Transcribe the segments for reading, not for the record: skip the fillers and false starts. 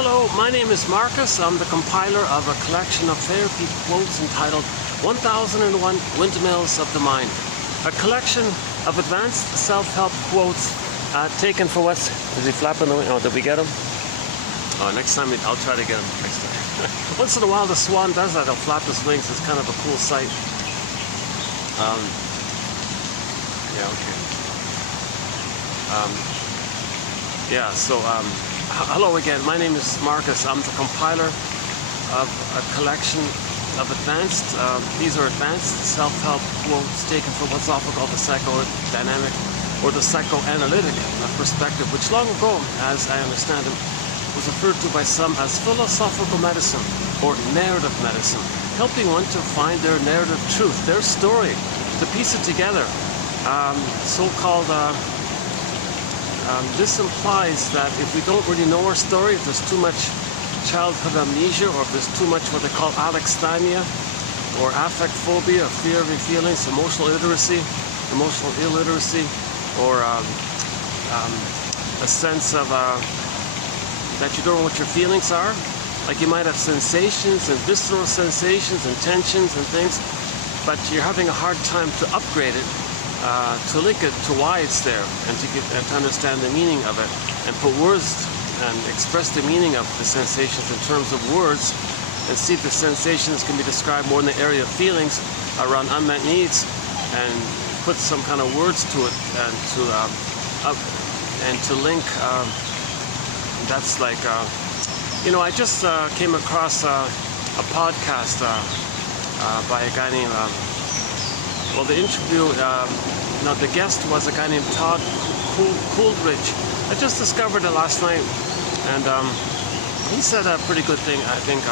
Hello, my name is Marcus. I'm the compiler of a collection of therapy quotes entitled 1001 Windmills of the Mind. A collection of advanced self-help quotes taken for what's... Is he flapping the wing? Oh, did we get him? Oh, next time I'll try to get him next time. Once in a while the swan does that. He'll flap his wings. It's kind of a cool sight. Yeah, okay. Hello again. My name is Marcus. I'm the compiler of a collection of advanced, these are advanced self-help quotes taken from what's often called the psychodynamic or the psychoanalytic perspective, which long ago, as I understand it, was referred to by some as philosophical medicine or narrative medicine, helping one to find their narrative truth, their story, to piece it together. This implies that if we don't really know our story, if there's too much childhood amnesia, or if there's too much what they call alexithymia, or affect phobia, or fear of your feelings, emotional illiteracy, or a sense of that you don't know what your feelings are. Like you might have sensations and visceral sensations and tensions and things, but you're having a hard time to upgrade it, to link it to why it's there, and to understand the meaning of it, and put words and express the meaning of the sensations in terms of words, and see if the sensations can be described more in the area of feelings around unmet needs, and put some kind of words to it, and to link. That's like, I just came across a podcast by a guy named. The guest was a guy named Todd Coolidge. I just discovered it last night, and he said a pretty good thing, I think.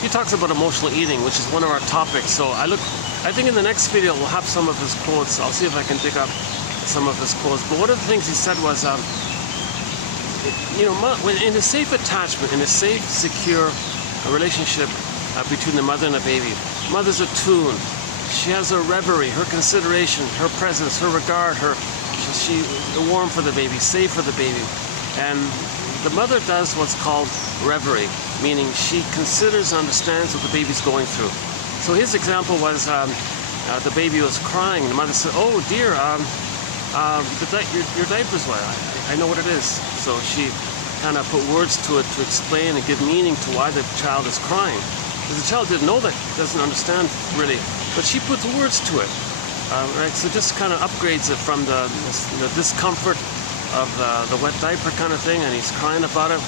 He talks about emotional eating, which is one of our topics. So I think in the next video we'll have some of his quotes. I'll see if I can dig up some of his quotes. But one of the things he said was, when in a safe attachment, in a safe, secure relationship between the mother and the baby, mother's attuned. She has her reverie, her consideration, her presence, her regard, she's warm for the baby, safe for the baby. And the mother does what's called reverie, meaning she considers and understands what the baby's going through. So his example was the baby was crying. The mother said, "Oh dear, your diaper's wet. I know what it is." So she kind of put words to it to explain and give meaning to why the child is crying. Because the child didn't know that, doesn't understand really. But she puts words to it, right? So just kind of upgrades it from the discomfort of the wet diaper kind of thing, and he's crying about it.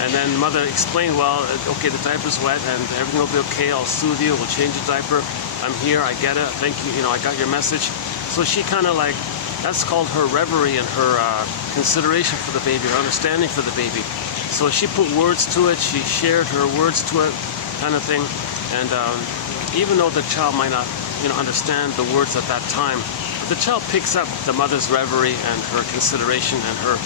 And then mother explained, well, okay, the diaper's wet and everything will be okay. I'll soothe you. We'll change the diaper. I'm here. I get it. Thank you. I got your message. So she kind of like, that's called her reverie and her consideration for the baby, her understanding for the baby. So she put words to it. She shared her words to it, kind of thing. And even though the child might not, understand the words at that time, but the child picks up the mother's reverie and her consideration and her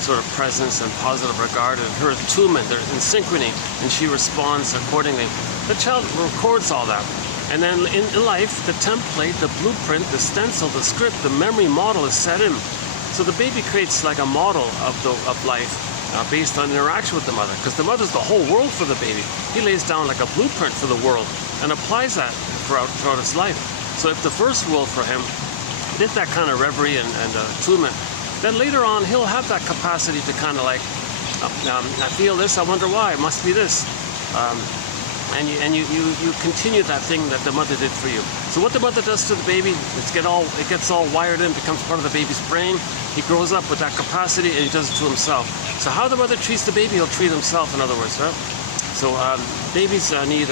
sort of presence and positive regard and her attunement. They're in synchrony, and she responds accordingly. The child records all that. And then in life, the template, the blueprint, the stencil, the script, the memory model is set in. So the baby creates like a model of life based on interaction with the mother, because the mother's the whole world for the baby. He lays down like a blueprint for the world and applies that throughout his life. So if the first world for him did that kind of reverie and attunement, then later on he'll have that capacity to kind of like, I feel this, I wonder why, it must be this. And you continue that thing that the mother did for you. So what the mother does to the baby, it gets all wired in, becomes part of the baby's brain. He grows up with that capacity, and he does it to himself. So how the mother treats the baby, he'll treat himself, in other words, right? So babies need...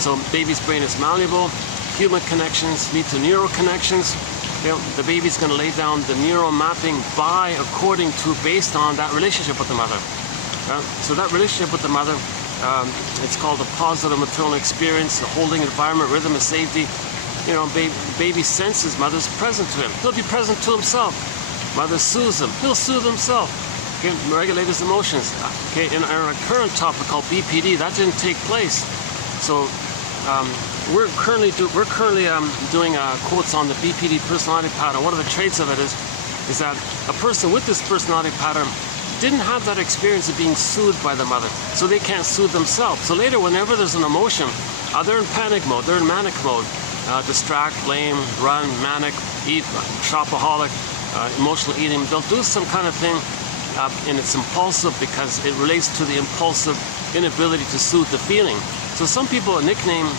So baby's brain is malleable. Human connections lead to neural connections. The baby's going to lay down the neural mapping based on that relationship with the mother. So that relationship with the mother, it's called a positive maternal experience, a holding environment, rhythm and safety. Baby senses mother's present to him. He'll be present to himself. Mother soothes him. He'll soothe himself. Okay, regulate his emotions. Okay, in our current topic called BPD, that didn't take place. So we're currently doing quotes on the BPD personality pattern. One of the traits of it is that a person with this personality pattern didn't have that experience of being soothed by the mother, so they can't soothe themselves. So later, whenever there's an emotion, they're in panic mode, they're in manic mode. Distract, blame, run, manic, eat, shopaholic, emotional eating. They'll do some kind of thing, and it's impulsive because it relates to the impulsive inability to soothe the feeling. So some people nickname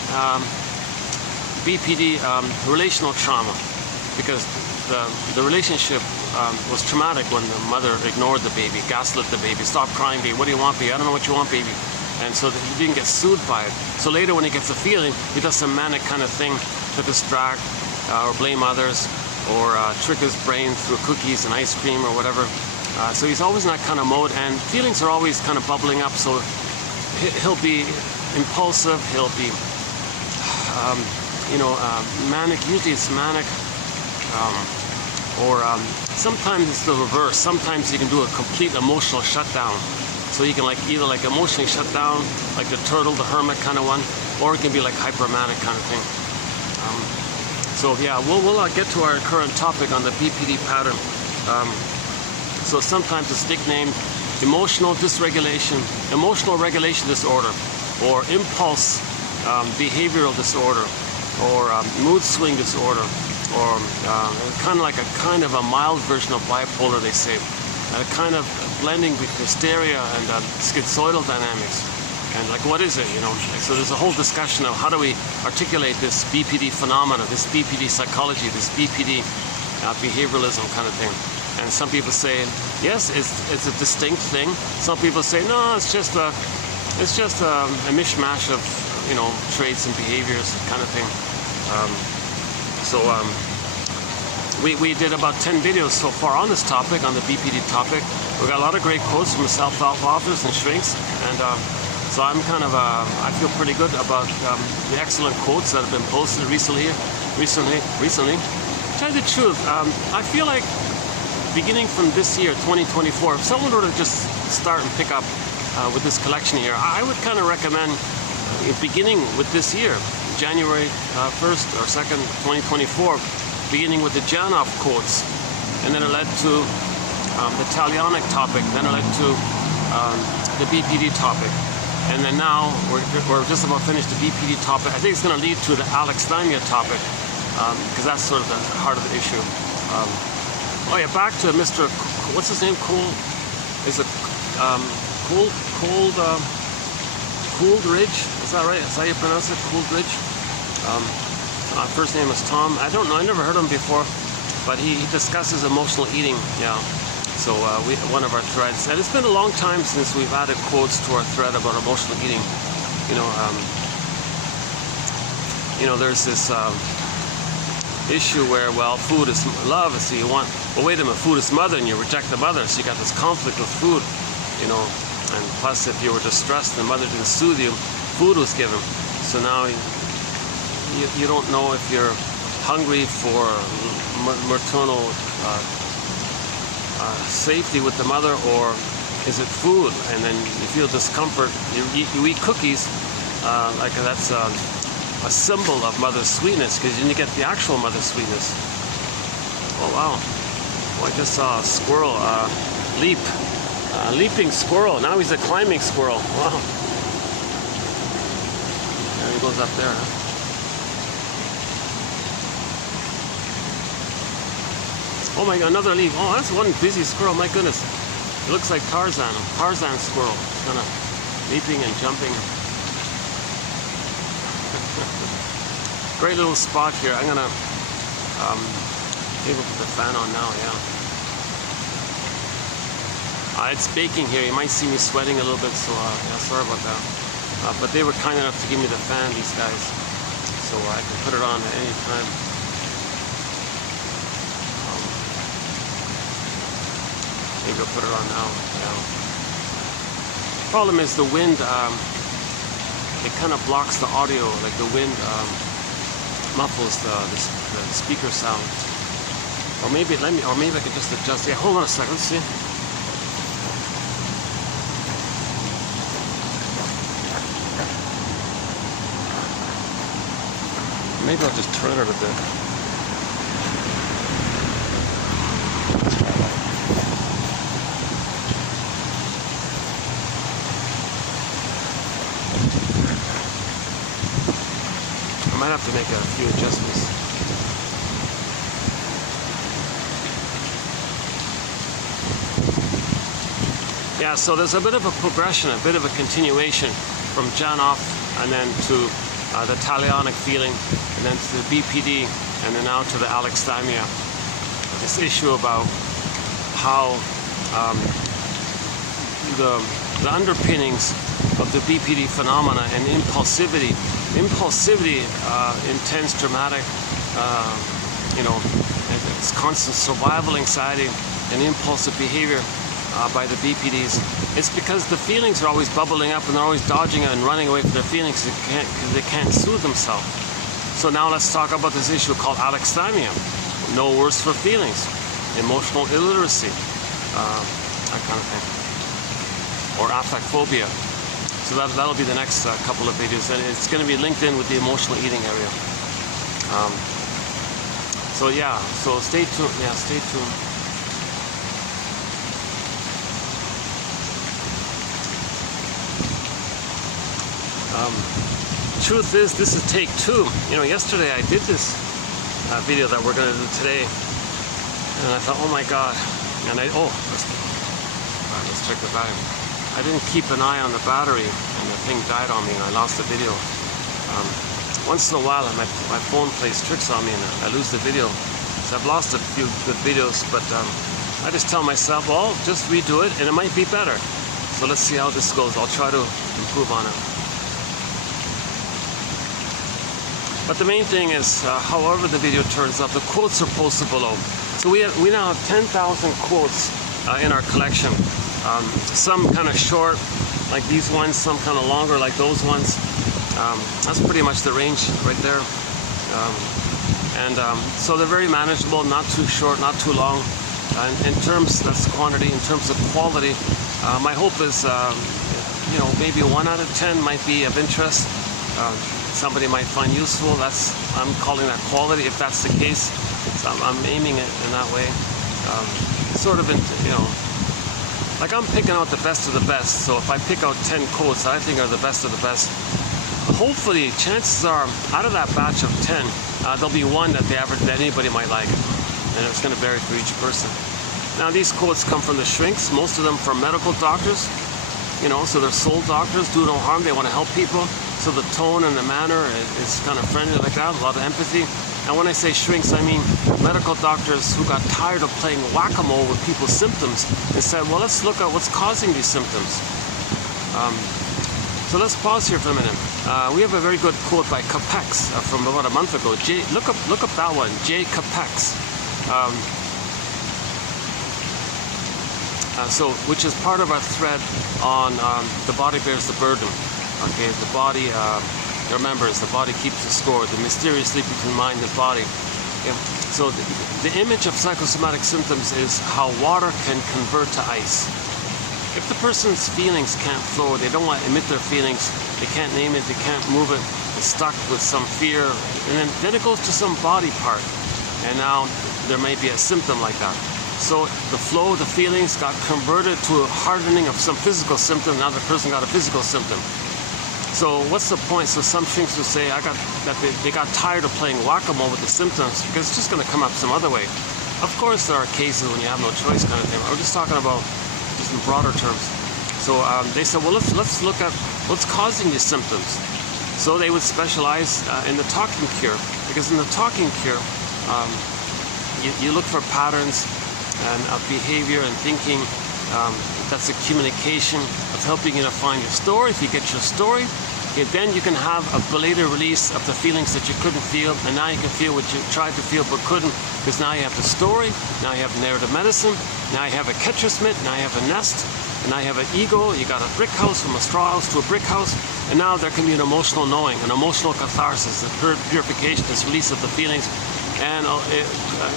BPD relational trauma, because the relationship was traumatic when the mother ignored the baby, gaslit the baby, stop crying, baby, what do you want, baby, I don't know what you want, baby. And so he didn't get soothed by it. So later when he gets a feeling, he does some manic kind of thing to distract or blame others, or trick his brain through cookies and ice cream or whatever. So he's always in that kind of mode, and feelings are always kind of bubbling up. So he'll be impulsive, he'll be manic. Usually it's manic, or sometimes it's the reverse. Sometimes you can do a complete emotional shutdown. So you can either emotionally shut down, like the turtle, the hermit kind of one, or it can be like hypermanic kind of thing. So yeah, we'll get to our current topic on the BPD pattern. So sometimes it's nicknamed emotional dysregulation, emotional regulation disorder, or impulse behavioral disorder, or mood swing disorder, or kind of a mild version of bipolar, they say. A kind of blending with hysteria and schizoidal dynamics. And what is it, So there's a whole discussion of how do we articulate this BPD phenomena, this BPD psychology, this BPD behavioralism kind of thing. And some people say, yes, it's a distinct thing. Some people say, no, it's just a mishmash of, traits and behaviors kind of thing. We did about 10 videos so far on this topic, on the BPD topic. We got a lot of great quotes from self-help authors and shrinks, and so I'm I feel pretty good about the excellent quotes that have been posted recently. To tell you the truth, I feel like beginning from this year, 2024, if someone were to just start and pick up with this collection here, I would kind of recommend beginning with this year, January 1st or 2nd, 2024, beginning with the Janov quotes, and then it led to the Talionic topic, then it led to the BPD topic, and then now we're just about finished the BPD topic. I think it's going to lead to the alexithymia topic, because that's sort of the heart of the issue. Oh yeah, back to Mr. What's his name? Is it Coolidge? Is that right? Is that how you pronounce it? Coolidge? First name is Tom. I don't know. I never heard him before, but he discusses emotional eating. Yeah. So one of our threads, and it's been a long time since we've added quotes to our thread about emotional eating. There's this issue where, food is love, so you want. Well, wait a minute, food is mother, and you reject the mother, so you got this conflict with food. And plus, if you were distressed, the mother didn't soothe you, food was given. So now you don't know if you're hungry for maternal safety with the mother, or is it food? And then you feel discomfort. You eat cookies, that's a symbol of mother's sweetness, because you didn't get the actual mother's sweetness. Oh wow! Well, I just saw a squirrel leap. Leaping squirrel. Now he's a climbing squirrel. Wow! There he goes up there. Huh? Oh my God, another leaf. Oh, that's one busy squirrel. My goodness. It looks like Tarzan. Tarzan squirrel. Kind of leaping and jumping. Great little spot here. I'm going to able to put the fan on now, yeah. It's baking here. You might see me sweating a little bit, so yeah, sorry about that. But they were kind enough to give me the fan, these guys. So I can put it on at any time. Maybe I'll put it on now. Yeah. Problem is the wind. It kind of blocks the audio. Like the wind muffles the speaker sound. Or maybe I could just adjust. Yeah, hold on a second. Let's see. Maybe I'll just turn it a bit. I might have to make a few adjustments. Yeah, so there's a bit of a progression, a bit of a continuation from Janov and then to the talionic feeling, and then to the BPD, and then now to the alexithymia. This issue about how the underpinnings of the BPD phenomena and impulsivity, intense, dramatic, it's constant survival anxiety and impulsive behavior by the BPDs. It's because the feelings are always bubbling up and they're always dodging and running away from their feelings because they can't soothe themselves. So now let's talk about this issue called alexithymia. No words for feelings, emotional illiteracy, that kind of thing, or affect phobia. So that'll be the next couple of videos, and it's going to be linked in with the emotional eating area. So yeah, so stay tuned. Yeah, stay tuned. Truth is, this is take 2. Yesterday I did this video that we're going to do today, and I thought, oh my god, and let's check the battery. I didn't keep an eye on the battery, and the thing died on me, and I lost the video. Once in a while, my phone plays tricks on me, and I lose the video. So I've lost a few good videos, but I just tell myself, well, just redo it, and it might be better. So let's see how this goes. I'll try to improve on it. But the main thing is, however the video turns out, the quotes are posted below. So we now have 10,000 quotes in our collection. Some kind of short, like these ones, some kind of longer, like those ones. That's pretty much the range right there. So they're very manageable, not too short, not too long. In terms, that's quantity. In terms of quality, my hope is, maybe 1 out of 10 might be of interest. Somebody might find useful. I'm calling that quality. If that's the case, I'm aiming it in that way. Sort of, like I'm picking out the best of the best. So if I pick out 10 quotes that I think are the best of the best, hopefully, chances are, out of that batch of 10, there'll be one that anybody might like, and it's going to vary for each person. Now, these quotes come from the shrinks. Most of them from medical doctors. So they're soul doctors, do no harm. They want to help people. So the tone and the manner is kind of friendly like that, a lot of empathy. And when I say shrinks, I mean medical doctors who got tired of playing whack-a-mole with people's symptoms and said, well, let's look at what's causing these symptoms. So let's pause here for a minute. We have a very good quote by Capex from about a month ago. Look up that one, J. Capex. Which is part of our thread on the body bears the burden. Okay, the body remembers, the body keeps the score, the mysterious link between mind and body. Okay? So the image of psychosomatic symptoms is how water can convert to ice. If the person's feelings can't flow, they don't want to emit their feelings, they can't name it, they can't move it, it's stuck with some fear, and then it goes to some body part, and now there may be a symptom like that. So the flow of the feelings got converted to a hardening of some physical symptom. Now the person got a physical symptom. So what's the point? So some shrinks will say they got tired of playing whack-a-mole with the symptoms because it's just going to come up some other way. Of course, there are cases when you have no choice, kind of thing. We're just talking about just in broader terms. So they said, well, let's look at what's causing these symptoms. So they would specialize in the talking cure, because in the talking cure, you look for patterns and of behavior and thinking. That's a communication of helping you to find your story. If you get your story, then you can have a belated release of the feelings that you couldn't feel, and now you can feel what you tried to feel but couldn't, because now you have the story, now you have narrative medicine, now you have a catcher's mitt, now you have a nest, and now you have an ego. You got a brick house, from a straw house to a brick house, and now there can be an emotional knowing, an emotional catharsis, a purification, this release of the feelings. And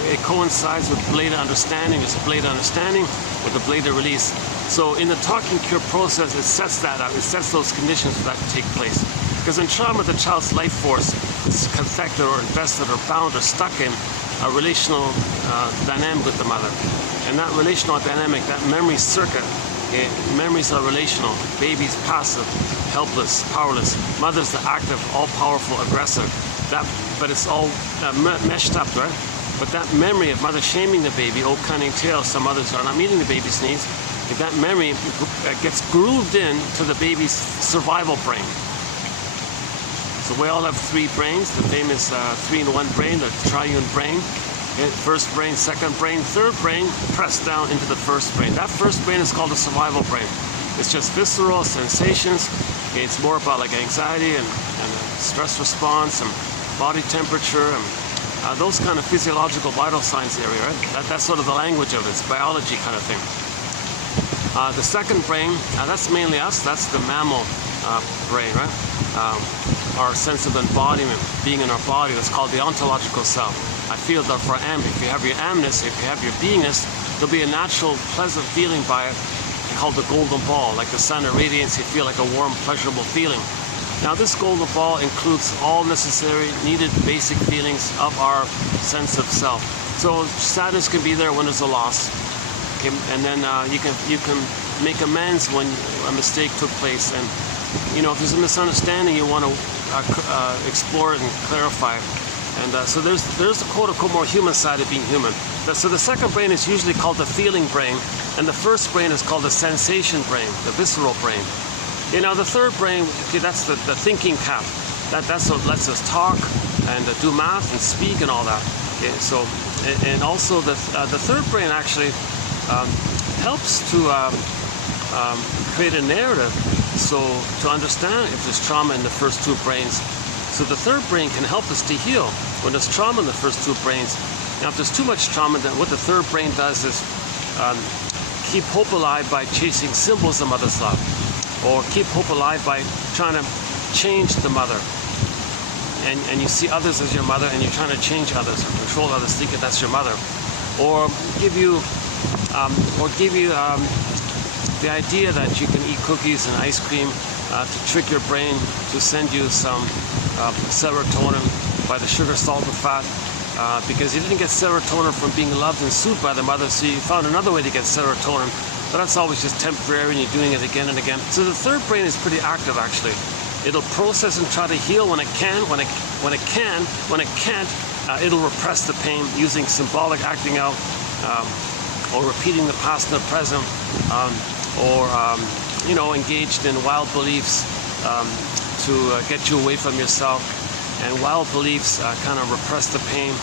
it coincides with belated understanding. It's a belated understanding with a belated release. So in the talking cure process, it sets that up. It sets those conditions for that to take place. Because in trauma, the child's life force is confected or invested or bound or stuck in a relational dynamic with the mother. And that relational dynamic, that memory circuit, Okay? Memories are relational. Baby's passive, helpless, powerless. Mother's the active, all-powerful aggressor. But it's all meshed up, right? But that memory of mother shaming the baby, oh cunning tale, some mothers are not meeting the baby's needs, if that memory gets grooved in to the baby's survival brain. So we all have three brains, the famous 3-in-1 brain, the triune brain. Okay? First brain, second brain, third brain, pressed down into the first brain. That first brain is called the survival brain. It's just visceral sensations. Okay? It's more about like anxiety and stress response and body temperature and those kind of physiological vital signs area, right? That's sort of the language of it. It's biology kind of thing. The second brain, that's mainly us. That's the mammal brain, right? Our sense of embodiment, being in our body. That's called the ontological self. I feel that for if you have your amness, if you have your beingness, there'll be a natural, pleasant feeling by it called the golden ball. Like the sun irradiates, you feel like a warm, pleasurable feeling. Now this golden ball includes all necessary, needed, basic feelings of our sense of self. So sadness can be there when there's a loss, okay? And then you can make amends when a mistake took place. And you know, if there's a misunderstanding, you want to explore it and clarify it. And so there's the quote-unquote more human side of being human. So the second brain is usually called the feeling brain, and the first brain is called the sensation brain, the visceral brain. You know, the third brain, okay, that's the thinking cap. That's what lets us talk and do math and speak and all that. Okay, so, and also the third brain actually helps to create a narrative, so to understand if there's trauma in the first two brains. So the third brain can help us to heal when there's trauma in the first two brains. Now, if there's too much trauma, then what the third brain does is keep hope alive by chasing symbols of mother's love, or keep hope alive by trying to change the mother. And you see others as your mother, and you're trying to change others or control others, thinking that's your mother, or give you the idea that you can eat cookies and ice cream to trick your brain to send you some serotonin by the sugar, salt, and fat, because you didn't get serotonin from being loved and soothed by the mother, so you found another way to get serotonin. But that's always just temporary, and you're doing it again and again. So the third brain is pretty active, actually. It'll process and try to heal when it can. When it can't, it'll repress the pain using symbolic acting out, or repeating the past and the present, or you know, engaged in wild beliefs to get you away from yourself. And wild beliefs kind of repress the pain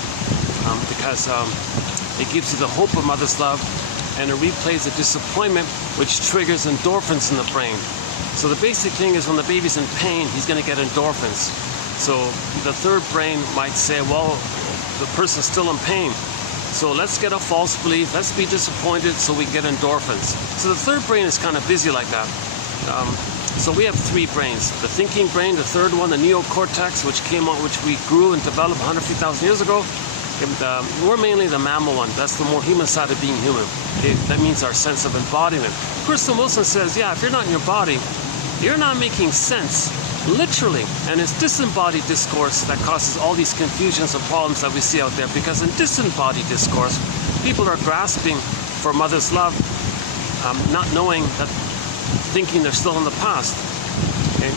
because it gives you the hope of mother's love, and it replays the disappointment, which triggers endorphins in the brain. So the basic thing is when the baby's in pain, he's going to get endorphins. So the third brain might say, well, the person's still in pain, so let's get a false belief, let's be disappointed so we get endorphins. So the third brain is kind of busy like that. So we have three brains. The thinking brain, the third one, the neocortex, which came out, which we grew and developed 150,000 years ago. And we're mainly the mammal one. That's the more human side of being human. Okay? That means our sense of embodiment. Kristen Wilson says, yeah, if you're not in your body, you're not making sense, literally. And it's disembodied discourse that causes all these confusions and problems that we see out there. Because in disembodied discourse, people are grasping for mother's love, not knowing that, thinking they're still in the past.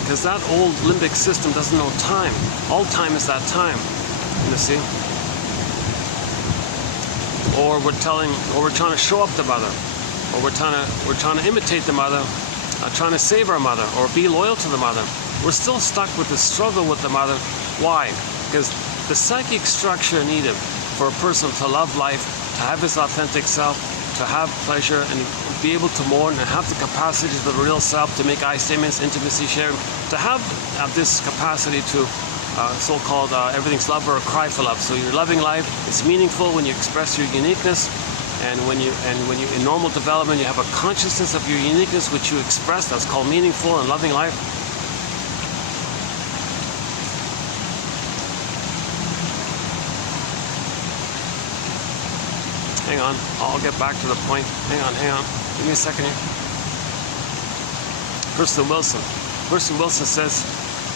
Because that old limbic system doesn't know time. All time is that time, you see. Or we're trying to show up the mother, or we're trying to imitate the mother, trying to save our mother, or be loyal to the mother. We're still stuck with the struggle with the mother. Why? Because the psychic structure needed for a person to love life, to have his authentic self, to have pleasure, and be able to mourn, and have the capacity to the real self, to make I statements, intimacy sharing, to have this capacity to so-called everything's love or a cry for love. So you're loving life. It's meaningful when you express your uniqueness, and when you in normal development you have a consciousness of your uniqueness which you express. That's called meaningful and loving life. Hang on, I'll get back to the point. Hang on. Give me a second here. Kristen Wilson says,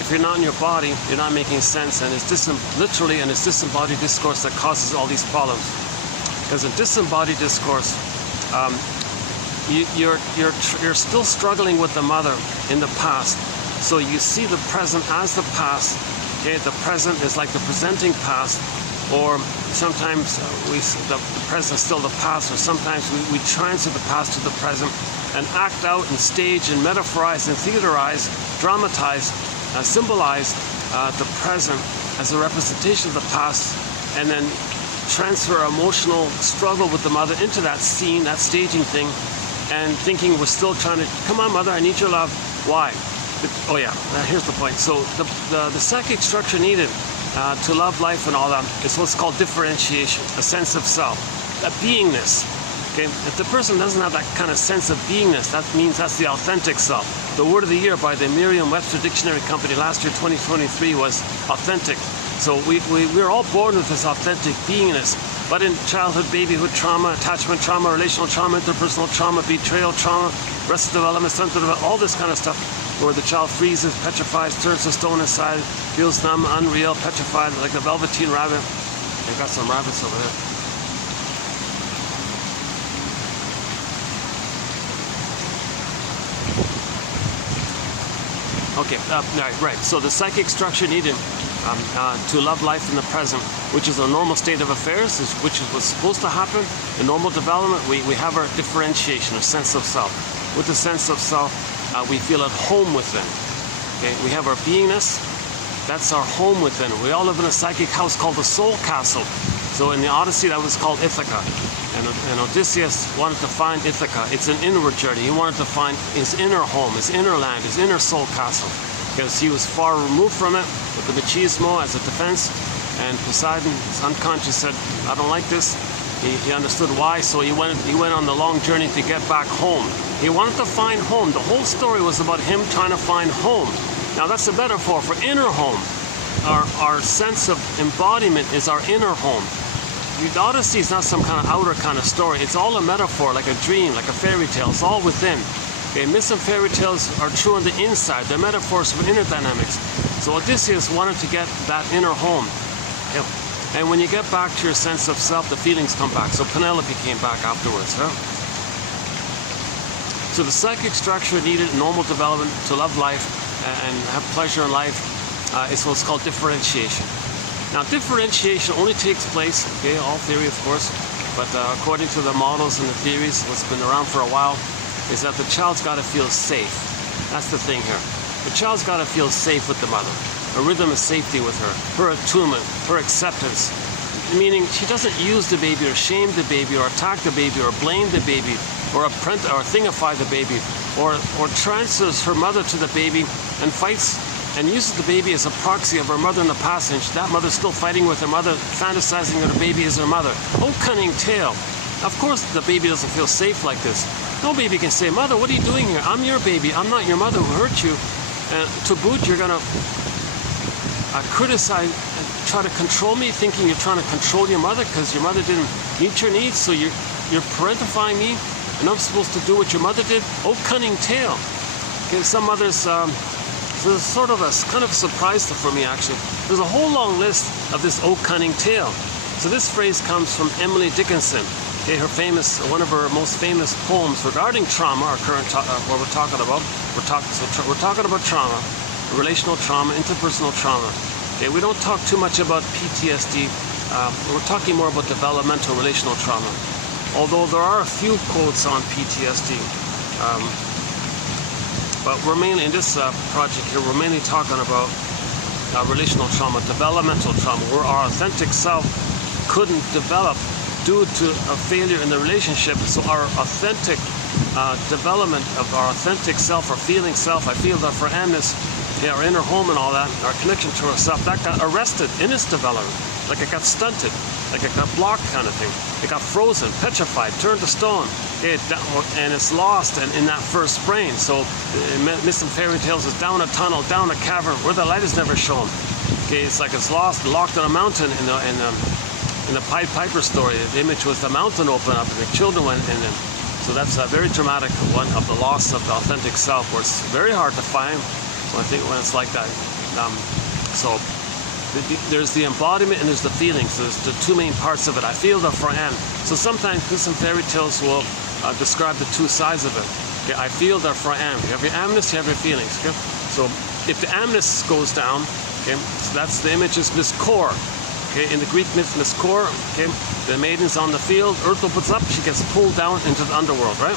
if you're not in your body, you're not making sense, and it's literally, and it's disembodied discourse that causes all these problems. Because in disembodied discourse, you're still struggling with the mother in the past. So you see the present as the past. Okay, the present is like the presenting past, or sometimes the present is still the past, or sometimes we transit the past to the present and act out and stage and metaphorize and theaterize, dramatize, symbolize the present as a representation of the past, and then transfer emotional struggle with the mother into that scene, that staging thing, and thinking we're still trying to, come on mother, I need your love. Why? Oh yeah, here's the point. So the psychic structure needed to love life and all that is what's called differentiation, a sense of self, a beingness. Okay, if the person doesn't have that kind of sense of beingness, that means that's the authentic self. The word of the year by the Merriam-Webster Dictionary Company last year, 2023, was authentic. So we're all born with this authentic beingness. But in childhood, babyhood trauma, attachment trauma, relational trauma, interpersonal trauma, betrayal trauma, arrested development, stunted development, all this kind of stuff, where the child freezes, petrifies, turns to stone inside, feels numb, unreal, petrified, like the velveteen rabbit. I've got some rabbits over there. Okay, right. So the psychic structure needed to love life in the present, which is a normal state of affairs, which is what's supposed to happen. In normal development, we have our differentiation, a sense of self. With the sense of self, we feel at home within. Okay, we have our beingness. That's our home within. We all live in a psychic house called the soul castle. So in the Odyssey, that was called Ithaca. And Odysseus wanted to find Ithaca. It's an inward journey. He wanted to find his inner home, his inner land, his inner soul castle, because he was far removed from it with the machismo as a defense. And Poseidon, his unconscious, said, I don't like this. He understood why, so he went on the long journey to get back home. He wanted to find home. The whole story was about him trying to find home. Now that's a metaphor for inner home. Our sense of embodiment is our inner home. The Odyssey is not some kind of outer kind of story. It's all a metaphor, like a dream, like a fairy tale. It's all within. Okay, myths and fairy tales are true on the inside. They're metaphors for inner dynamics. So Odysseus wanted to get that inner home. Yep. And when you get back to your sense of self, the feelings come back. So Penelope came back afterwards. Huh? So the psychic structure needed in normal development to love life and have pleasure in life is what's called differentiation. Now, differentiation only takes place, okay, all theory of course, but according to the models and the theories, what's been around for a while, is that the child's got to feel safe. That's the thing here. The child's got to feel safe with the mother. A rhythm of safety with her attunement, her acceptance, meaning she doesn't use the baby or shame the baby or attack the baby or blame the baby or thingify the baby or transfers her mother to the baby and fights and uses the baby as a proxy of her mother in the past, and that mother's still fighting with her mother, fantasizing that her baby is her mother. Oh, cunning tale. Of course the baby doesn't feel safe like this. No baby can say, Mother, what are you doing here? I'm your baby. I'm not your mother who hurt you. And to boot, you're going to criticize and try to control me, thinking you're trying to control your mother because your mother didn't meet your needs, so you're parentifying me, and I'm supposed to do what your mother did? Oh, cunning tale. Okay, some mothers... So it's sort of a kind of a surprise for me, actually. There's a whole long list of this "oh cunning tale." So this phrase comes from Emily Dickinson. Okay, one of her most famous poems regarding trauma. Our current what we're talking about. We're talking about trauma, relational trauma, interpersonal trauma. Okay, we don't talk too much about PTSD. We're talking more about developmental relational trauma. Although there are a few quotes on PTSD. But we're mainly, in this project here, we're mainly talking about relational trauma, developmental trauma, where our authentic self couldn't develop due to a failure in the relationship. So our authentic development of our authentic self, our feeling self, I feel that for Annis, yeah, our inner home and all that, our connection to ourself, that got arrested in its development. Like it got stunted, like it got blocked kind of thing. It got frozen, petrified, turned to stone. And it's lost in that first brain. So myths and fairy tales is down a tunnel, down a cavern where the light is never shown. Okay, it's like it's lost, locked on a mountain in the Pied Piper story. The image was the mountain opened up and the children went in. So that's a very dramatic one of the loss of the authentic self, where it's very hard to find. So I think when it's like that. So there's the embodiment and there's the feelings. There's the two main parts of it. I feel the for and. So sometimes myths and fairy tales will describe the two sides of it. Okay, I feel, therefore I am. You have your amness, you have your feelings. Okay? So if the amness goes down, okay, so that's the image is miskor. Okay, in the Greek myth, miskor, okay, the maiden's on the field, earth opens up, she gets pulled down into the underworld, right?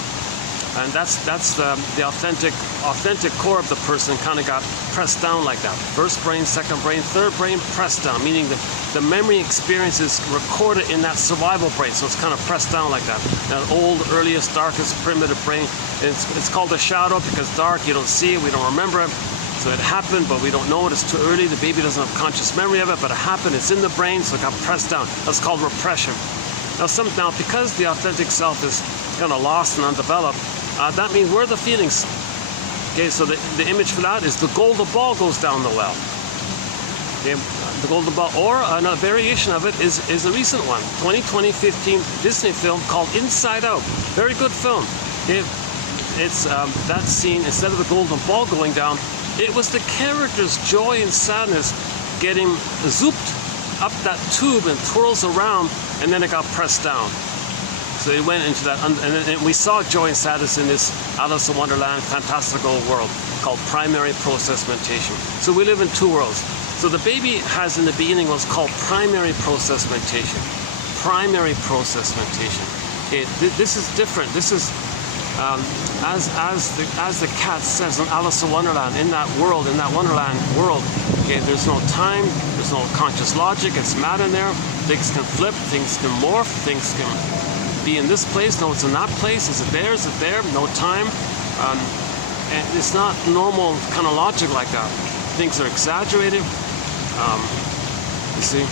And that's the authentic core of the person kind of got pressed down like that. First brain, second brain, third brain pressed down, meaning the memory experience is recorded in that survival brain, so it's kind of pressed down like that. That old, earliest, darkest, primitive brain. It's called a shadow because dark, you don't see it, we don't remember it. So it happened, but we don't know it. It's too early. The baby doesn't have conscious memory of it, but it happened. It's in the brain, so it got pressed down. That's called repression. Now because the authentic self is kind of lost and undeveloped, that means where are the feelings? Okay, so the image for that is the golden ball goes down the well. Okay, the golden ball, or another variation of it is a recent one, 2015 Disney film called Inside Out. Very good film. Okay, it's that scene, instead of the golden ball going down, it was the character's joy and sadness getting zooped up that tube and twirls around, and then it got pressed down. So it went into that, and we saw joy and sadness in this Alice in Wonderland fantastical world called primary process mentation. So we live in two worlds. So the baby has in the beginning what's called primary process mentation. Primary process mentation. Okay, this is different. This is as the cat says in Alice in Wonderland, in that world, in that Wonderland world. Okay, there's no time, there's no conscious logic. It's mad in there. Things can flip, things can morph, things can be in this place, no, it's in that place, is it there, is it there, no time, and it's not normal kind of logic like that. Things are exaggerated, you see.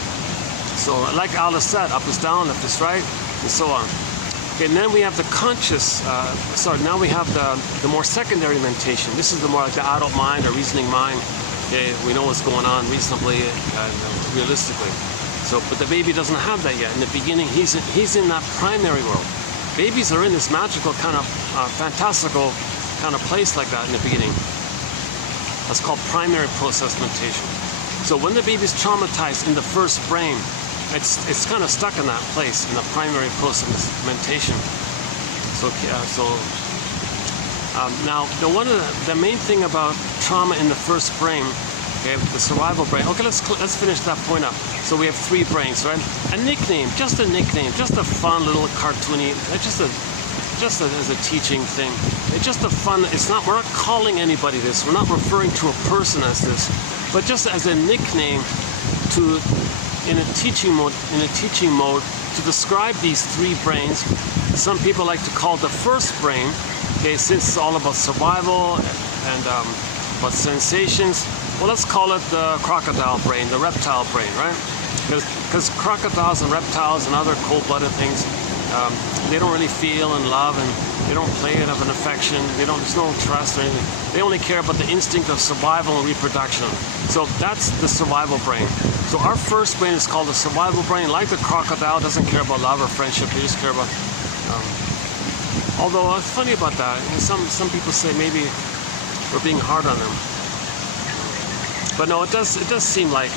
So like Alice said, up is down, left is right, and so on. Okay, and then we have the conscious, now we have the more secondary mentation. This is the more like the adult mind or reasoning mind. Okay, we know what's going on reasonably and realistically. So, but the baby doesn't have that yet. In the beginning, he's in that primary world. Babies are in this magical kind of fantastical kind of place like that in the beginning. That's called primary process mentation. So when the baby's traumatized in the first brain, it's kind of stuck in that place in the primary process mentation. So now the main thing about trauma in the first brain. Okay, the survival brain. Okay, let's finish that point up. So we have three brains, right? A nickname, just a fun little cartoony, just as a teaching thing. It's just a fun. It's not. We're not calling anybody this. We're not referring to a person as this, but just as a nickname in a teaching mode to describe these three brains. Some people like to call the first brain. Okay, since it's all about survival and about sensations. Well, let's call it the crocodile brain, the reptile brain, right? Because crocodiles and reptiles and other cold-blooded things, they don't really feel and love, and they don't play it of an affection. There's no trust or anything. They only care about the instinct of survival and reproduction. So that's the survival brain. So our first brain is called the survival brain. Like the crocodile, doesn't care about love or friendship. They just care about. Although it's funny about that. Some people say maybe we're being hard on them. But no, it does seem like,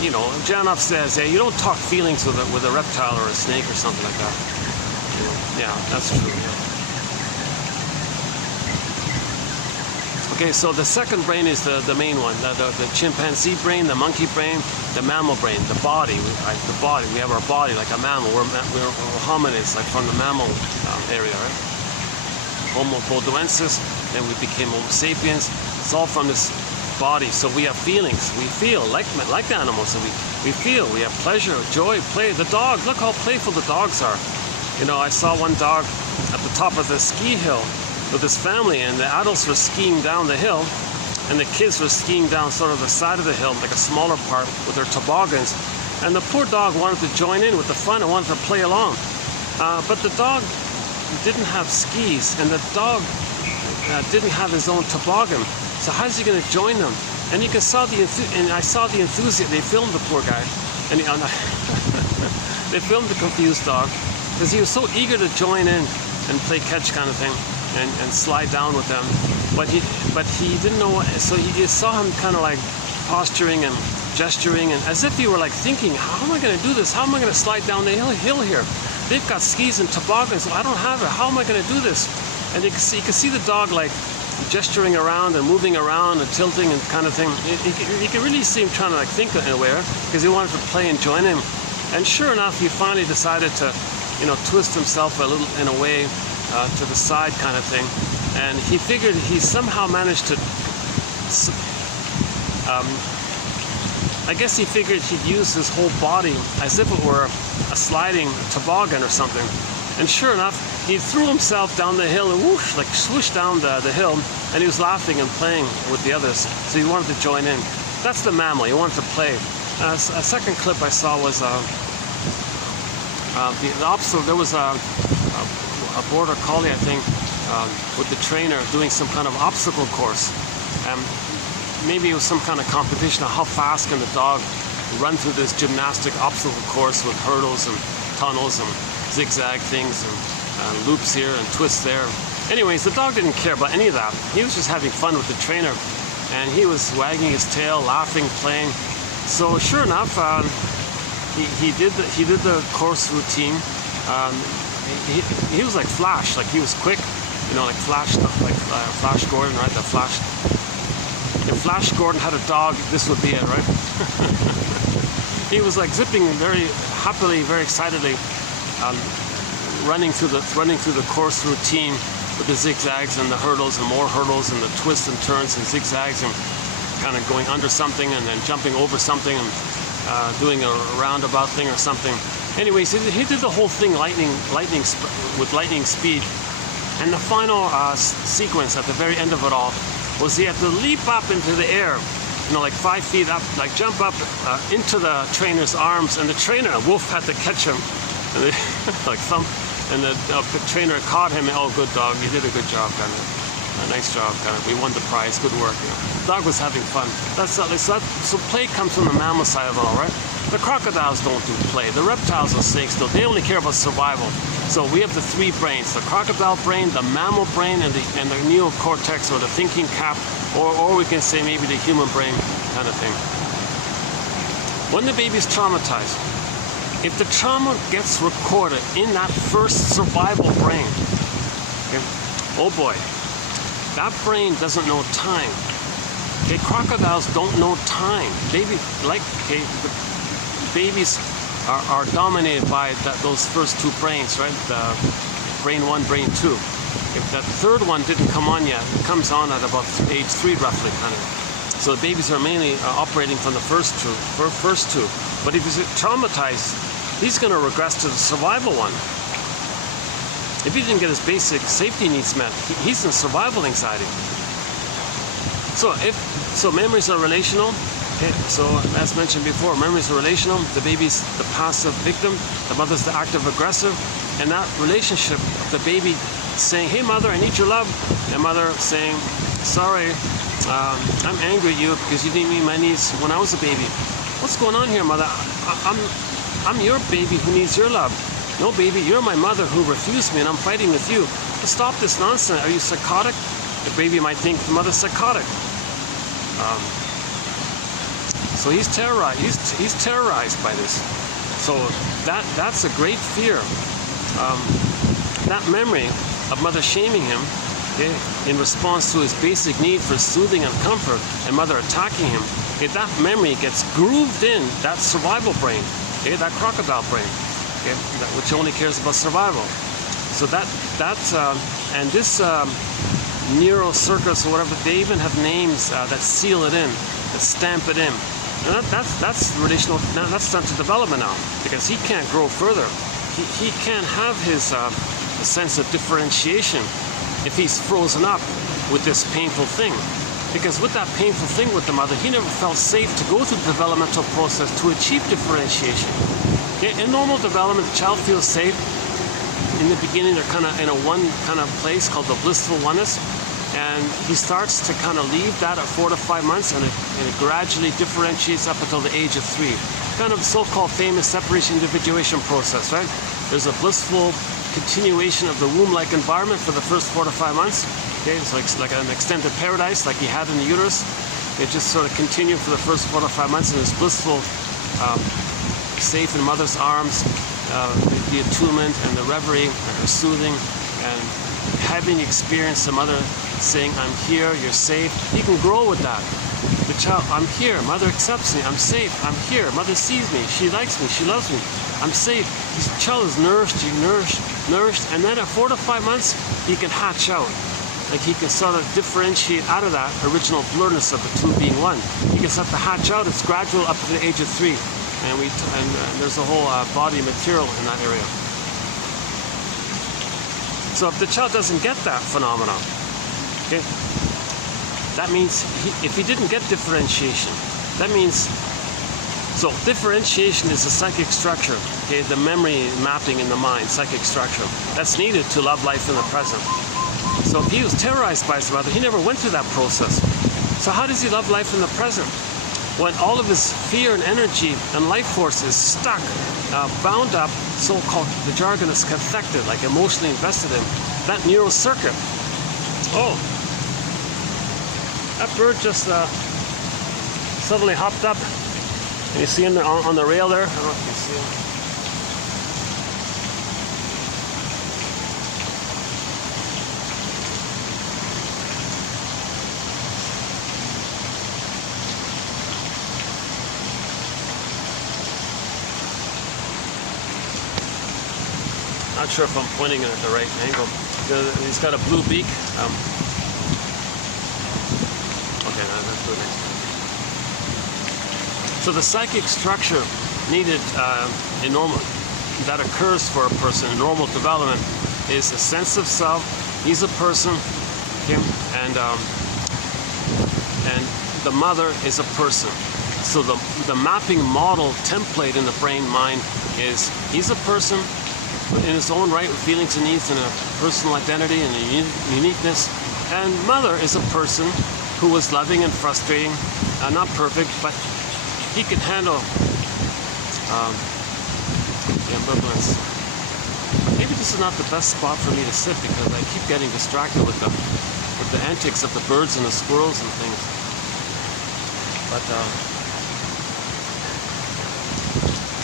you know, Janov says, hey, you don't talk feelings with a reptile or a snake or something like that. You know, yeah, that's true. Yeah. Okay, so the second brain is the main one, the chimpanzee brain, the monkey brain, the mammal brain, the body. The body. We have our body like a mammal. We're hominids, like from the mammal area, right? Homo bodoensis, then we became Homo sapiens. It's all from this body. So we have feelings. We feel like the animals. So we feel. We have pleasure, joy, play. The dogs. Look how playful the dogs are. You know, I saw one dog at the top of the ski hill with his family, and the adults were skiing down the hill, and the kids were skiing down sort of the side of the hill, like a smaller part, with their toboggans. And the poor dog wanted to join in with the fun and wanted to play along. But the dog didn't have skis, and the dog didn't have his own toboggan. So how's he going to join them? And I saw the enthusiasm. They filmed the poor guy, and they filmed the confused dog because he was so eager to join in and play catch kind of thing and slide down with them. But he didn't know. So you saw him kind of like posturing and gesturing, and as if he were like thinking, how am I going to do this? How am I going to slide down the hill here? they've got skis and toboggans. I don't have it. How am I going to do this? And you can see the dog like gesturing around and moving around and tilting and kind of thing. You can really see him trying to like think in a way, because he wanted to play and join him. And sure enough, he finally decided to, you know, twist himself a little in a way to the side kind of thing. And he figured he somehow managed to, I guess he figured he'd use his whole body as if it were a sliding toboggan or something. And sure enough, he threw himself down the hill and whoosh, like swooshed down the hill, and he was laughing and playing with the others. So he wanted to join in. That's the mammal, he wanted to play. A second clip I saw was the opposite. There was a border collie, I think, with the trainer doing some kind of obstacle course. Maybe it was some kind of competition of how fast can the dog run through this gymnastic obstacle course with hurdles and tunnels and zigzag things and loops here and twists there. Anyways, the dog didn't care about any of that. He was just having fun with the trainer, and he was wagging his tail, laughing, playing. So sure enough, he did the course routine. He was like Flash, like he was quick, you know, like Flash Gordon, right? The Flash. If Flash Gordon had a dog, this would be it, right? He was like zipping very happily, very excitedly, running through the course routine with the zigzags and the hurdles and more hurdles and the twists and turns and zigzags and kind of going under something and then jumping over something and doing a roundabout thing or something. Anyways, he did the whole thing with lightning speed. And the final sequence at the very end of it all was he had to leap up into the air, you know, like 5 feet up, like jump up into the trainer's arms, and the trainer, Wolf, had to catch him, and they, like thump, and the trainer caught him. And, oh, good dog, you did a good job, kind of. Nice job, kind of. We won the prize. Good work. You know. The dog was having fun. So play comes from the mammal side of it all, right? The crocodiles don't do play. The reptiles and snakes do. They only care about survival. So we have the three brains: the crocodile brain, the mammal brain, and the neocortex, or the thinking cap, or we can say maybe the human brain kind of thing. When the baby's traumatized, if the trauma gets recorded in that first survival brain, okay, oh boy, that brain doesn't know time. Okay, crocodiles don't know time. Babies are dominated by those first two brains, right? The brain 1, brain 2. If that third one didn't come on yet, it comes on at about age 3 roughly, kind of. So the babies are mainly operating from the first two. But if he's traumatized, he's going to regress to the survival one. If he didn't get his basic safety needs met, he's in survival anxiety. So memories are relational. Okay, so as mentioned before, memories are relational. The baby's the passive victim, the mother's the active aggressor, and that relationship of the baby saying, "Hey mother, I need your love," and mother saying, "Sorry, I'm angry at you because you didn't meet my needs when I was a baby. What's going on here, mother? I'm your baby who needs your love. No, baby, you're my mother who refused me, and I'm fighting with you. Stop this nonsense. Are you psychotic?" The baby might think the mother's psychotic. So he's terrorized. He's terrorized by this. So that's a great fear. That memory of mother shaming him, okay, in response to his basic need for soothing and comfort, and mother attacking him, okay, that memory gets grooved in that survival brain, okay, that crocodile brain, okay, which only cares about survival. So and this neurocircuits or whatever, they even have names that seal it in, that stamp it in. And that's relational. That's stunted development now, because he can't grow further. He can't have his sense of differentiation if he's frozen up with this painful thing. Because with that painful thing with the mother, he never felt safe to go through the developmental process to achieve differentiation. Okay? In normal development, the child feels safe. In the beginning, they're kind of in a one kind of place called the blissful oneness. And he starts to kind of leave that at 4 to 5 months, and it gradually differentiates up until the age of 3. Kind of so-called famous separation individuation process, right? There's a blissful continuation of the womb-like environment for the first 4 to 5 months. Okay, so it's like an extended paradise, like he had in the uterus. It just sort of continued for the first 4 to 5 months in this blissful, safe in mother's arms, the attunement and the reverie and her soothing and having experienced some other saying, I'm here, you're safe. He can grow with that. The child, I'm here, mother accepts me, I'm safe, I'm here, mother sees me, she likes me, she loves me, I'm safe. This child is nourished, and then at 4 to 5 months, he can hatch out. Like he can sort of differentiate out of that original blurredness of the two being one. He can start to hatch out. It's gradual up to the age of 3, and there's a whole body material in that area. So if the child doesn't get that phenomenon, okay, that means if he didn't get differentiation, that means, so differentiation is a psychic structure, okay, the memory mapping in the mind, psychic structure, that's needed to love life in the present. So if he was terrorized by his mother, he never went through that process. So how does he love life in the present? When all of his fear and energy and life force is stuck, bound up, so-called, the jargon is cathected, like emotionally invested in, that neural circuit. Oh, that bird just suddenly hopped up. And you see him on the rail there? I don't know if you can see him. Not sure if I'm pointing it at the right angle. He's got a blue beak. Okay, let's do it next time. So the psychic structure needed in normal, that occurs for a person in normal development, is a sense of self. He's a person, okay, and the mother is a person. So the mapping model template in the brain mind is he's a person in his own right with feelings and needs and a personal identity and a uniqueness, and mother is a person who was loving and frustrating, not perfect, but he can handle the ambivalence. Maybe this is not the best spot for me to sit because I keep getting distracted with the antics of the birds and the squirrels and things. But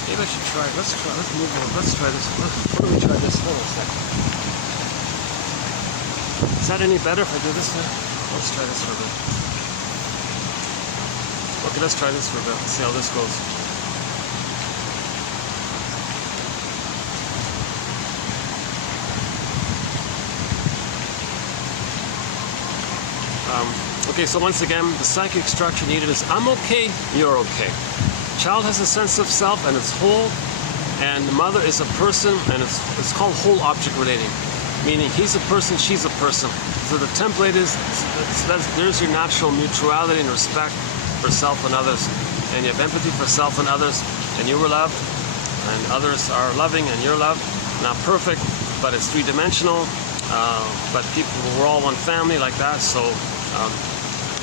maybe I should try. Let's move on. Let's try this. Why don't we try this? Hold on a second. Is that any better if I do this? Let's try this for a bit. Okay, let's try this for a bit. Let's see how this goes. Okay, so once again, the psychic structure needed is I'm okay, you're okay. Child has a sense of self and it's whole, and the mother is a person, and it's called whole object relating, meaning he's a person, she's a person. So the template is there's your natural mutuality and respect for self and others, and you have empathy for self and others, and you were loved, and others are loving, and you're loved. Not perfect, but it's three-dimensional. But we're all one family like that. So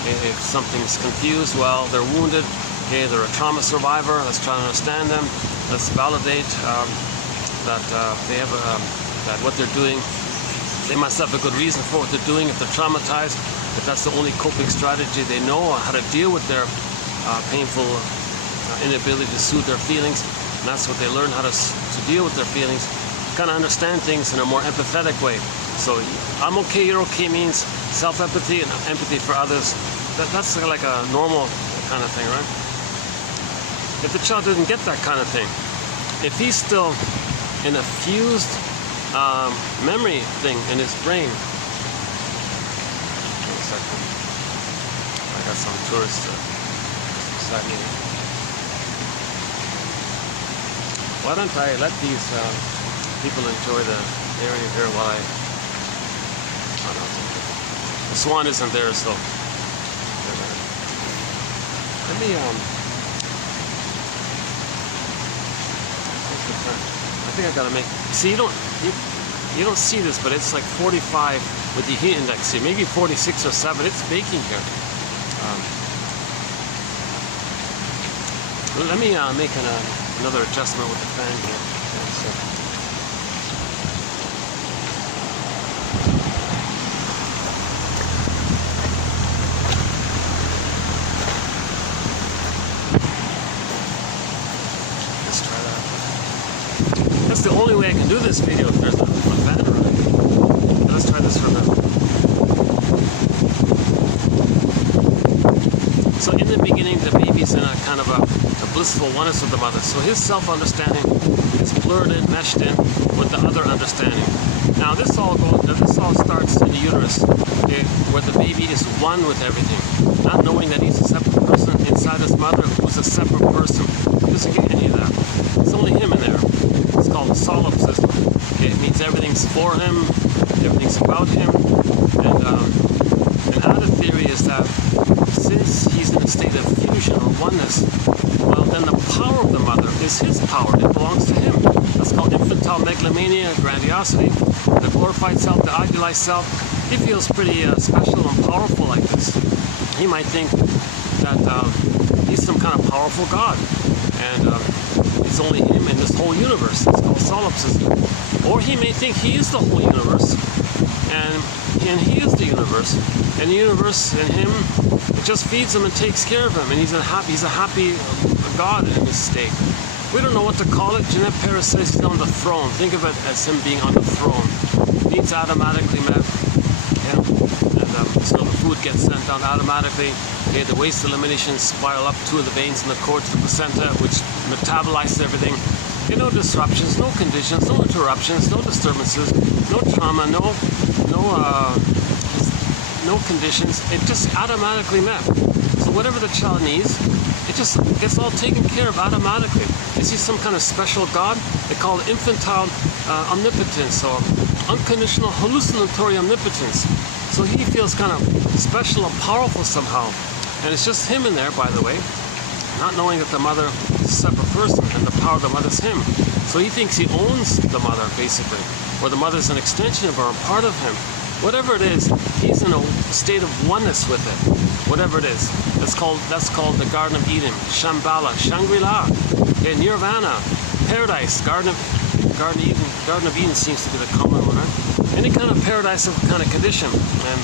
if something's confused, well, they're wounded. Okay, they're a trauma survivor. Let's try to understand them. Let's validate that they have that what they're doing. They must have a good reason for what they're doing if they're traumatized. If that's the only coping strategy they know, how to deal with their painful inability to soothe their feelings, and that's what they learn, how to deal with their feelings, kind of understand things in a more empathetic way. So I'm okay, you're okay means self-empathy and empathy for others. That's like a normal kind of thing, right? If the child doesn't get that kind of thing, if he's still in a fused memory thing in his brain. Wait a second. I got some tourists beside me. Why don't I let these people enjoy the area here while I... Oh, no, the swan isn't there, so... Let me... I think I gotta make... See, you don't see this, but it's like 45 with the heat index here. Maybe 46 or 7. It's baking here. Let me make another adjustment with the fan here. the only way I can do this video if there's a banner on it. Let's try this for a minute. So in the beginning, the baby's in a kind of a blissful oneness with the mother. So his self-understanding is blurred in, meshed in with the other understanding. Now this all starts in the uterus, okay, where the baby is one with everything, not knowing that he's a separate person inside his mother who's a separate person. He doesn't get any of that. It's only him in there. It's called solipsism. Okay, it means everything's for him, everything's about him, and another theory is that since he's in a state of fusion or oneness, well, then the power of the mother is his power. It belongs to him. That's called infantile megalomania, grandiosity, the glorified self, the idealized self. He feels pretty special and powerful like this. He might think that he's some kind of powerful God, and it's only him in this whole universe. It's called solipsism. Or he may think he is the whole universe, and he is the universe, and the universe and him, it just feeds him and takes care of him, and he's a happy God in his state. We don't know what to call it. Jeanette Paris says he's on the throne. Think of it as him being on the throne. Needs automatically met. Yeah. And so the food gets sent down automatically. Okay, the waste elimination spiral up to the veins and the cords, the placenta, which metabolizes everything. Okay, no disruptions, no conditions, no interruptions, no disturbances, no trauma, no conditions. It just automatically met. So whatever the child needs, it just gets all taken care of automatically. Is he some kind of special God? They call it infantile omnipotence or unconditional hallucinatory omnipotence. So he feels kind of special and powerful somehow. And it's just him in there, by the way, not knowing that the mother is a separate person and the power of the mother is him. So he thinks he owns the mother, basically, or the mother is an extension of her, a part of him. Whatever it is, he's in a state of oneness with it. Whatever it is, that's called the Garden of Eden, Shambhala, Shangri-La, okay, Nirvana, Paradise, Garden of Eden seems to be the common one, right? Any kind of paradise of kind of condition, and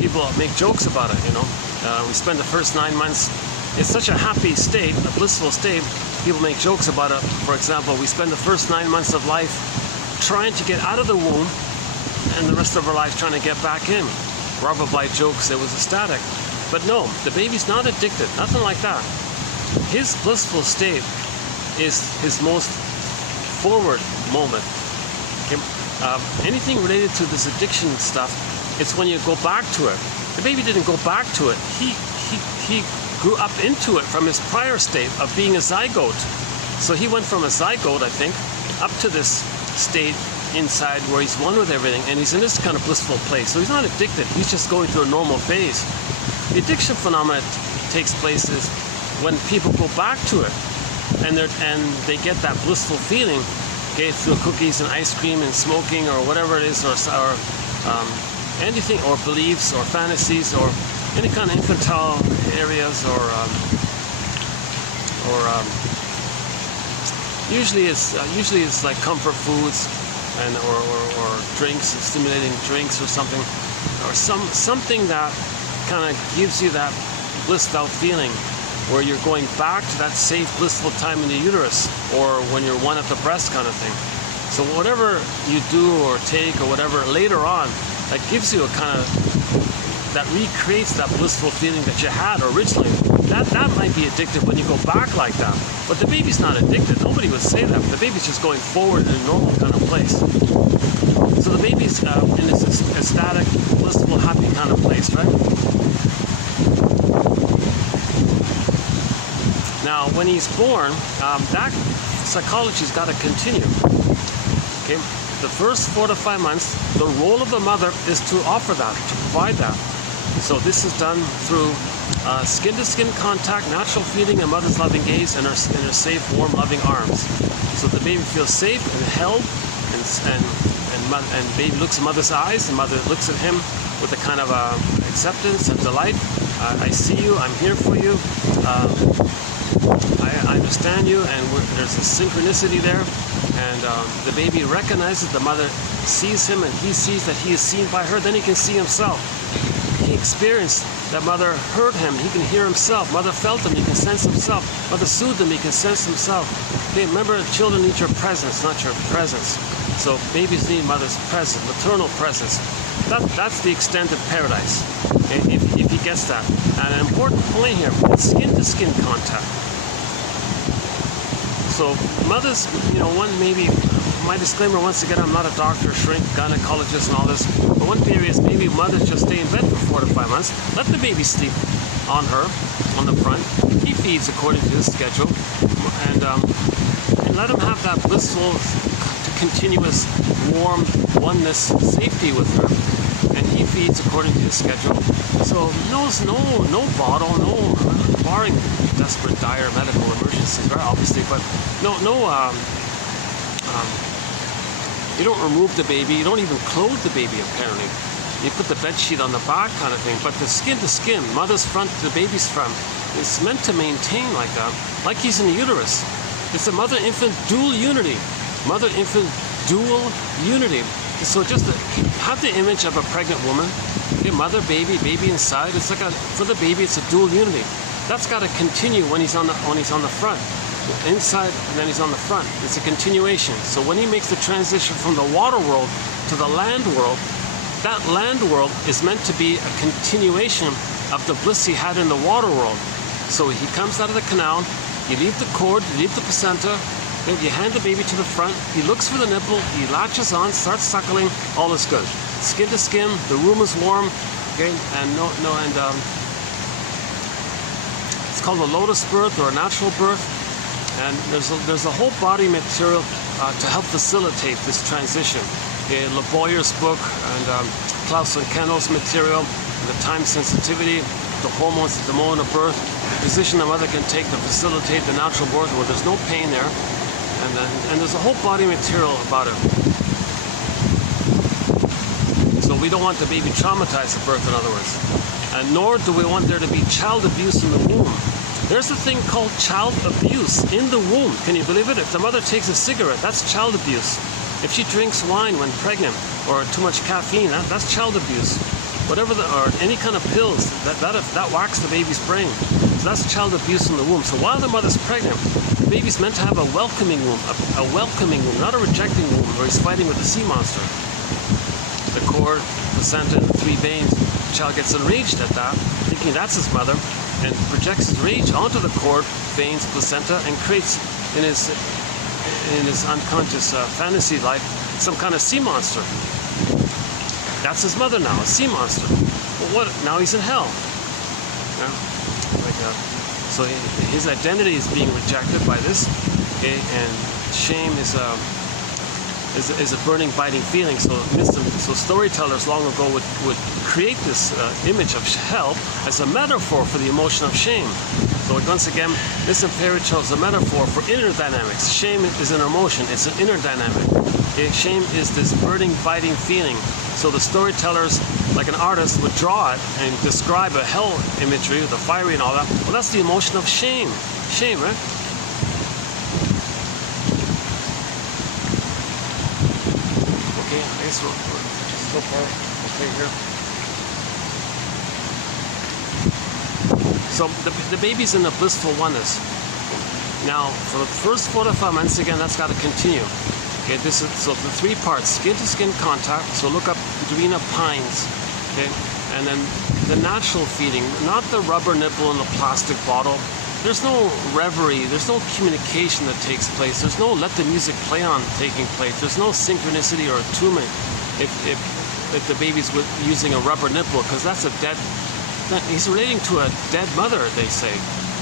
people make jokes about it. We spend the first 9 months. It's such a happy state, a blissful state. People make jokes about it. For example, we spend the first 9 months of life trying to get out of the womb, and the rest of our life trying to get back in. Robert Bly jokes it was ecstatic. But no, the baby's not addicted, nothing like that. His blissful state is his most forward moment. Okay? Anything related to this addiction stuff, it's when you go back to it. The baby didn't go back to it. He grew up into it from his prior state of being a zygote. So he went from a zygote, I think, up to this state inside where he's one with everything, and he's in this kind of blissful place. So he's not addicted, he's just going through a normal phase. The addiction phenomenon takes place is when people go back to it and they get that blissful feeling, okay, through cookies and ice cream and smoking or whatever it is, or anything, or beliefs or fantasies or any kind of infantile areas, usually it's like comfort foods and or drinks, stimulating drinks or something, or something that kind of gives you that blissed out feeling where you're going back to that safe blissful time in the uterus, or when you're one at the breast kind of thing. So whatever you do or take or whatever later on, that gives you a kind of, that recreates that blissful feeling that you had originally. That might be addictive when you go back like that. But the baby's not addicted. Nobody would say that. The baby's just going forward in a normal kind of place. So the baby's in this ecstatic, blissful, happy kind of place, right? Now, when he's born, that psychology's got to continue. Okay, the first 4 to 5 months, the role of the mother is to offer that, to provide that. So this is done through skin-to-skin contact, natural feeding, a mother's loving gaze, and her safe, warm, loving arms. So the baby feels safe and held, and baby looks at mother's eyes, and mother looks at him with a kind of acceptance and delight. I see you, I'm here for you, I understand you, and there's a synchronicity there, and the baby recognizes the mother sees him, and he sees that he is seen by her. Then he can see himself. He experienced that mother heard him, he can hear himself. Mother felt him, he can sense himself. Mother soothed him, he can sense himself. Okay, remember, children need your presence, not your presence. So babies need mother's presence, maternal presence. That's the extended paradise, okay, if he gets that. And an important point here, it's skin-to-skin contact. So mothers, my disclaimer once again, I'm not a doctor, shrink, gynecologist and all this, but one theory is maybe mothers just stay in bed for 4 to 5 months, let the baby sleep on her, on the front, he feeds according to his schedule, and let him have that blissful, continuous, warm oneness, safety with her, and he feeds according to his schedule. So no bottle, barring desperate, dire medical emergencies, right, obviously, but you don't remove the baby, you don't even clothe the baby apparently. You put the bed sheet on the back kind of thing, but the skin to skin, mother's front to the baby's front, is meant to maintain like that, like he's in the uterus. It's a mother-infant dual unity. Mother-infant dual unity. So just have the image of a pregnant woman, okay, mother, baby inside. It's like for the baby, it's a dual unity. That's got to continue when he's on the front, inside, and then he's on the front. It's a continuation. So when he makes the transition from the water world to the land world, that land world is meant to be a continuation of the bliss he had in the water world. So he comes out of the canal, you leave the cord, you leave the placenta, then you hand the baby to the front, he looks for the nipple, he latches on, starts suckling, all is good. Skin to skin, the room is warm, okay, and it's called a lotus birth or a natural birth, and there's a whole body material to help facilitate this transition. Okay, Le Boyer's book and Klaus and Kennel's material, the time sensitivity, the hormones at the moment of birth, the position the mother can take to facilitate the natural birth where there's no pain there, and there's a whole body material about it. So we don't want the baby traumatized at birth, in other words, and nor do we want there to be child abuse in the womb. There's a thing called child abuse in the womb. Can you believe it? If the mother takes a cigarette, that's child abuse. If she drinks wine when pregnant or too much caffeine, that's child abuse. Whatever or any kind of pills that whacks the baby's brain. So that's child abuse in the womb. So while the mother's pregnant, the baby's meant to have a welcoming womb, a welcoming womb, not a rejecting womb where he's fighting with the sea monster. The cord, placenta, and the 3 veins. The child gets enraged at that, thinking that's his mother, and projects his rage onto the cord, veins, placenta, and creates in his unconscious fantasy life some kind of sea monster. That's his mother now, a sea monster. Well, what? Now he's in hell. Yeah? So his identity is being rejected by this, okay? And shame is a burning, biting feeling. So storytellers long ago would create this image of hell as a metaphor for the emotion of shame. So once again, this in fairy tale is a metaphor for inner dynamics. Shame is an emotion, it's an inner dynamic. Okay? Shame is this burning, biting feeling. So the storytellers, like an artist, would draw it and describe a hell imagery, the fiery and all that. Well, that's the emotion of shame. Shame, right? Okay, I guess we're so far okay here. So the baby's in a blissful oneness. Now, for the first 4 to 5 months, again, that's got to continue. Okay, this is so the 3 parts: skin-to-skin contact. So look up Dwena Pines. Okay, and then the natural feeding, not the rubber nipple in the plastic bottle. There's no reverie. There's no communication that takes place. There's no let the music play on taking place. There's no synchronicity or attunement if the baby's using a rubber nipple, because that's a dead. He's relating to a dead mother, they say.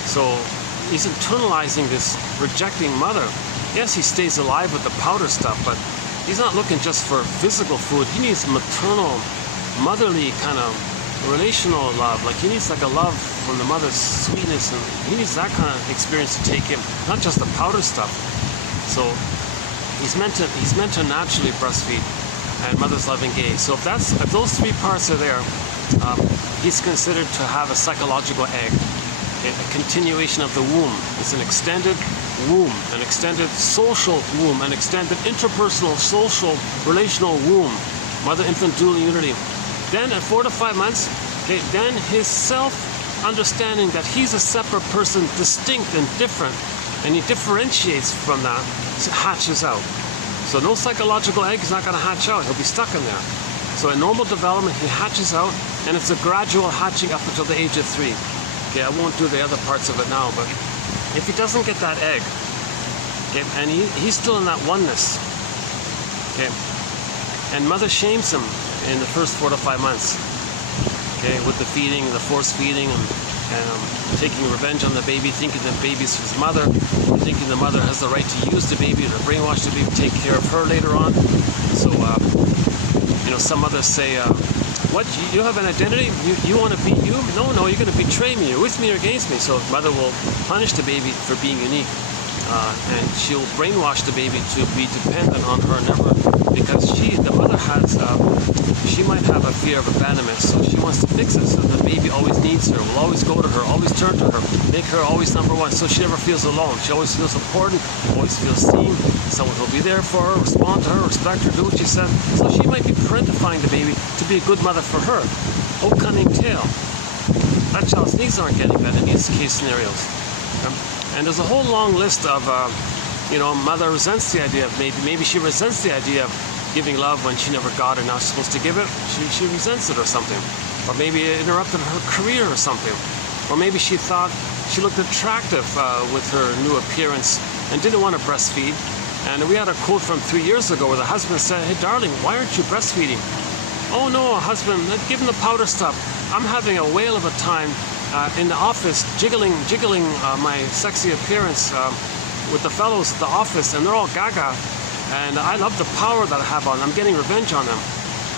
So he's internalizing this rejecting mother. Yes, he stays alive with the powder stuff, but he's not looking just for physical food. He needs maternal, motherly kind of relational love. Like he needs like a love from the mother's sweetness, and he needs that kind of experience to take him, not just the powder stuff. So he's meant to naturally breastfeed, and mother's love engage. So if those 3 parts are there, he's considered to have a psychological egg, a continuation of the womb. It's an extended womb, an extended social womb, an extended interpersonal, social, relational womb. Mother-infant dual unity. Then at 4 to 5 months, Okay, then his self-understanding that he's a separate person, distinct and different, and he differentiates from that, hatches out. So no psychological egg is not going to hatch out. He'll be stuck in there. So in normal development, he hatches out, and it's a gradual hatching up until the age of 3. Okay, I won't do the other parts of it now, but if he doesn't get that egg, okay, and he's still in that oneness, okay, and mother shames him in the first 4 to 5 months, okay, with the feeding, the force feeding, and taking revenge on the baby, thinking the baby's his mother, thinking the mother has the right to use the baby, to brainwash the baby, take care of her later on. So, you know, some others say, what, you have an identity? You want to be you? No, you're going to betray me. You're with me or against me. So mother will punish the baby for being unique. And she'll brainwash the baby to be dependent on her, never, because the mother has, she might have a fear of abandonment, so she wants to fix it so the baby always needs her, will always go to her, always turn to her, make her always number one, so she never feels alone. She always feels important, always feels seen, someone will be there for her, respond to her, respect her, do what she said. So she might be parentifying the baby to be a good mother for her. Oh, cunning tale. That child's needs aren't getting that in these case scenarios. And there's a whole long list of, you know, mother resents the idea of maybe she resents the idea of giving love when she never got it, now she's supposed to give it. She resents it or something. Or maybe it interrupted her career or something. Or maybe she thought she looked attractive with her new appearance and didn't want to breastfeed. And we had a quote from 3 years ago where the husband said, "Hey darling, why aren't you breastfeeding?" "Oh no, husband, give him the powder stuff. I'm having a whale of a time in the office, jiggling my sexy appearance with the fellows at the office, and they're all gaga, and I love the power that I have on them. I'm getting revenge on them."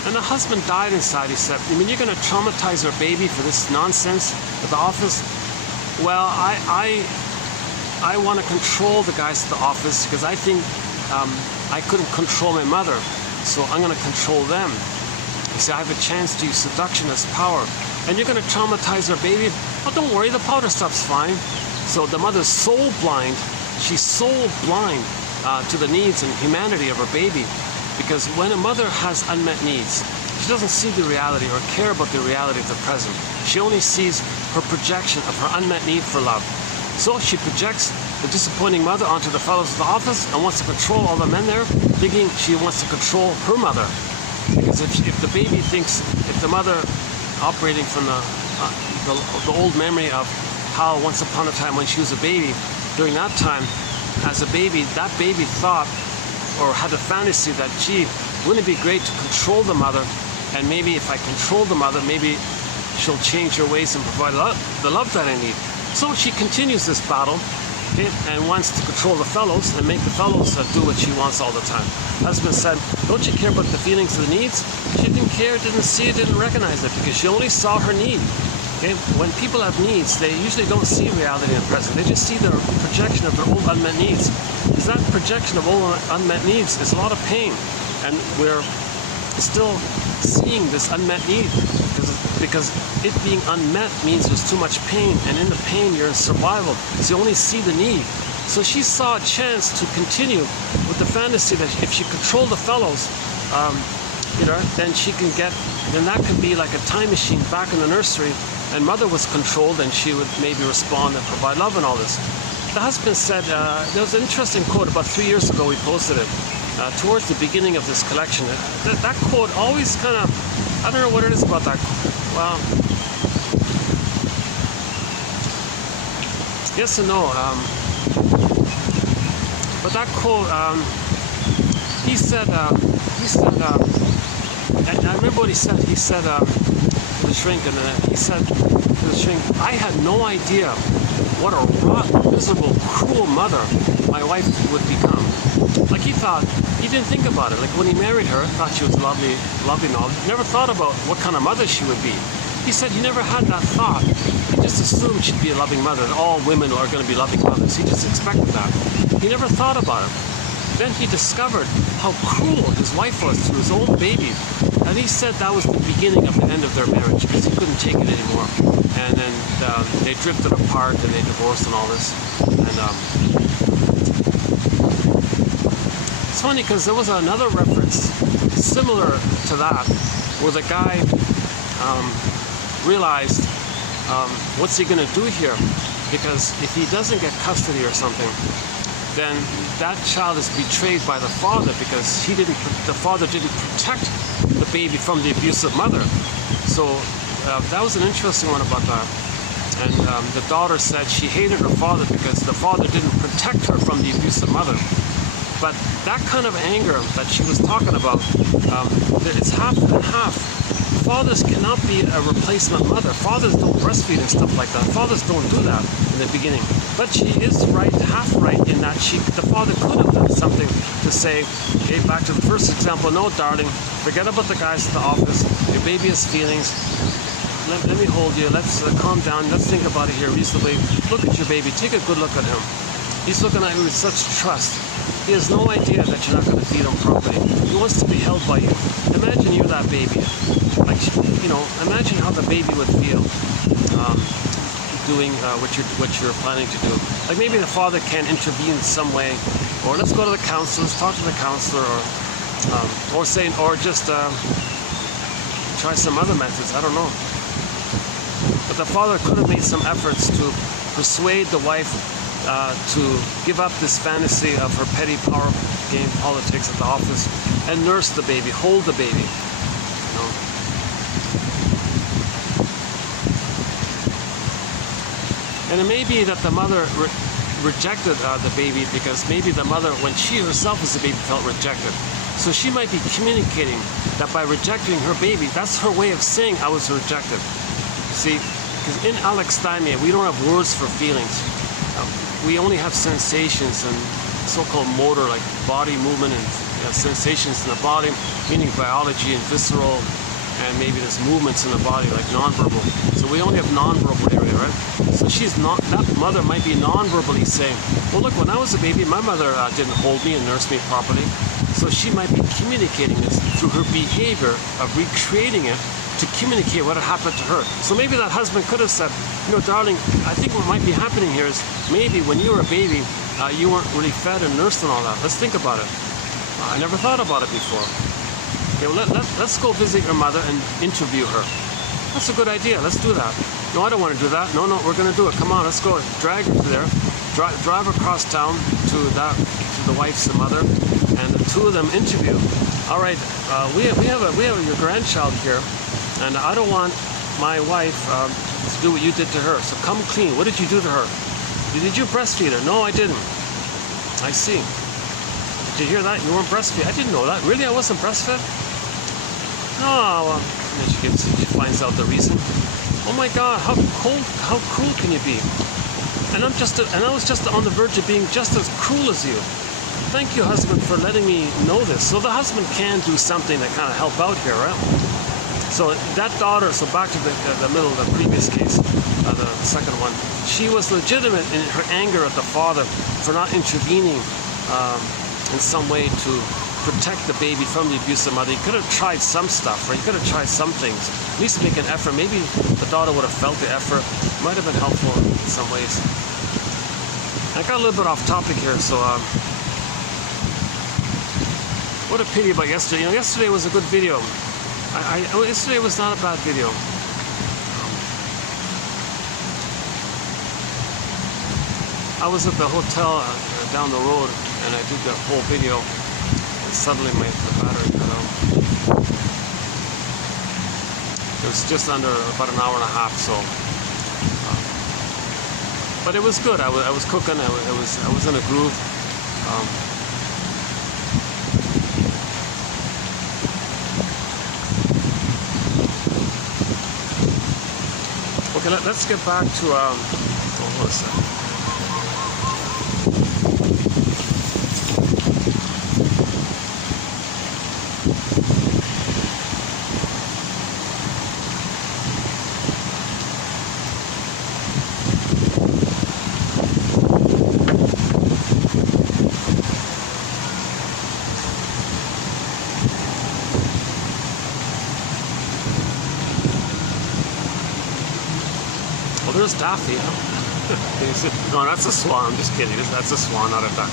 And the husband died inside. He said, "You mean you're going to traumatize our baby for this nonsense at the office?" "Well, I want to control the guys at the office because I think I couldn't control my mother, so I'm going to control them." He said, "I have a chance to use seduction as power. And you're going to traumatize our baby?" "Oh, don't worry, the powder stuff's fine." So the mother's soul blind. She's soul blind to the needs and humanity of her baby. Because when a mother has unmet needs, she doesn't see the reality or care about the reality of the present. She only sees her projection of her unmet need for love. So she projects the disappointing mother onto the fellows of the office and wants to control all the men there, thinking she wants to control her mother. Because if the baby thinks, if the mother operating from the old memory of how once upon a time when she was a baby, during that time, as a baby, that baby thought or had a fantasy that, gee, wouldn't it be great to control the mother, and maybe if I control the mother, maybe she'll change her ways and provide the love that I need. So she continues this battle, okay, and wants to control the fellows and make the fellows do what she wants all the time. Husband said, "Don't you care about the feelings and the needs?" She didn't care, didn't see it, didn't recognize it, because she only saw her need. Okay? When people have needs, they usually don't see reality in the present. They just see their projection of their old unmet needs. Because that projection of old unmet needs is a lot of pain. And we're still seeing this unmet need because it being unmet means there's too much pain. And in the pain, you're in survival. So you only see the need. So she saw a chance to continue with the fantasy that if she controlled the fellows, you know, then that could be like a time machine back in the nursery, and mother was controlled, and she would maybe respond and provide love and all this. The husband said, there was an interesting quote about 3 years ago, we posted it, towards the beginning of this collection. That quote always kind of, I don't know what it is about that quote. Well, yes and no. But that quote, he said, and I remember what he said. He said to the shrink, and he said to the shrink, "I had no idea what a rotten, miserable, cruel mother my wife would become." Like he didn't think about it. Like when he married her, thought she was lovely and all. Never thought about what kind of mother she would be. He said he never had that thought. He just assumed she'd be a loving mother, and all women are going to be loving mothers. He just expected that. He never thought about it. Then he discovered how cruel his wife was to his own baby. And he said that was the beginning of the end of their marriage, because he couldn't take it anymore. And then they drifted apart, and they divorced and all this. And it's funny, because there was another reference similar to that, where the guy realized, what's he going to do here? Because if he doesn't get custody or something, then that child is betrayed by the father, because the father didn't protect the baby from the abusive mother. So that was an interesting one about that. And the daughter said she hated her father because the father didn't protect her from the abusive mother. But that kind of anger that she was talking about, it's half and half. Fathers cannot be a replacement mother. Fathers don't breastfeed and stuff like that. Fathers don't do that in the beginning. But she is right, half right, in that the father could have done something to say, okay, back to the first example, no, darling, forget about the guys at the office. Your baby has feelings. Let me hold you. Let's calm down. Let's think about it here reasonably. Look at your baby. Take a good look at him. He's looking at you with such trust. He has no idea that you're not going to feed him properly. He wants to be held by you. Imagine you're that baby. Like, imagine how the baby would feel doing what you're planning to do. Like maybe the father can intervene in some way, or let's go to the counselor, let's talk to the counselor, or just try some other methods. I don't know. But the father could have made some efforts to persuade the wife to give up this fantasy of her petty power game politics at the office and nurse the baby, hold the baby. And it may be that the mother rejected the baby because maybe the mother, when she herself as a baby, felt rejected. So she might be communicating that by rejecting her baby, that's her way of saying I was rejected. See, because in alexithymia, we don't have words for feelings. We only have sensations and so-called motor, like body movement and sensations in the body, meaning biology and visceral, and maybe there's movements in the body like nonverbal. So we only have nonverbal area, right? So that mother might be nonverbally saying, well, look, when I was a baby, my mother didn't hold me and nurse me properly. So she might be communicating this through her behavior of recreating it to communicate what had happened to her. So maybe that husband could have said, darling, I think what might be happening here is maybe when you were a baby, you weren't really fed and nursed and all that. Let's think about it. I never thought about it before. Okay, well, let's go visit your mother and interview her. That's a good idea. Let's do that. No, I don't want to do that. No, we're going to do it. Come on, let's go. Drag her to there. Drive across town to the wife's mother, and the two of them interview. All right, we have your grandchild here, and I don't want my wife to do what you did to her. So come clean. What did you do to her? Did you breastfeed her? No, I didn't. I see. Did you hear that? You weren't breastfeed. I didn't know that. Really, I wasn't breastfed? No. Well, and then she finds out the reason. Oh my God! How cruel can you be? And I was just on the verge of being just as cruel as you. Thank you, husband, for letting me know this. So the husband can do something to kind of help out here, right? So that daughter, so back to the middle of the previous case, the second one, she was legitimate in her anger at the father for not intervening in some way to protect the baby from the abusive mother. He could have tried some stuff, right? He could have tried some things. At least make an effort. Maybe the daughter would have felt the effort. Might have been helpful in some ways. I got a little bit off topic here, so what a pity about yesterday. Yesterday was a good video. Yesterday was not a bad video. I was at the hotel down the road, and I did the whole video, and suddenly the battery cut out. It was just under about an hour and a half, so. But it was good. I was cooking. I was in a groove. Okay, let's get back to hold on a second. There's Daffy. No, that's a swan. I'm just kidding. That's a swan, not a duck.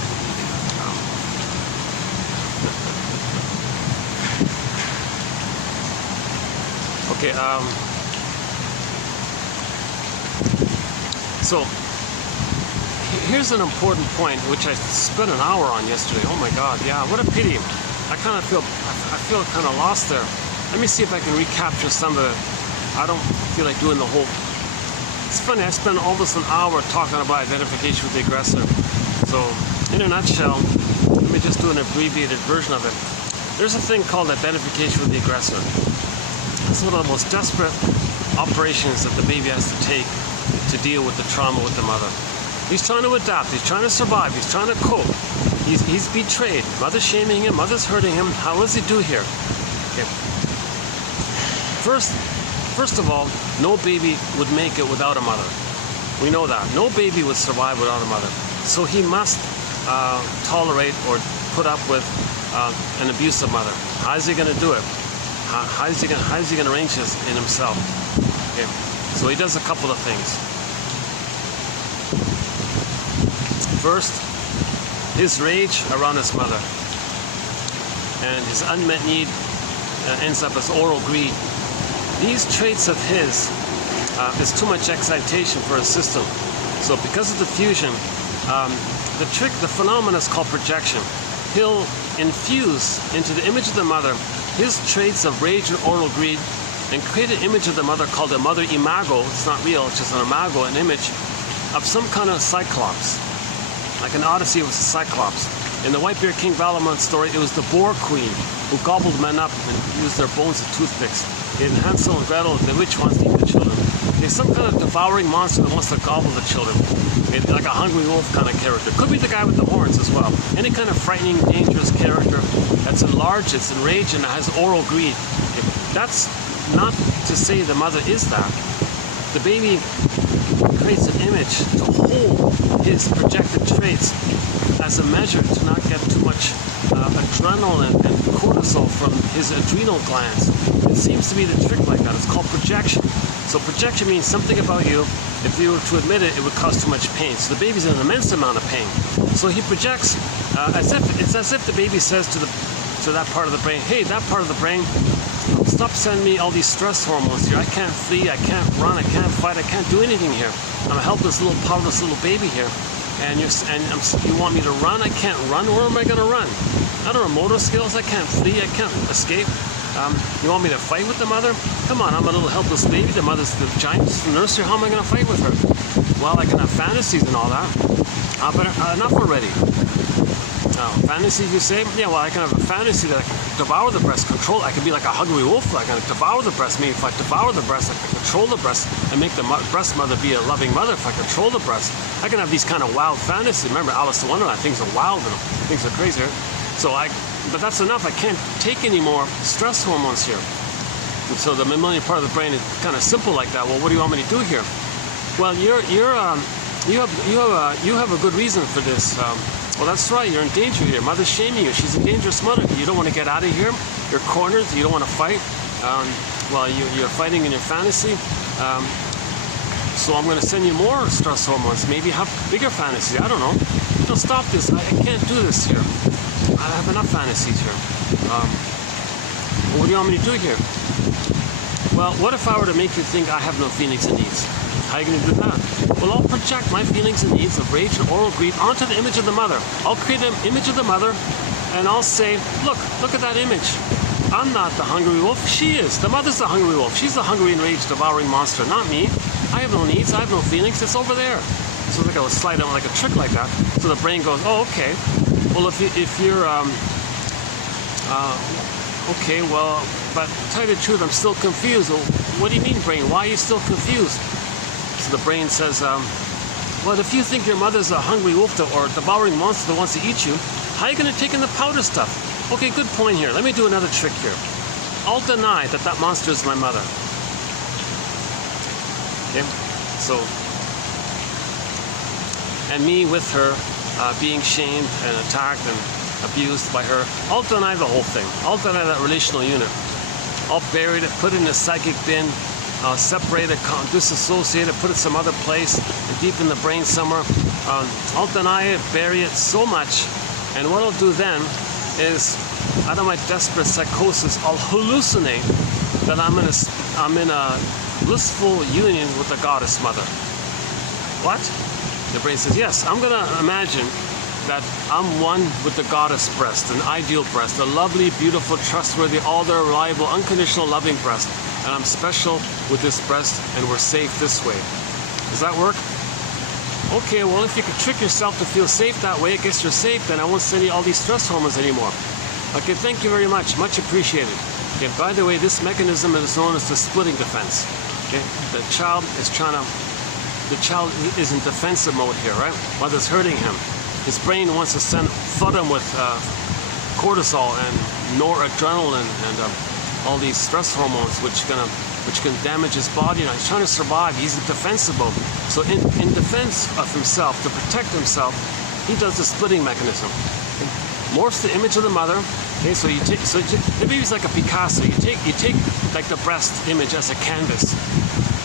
Okay. So here's an important point, which I spent an hour on yesterday. Oh my God, yeah, what a pity. I feel kind of lost there. Let me see if I can recapture some of it. I don't feel like doing the whole. It's funny, I spent almost an hour talking about identification with the aggressor. So, in a nutshell, let me just do an abbreviated version of it. There's a thing called identification with the aggressor. It's one of the most desperate operations that the baby has to take to deal with the trauma with the mother. He's trying to adapt, he's trying to survive, he's trying to cope. He's betrayed. Mother's shaming him, mother's hurting him. How does he do here? Okay. First of all, no baby would make it without a mother. We know that. No baby would survive without a mother. So he must tolerate or put up with an abusive mother. How is he going to do it? How is he going to arrange this in himself? Okay. So he does a couple of things. First, his rage around his mother and his unmet need ends up as oral greed. These traits of his is too much excitation for his system. So because of the fusion, the phenomenon is called projection. He'll infuse into the image of the mother his traits of rage and oral greed and create an image of the mother called a mother imago. It's not real, it's just an imago, an image of some kind of cyclops. Like in Odyssey, it was a cyclops. In the Whitebeard King Valamon story, it was the boar queen who gobbled men up and used their bones as toothpicks. In Hansel and Gretel, the witch wants to eat the children. There's some kind of devouring monster that wants to gobble the children. It's like a hungry wolf kind of character. Could be the guy with the horns as well. Any kind of frightening, dangerous character that's enlarged, it's enraged, and has oral greed. That's not to say the mother is that. The baby creates an image to hold his projected traits as a measure to not get too much adrenaline and cortisol from his adrenal glands. It seems to be the trick like that. It's called projection. So projection means something about you. If you were to admit it, it would cause too much pain. So the baby's in an immense amount of pain. So he projects as if the baby says to that part of the brain, hey, that part of the brain, stop sending me all these stress hormones here. I can't flee, I can't run, I can't fight, I can't do anything here. I'm a helpless little powerless little baby here. And you want me to run? I can't run. Where am I going to run? I don't have motor skills. I can't flee. I can't escape. You want me to fight with the mother? Come on, I'm a little helpless baby. The mother's the giant from the nursery. How am I going to fight with her? Well, I can have fantasies and all that. But enough already. Fantasies, you say? Yeah, well, I can have a fantasy that I can devour the breast, control. I can be like a hungry wolf. I can devour the breast. Maybe if I devour the breast, I can control the breast and make the breast mother be a loving mother. If I control the breast, I can have these kind of wild fantasies. Remember, Alice in Wonderland, things are wild and things are crazier. But that's enough. I can't take any more stress hormones here. And so the mammalian part of the brain is kind of simple like that. Well, what do you want me to do here? Well, you have a good reason for this. Well, that's right. You're in danger here. Mother's shaming you. She's a dangerous mother. You don't want to get out of here. You're cornered. You don't want to fight. Well, you're fighting in your fantasy. So I'm going to send you more stress hormones. Maybe have bigger fantasies. I don't know. No, stop this. I can't do this here. I have enough fantasies here. What do you want me to do here? Well, what if I were to make you think I have no feelings and needs? How are you going to do that? Well, I'll project my feelings and needs of rage and oral greed onto the image of the mother. I'll create an image of the mother, and I'll say, look at that image. I'm not the hungry wolf. She is. The mother's the hungry wolf. She's the hungry, enraged, devouring monster, not me. I have no needs. I have no feelings. It's over there. So it's like I would slide on like a trick like that. So the brain goes, oh, okay. Well, if you're okay, well, but to tell you the truth, I'm still confused. Well, what do you mean, brain? Why are you still confused? So the brain says, well, if you think your mother's a hungry wolf or a devouring monster that wants to eat you, how are you going to take in the powder stuff? Okay, good point here. Let me do another trick here. I'll deny that monster is my mother. Okay, so, and me with her being shamed and attacked and abused by her, I'll deny the whole thing. I'll deny that relational unit. I'll bury it, put it in a psychic bin, separate it, disassociate it, put it some other place, deep in the brain somewhere. I'll deny it, bury it so much, and what I'll do then is, out of my desperate psychosis, I'll hallucinate that I'm in a blissful union with the goddess mother. What? The brain says, yes, I'm going to imagine that I'm one with the goddess breast, an ideal breast, a lovely, beautiful, trustworthy, all there, reliable, unconditional, loving breast. And I'm special with this breast, and we're safe this way. Does that work? Okay, well, if you could trick yourself to feel safe that way, I guess you're safe, then I won't send you all these stress hormones anymore. Okay, thank you very much. Much appreciated. Okay, by the way, this mechanism is known as the splitting defense. Okay, the child is in defensive mode here, right? Mother's hurting him. His brain wants to flood him with cortisol and noradrenaline and all these stress hormones, which can damage his body. He's trying to survive. He's in defensive mode. So in defense of himself, to protect himself, he does the splitting mechanism. Okay? Morphs the image of the mother. Okay, so the baby's like a Picasso. You take like the breast image as a canvas.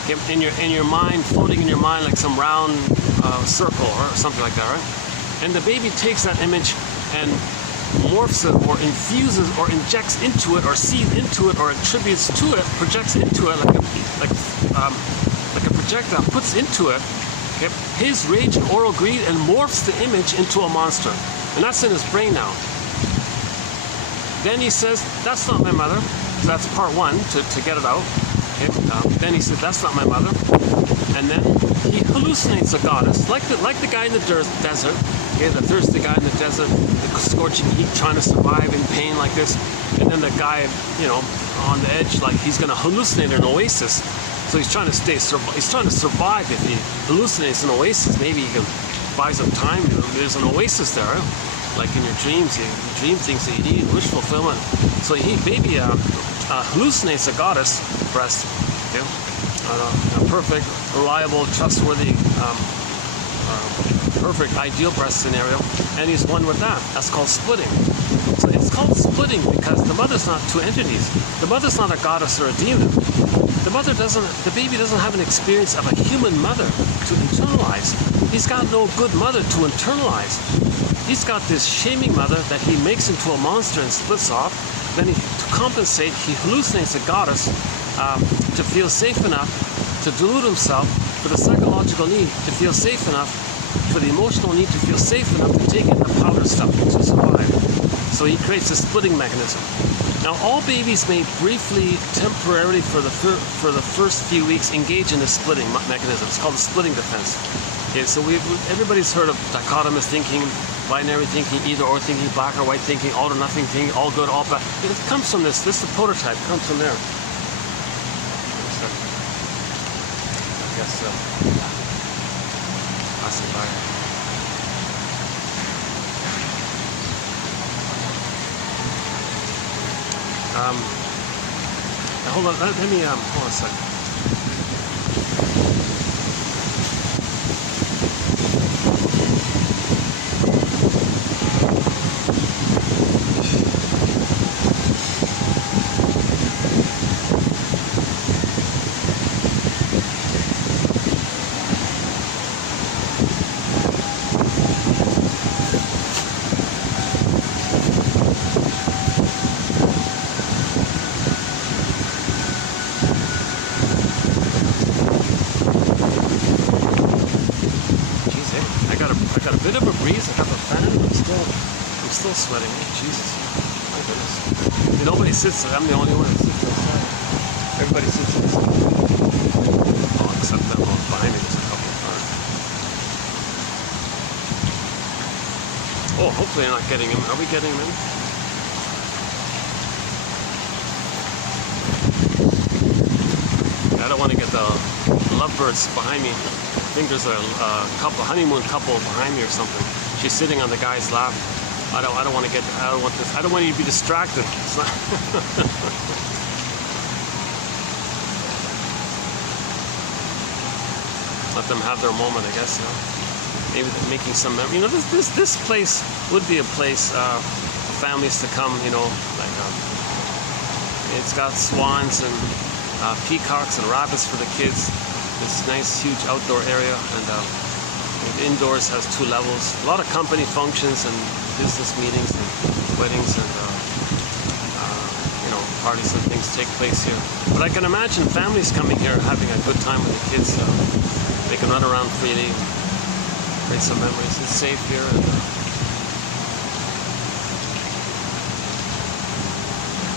Okay, in your mind, floating in your mind like some round circle or something like that, right? And the baby takes that image and morphs it or infuses or injects into it or sees into it or attributes to it, projects into it like a projectile, puts into it, okay, his rage and oral greed, and morphs the image into a monster. And that's in his brain now. Then he says, that's not my mother. So that's part one, to get it out. Okay. Then he says, that's not my mother. And then he hallucinates a goddess, like the guy in the desert. Okay, the thirsty guy in the desert, the scorching heat, trying to survive in pain like this. And then the guy, on the edge, like he's going to hallucinate an oasis. So he's trying to he's trying to survive. If he hallucinates an oasis, maybe he can buy some time. There's an oasis there, right? Like in your dreams, you dream things that you need, wish fulfillment. So baby hallucinates a goddess breast, okay? A perfect, reliable, trustworthy, perfect, ideal breast scenario, and he's one with that. That's called splitting. So it's called splitting because the mother's not two entities. The mother's not a goddess or a demon. The baby doesn't have an experience of a human mother to internalize. He's got no good mother to internalize. He's got this shaming mother that he makes into a monster and splits off. Then to compensate, he hallucinates a goddess to feel safe enough to delude himself for the psychological need to feel safe enough, for the emotional need to feel safe enough to take in the powder stuff to survive. So he creates a splitting mechanism. Now, all babies may briefly, temporarily, for the first few weeks, engage in this splitting mechanism. It's called the splitting defense. Okay, so everybody's heard of dichotomous thinking, binary thinking, either or thinking, black or white thinking, all or nothing thinking, all good, all bad. It comes from this. This is the prototype. It comes from there. I guess so. Passing by. Hold on. Let me hold on a second. Sweating. Jesus. My goodness. Nobody sits there. I'm the only one that sits outside. Everybody sits inside. Oh, except that one behind me. There's a couple of cars. Oh, hopefully you're not getting him. Are we getting him in? I don't want to get the lovebirds behind me. I think there's a honeymoon couple behind me or something. She's sitting on the guy's lap. I don't want to get. I don't want this. I don't want you to be distracted. It's not Let them have their moment, I guess. Maybe they're making some memory. This place would be a place for families to come. Like it's got swans and peacocks and rabbits for the kids. This nice, huge outdoor area, and indoors has 2 levels. A lot of company functions and business meetings and weddings and parties and things take place here. But I can imagine families coming here having a good time with the kids. They can run around freely, create some memories. It's safe here. And,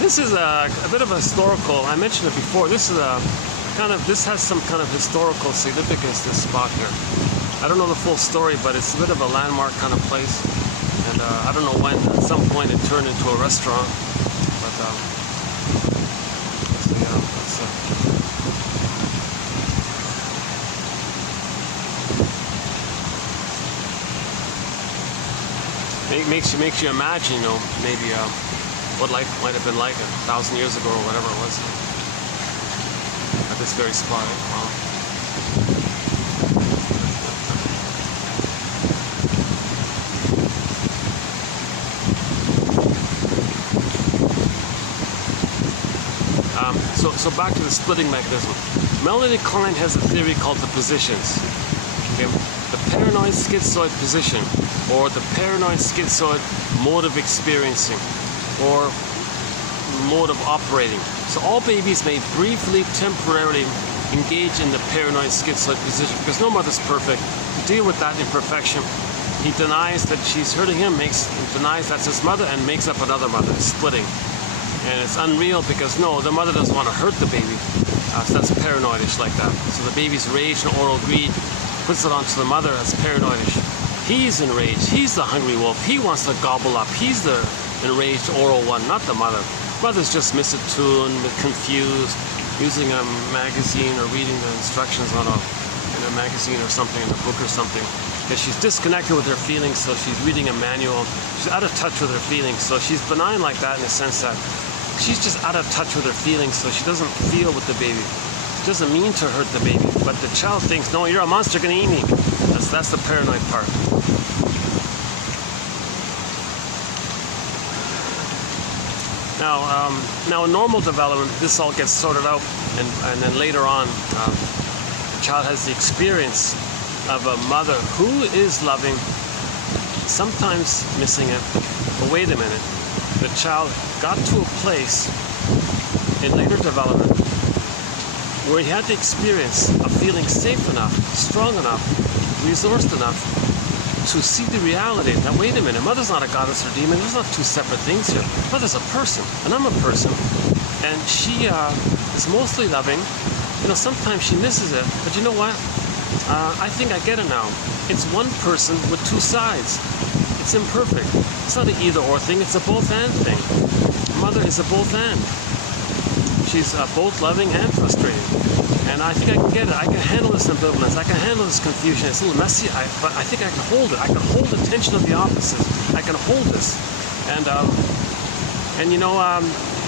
this is a bit of a historical. I mentioned it before. This is this has some kind of historical significance. This spot here. I don't know the full story, but it's a bit of a landmark kind of place. And I don't know when. At some point, it turned into a restaurant. But so yeah, makes you imagine, you know, maybe what life might have been like 1,000 years ago or whatever it was at this very spot. Wow. So back to the splitting mechanism. Melanie Klein has a theory called the positions. Okay? The paranoid schizoid position, or the paranoid schizoid mode of experiencing, or mode of operating. So all babies may briefly, temporarily engage in the paranoid schizoid position because no mother's perfect. To deal with that imperfection, he denies that she's hurting him, denies that's his mother, and makes up another mother, splitting. And it's unreal because no, the mother doesn't want to hurt the baby. So that's paranoidish like that. So the baby's rage and oral greed puts it onto the mother as paranoidish. He's enraged. He's the hungry wolf. He wants to gobble up. He's the enraged oral one, not the mother. Mother's just misattuned, confused, using a magazine or reading the instructions in a magazine or something, in a book or something. Because she's disconnected with her feelings, so she's reading a manual. She's out of touch with her feelings. So she's benign like that in the sense that she's just out of touch with her feelings, so she doesn't feel with the baby. She doesn't mean to hurt the baby, but the child thinks, no, you're a monster, gonna eat me. That's the paranoid part. Now in normal development, this all gets sorted out, and then later on, the child has the experience of a mother who is loving, sometimes missing it. But wait a minute, the child got to a place in later development where he had the experience of feeling safe enough, strong enough, resourced enough to see the reality that, wait a minute, mother's not a goddess or demon. There's not two separate things here. Mother's a person, and I'm a person, and she is mostly loving. You know, sometimes she misses it, but you know what? I think I get it now. It's one person with two sides. It's imperfect. It's not an either-or thing. It's a both-and thing. Mother is a both-and. She's both loving and frustrating. And I think I can get it. I can handle this ambivalence. I can handle this confusion. It's a little messy, but I think I can hold it. I can hold the tension of the opposites. I can hold this. And you know,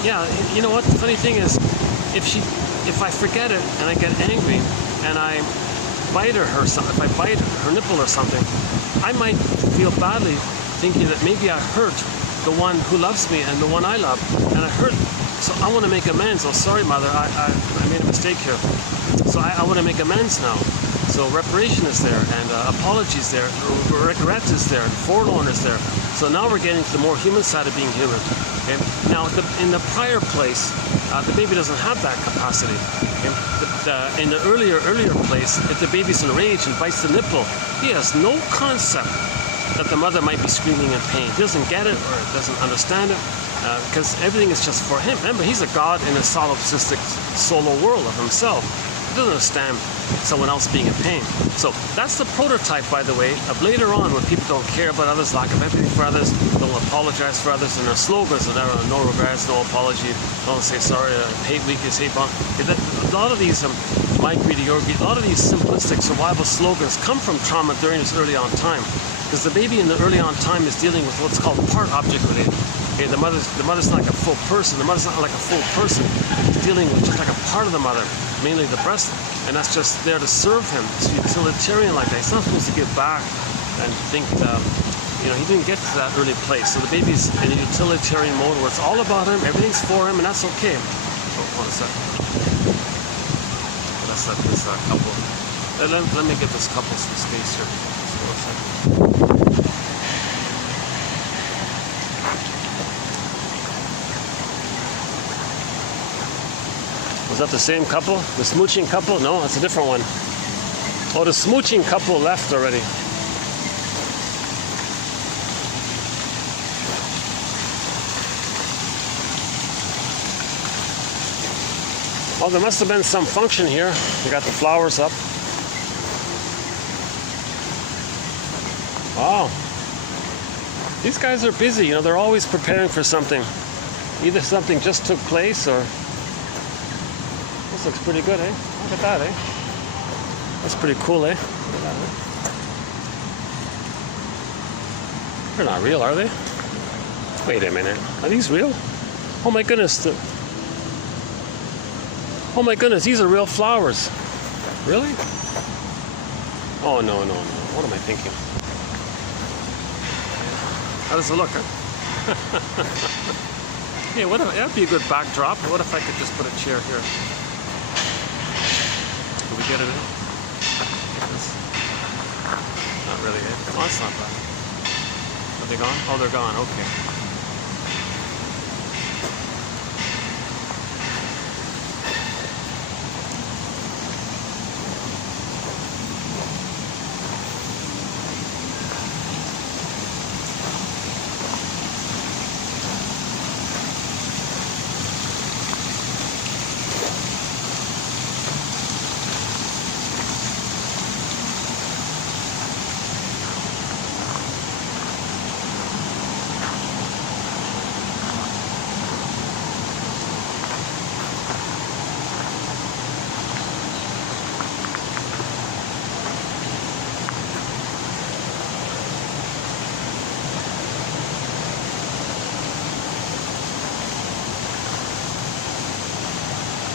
yeah, you know what? The funny thing is, if I forget it and I get angry and I bite her or something, if I bite her nipple or something, I might feel badly thinking that maybe I hurt the one who loves me and the one I love, and I hurt. So I want to make amends. Oh, sorry, mother, I made a mistake here. So I want to make amends now. So reparation is there, and apologies there, regret is there, and forlorn is there. So now we're getting to the more human side of being human. Okay? Now, in the prior place, the baby doesn't have that capacity. Okay? In the earlier place, if the baby's enraged and bites the nipple, he has no concept that the mother might be screaming in pain. He doesn't get it or doesn't understand it because everything is just for him. Remember, he's a god in a solipsistic solo world of himself. He doesn't understand someone else being in pain. So that's the prototype, by the way, of later on when people don't care about others, lack of empathy for others, don't apologize for others, and their slogans are no regrets, no apology, don't say sorry, hate weakness, hate bond. A lot of these, my greedy, your greedy, a lot of these simplistic survival slogans come from trauma during this early on time. Because the baby in the early on time is dealing with what's called part object related. Okay, the mother's not like a full person. The mother's not like a full person. He's dealing with just like a part of the mother, mainly the breast, and that's just there to serve him. It's utilitarian like that. He's not supposed to give back and think, you know, he didn't get to that early place. So the baby's in a utilitarian mode where it's all about him, everything's for him, and that's okay. Oh, hold a second. Let's let this couple. Let me give this couple some space here. Just hold a second. Was that the same couple? The smooching couple? No, that's a different one. Oh, the smooching couple left already. Oh, there must have been some function here. We got the flowers up. Wow. These guys are busy, you know, they're always preparing for something. Either something just took place or... This looks pretty good, eh? Look at that, eh? That's pretty cool, eh? Look at that, eh? They're not real, are they? Wait a minute. Are these real? Oh my goodness. Oh my goodness, these are real flowers. Really? Oh, no, no, no. What am I thinking? How does it look, huh? Yeah, what if, that'd be a good backdrop. What if I could just put a chair here? Can we get it in? Like this? Not really, eh? Oh, it's not bad. Are they gone? Oh, they're gone. Okay.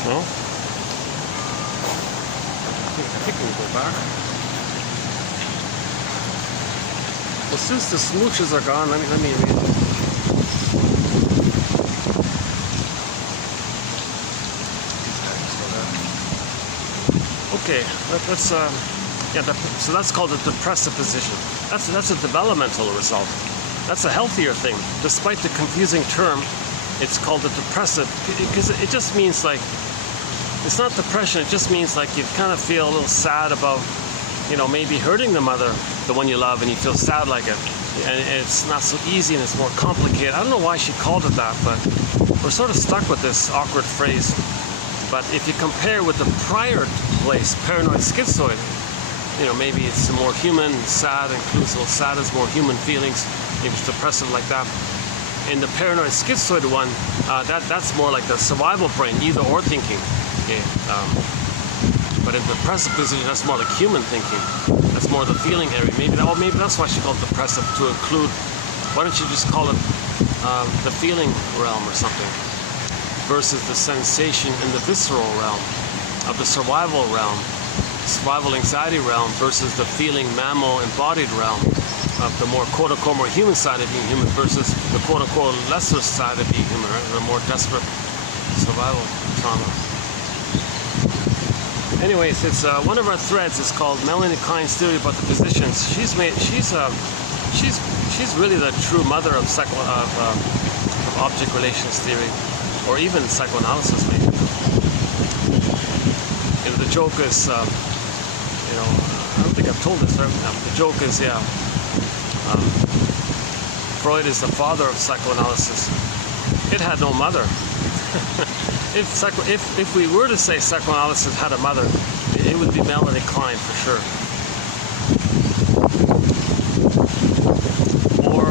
No? I think we can go back. Well, since the smooches are gone, let me read it. Okay, let's yeah. So that's called a depressive position. That's a developmental result. That's a healthier thing. Despite the confusing term, it's called a depressive because it just means like. It's not depression, it just means like you kind of feel a little sad about, you know, maybe hurting the mother, the one you love, and you feel sad like it. And it's not so easy and it's more complicated. I don't know why she called it that, but we're sort of stuck with this awkward phrase. But if you compare with the prior place, paranoid schizoid, you know, maybe it's more human, sad, includes a little sadness, more human feelings, maybe it's depressive like that. In the paranoid schizoid one, that's more like the survival brain, either or thinking. Okay, but in the depressive position, that's more like human thinking. That's more the feeling area. Maybe that's why she called it depressive, to include. Why don't you just call it the feeling realm or something, versus the sensation in the visceral realm of the survival realm, survival anxiety realm, versus the feeling mammal embodied realm of the more quote-unquote more human side of being human versus the quote-unquote lesser side of being human, right? The more desperate survival trauma. Anyways, it's one of our threads is called Melanie Klein's theory about the positions. She's really the true mother of object relations theory, or even psychoanalysis maybe. You know, the joke is, you know, I don't think I've told this, right? The joke is, yeah, Freud is the father of psychoanalysis. It had no mother. If we were to say psychoanalysis had a mother, it would be Melanie Klein for sure. Or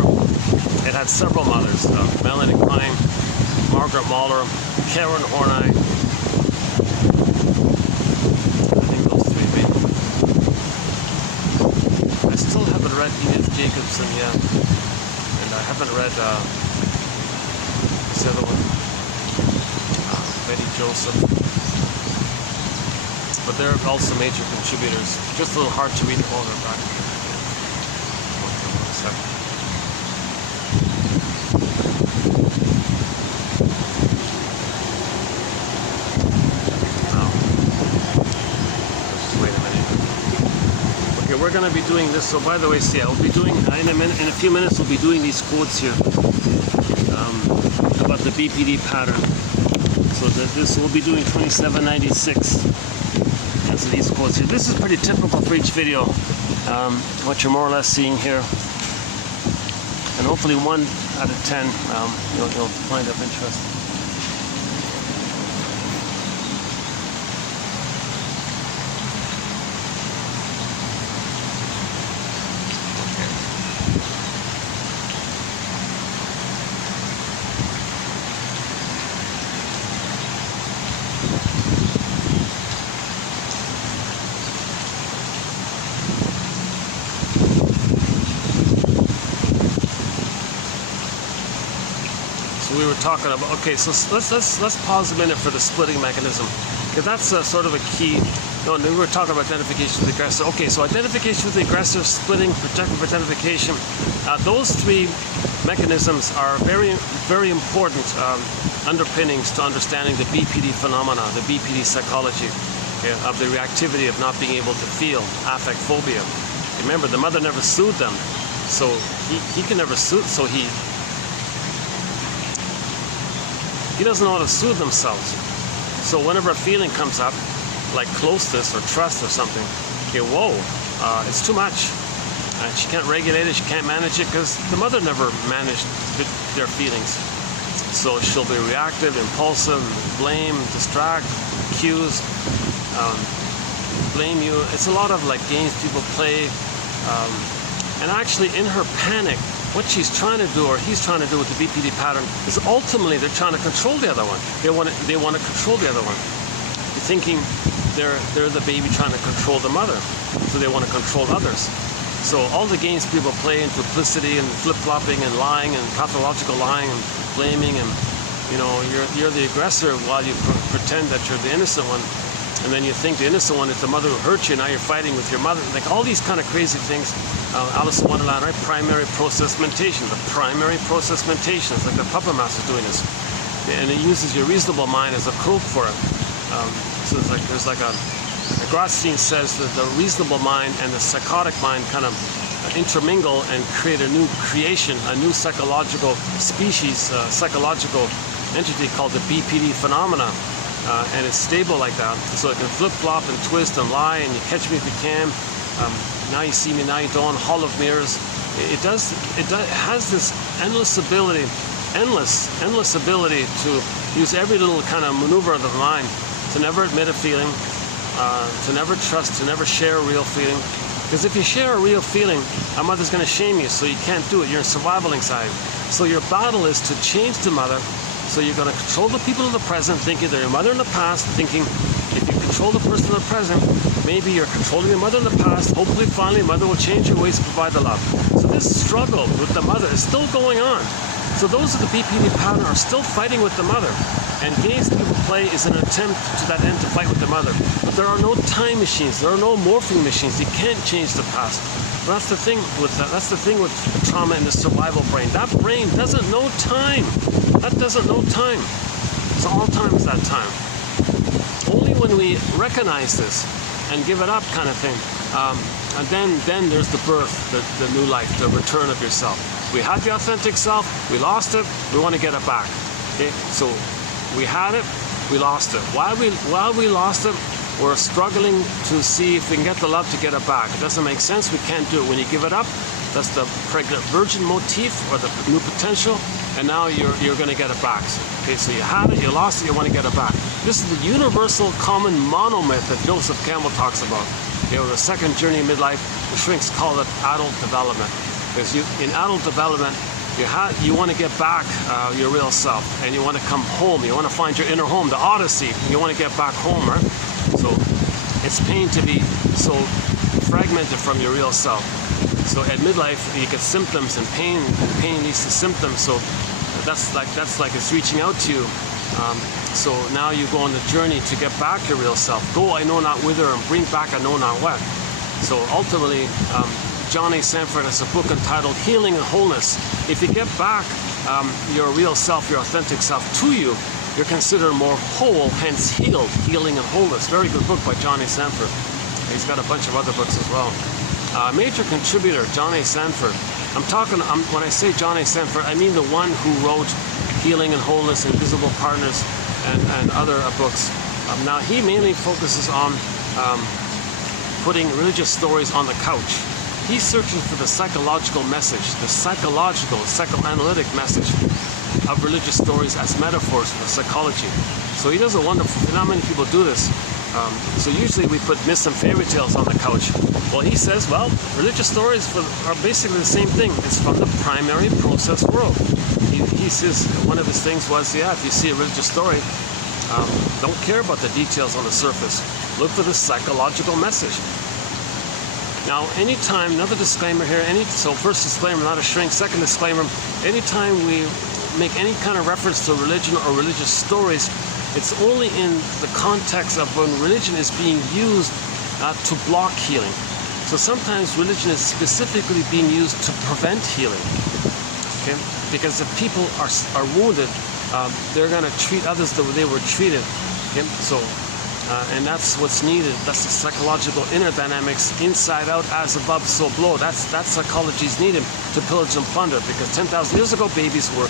it had several mothers: Melanie Klein, Margaret Mahler, Karen Horney. I think those three maybe. I still haven't read Edith Jacobson yet, and I haven't read this other one. Betty Joseph, but they're also major contributors. Just a little hard to read. Oh, they're back here. Okay, 1 second. Oh. Just wait a minute. Okay, we're going to be doing this. So, by the way, see, I'll be doing in a few minutes. We'll be doing these quotes here about the BPD pattern. So this we'll be doing 2796, and kinds of these quotes here. This is pretty typical for each video, what you're more or less seeing here. And hopefully 1 out of 10 you'll find of interest. We were talking about, okay, so let's pause a minute for the splitting mechanism, because that's sort of a key. No, we were talking about identification with the aggressor. Okay, so identification with the aggressor, splitting, protective identification, those 3 mechanisms are very, very important underpinnings to understanding the BPD phenomena, the BPD psychology, okay, of the reactivity of not being able to feel affect phobia. Remember, the mother never soothed them, so he can never soothe, so he doesn't know how to soothe themselves. So whenever a feeling comes up, like closeness or trust or something, okay, whoa, it's too much. She can't regulate it, she can't manage it, because the mother never managed their feelings. So she'll be reactive, impulsive, blame, distract, accuse, blame you. It's a lot of like games people play. And actually in her panic, what she's trying to do, or he's trying to do with the BPD pattern, is ultimately they're trying to control the other one. They want to control the other one. You're thinking they're the baby trying to control the mother, so they want to control others. So all the games people play in duplicity and flip-flopping and lying and pathological lying and blaming, and you're the aggressor while you pretend that you're the innocent one, and then you think the innocent one is the mother who hurt you. Now you're fighting with your mother. Like all these kind of crazy things. Alice in Wonderland, right? Primary process mentation. The primary process mentation. It's like the puppet master doing this, and it uses your reasonable mind as a cloak for it. So it's like there's like Grotstein says that the reasonable mind and the psychotic mind kind of intermingle and create a new creation, a new psychological species, psychological entity called the BPD phenomena. And it's stable like that, so it can flip-flop and twist and lie, and you catch me if you can. Now you see me, now you don't. Hall of mirrors. It has this endless ability to use every little kind of maneuver of the mind to never admit a feeling, to never trust, to never share a real feeling. Because if you share a real feeling, a mother's going to shame you, so you can't do it. You're in survival anxiety. So your battle is to change the mother. So you're going to control the people in the present, thinking they're your mother in the past, thinking if you control the person in the present, maybe you're controlling your mother in the past. Hopefully, finally, mother will change your ways to provide the love. So this struggle with the mother is still going on. So those of the BPD pattern are still fighting with the mother. And games people play is an attempt to that end to fight with the mother. But there are no time machines. There are no morphing machines. You can't change the past. But that's the thing with trauma in the survival brain. That brain doesn't know time. That doesn't know time. So all time is that time. Only when we recognize this and give it up, kind of thing, and then there's the birth, the new life, the return of yourself. We had the authentic self, we lost it, we want to get it back. Okay? So we had it, we lost it. While we lost it, we're struggling to see if we can get the love to get it back. It doesn't make sense, we can't do it. When you give it up, that's the pregnant virgin motif, or the new potential, and now you're going to get it back. Okay, so you had it, you lost it, you want to get it back. This is the universal common monomyth that Joseph Campbell talks about. Okay, with the second journey in midlife, the shrinks call it adult development. Because in adult development, you want to get back your real self, and you want to come home. You want to find your inner home, the Odyssey. You want to get back home, right? So it's pain to be so fragmented from your real self. So at midlife, you get symptoms, and pain leads to symptoms. So that's like it's reaching out to you. So now you go on the journey to get back your real self. Go, I know not whither, and bring back I know not what. So ultimately, John A. Sanford has a book entitled Healing and Wholeness. If you get back your real self, your authentic self to you, you're considered more whole, hence healed. Healing and Wholeness. Very good book by John A. Sanford. He's got a bunch of other books as well. Major contributor, John A. Sanford. When I say John A. Sanford, I mean the one who wrote Healing and Wholeness, Invisible Partners, and other books. Now he mainly focuses on putting religious stories on the couch. He's searching for the psychological message, the psychological, psychoanalytic message of religious stories as metaphors for psychology. So he does a wonderful, not many people do this. So usually we put myths and fairy tales on the couch. Well, he says, well, religious stories are basically the same thing. It's from the primary process world. He says, one of his things was, yeah, if you see a religious story, don't care about the details on the surface. Look for the psychological message. Now, anytime, another disclaimer here, so first disclaimer, not a shrink. Second disclaimer, anytime we make any kind of reference to religion or religious stories, it's only in the context of when religion is being used to block healing. So sometimes religion is specifically being used to prevent healing. Okay? Because if people are wounded, they're going to treat others the way they were treated. Okay? So, and that's what's needed. That's the psychological inner dynamics, inside out, as above, so below. That psychology is needed to pillage and plunder. Because 10,000 years ago, babies were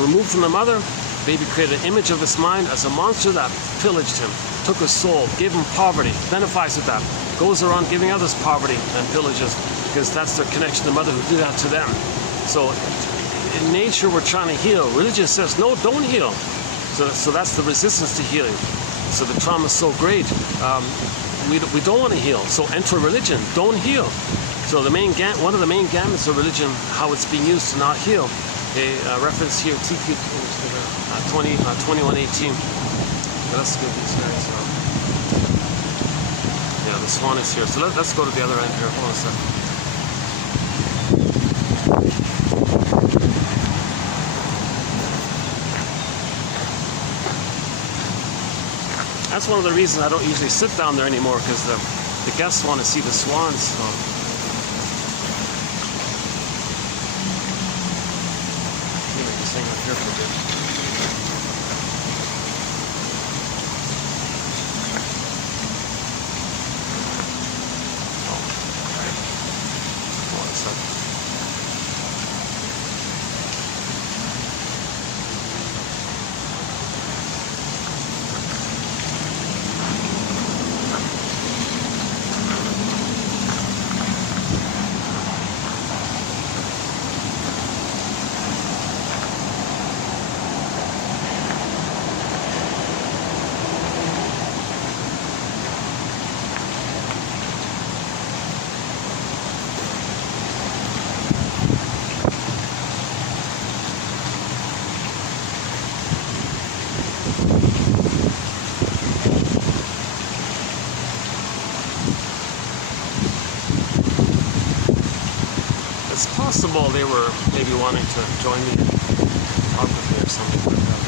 removed from the mother. Baby created an image of his mind as a monster that pillaged him, took his soul, gave him poverty, identifies with that, goes around giving others poverty and pillages, because that's their connection to mother who did that to them. So in nature, we're trying to heal. Religion says, no, don't heal. So that's the resistance to healing. So the trauma is so great. We don't want to heal. So enter religion, don't heal. So one of the main gamuts of religion, how it's being used to not heal. Reference here, TQ 2118. Let's give these guys. Yeah, the swan is here. So let's go to the other end here. Hold on a second. That's one of the reasons I don't usually sit down there anymore, because the guests want to see the swans. So. Hang up here for a bit. Oh, okay. Hold on a second. It's possible they were maybe wanting to join me and talk with me or something like that.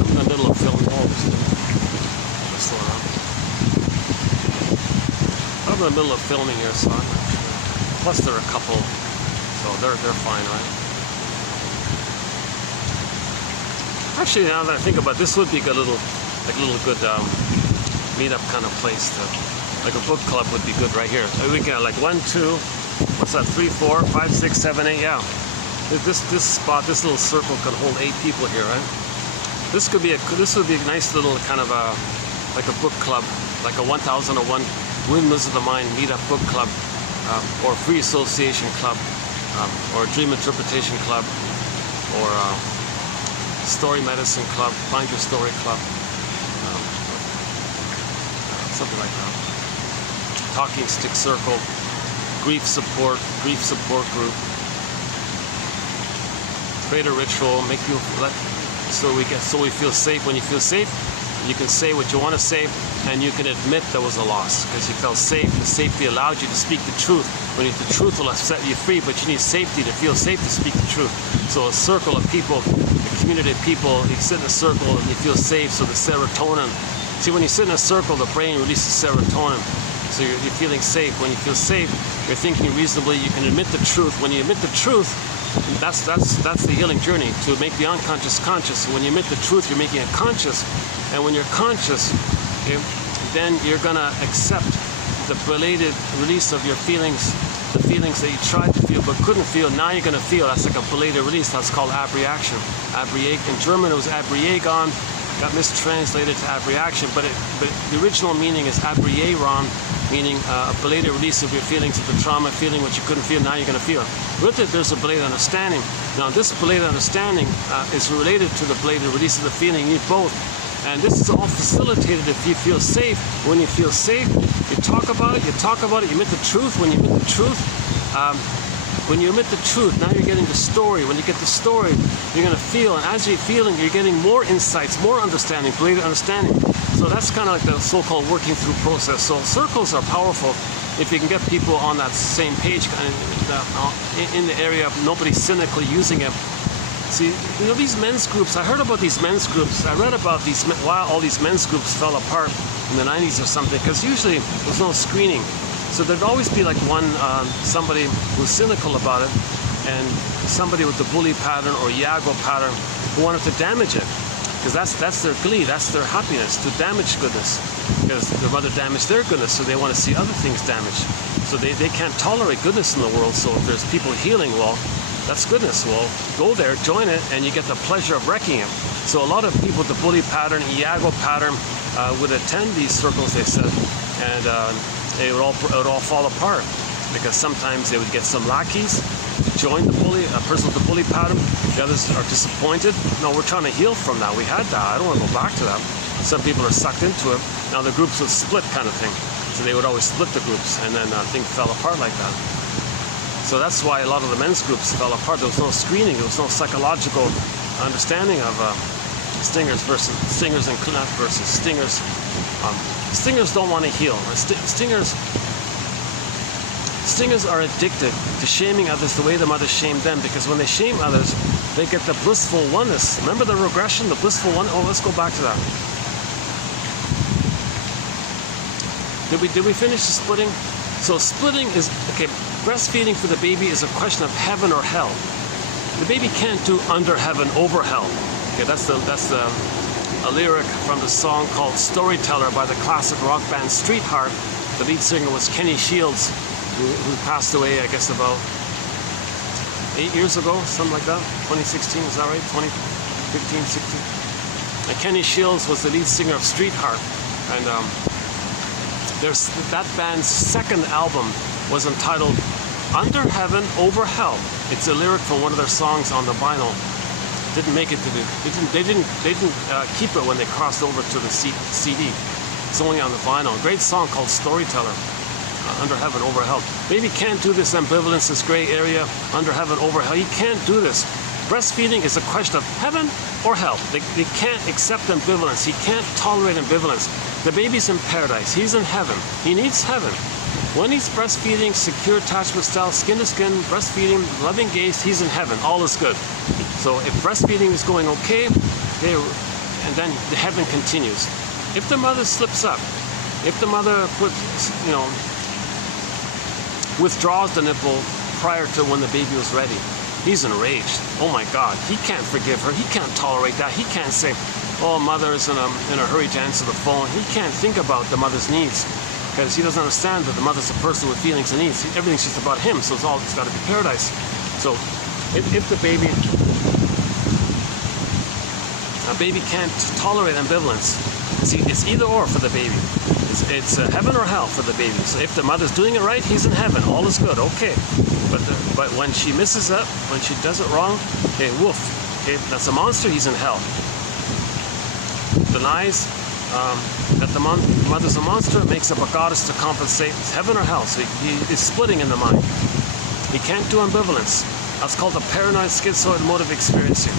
I'm in the middle of filming all this. Just slow around. I'm in the middle of filming here, so I'm not sure. Plus they're a couple, so they're fine, right? Actually, now that I think about it, this would be a little good meetup kind of place to, like a book club would be good right here. We can like 1, 2. What's that? 3, 4, 5, 6, 7, 8. Yeah. This spot, this little circle could hold 8 people here, right? This would be a nice little kind of like a book club, like a 1001 Windmills of the Mind meetup book club, or free association club, or dream interpretation club, or story medicine club, find your story club, something like that. Talking stick circle. Grief support group. Create a ritual, make you so we feel safe. When you feel safe, you can say what you want to say, and you can admit there was a loss because you felt safe. The safety allowed you to speak the truth. The truth will set you free, but you need safety to feel safe to speak the truth. So a circle of people, a community of people, you sit in a circle and you feel safe. So the serotonin. See, when you sit in a circle, the brain releases serotonin. So you're feeling safe. When you feel safe, you're thinking reasonably. You can admit the truth. When you admit the truth, that's the healing journey, to make the unconscious conscious. So when you admit the truth, you're making it conscious. And when you're conscious, okay, then you're gonna accept the belated release of your feelings, the feelings that you tried to feel but couldn't feel. Now you're gonna feel. That's like a belated release. That's called abreaction. In German, it was abreagon. got mistranslated to abreaction, but the original meaning is abrieron, meaning a belated release of your feelings of the trauma, feeling what you couldn't feel, now you're going to feel. With it, there's a belated understanding. Now, this belated understanding is related to the belated release of the feeling. You need both. And this is all facilitated if you feel safe. When you feel safe, you talk about it, you admit the truth. When you admit the truth, now you're getting the story. When you get the story, you're going to feel, and as you're feeling, you're getting more insights, more understanding, belated understanding. So that's kind of like the so-called working through process. So circles are powerful if you can get people on that same page, in the area of nobody cynically using it. See, you know, these men's groups, I heard about these men's groups. I read about these, why all these men's groups fell apart in the 90s or something, because usually there's no screening. So there'd always be like somebody who's cynical about it, and somebody with the bully pattern or Iago pattern who wanted to damage it. Because that's their glee, that's their happiness, to damage goodness. Because their mother damaged their goodness, so they want to see other things damaged. So they can't tolerate goodness in the world, so if there's people healing, well, that's goodness. Well, go there, join it, and you get the pleasure of wrecking it. So a lot of people with the bully pattern, Iago pattern, would attend these circles, they said, and it would all fall apart. Because sometimes they would get some lackeys to join the bully, a person with the bully pattern. The others are disappointed. No, we're trying to heal from that. We had that. I don't want to go back to that. Some people are sucked into it. Now the groups would split, kind of thing. So they would always split the groups, and then things fell apart like that. So that's why a lot of the men's groups fell apart. There was no screening. There was no psychological understanding of stingers and not versus stingers. Stingers don't want to heal. Stingers are addicted to shaming others the way the mothers shamed them, because when they shame others, they get the blissful oneness. Remember the regression, the blissful one? Oh, let's go back to that. Did we finish the splitting? So splitting is, okay, breastfeeding for the baby is a question of heaven or hell. The baby can't do under heaven, over hell. Okay, that's a lyric from the song called Storyteller by the classic rock band Streetheart. The lead singer was Kenny Shields, who passed away, I guess, about 8 years ago, something like that. 2016, is that right? 2015, 16. And Kenny Shields was the lead singer of Streetheart. And that band's second album was entitled Under Heaven, Over Hell. It's a lyric from one of their songs on the vinyl. Didn't make it to they didn't keep it when they crossed over to the CD. It's only on the vinyl. A great song called Storyteller. Under heaven, over hell. Baby can't do this ambivalence, this gray area, under heaven, over hell. He can't do this. Breastfeeding is a question of heaven or hell. They can't accept ambivalence. He can't tolerate ambivalence. The baby's in paradise. He's in heaven. He needs heaven. When he's breastfeeding, secure attachment style, skin to skin, breastfeeding, loving gaze, he's in heaven. All is good. So if breastfeeding is going okay, and then the heaven continues. If the mother slips up, if the mother withdraws the nipple prior to when the baby was ready, he's enraged. Oh my God, he can't forgive her. He can't tolerate that. He can't say, oh, mother is in a hurry to answer the phone. He can't think about the mother's needs, because he doesn't understand that the mother's a person with feelings and needs. Everything's just about him, so it's got to be paradise. So if the baby can't tolerate ambivalence, see, it's either or for the baby. It's heaven or hell for the baby. So if the mother's doing it right, he's in heaven. All is good. Okay. But when she messes up, when she does it wrong, okay, woof. Okay, that's a monster. He's in hell. Denies that the mother's a monster, makes up a goddess to compensate. It's heaven or hell. So he is splitting in the mind. He can't do ambivalence. That's called a paranoid schizoid mode of experiencing.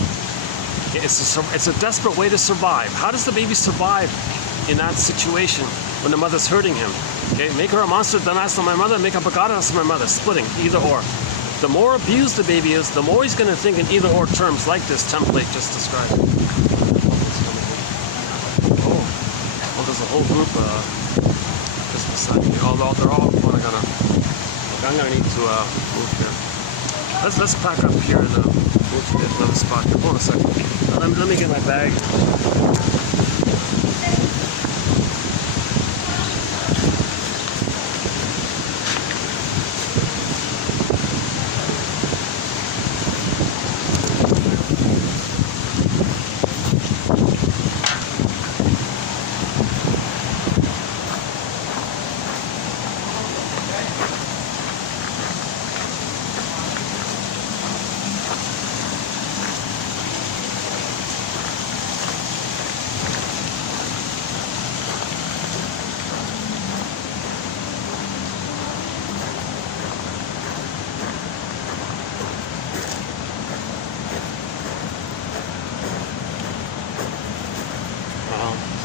It's a desperate way to survive. How does the baby survive in that situation when the mother's hurting him? Okay, make her a monster, then ask my mother, make up a goddess, my mother, splitting, either or. The more abused the baby is, the more he's going to think in either or terms, like this template just described. Oh, well, there's a whole group just beside me. Although they're all I'm gonna need to move here. Let's pack up here and move to another spot. Hold on a second. Let me get my bag.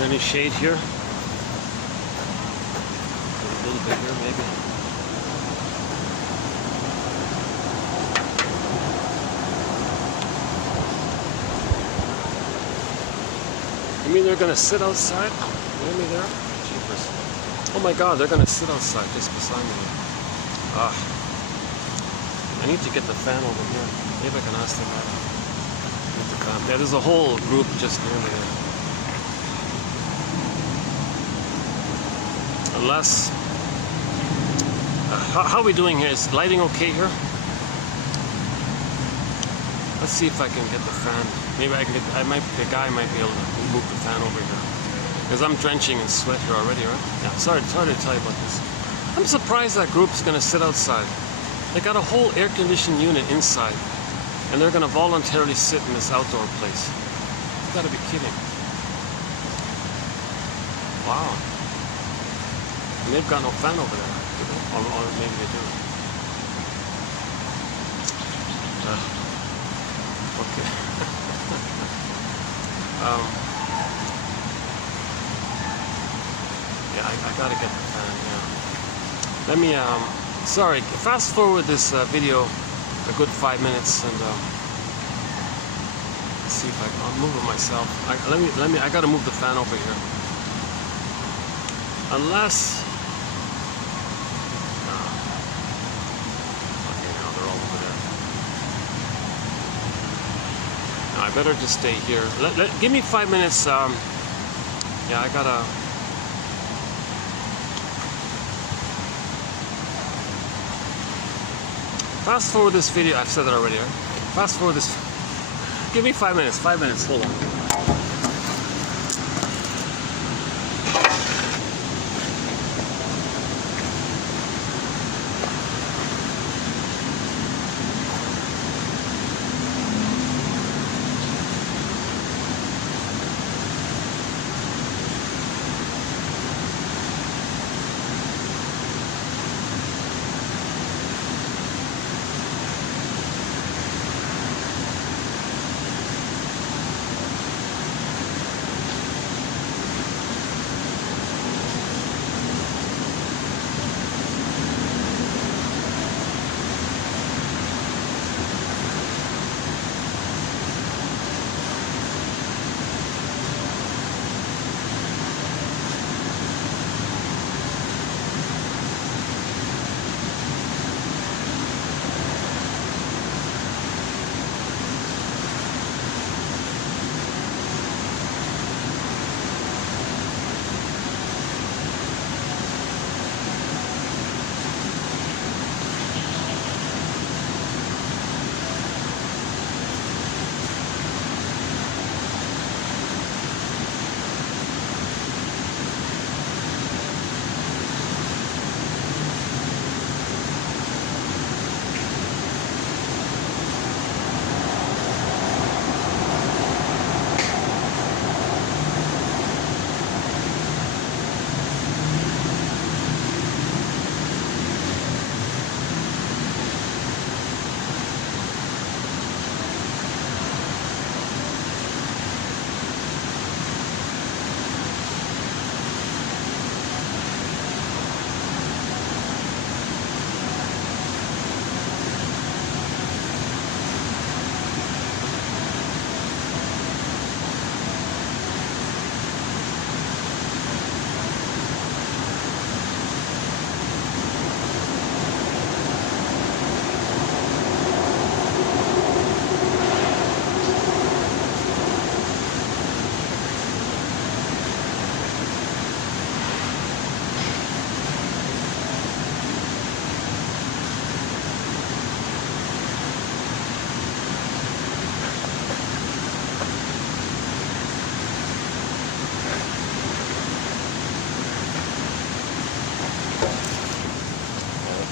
there any shade here? A little bit here, maybe. You mean they're gonna sit outside? Near me there? Jeepers. Oh my God, they're gonna sit outside just beside me. Ah. I need to get the fan over here. Maybe I can ask them that. Yeah, there's a whole group just near me there. Unless, how are we doing here? Is lighting okay here? Let's see if I can get the fan. Maybe I can get, the guy might be able to move the fan over here. Because I'm drenching in sweat here already, right? Yeah, sorry to tell you about this. I'm surprised that group's gonna sit outside. They got a whole air-conditioned unit inside, and they're gonna voluntarily sit in this outdoor place. You gotta be kidding. Wow. And they've got no fan over there, do they? Or maybe they do. Okay. Yeah, I gotta get the fan, yeah. Let me, sorry, fast forward this video a good 5 minutes and let's see if I'll move it myself. I gotta move the fan over here. Unless, okay, now they're all over there. No, I better just stay here. Give me 5 minutes. Yeah, I gotta. Fast forward this video. I've said that already, right? Fast forward this. Give me 5 minutes. 5 minutes. Hold on.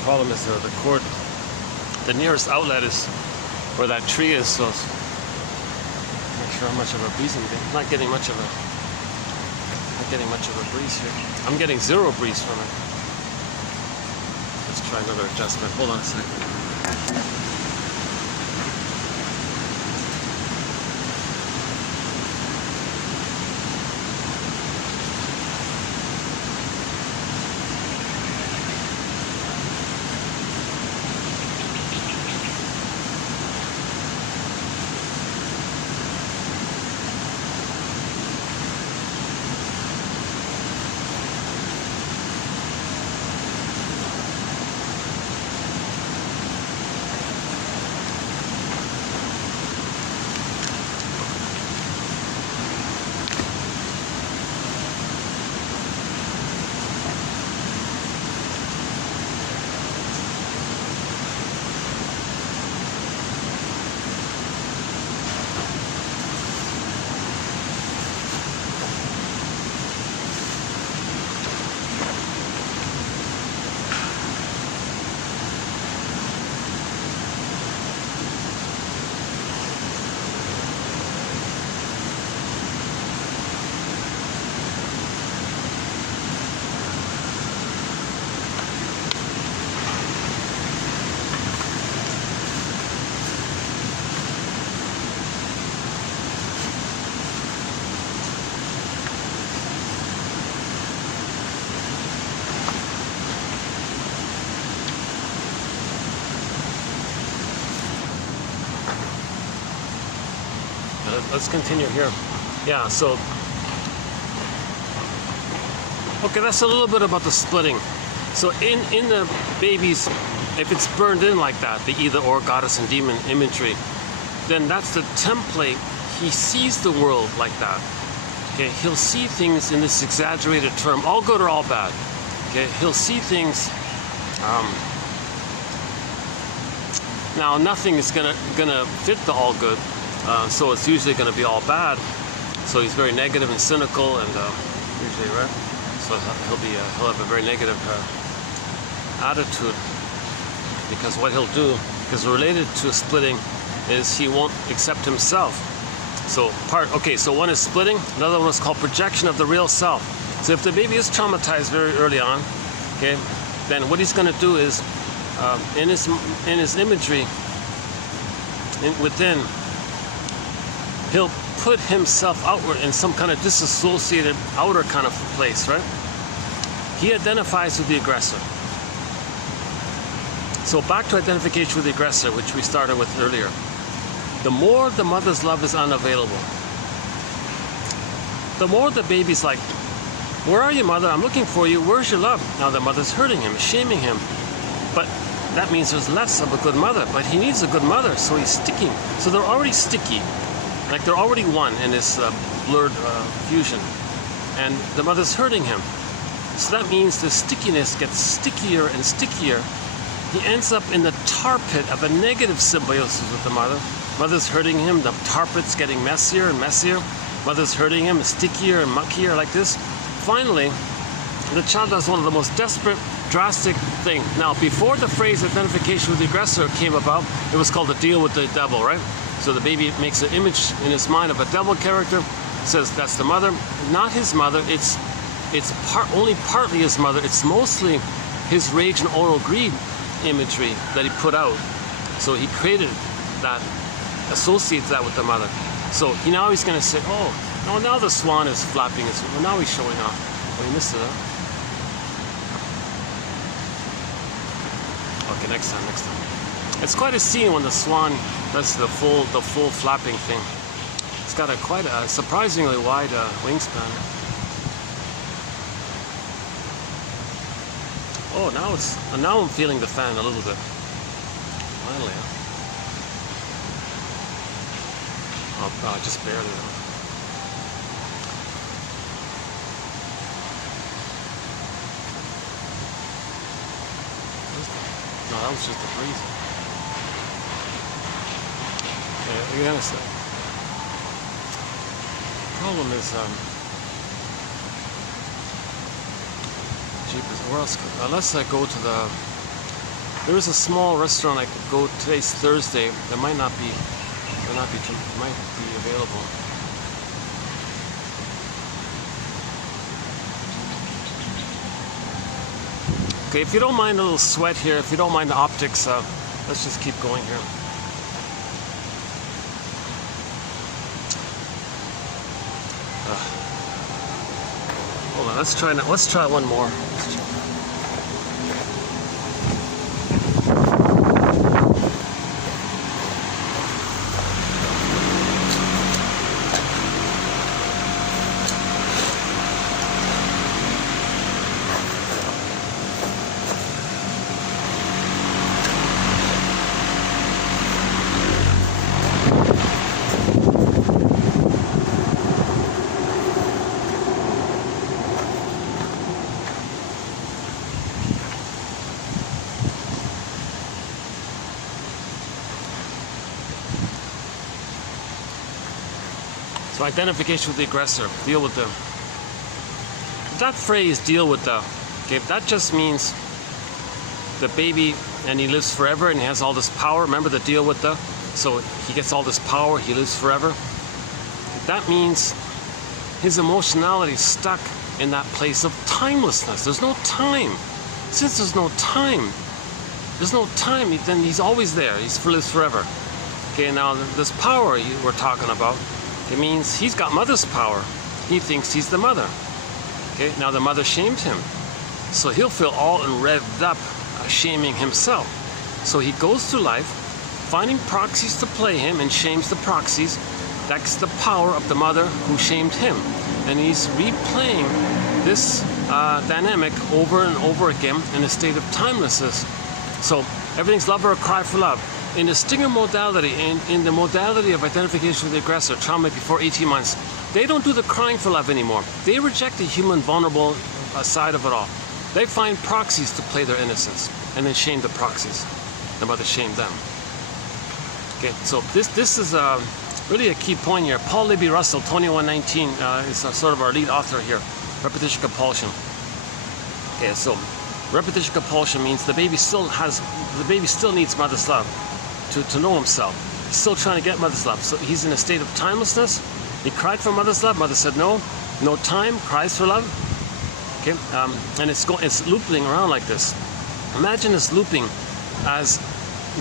Problem is the cord, the nearest outlet is where that tree is, so I'm not sure how much of a breeze I'm getting. Not getting much of a breeze here. I'm getting zero breeze from it. Let's try another adjustment. Hold on a second. let's continue here. Yeah, so, okay, that's a little bit about the splitting. So in the babies, if it's burned in like that, the either or goddess and demon imagery, then that's the template. He sees the world like that. Okay, he'll see things in this exaggerated term, all good or all bad. Okay, he'll see things. Now nothing is gonna fit the all good, so it's usually gonna be all bad. So he's very negative and cynical, and usually, right? So he'll have a very negative attitude, because what he'll do, because related to splitting, is he won't accept himself. So so one is splitting, another one is called projection of the real self. So if the baby is traumatized very early on, okay, then what he's going to do is in his imagery within, he'll put himself outward in some kind of disassociated outer kind of place, right? He identifies with the aggressor. So back to identification with the aggressor, which we started with earlier. The more the mother's love is unavailable, the more the baby's like, where are you, mother? I'm looking for you. Where's your love? Now the mother's hurting him, shaming him. But that means there's less of a good mother. But he needs a good mother, so he's sticking. So they're already sticky. Like they're already one in this blurred fusion. And the mother's hurting him. So that means the stickiness gets stickier and stickier. He ends up in the tar pit of a negative symbiosis with the mother. Mother's hurting him, the tar pit's getting messier and messier. Mother's hurting him, stickier and muckier like this. Finally, the child does one of the most desperate, drastic things. Now, before the phrase identification with the aggressor came about, it was called the deal with the devil, right? So the baby makes an image in his mind of a devil character, says that's the mother. Not his mother, it's only partly his mother. It's mostly his rage and oral greed imagery that he put out. So he created that, associates that with the mother. So now he's going to say, oh, no, now the swan is flapping his, well, now he's showing off. Oh, he missed it, huh? Okay, next time. It's quite a scene when the swan does the full flapping thing. It's got quite a surprisingly wide wingspan. Oh, now I'm feeling the fan a little bit. Finally, huh? Oh, just barely though. No, that was just a breeze. Yeah, you gotta say. Problem is, jeepers, where else? Unless I go to there is a small restaurant I could go. Today's Thursday. There might be available. Okay, if you don't mind a little sweat here, if you don't mind the optics, let's just keep going here. Hold on, let's try one more. So identification with the aggressor, deal with them. That phrase, deal with the, okay, that just means the baby, and he lives forever and he has all this power. Remember the deal with the, so he gets all this power, he lives forever. That means his emotionality is stuck in that place of timelessness. There's no time. Since there's no time, then he's always there. He lives forever. Okay, now this power we're talking about, it means he's got mother's power. He thinks he's the mother. Okay, now the mother shamed him. So he'll feel all revved up, shaming himself. So he goes through life, finding proxies to play him and shames the proxies. That's the power of the mother who shamed him. And he's replaying this dynamic over and over again in a state of timelessness. So everything's love or a cry for love. In the stinger modality, in the modality of identification with the aggressor, trauma before 18 months, they don't do the crying for love anymore. They reject the human vulnerable side of it all. They find proxies to play their innocence and then shame the proxies. The mother shamed them. Okay, so this is really a key point here. Paul Libby Russell, 2119, is sort of our lead author here. Repetition compulsion. Okay, so repetition compulsion means the baby still needs mother's love to know himself. He's still trying to get mother's love. So he's in a state of timelessness. He cried for mother's love. Mother said no. No time. Cries for love. Okay, and it's looping around like this. Imagine this looping as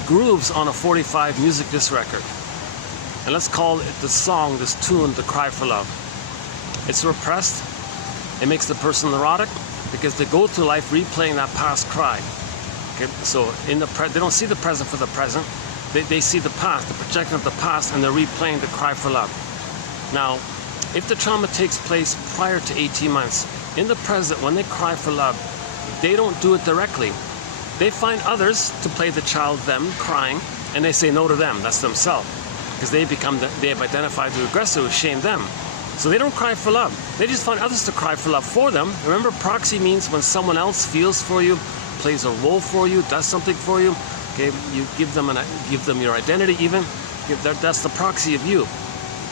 grooves on a 45 music disc record. And let's call it the song, this tune, the cry for love. It's repressed. It makes the person neurotic because they go through life replaying that past cry. Okay, so they don't see the present for the present. They see the past, the projection of the past, and they're replaying the cry for love. Now, if the trauma takes place prior to 18 months, in the present, when they cry for love, they don't do it directly. They find others to play the child, them crying, and they say no to them. That's themselves, because they have identified the aggressor who shamed them. So they don't cry for love. They just find others to cry for love for them. Remember, proxy means when someone else feels for you, plays a role for you, does something for you. Okay, you give them your identity even. That's the proxy of you.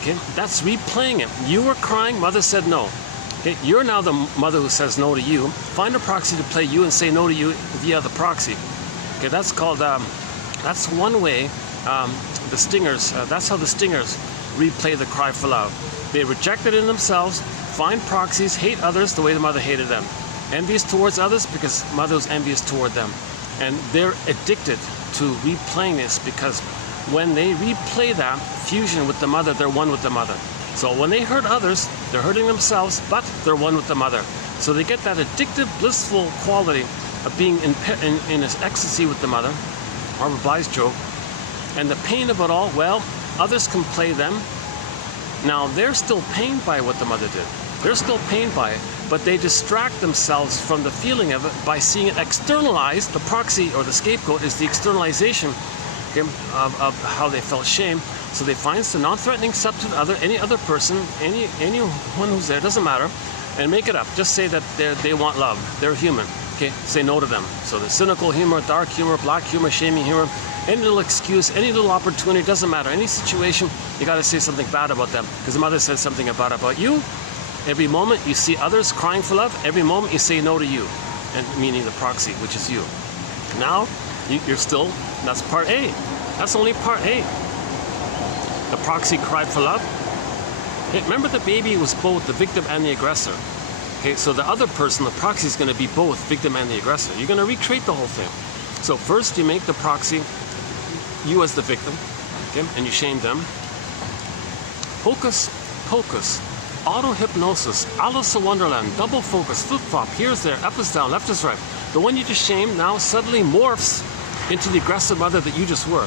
Okay, that's replaying it. You were crying, mother said no. Okay, you're now the mother who says no to you. Find a proxy to play you and say no to you via the proxy. Okay, that's called, that's one way, the stingers, that's how the stingers replay the cry for love. They reject it in themselves, find proxies, hate others the way the mother hated them. Envious towards others because mother was envious toward them. And they're addicted to replaying this because when they replay that fusion with the mother, they're one with the mother. So when they hurt others, they're hurting themselves, but they're one with the mother. So they get that addictive, blissful quality of being in this ecstasy with the mother, Barbara Bly's joke. And the pain of it all, well, others can play them. Now, they're still pained by what the mother did. They're still pained by it, but they distract themselves from the feeling of it by seeing it externalized. The proxy or the scapegoat is the externalization of how they felt shame. So they find the non-threatening substitute other, any other person, anyone who's there, doesn't matter, and make it up. Just say that they want love. They're human. Okay, say no to them. So the cynical humor, dark humor, black humor, shaming humor, any little excuse, any little opportunity, doesn't matter. Any situation, you got to say something bad about them because the mother said something bad about you. Every moment you see others crying for love, every moment you say no to you, and meaning the proxy, which is you. Now, you're still, that's part A. That's only part A. The proxy cried for love. Okay, remember the baby was both the victim and the aggressor. Okay, so the other person, the proxy, is going to be both victim and the aggressor. You're going to recreate the whole thing. So first you make the proxy, you as the victim, okay, and you shame them. Hocus pocus, auto-hypnosis, Alice in Wonderland, double focus, flip-flop, here's there, up is down, left is right. The one you just shamed now suddenly morphs into the aggressive mother that you just were.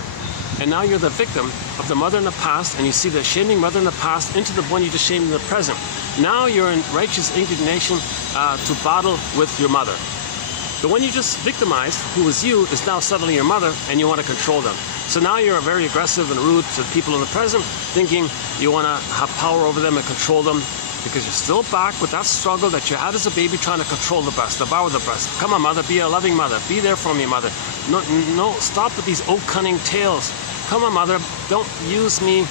And now you're the victim of the mother in the past, and you see the shaming mother in the past into the one you just shamed in the present. Now you're in righteous indignation to battle with your mother. The one you just victimized, who was you, is now suddenly your mother, and you want to control them. So now you're very aggressive and rude to people in the present, thinking you want to have power over them and control them, because you're still back with that struggle that you had as a baby, trying to control the breast, devour the breast. Come on, mother, be a loving mother. Be there for me, mother. No, stop with these cunning tales. Come on, mother, don't use me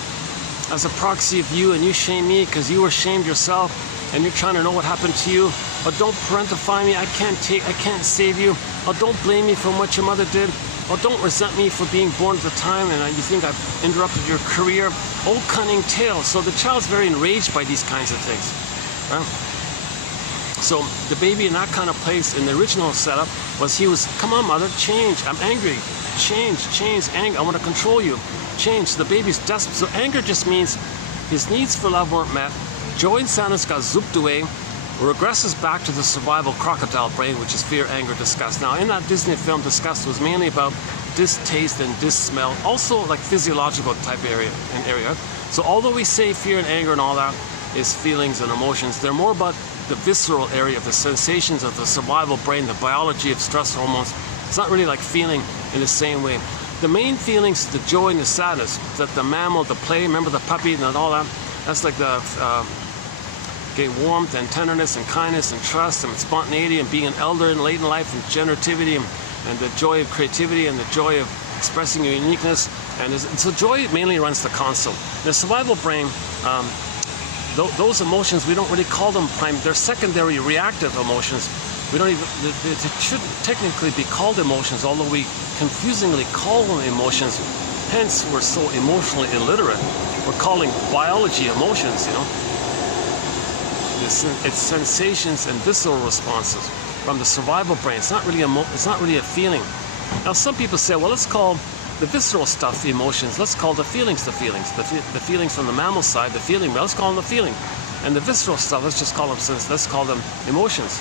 as a proxy of you and you shame me because you were shamed yourself and you're trying to know what happened to you. Or don't parentify me, I can't save you. Or don't blame me for what your mother did. Or don't resent me for being born at the time and you think I've interrupted your career. Cunning tales. So the child's very enraged by these kinds of things. Right? So the baby in that kind of place in the original setup was come on, mother, change. I'm angry. Change, anger. I want to control you. Change. The baby's desperate. So anger just means his needs for love weren't met. Joy and sadness got zooped away. Regresses back to the survival crocodile brain, which is fear, anger, disgust. Now, in that Disney film, disgust was mainly about distaste and dissmell, also like physiological type area. So although we say fear and anger and all that is feelings and emotions, they're more about the visceral area of the sensations of the survival brain, the biology of stress hormones. It's not really like feeling in the same way. The main feelings, the joy and the sadness, that the mammal, the play, remember the puppy and all that, that's like the warmth and tenderness and kindness and trust and spontaneity and being an elder in late in life and generativity and the joy of creativity and the joy of expressing your uniqueness. And so joy mainly runs the console. The survival brain, those emotions, we don't really call them they're secondary reactive emotions. We don't even, it shouldn't technically be called emotions, although we confusingly call them emotions. Hence, we're so emotionally illiterate. We're calling biology emotions, you know. It's sensations and visceral responses from the survival brain. It's not really a feeling. Now, some people say, well, let's call the visceral stuff the emotions. Let's call the feelings the feelings. The feelings from the mammal side, the feeling. Let's call them the feeling. And the visceral stuff, let's call them emotions.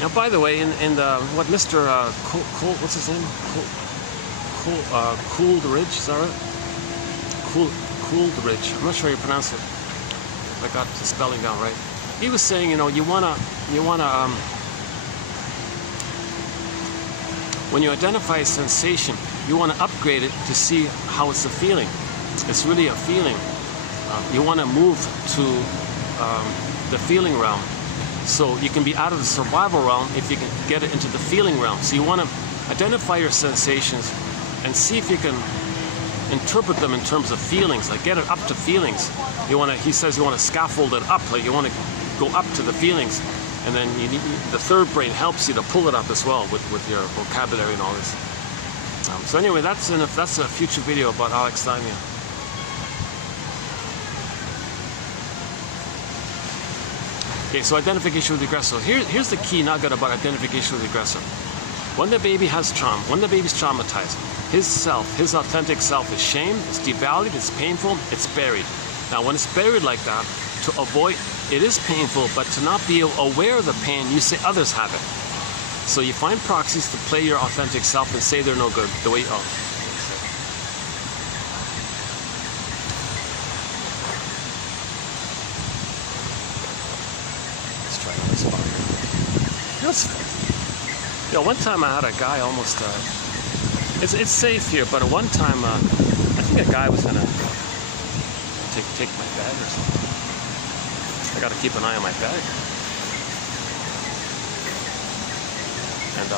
Now, by the way, in what Mr. What's his name? Coolidge, is that right? Coolidge. I'm not sure how you pronounce it. I got the spelling down right. He was saying, you know, when you identify a sensation, you want to upgrade it to see how it's a feeling. It's really a feeling. You want to move to the feeling realm. So you can be out of the survival realm if you can get it into the feeling realm. So you want to identify your sensations and see if you can interpret them in terms of feelings, like get it up to feelings. He says you want to scaffold it up, like you want to go up to the feelings, and then the third brain helps you to pull it up as well with your vocabulary and all this. So anyway, that's a future video about alexithymia. Okay, so identification with the aggressor. Here's the key nugget about identification with the aggressor. When the baby has trauma, when the baby's traumatized, his self, his authentic self is shamed, it's devalued, it's painful, it's buried. Now, when it's buried like that, to avoid, it is painful, but to not be aware of the pain, you say others have it. So you find proxies to play your authentic self and say they're no good, the way, let's try another spot. That's fun. You know, one time I had a guy almost, it's safe here, but at one time, I think a guy was gonna take my bag or something. I gotta keep an eye on my bag. And,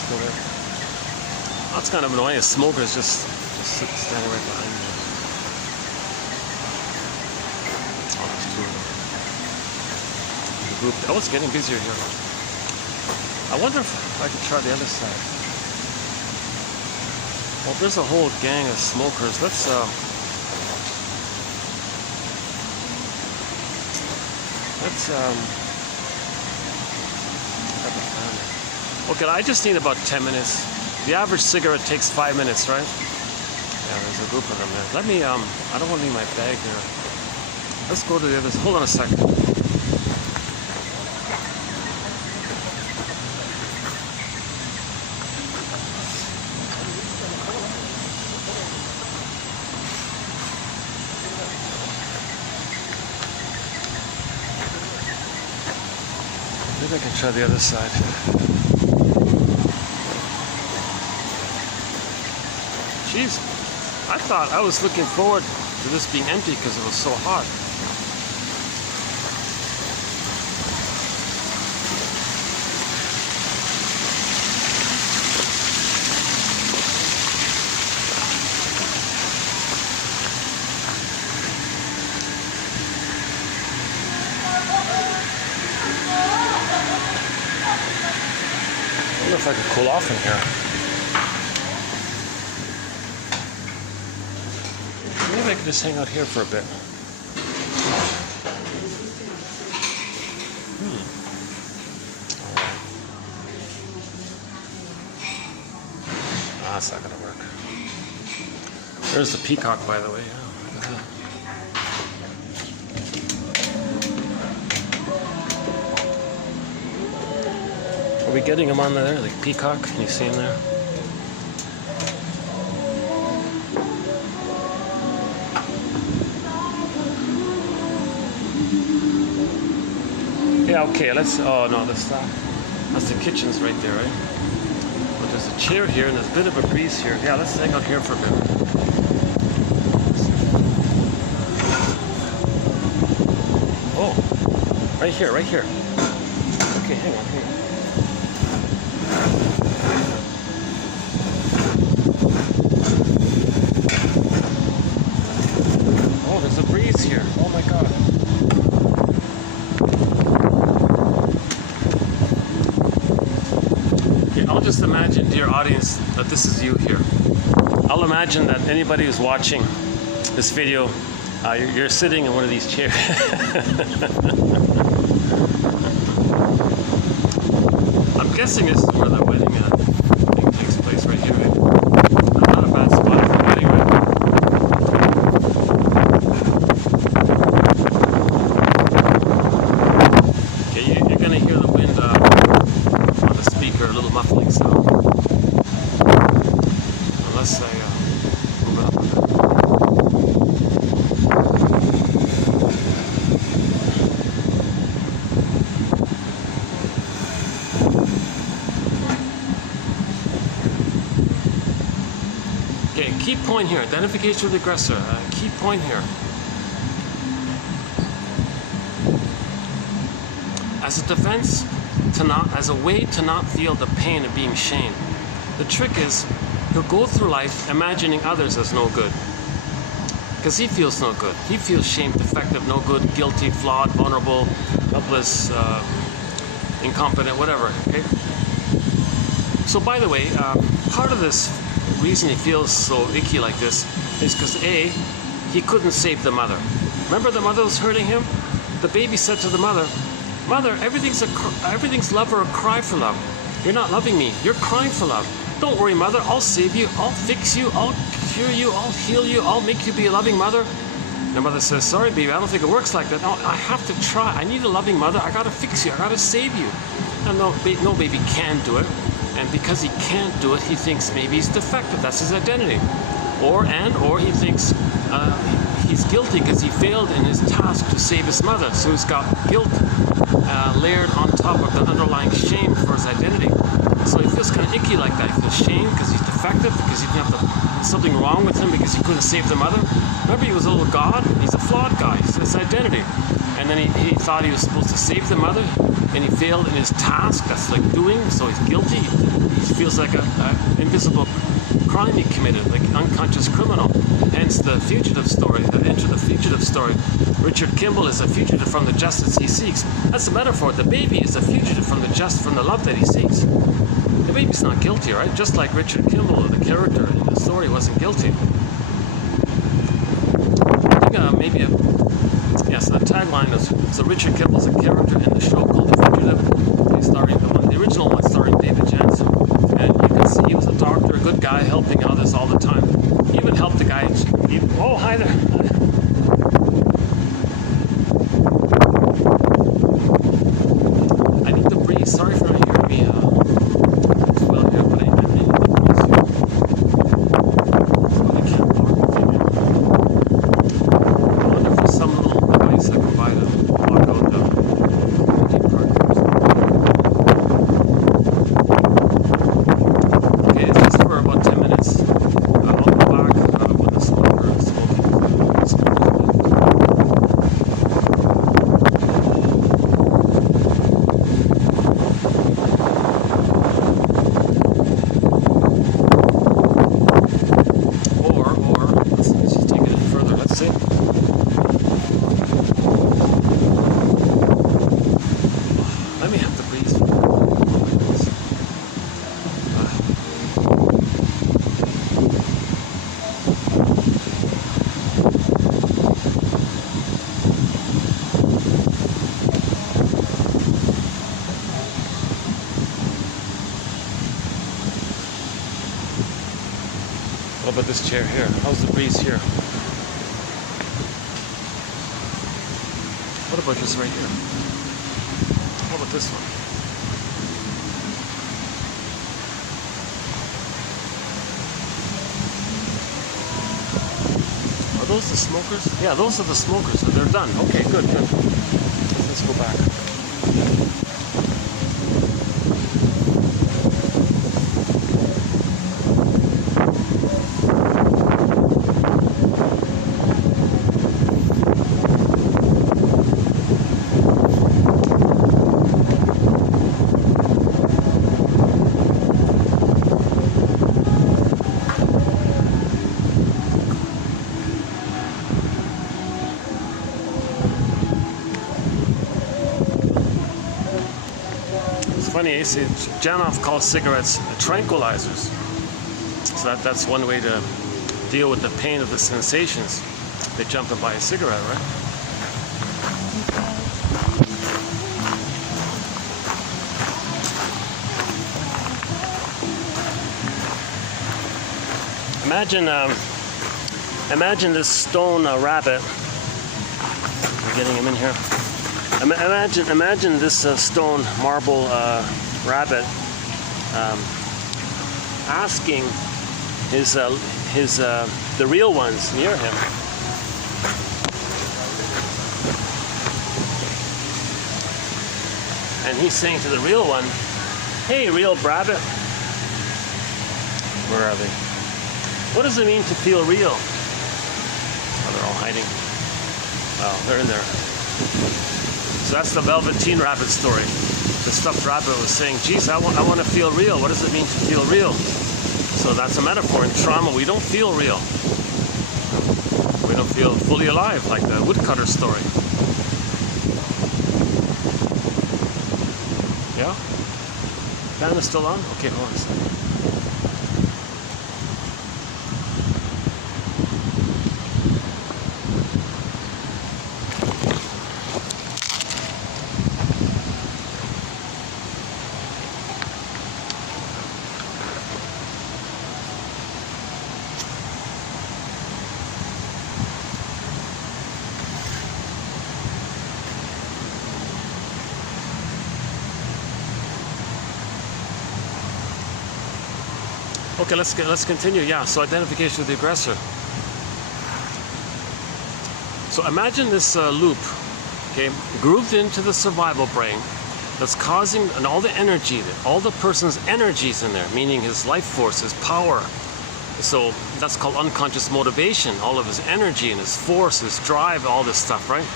still there. That's kind of annoying. A smoker is just standing right behind me. Oh, there's two of them. The group. Oh, it's getting busier here. I wonder if I could try the other side. Well, there's a whole gang of smokers. Let's okay, I just need about 10 minutes. The average cigarette takes 5 minutes, right? Yeah, there's a group of them there. Let me, I don't want to leave my bag here. Let's go to the other side. Hold on a second. Maybe I can try the other side. Jeez, I thought I was looking forward to this being empty because it was so hot. I wonder if I could cool off in here. Maybe I could just hang out here for a bit. That's not gonna work. There's the peacock, by the way. Oh, look at that. we getting him on there? The peacock? Can you see him there? Yeah, okay, let's, oh no, that's the kitchen's right there, right? But there's a chair here and there's a bit of a breeze here. Yeah, let's hang out here for a bit. Oh, right here, right here. Okay, hang on, hang on. Oh, there's a breeze here. Oh my God. I'll just imagine, dear audience, that this is you here. I'll imagine that anybody who's watching this video, you're sitting in one of these chairs. I'm guessing this is where the wedding thing takes place, right here. Right? Not a bad spot for a wedding, right? Okay, you're going to hear the wind on the speaker, a little muffling sound. Unless I move it up a bit. Okay, key point here, identification with the aggressor. Key point here. As a defense, as a way to not feel the pain of being shamed. The trick is, he'll go through life imagining others as no good. Because he feels no good. He feels shamed, defective, no good, guilty, flawed, vulnerable, helpless, incompetent, whatever, okay? So by the way, part of this reason he feels so icky like this is because A, he couldn't save the mother. Remember the mother was hurting him? The baby said to the mother, "Mother, everything's love or a cry for love. You're not loving me. You're crying for love. Don't worry, mother. I'll save you. I'll fix you. I'll cure you. I'll heal you. I'll make you be a loving mother." And the mother says, "Sorry, baby. I don't think it works like that. No, I have to try. I need a loving mother. I gotta fix you. I gotta save you." And no baby can do it. And because he can't do it, he thinks maybe he's defective. That's his identity. Or he thinks he's guilty because he failed in his task to save his mother. So he's got guilt layered on top of the underlying shame for his identity. So he feels kind of icky like that. He feels shame because he's defective, because he didn't have something wrong with him, because he couldn't save the mother. Remember, he was a little god. He's a flawed guy. It's his identity. And then he thought he was supposed to save the mother, and he failed in his task. That's like doing. So he's guilty. He feels like an invisible crime he committed, like an unconscious criminal. Hence the fugitive story. Enter the fugitive story. Richard Kimball is a fugitive from the justice he seeks. That's a metaphor. The baby is a fugitive from the love that he seeks. The baby's not guilty, right? Just like Richard Kimball, the character in the story, wasn't guilty. I think maybe so the tagline is, so Richard Kimball's a character in the show called The Fugitive. The original one starring David Jansen. And you can see he was a doctor, a good guy, helping others all the time. He even helped the guy. Oh, hi there. I need to breathe. Sorry for not hearing me as well here, but I need to breathe here. I can't talk with you here. I wonder if there's some little device I can buy to block out the deep part. Okay, it's just for about 10 minutes. I'll go back when the smoker is smoking. What about this chair here? How's the breeze here? What about this right here? How about this one? those the smokers? Yeah, those are the smokers. They're done. Okay, good, good. Let's go back. Funny, Janov calls cigarettes tranquilizers. So that's one way to deal with the pain of the sensations. They jump and buy a cigarette, right? Imagine this stone rabbit. I'm getting him in here. Imagine this stone marble rabbit asking the real ones near him. And he's saying to the real one, "Hey, real rabbit, where are they? What does it mean to feel real?" Oh, they're all hiding. Oh, they're in there. So that's the Velveteen Rabbit story. The stuffed rabbit was saying, "Geez, I want to feel real. What does it mean to feel real?" So that's a metaphor. In trauma, we don't feel real. We don't feel fully alive, like the woodcutter story. Yeah? Fan is still on? Okay, hold on a second. Okay, let's continue. Yeah, so identification with the aggressor. So imagine this loop, okay, grooved into the survival brain that's causing, and all the energy, all the person's energies in there, meaning his life force, his power. So that's called unconscious motivation, all of his energy and his force, his drive, all this stuff, right?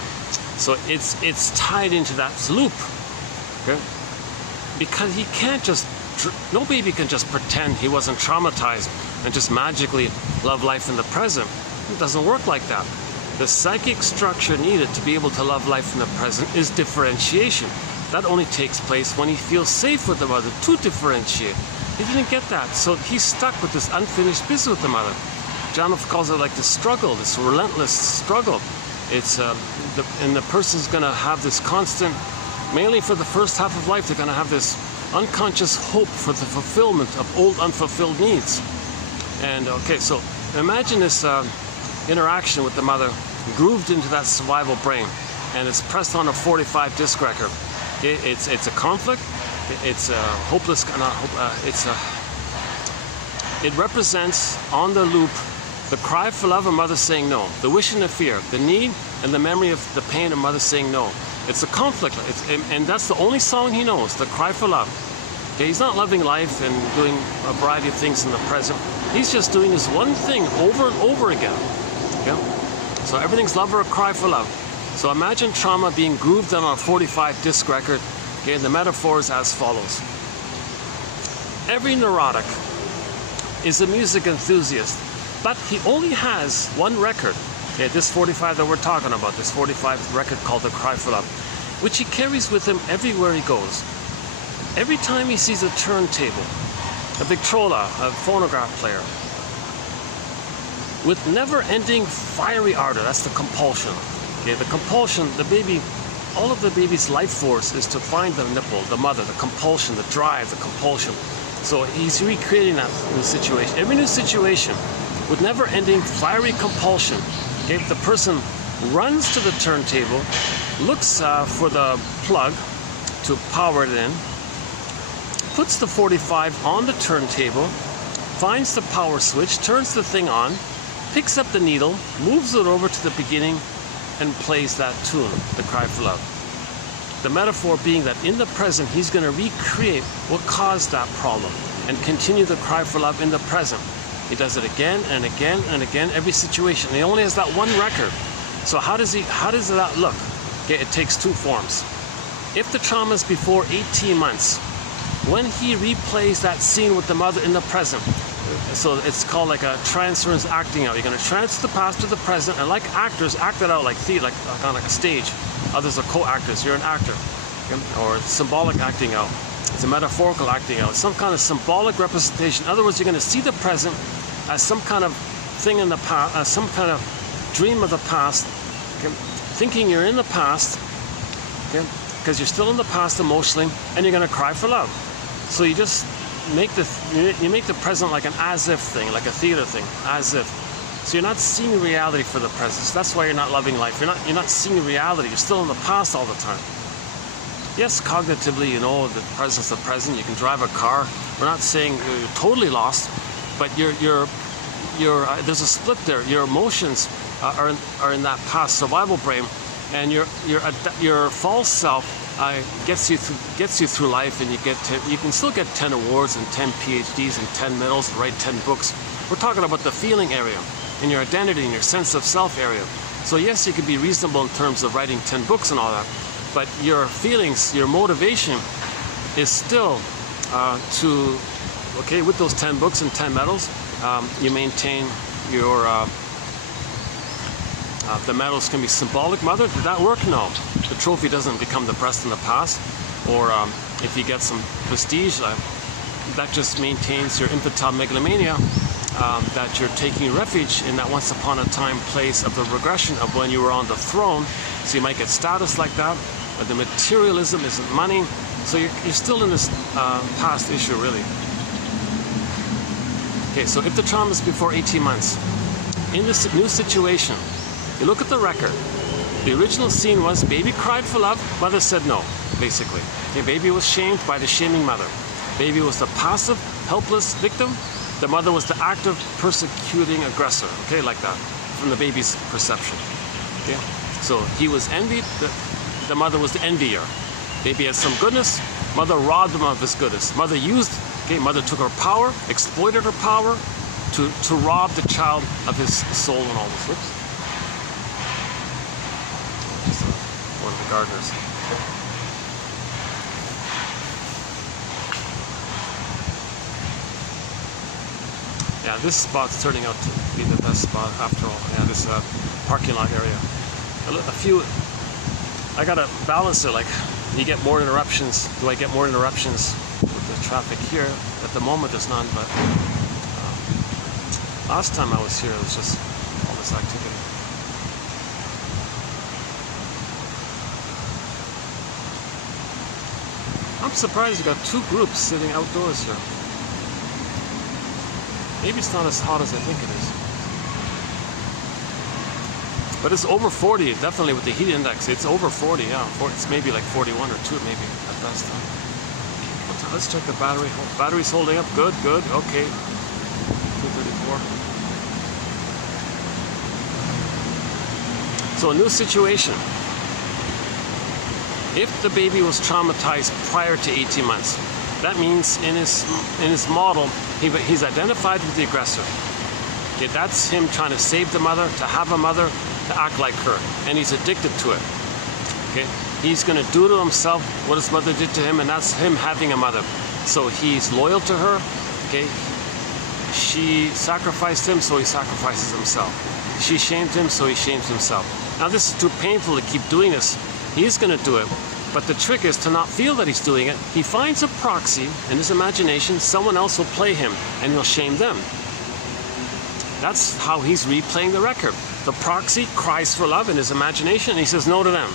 So it's tied into that loop, okay? Because he can't just, no baby can just pretend he wasn't traumatized and just magically love life in the present. It doesn't work like that. The psychic structure needed to be able to love life in the present is differentiation. That only takes place when he feels safe with the mother to differentiate. He didn't get that, so he's stuck with this unfinished business with the mother. Janov calls it like the struggle, this relentless struggle. It's and the person's gonna have this constant, mainly for the first half of life, they're gonna have this unconscious hope for the fulfillment of old unfulfilled needs. And okay, so imagine this interaction with the mother grooved into that survival brain, and it's pressed on a 45 disc record. It's a conflict. It's a hopeless. It represents on the loop the cry for love of mother saying no, the wish and the fear, the need and the memory of the pain of mother saying no. It's a conflict, and that's the only song he knows, the cry for love. Okay, he's not loving life and doing a variety of things in the present. He's just doing this one thing over and over again. Okay? So everything's love or a cry for love. So imagine trauma being grooved on a 45 disc record. Okay, and the metaphor is as follows. Every neurotic is a music enthusiast, but he only has one record. Okay, this 45 that we're talking about, this 45 record called The Cry for Love, which he carries with him everywhere he goes. Every time he sees a turntable, a Victrola, a phonograph player, with never-ending fiery ardor, that's the compulsion. Okay, the compulsion, the baby, all of the baby's life force is to find the nipple, the mother, the compulsion, the drive, the compulsion. So he's recreating that new situation. Every new situation with never-ending fiery compulsion. Okay, the person runs to the turntable, looks for the plug to power it in, puts the 45 on the turntable, finds the power switch, turns the thing on, picks up the needle, moves it over to the beginning, and plays that tune, the cry for love. The metaphor being that in the present, he's going to recreate what caused that problem and continue the cry for love in the present. He does it again and again and again, every situation. He only has that one record. So how does that look? Okay, it takes two forms. If the trauma is before 18 months, when he replays that scene with the mother in the present, so it's called like a transference acting out. You're going to transfer the past to the present, and like actors, act it out like theater, like on like a stage. Others are co-actors. You're an actor, okay? Or symbolic acting out. It's a metaphorical acting out. Some kind of symbolic representation. In other words, you're going to see the present as some kind of thing in the past, as some kind of dream of the past, okay? Thinking you're in the past, okay? Because you're still in the past emotionally, and you're going to cry for love. So you just make the present like an as-if thing, like a theater thing, as if. So you're not seeing reality for the present. So that's why you're not loving life. You're not seeing reality. You're still in the past all the time. Yes, cognitively, you know the present's the present. You can drive a car. We're not saying you're totally lost, but there's a split there. Your emotions are in that past survival brain, and your false self gets you through life, and you can still get 10 awards and 10 PhDs and 10 medals, write 10 books. We're talking about the feeling area, and your identity and your sense of self area. So yes, you can be reasonable in terms of writing 10 books and all that, but your feelings, your motivation is still with those 10 books and 10 medals, you maintain your the medals can be symbolic. Mother, did that work? No. The trophy doesn't become the breast in the past. Or if you get some prestige, that just maintains your infantile megalomania, that you're taking refuge in that once upon a time place of the regression of when you were on the throne. So you might get status like that, but the materialism isn't money. So you're still in this past issue, really. Okay, so if the trauma is before 18 months, in this new situation, you look at the record. The original scene was baby cried for love, mother said no, basically. Okay, baby was shamed by the shaming mother. Baby was the passive, helpless victim. The mother was the active, persecuting aggressor. Okay, like that, from the baby's perception. Okay, so he was envied. The mother was the envier. Baby had some goodness. Mother robbed him of his goodness. Mother mother took her power, exploited her power to rob the child of his soul and all this. Oops. One of the gardeners. Yeah, this spot's turning out to be the best spot after all. Yeah, this parking lot area. I gotta balance it, like, you get more interruptions. Do I get more interruptions with the traffic here? At the moment there's none, but last time I was here it was just all this activity. I'm surprised you got two groups sitting outdoors here. Maybe it's not as hot as I think it is. But it's over 40, definitely with the heat index. It's over 40, yeah. It's maybe like 41 or 2 maybe at best. Let's check the battery. Battery's holding up. Good, good. Okay. 234. So a new situation. If the baby was traumatized prior to 18 months, that means in his model, he's identified with the aggressor. Okay, that's him trying to save the mother, to have a mother, to act like her, and he's addicted to it. Okay, he's going to do to himself what his mother did to him, and that's him having a mother. So he's loyal to her. Okay, she sacrificed him, so he sacrifices himself. She shamed him, so he shames himself. Now this is too painful to keep doing this. He's going to do it, but the trick is to not feel that he's doing it. He finds a proxy in his imagination. Someone else will play him, and he'll shame them. That's how he's replaying the record. The proxy cries for love in his imagination, and he says no to them.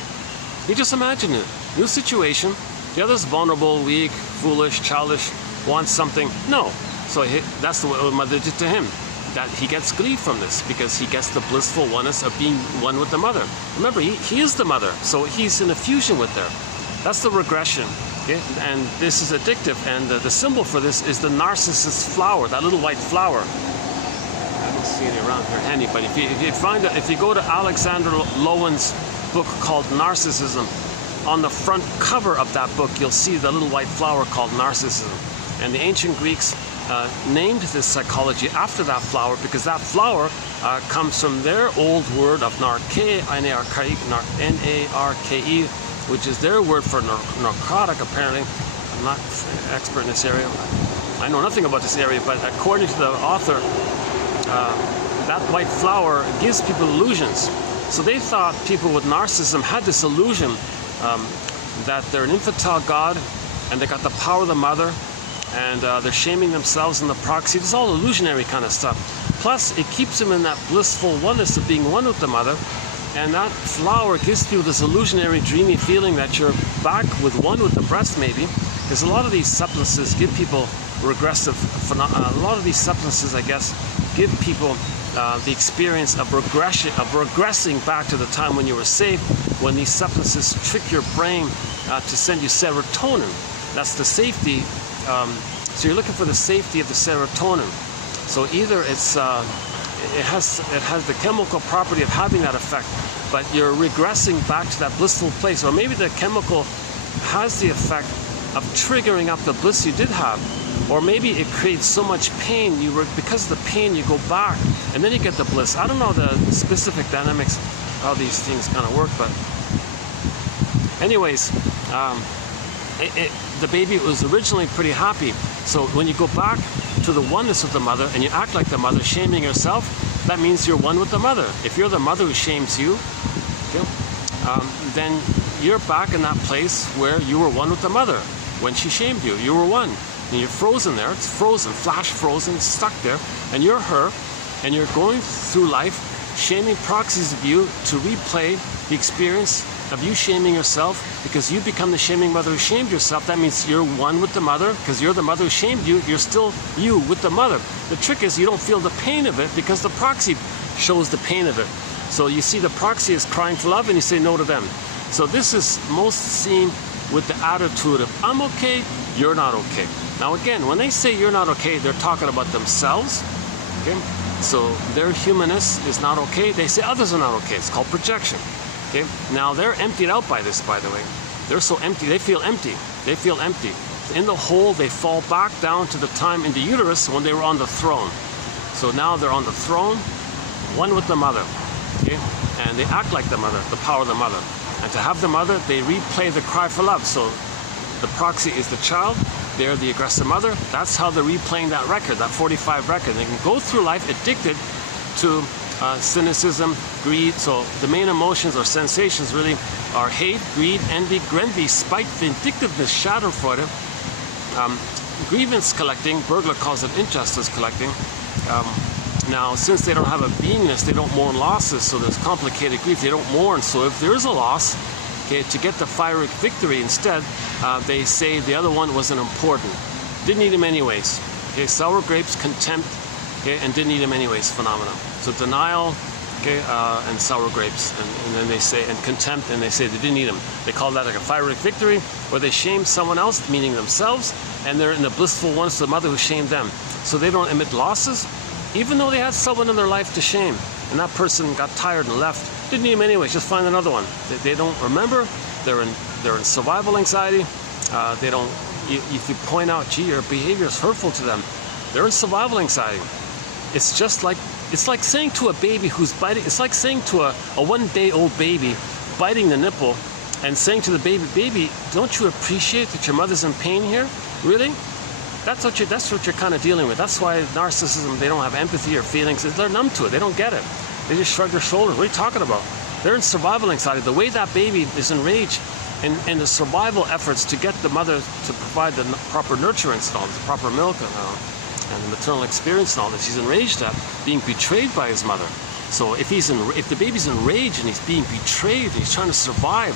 He just imagined it. New situation. The other's vulnerable, weak, foolish, childish, wants something. No. So that's what mother did to him. That he gets glee from this because he gets the blissful oneness of being one with the mother. Remember, he is the mother, so he's in a fusion with her. That's the regression. Okay? And this is addictive, and the symbol for this is the narcissus flower, that little white flower. Let's see. see any around here handy, but if you go to Alexander Lowen's book called Narcissism, on the front cover of that book you'll see the little white flower called narcissism. And the ancient Greeks named this psychology after that flower because that flower comes from their old word of narke, N-A-R-K-E, which is their word for narcotic, apparently. I'm not an expert in this area. I know nothing about this area, but according to the author, that white flower gives people illusions. So they thought people with narcissism had this illusion that they're an infantile god and they got the power of the mother, and they're shaming themselves in the proxy. It's all illusionary kind of stuff. Plus, it keeps them in that blissful oneness of being one with the mother, and that flower gives you this illusionary, dreamy feeling that you're back with one with the breast, maybe. Because a lot of these substances give people regressive phenomena. A lot of these substances, I guess, give people the experience of regression, of regressing back to the time when you were safe, when these substances trick your brain to send you serotonin. That's the safety. So you're looking for the safety of the serotonin. So either it has the chemical property of having that effect, but you're regressing back to that blissful place, or maybe the chemical has the effect of triggering up the bliss you did have, or maybe it creates so much pain because of the pain you go back and then you get the bliss. I don't know the specific dynamics how these things kind of work, but anyways, the baby was originally pretty happy. So when you go back to the oneness of the mother and you act like the mother, shaming yourself, that means you're one with the mother. If you're the mother who shames you, okay, then you're back in that place where you were one with the mother. When she shamed you, you were one. And you're frozen there. It's frozen, flash frozen, stuck there. And you're her, and you're going through life shaming proxies of you to replay the experience of you shaming yourself, because you become the shaming mother who shamed yourself. That means you're one with the mother, because you're the mother who shamed you. You're still you with the mother. The trick is you don't feel the pain of it because the proxy shows the pain of it. So you see the proxy is crying for love and you say no to them. So this is most seen with the attitude of I'm okay, you're not okay. Now again, when they say you're not okay, they're talking about themselves. Okay? So their humanness is not okay. They say others are not okay. It's called projection. Okay? Now they're emptied out by this, by the way. They're so empty. They feel empty. They feel empty. In the hole, they fall back down to the time in the uterus when they were on the throne. So now they're on the throne, one with the mother. Okay? And they act like the mother, the power of the mother. And to have the mother, they replay the cry for love. So the proxy is the child. They're the aggressive mother. That's how they're replaying that record, that 45 record. They can go through life addicted to cynicism, greed. So the main emotions or sensations really are hate, greed, envy, grandiose, spite, vindictiveness, schadenfreude, grievance collecting. Bergler calls it injustice collecting. Now, since they don't have a beingness, they don't mourn losses, so there's complicated grief. They don't mourn. So if there is a loss, okay, to get the pyrrhic victory instead, they say the other one wasn't important. Didn't eat him anyways. Okay, sour grapes, contempt, okay, and didn't eat him anyways phenomena. So denial, okay, and sour grapes, and then they say, and contempt, and they say they didn't eat him. They call that like a pyrrhic victory, where they shame someone else, meaning themselves, and they're in the blissful oneness of the mother who shamed them. So they don't emit losses, even though they had someone in their life to shame, and that person got tired and left. Didn't need him anyways, just find another one. They don't remember. They're in survival anxiety. They don't. If you point out, gee, your behavior is hurtful to them, they're in survival anxiety. It's just like saying to a baby who's biting. It's like saying to a one-day-old baby biting the nipple, and saying to the baby, don't you appreciate that your mother's in pain here? Really? That's what you're kind of dealing with. That's why narcissism, they don't have empathy or feelings. They're numb to it. They don't get it. They just shrug their shoulders. What are you talking about? They're in survival anxiety. The way that baby is enraged in the survival efforts to get the mother to provide the proper nurturance and all this, the proper milk and the maternal experience and all this, he's enraged at being betrayed by his mother. So if the baby's enraged and he's being betrayed, and he's trying to survive,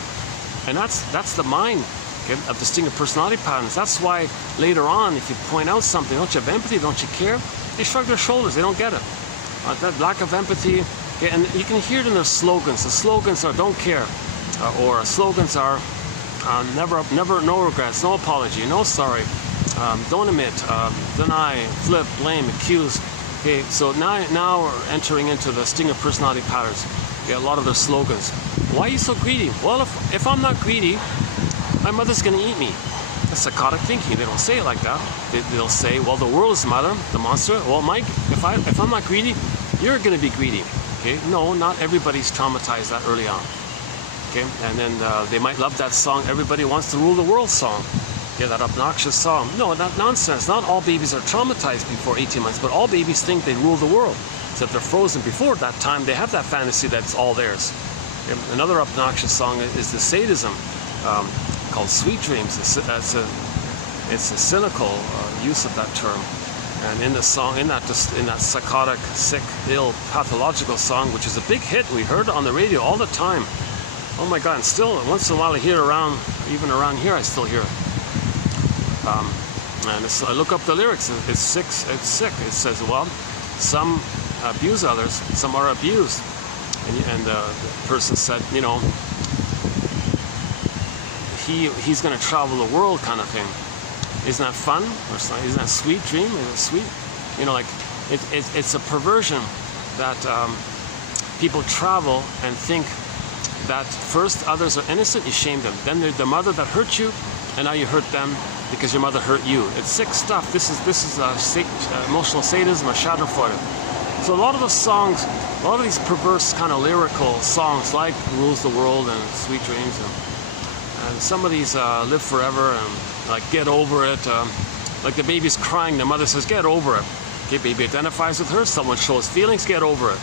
and that's the mind. Okay, of distinct personality patterns. That's why later on, if you point out something, don't you have empathy, don't you care? They shrug their shoulders, they don't get it. That lack of empathy, okay, and you can hear it in their slogans. The slogans are don't care, or slogans are never, no regrets, no apology, no sorry, don't admit, deny, flip, blame, accuse. Okay, so now we're entering into the stinger personality patterns. Okay, a lot of their slogans. Why are you so greedy? Well, if I'm not greedy, my mother's gonna eat me. That's psychotic thinking. They don't say it like that. They'll say, well, the world is mother, the monster. Well, Mike, if I'm not greedy, you're gonna be greedy. Okay, no, not everybody's traumatized that early on. Okay, and then they might love that song, "Everybody Wants to Rule the World" song. Yeah, that obnoxious song. No, that nonsense. Not all babies are traumatized before 18 months, but all babies think they rule the world. So if they're frozen before that time, they have that fantasy that's all theirs. Okay? Another obnoxious song is the sadism called "Sweet Dreams." It's a cynical use of that term. And in the song, in that psychotic, sick, ill, pathological song, which is a big hit, we heard it on the radio all the time. Oh my God! And still, once in a while, I hear it around, even around here, I still hear it. And I look up the lyrics. It's sick. It's sick. It says, well, some abuse others, some are abused, and the person said, you know, he's going to travel the world, kind of thing. Isn't that fun? Or isn't that a sweet dream? Is it sweet? You know, like it's a perversion that people travel and think that first others are innocent, you shame them. Then they're the mother that hurt you, and now you hurt them because your mother hurt you. It's sick stuff. This is emotional sadism or schadenfreude. So a lot of the songs, a lot of these perverse kind of lyrical songs like "Rules the World" and "Sweet Dreams," and some of these "Live Forever" and like "Get Over It." Like the baby's crying, the mother says, "Get over it." Okay, baby identifies with her. Someone shows feelings. Get over it.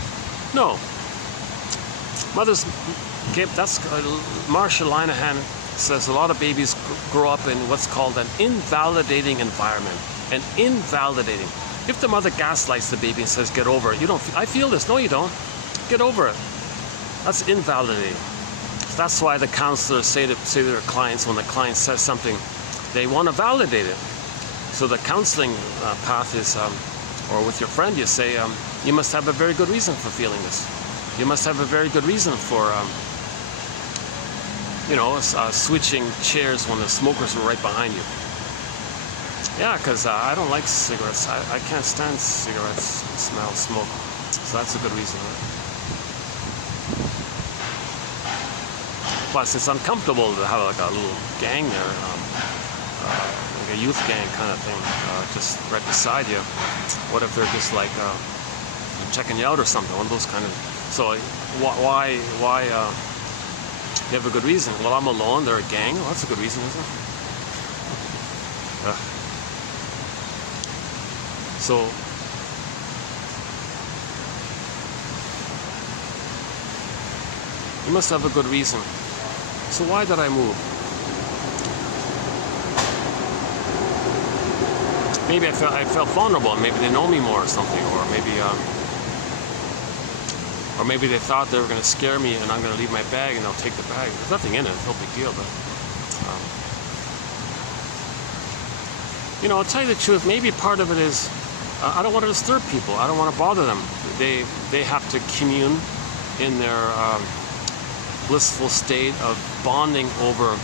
No. Mothers. Okay, that's Marsha Linehan says a lot of babies grow up in what's called an invalidating environment. An invalidating. If the mother gaslights the baby and says, "Get over it," you don't. I feel this. No, you don't. Get over it. That's invalidating. That's why the counselors say to their clients, when the client says something, they want to validate it. So the counseling path is, or with your friend, you say, you must have a very good reason for feeling this. You must have a very good reason for, switching chairs when the smokers were right behind you. Yeah, because I don't like cigarettes. I can't stand cigarettes, smell, smoke. So that's a good reason, right? Plus, it's uncomfortable to have like a little gang there, like a youth gang kind of thing, just right beside you. What if they're just like checking you out or something? One of those kind of. So why? You have a good reason. Well, I'm alone. They're a gang. Well, that's a good reason, isn't it? So you must have a good reason. So why did I move? Maybe I felt vulnerable. Maybe they know me more or something, or maybe they thought they were going to scare me and I'm going to leave my bag and they'll take the bag. There's nothing in it. It's no big deal, but I'll tell you the truth. Maybe part of it is I don't want to disturb people. I don't want to bother them. They have to commune in their blissful state of bonding over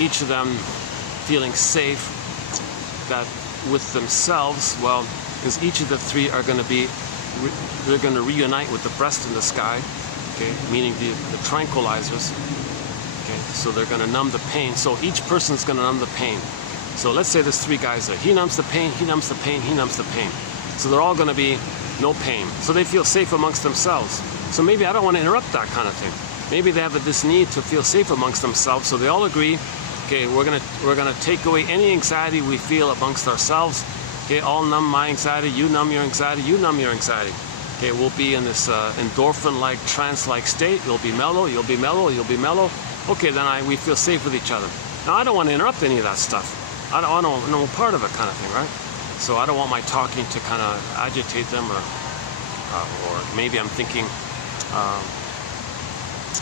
each of them feeling safe that with themselves, well, because each of the three are going to be, they're going to reunite with the breast in the sky, okay, meaning the tranquilizers, okay, so they're going to numb the pain. So each person's going to numb the pain. So let's say there's three guys there. He numbs the pain, he numbs the pain, he numbs the pain. So they're all going to be no pain. So they feel safe amongst themselves. So maybe I don't want to interrupt that kind of thing. Maybe they have this need to feel safe amongst themselves. So they all agree, okay, we're gonna take away any anxiety we feel amongst ourselves. Okay, I'll numb my anxiety, you numb your anxiety, you numb your anxiety. Okay, we'll be in this endorphin-like, trance-like state. You'll be mellow, you'll be mellow, you'll be mellow. Okay, then we feel safe with each other. Now I don't want to interrupt any of that stuff. I don't know part of it, kind of thing, right? So I don't want my talking to kind of agitate them, or maybe I'm thinking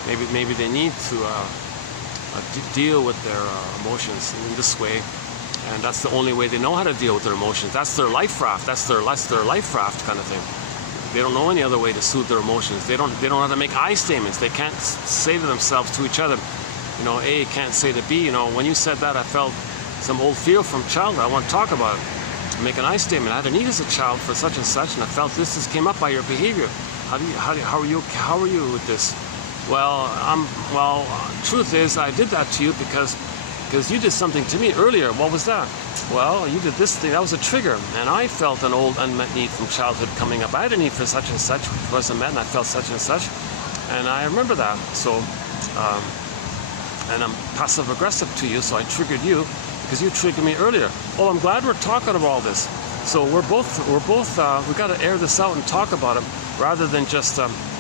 maybe they need to deal with their emotions in this way, and that's the only way they know how to deal with their emotions. That's their life raft. That's their life raft kind of thing. They don't know any other way to soothe their emotions. They don't know how to make I statements. They can't say to themselves, to each other, A can't say to B. When you said that, I felt some old fear from childhood. I want to talk about it. make an I statement. I had a need as a child for such and such, and I felt this came up by your behavior. How are you with this? Well, truth is, I did that to you because you did something to me earlier. What was that? Well, you did this thing. That was a trigger, and I felt an old unmet need from childhood coming up. I had a need for such and such, which wasn't met, and I felt such and such, and I remember that. So, and I'm passive aggressive to you, so I triggered you because you triggered me earlier. Oh, I'm glad we're talking about all this. So we got to air this out and talk about it rather than just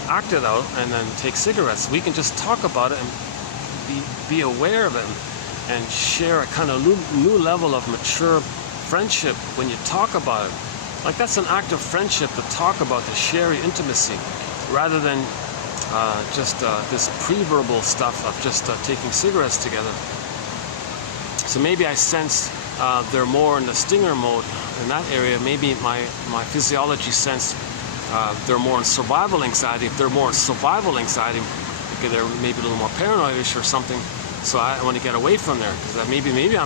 act it out and then take cigarettes. We can just talk about it and be aware of it and share a kind of new level of mature friendship when you talk about it. Like, that's an act of friendship to talk about, to share your intimacy, rather than just this pre-verbal stuff of just taking cigarettes together. So maybe I sense they're more in the stinger mode in that area. Maybe my physiology sense they're more in survival anxiety. If they're more in survival anxiety, okay, they're maybe a little more paranoid-ish or something. So I want to get away from there, because maybe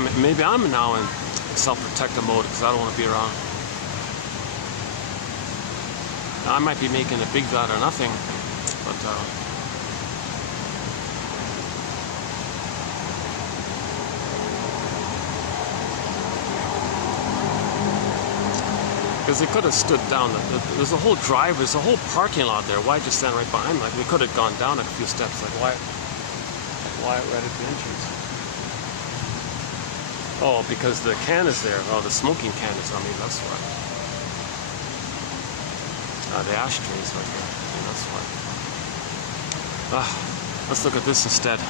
I'm now in self-protective mode because I don't want to be around. Now, I might be making a big out of nothing, but because they could have stood down. There's a whole drive, there's a whole parking lot there. Why just stand right behind? Like, we could have gone down a few steps. Like, why right at the entrance? Oh, because the can is there. Oh, the smoking can is on me. That's why. The ashtray is right there. Yeah, that's why. Let's look at this instead.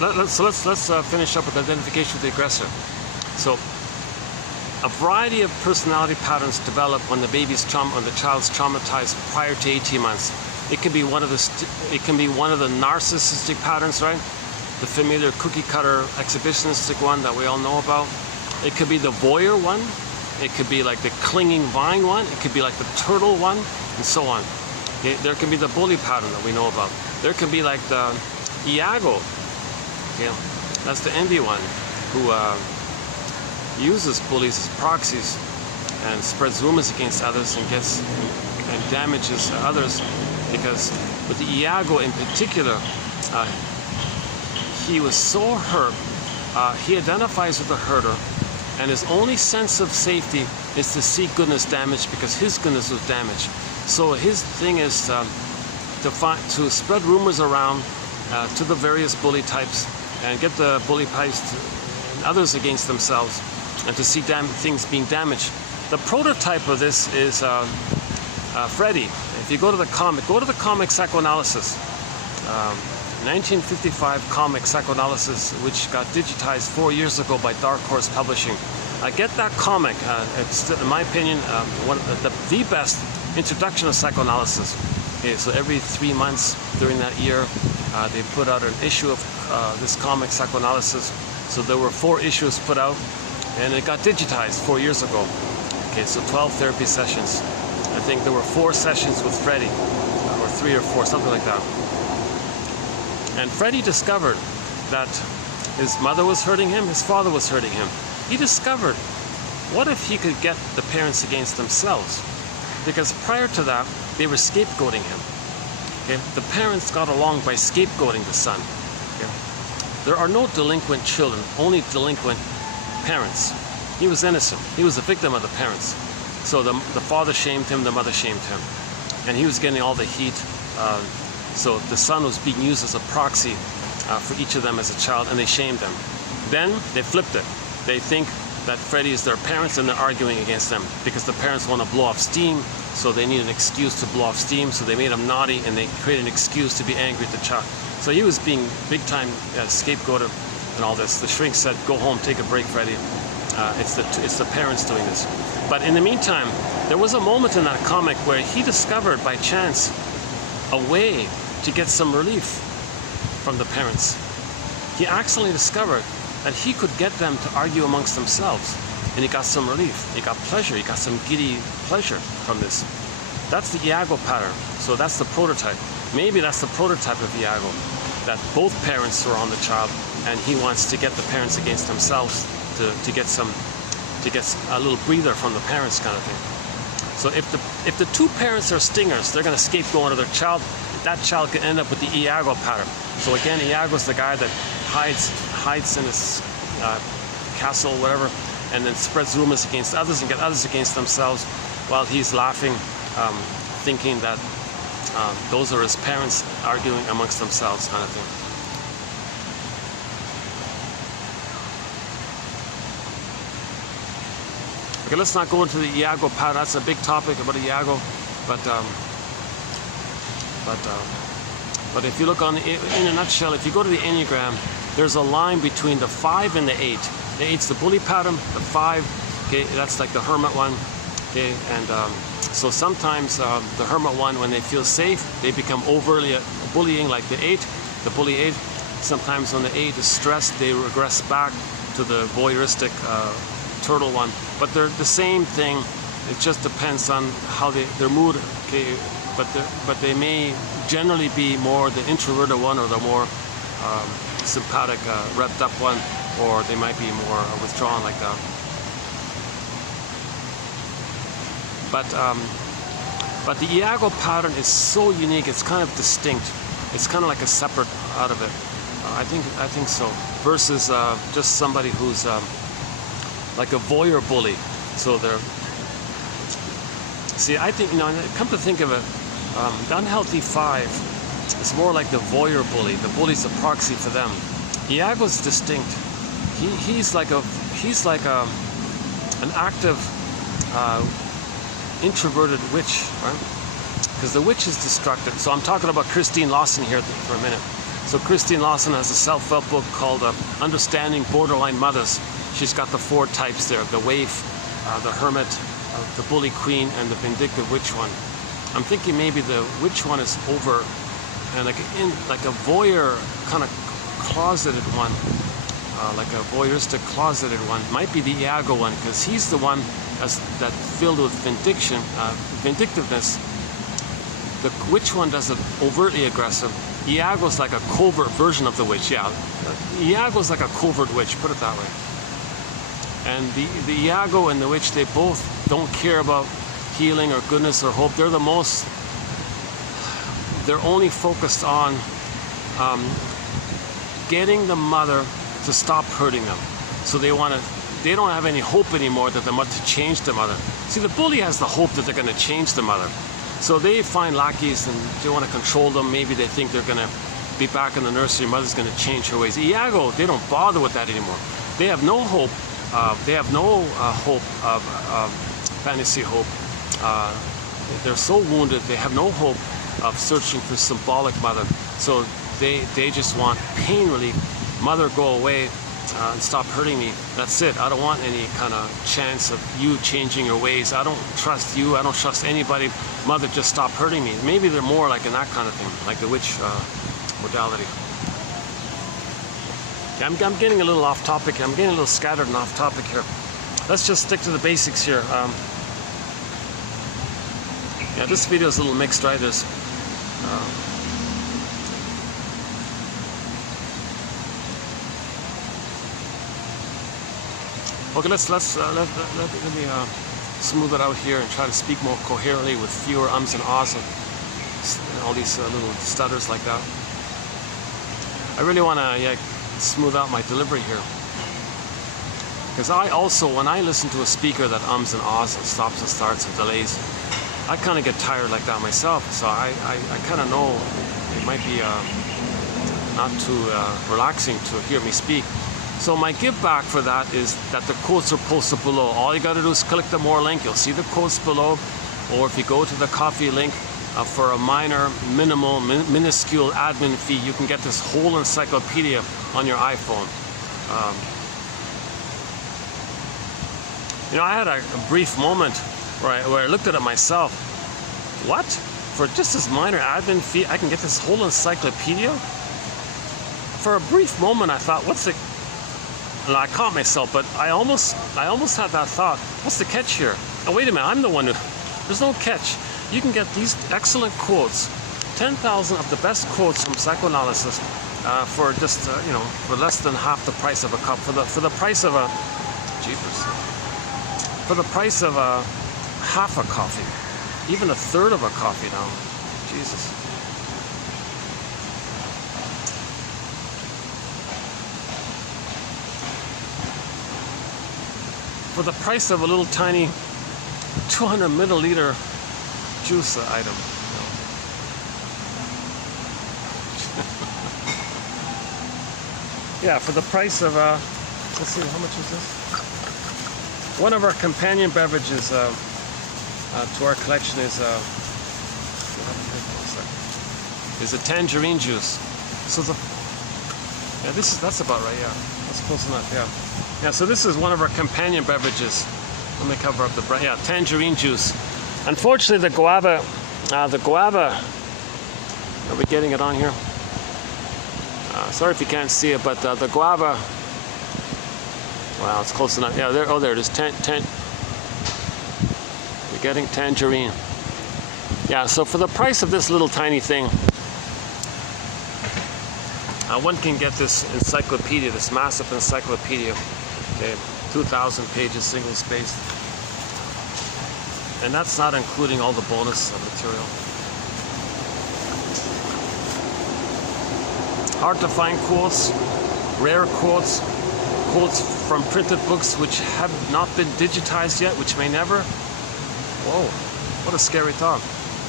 Let's finish up with identification with the aggressor. So, a variety of personality patterns develop when the child's traumatized prior to 18 months. It can be one of the narcissistic patterns, right? The familiar cookie cutter exhibitionistic one that we all know about. It could be the voyeur one. It could be like the clinging vine one. It could be like the turtle one, and so on. Okay? There can be the bully pattern that we know about. There can be like the iago. Okay? That's the envy one, who uses bullies as proxies and spreads rumors against others and damages others, because with the iago in particular, he was so hurt, he identifies with the hurter, and his only sense of safety is to see goodness damaged because his goodness was damaged. So his thing is to spread rumors around to the various bully types and get the bully types and others against themselves, and to see things being damaged. The prototype of this is Freddy. If you go to the comic Psychoanalysis, 1955 comic Psychoanalysis, which got digitized 4 years ago by Dark Horse Publishing. Get that comic. It's, in my opinion, one of the best introduction of psychoanalysis. Okay, so every 3 months during that year, they put out an issue of this comic Psychoanalysis. So there were 4 issues put out, and it got digitized 4 years ago. Okay, so 12 therapy sessions. I think there were 4 sessions with Freddy, or 3 or 4, something like that. And Freddy discovered that his mother was hurting him, his father was hurting him. He discovered, what if he could get the parents against themselves? Because prior to that, they were scapegoating him. Okay? The parents got along by scapegoating the son. Okay? There are no delinquent children, only delinquent parents. He was innocent. He was a victim of the parents. So the father shamed him, the mother shamed him. And he was getting all the heat. So the son was being used as a proxy for each of them as a child, and they shamed him. Then they flipped it. They think that Freddy is their parents and they're arguing against them because the parents want to blow off steam, so they need an excuse to blow off steam, so they made him naughty and they created an excuse to be angry at the child. So he was being big time scapegoated and all this. The shrink said, go home, take a break, Freddy. It's the parents doing this. But in the meantime, there was a moment in that comic where he discovered by chance a way to get some relief from the parents. He accidentally discovered that he could get them to argue amongst themselves, and he got some relief. He got pleasure. He got some giddy pleasure from this. That's the Iago pattern. So that's the prototype. Maybe that's the prototype of Iago, that both parents are on the child, and he wants to get the parents against themselves to get a little breather from the parents, kind of thing. So if the two parents are stingers, they're going to scapegoat onto their child. That child can end up with the Iago pattern. So again, Iago's the guy that hides in his castle, whatever, and then spreads rumors against others and get others against themselves, while he's laughing, thinking that those are his parents arguing amongst themselves, kind of thing. Okay, let's not go into the Iago pattern. That's a big topic about Iago, but if you look on in a nutshell, if you go to the Enneagram, there's a line between the 5 and the 8. The 8's the bully pattern. The 5, okay, that's like the hermit one. Okay, and so sometimes the hermit one, when they feel safe, they become overly bullying, like the 8, the bully 8. Sometimes when the 8 is stressed, they regress back to the voyeuristic turtle one. But they're the same thing. It just depends on how their mood. Okay, but they may generally be more the introverted one, or the more sympathetic, revved up one, or they might be more withdrawn like that. But the Iago pattern is so unique. It's kind of distinct. It's kind of like a separate out of it. I think so. Versus just somebody who's like a voyeur bully. So they're. See, I think, come to think of it, the unhealthy 5 is more like the voyeur bully. The bully's a proxy for them. Iago's distinct. He's like an active, introverted witch, right? Because the witch is destructive. So I'm talking about Christine Lawson here for a minute. So Christine Lawson has a self-help book called Understanding Borderline Mothers. She's got the 4 types there: the waif, the hermit, the bully queen, and the vindictive witch one. I'm thinking maybe the witch one is over, and like a voyeur kind of closeted one, like a voyeuristic closeted one, might be the Iago one, because he's the one that's filled with vindictiveness. The witch one does it overtly aggressive. Iago's like a covert version of the witch. Yeah, Iago's like a covert witch, put it that way. And the Iago and the witch, they both don't care about healing or goodness or hope. They're only focused on getting the mother to stop hurting them. So they don't have any hope anymore that the mother to change the mother. See, the bully has the hope that they're going to change the mother. So they find lackeys and they want to control them. Maybe they think they're going to be back in the nursery. Mother's going to change her ways. Iago, they don't bother with that anymore. They have no hope. They have no hope of fantasy hope. They're so wounded. They have no hope of searching for symbolic mother. So they just want pain relief. Mother, go away and stop hurting me. That's it. I don't want any kind of chance of you changing your ways. I don't trust you. I don't trust anybody. Mother, just stop hurting me. Maybe they're more like in that kind of thing, like the witch modality. I'm getting a little off topic. I'm getting a little scattered and off topic here. Let's just stick to the basics here. Yeah, this video is a little mixed, right? There's okay. Let me smooth it out here and try to speak more coherently with fewer ums and ahs and all these little stutters like that. I really want to smooth out my delivery here, because I also, when I listen to a speaker that ums and ahs and stops and starts and delays, I kind of get tired like that myself. So I kind of know it might be not too relaxing to hear me speak. So my give back for that is that the quotes are posted below. All you got to do is click the more link. You'll see the quotes below. Or if you go to the coffee link for a minuscule admin fee, you can get this whole encyclopedia on your iPhone. You know, I had a brief moment where I looked at it myself. What? For just this minor admin fee, I can get this whole encyclopedia? For a brief moment, I thought, what's the... And I caught myself, but I almost had that thought. What's the catch here? Oh, wait a minute, I'm the one who... There's no catch. You can get these excellent quotes, 10,000 of the best quotes from psychoanalysis for just, you know, for less than half the price of a cup. For the price of a... Jeepers. For the price of a half a coffee. Even a third of a coffee now. Jesus. For the price of a little tiny 200 milliliter juice item. Yeah, for the price of, let's see, how much is this? One of our companion beverages to our collection is a tangerine juice. So that's about right. Yeah, that's close enough. Yeah, yeah. So this is one of our companion beverages. Let me cover up the brand. Yeah, tangerine juice. Unfortunately, the guava. Are we getting it on here? Sorry if you can't see it, but the guava. Wow, it's close enough. Yeah, there. Oh, there it is. We're getting tangerine. Yeah. So for the price of this little tiny thing, one can get this encyclopedia, this massive encyclopedia. Okay, 2,000 pages, single spaced, and that's not including all the bonus material. Hard to find quotes, rare quotes, quotes from printed books which have not been digitized yet, which may never. Whoa, what a scary thought.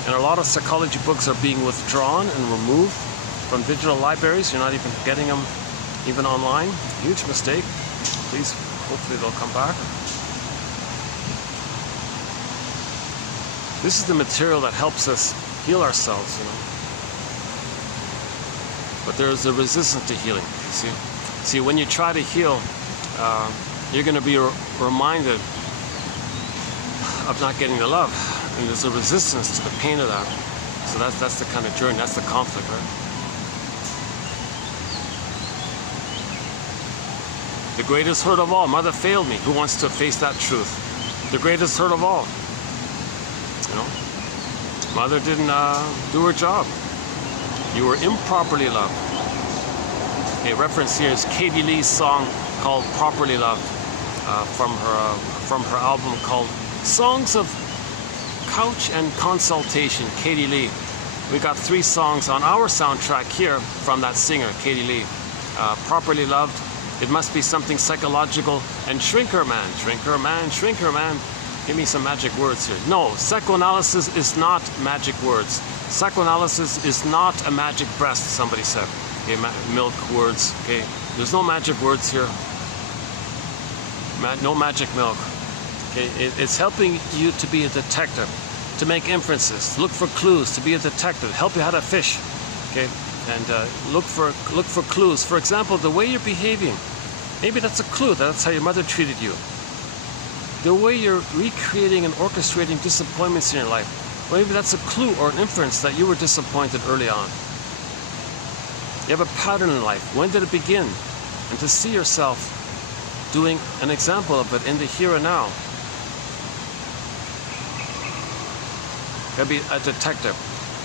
And a lot of psychology books are being withdrawn and removed from digital libraries. You're not even getting them even online. Huge mistake. Please, hopefully they'll come back. This is the material that helps us heal ourselves, you know. But there's a resistance to healing, you see. See, when you try to heal, you're going to be reminded of not getting the love. And there's a resistance to the pain of that. So that's the kind of journey, that's the conflict, right? The greatest hurt of all, mother failed me. Who wants to face that truth? The greatest hurt of all. You know, mother didn't do her job. You were improperly loved. A reference here is Katie Lee's song called "Properly Loved" from her album called "Songs of Couch and Consultation." Katie Lee. We got 3 songs on our soundtrack here from that singer, Katie Lee. "Properly Loved," "It Must Be Something Psychological," and "Shrinker Man." Shrinker Man, shrinker man. Give me some magic words here. No, psychoanalysis is not magic words. Psychoanalysis is not a magic breast, somebody said. Okay, milk words. Okay, there's no magic words here. No magic milk. Okay, it's helping you to be a detective, to make inferences, look for clues, to be a detective, help you how to fish. Okay, and look for clues. For example, the way you're behaving. Maybe that's a clue. That's how your mother treated you. The way you're recreating and orchestrating disappointments in your life. Maybe that's a clue or an inference that you were disappointed early on. You have a pattern in life. When did it begin? And to see yourself doing an example of it in the here and now. You gotta be a detective.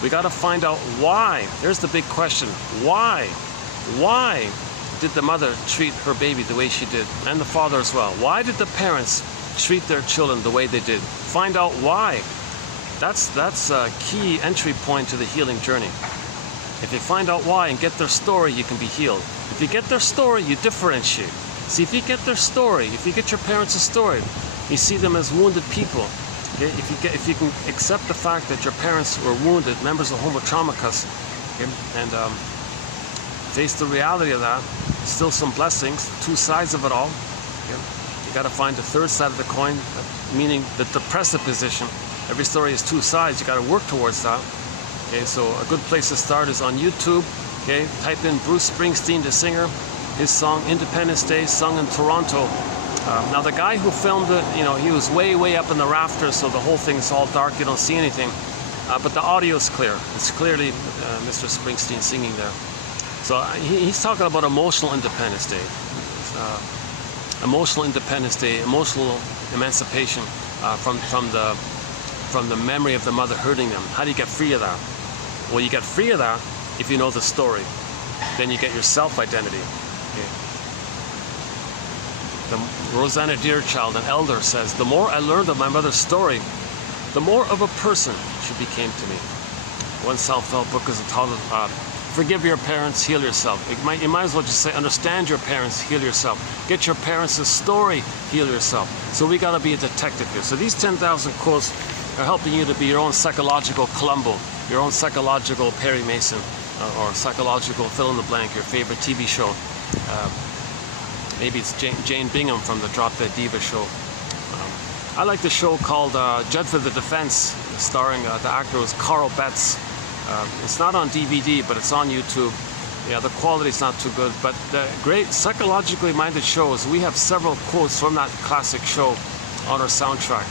We gotta find out why. There's the big question. Why? Why did the mother treat her baby the way she did? And the father as well. Why did the parents treat their children the way they did? Find out why. That's a key entry point to the healing journey. If you find out why and get their story, you can be healed. If you get their story, you differentiate. See, if you get their story, if you get your parents' story, you see them as wounded people. Okay? If you can accept the fact that your parents were wounded, members of Homo Traumacus, okay? And if face the reality of that. Still some blessings, two sides of it all. Okay? You got to find the third side of the coin, meaning the depressive position. Every story has two sides. You got to work towards that. Okay, so a good place to start is on YouTube. Okay, type in Bruce Springsteen, the singer. His song Independence Day, sung in Toronto. Now the guy who filmed it, you know, he was way up in the rafters, so the whole thing is all dark. You don't see anything. But the audio is clear. It's clearly Mr. Springsteen singing there. So he's talking about emotional Independence Day. Emotional Independence Day, emotional emancipation from the memory of the mother hurting them. How do you get free of that? Well, you get free of that if you know the story. Then you get your self-identity. Okay. Rosanna Deerchild, an elder, says, "The more I learned of my mother's story, the more of a person she became to me." One self-help book is entitled, "Forgive your parents, heal yourself." You might as well just say, understand your parents, heal yourself. Get your parents' story, heal yourself. So we got to be a detective here. So these 10,000 quotes are helping you to be your own psychological Columbo, your own psychological Perry Mason, or psychological fill-in-the-blank, your favorite TV show. Maybe it's Jane Bingham from the Drop Dead Diva show. I like the show called Judge for the Defense, starring the actor was Carl Betts. It's not on DVD, but it's on YouTube. Yeah, the quality's not too good, but the great psychologically minded shows, we have several quotes from that classic show on our soundtrack.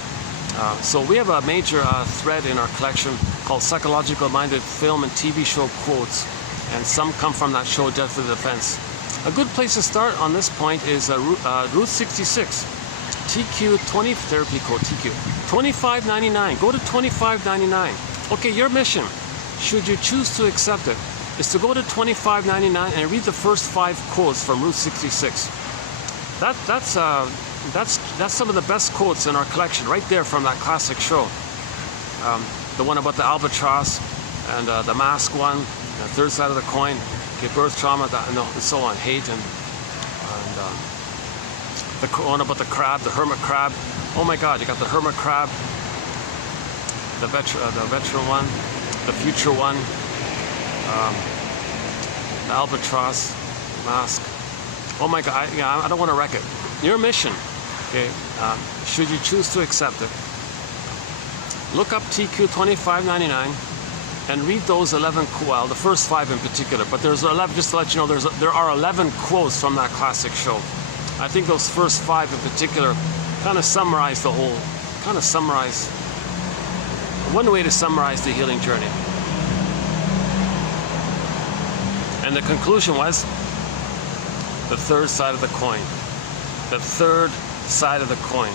So we have a major thread in our collection called Psychological Minded Film and TV Show Quotes, and some come from that show, Death for the Defense. A good place to start on this point is Route 66, TQ 20 therapy code, TQ 2599. Go to 2599. Okay, your mission, should you choose to accept it, is to go to 2599 and read the first 5 quotes from Route 66. That's some of the best quotes in our collection, right there from that classic show. The one about the albatross, and the mask one, the third side of the coin, okay, birth trauma, and so on, hate, and the one about the crab, the hermit crab. Oh my God, you got the hermit crab, the veteran one, the future one, the albatross, mask. Oh my God, I don't want to wreck it. Your mission, okay, should you choose to accept it, look up TQ 2599 and read those 11, well, the first 5 in particular, but there's 11, just to let you know, there are 11 quotes from that classic show. I think those first 5 in particular kind of summarize the whole, one way to summarize the healing journey. And the conclusion was the third side of the coin. The third side of the coin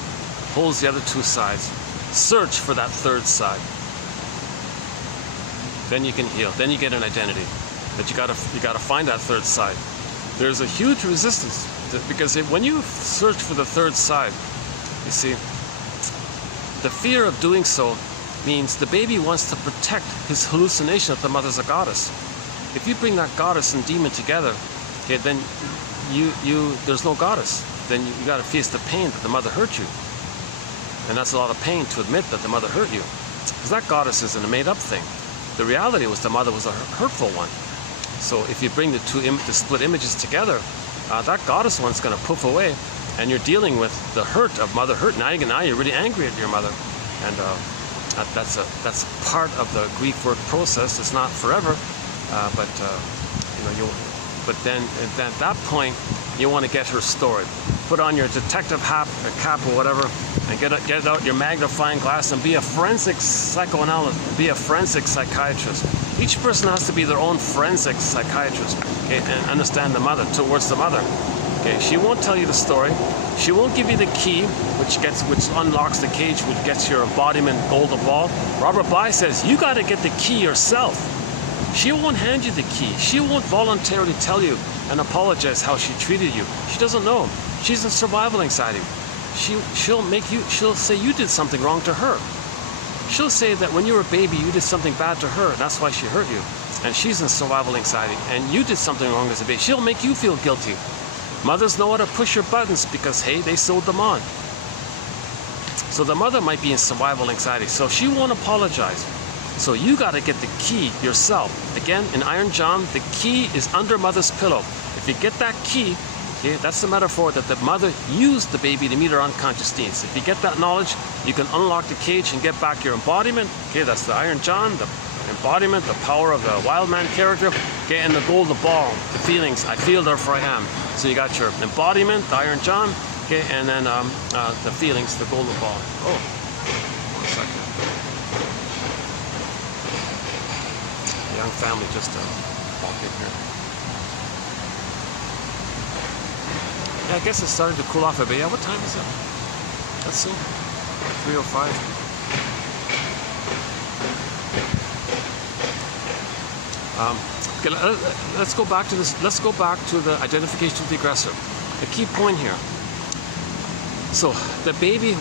holds the other 2 sides. Search for that third side. Then you can heal. Then you get an identity. But you gotta find that third side. There's a huge resistance because when you search for the third side, you see, the fear of doing so means the baby wants to protect his hallucination that the mother's a goddess. If you bring that goddess and demon together, okay, then there's no goddess. Then you got to face the pain that the mother hurt you, and that's a lot of pain to admit that the mother hurt you, because that goddess isn't a made-up thing. The reality was the mother was a hurtful one. So if you bring the split images together, that goddess one's going to poof away, and you're dealing with the hurt of mother hurt. Now you're really angry at your mother, and that's part of the grief work process. It's not forever, but then at that point you want to get her story. Put on your detective hat or cap or whatever, and get out your magnifying glass and be a forensic psychoanalyst, be a forensic psychiatrist. Each person has to be their own forensic psychiatrist, okay, and understand the mother, towards the mother. Okay, she won't tell you the story. She won't give you the key, which unlocks the cage, which gets your embodiment golden ball. Robert Bly says you got to get the key yourself. She won't hand you the key. She won't voluntarily tell you and apologize how she treated you. She doesn't know. She's in survival anxiety. She'll say you did something wrong to her. She'll say that when you were a baby, you did something bad to her, and that's why she hurt you. And she's in survival anxiety, and you did something wrong as a baby. She'll make you feel guilty. Mothers know how to push your buttons because, hey, they sewed them on. So the mother might be in survival anxiety, so she won't apologize. So you got to get the key yourself. Again, in Iron John, the key is under mother's pillow. If you get that key, okay, that's the metaphor that the mother used the baby to meet her unconscious needs. If you get that knowledge, you can unlock the cage and get back your embodiment. Okay, that's the Iron John, the embodiment, the power of the wild man character. Okay, and the golden ball, the feelings. I feel, therefore I am. So you got your embodiment, the Iron John. Okay, and then the feelings, the golden ball. Oh, 1 second. Young family just walk in here. Yeah, I guess it's starting to cool off a bit. Yeah, what time is it? Let's see. 3:05. Okay, let's go back to this. Let's go back to the identification of the aggressor. The key point here. So the baby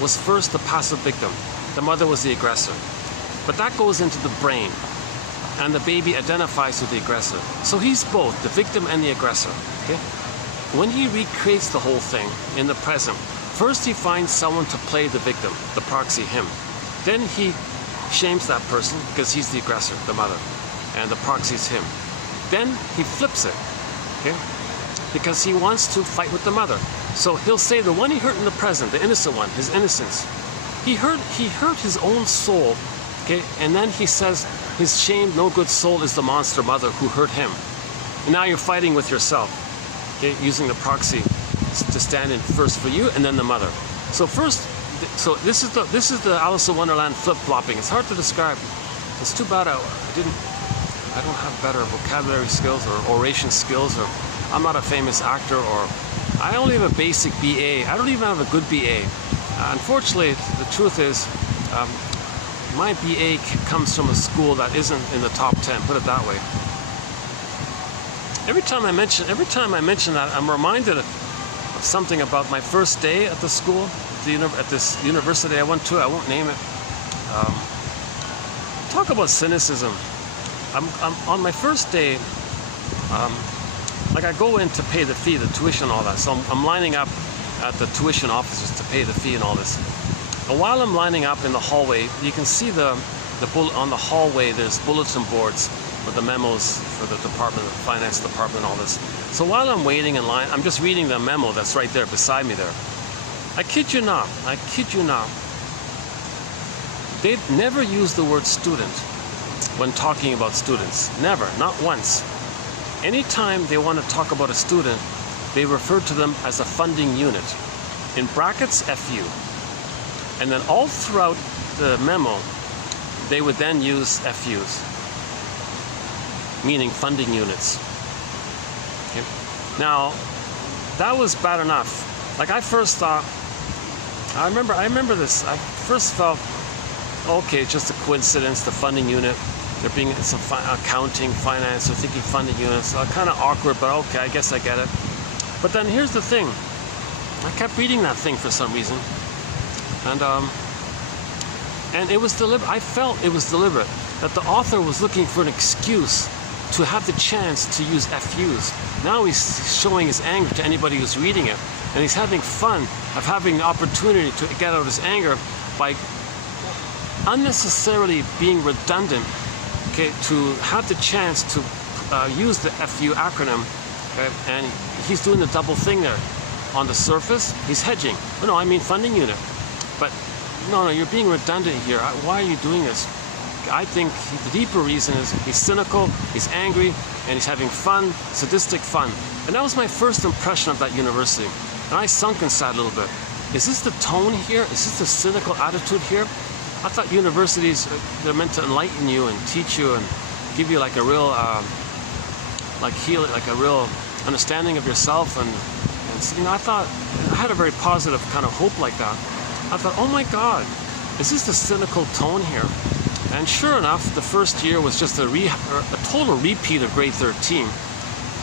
was first the passive victim. The mother was the aggressor. But that goes into the brain, and the baby identifies with the aggressor. So he's both the victim and the aggressor. Okay? When he recreates the whole thing in the present, first he finds someone to play the victim, the proxy, him. Then he shames that person because he's the aggressor, the mother, and the proxy is him. Then he flips it, okay? Because he wants to fight with the mother. So he'll say the one he hurt in the present, the innocent one, his innocence. He hurt his own soul. Okay, and then he says his shamed, no good soul is the monster mother who hurt him. And now you're fighting with yourself, okay, using the proxy to stand in first for you and then the mother. So first, so this is the Alice in Wonderland flip-flopping. It's hard to describe. It's too bad I don't have better vocabulary skills or oration skills, or I'm not a famous actor, or I only have a basic BA. I don't even have a good BA. Unfortunately, the truth is, my BA comes from a school that isn't in the top 10, put it that way. Every time I mention that, I'm reminded of something about my first day at the school, at this university I went to. I won't name it. Talk about cynicism. I'm on my first day, like I go in to pay the fee, the tuition, all that. So I'm lining up at the tuition offices to pay the fee and all this. And while I'm lining up in the hallway, you can see on the hallway there's bulletin boards with the memos for the department, the finance department, all this. So while I'm waiting in line, I'm just reading the memo that's right there beside me there. I kid you not. They never use the word student when talking about students. Never, not once. Anytime they want to talk about a student, they refer to them as a funding unit. In brackets, FU. And then all throughout the memo, they would then use FUs, meaning funding units. Okay. Now, that was bad enough. Like I first thought, I remember this. I first felt, okay, just a coincidence, the funding unit. They're being some accounting, finance, they're thinking funding units. Kind of awkward, but okay, I guess I get it. But then here's the thing. I kept reading that thing for some reason. And it was deliberate. I felt it was deliberate, that the author was looking for an excuse to have the chance to use FUs. Now he's showing his anger to anybody who's reading it, and he's having fun of having the opportunity to get out his anger by unnecessarily being redundant, okay, to have the chance to use the FU acronym, okay, and he's doing the double thing there. On the surface, he's hedging. Oh, no, I mean funding unit. But no, you're being redundant here. Why are you doing this? I think the deeper reason is he's cynical, he's angry, and he's having fun, sadistic fun. And that was my first impression of that university. And I sunk inside a little bit. Is this the tone here? Is this the cynical attitude here? I thought universities, they're meant to enlighten you and teach you and give you like a real, like a real understanding of yourself. And you know, I thought, I had a very positive kind of hope like that. I thought, oh my God, is this the cynical tone here? And sure enough, the first year was just a total repeat of grade 13.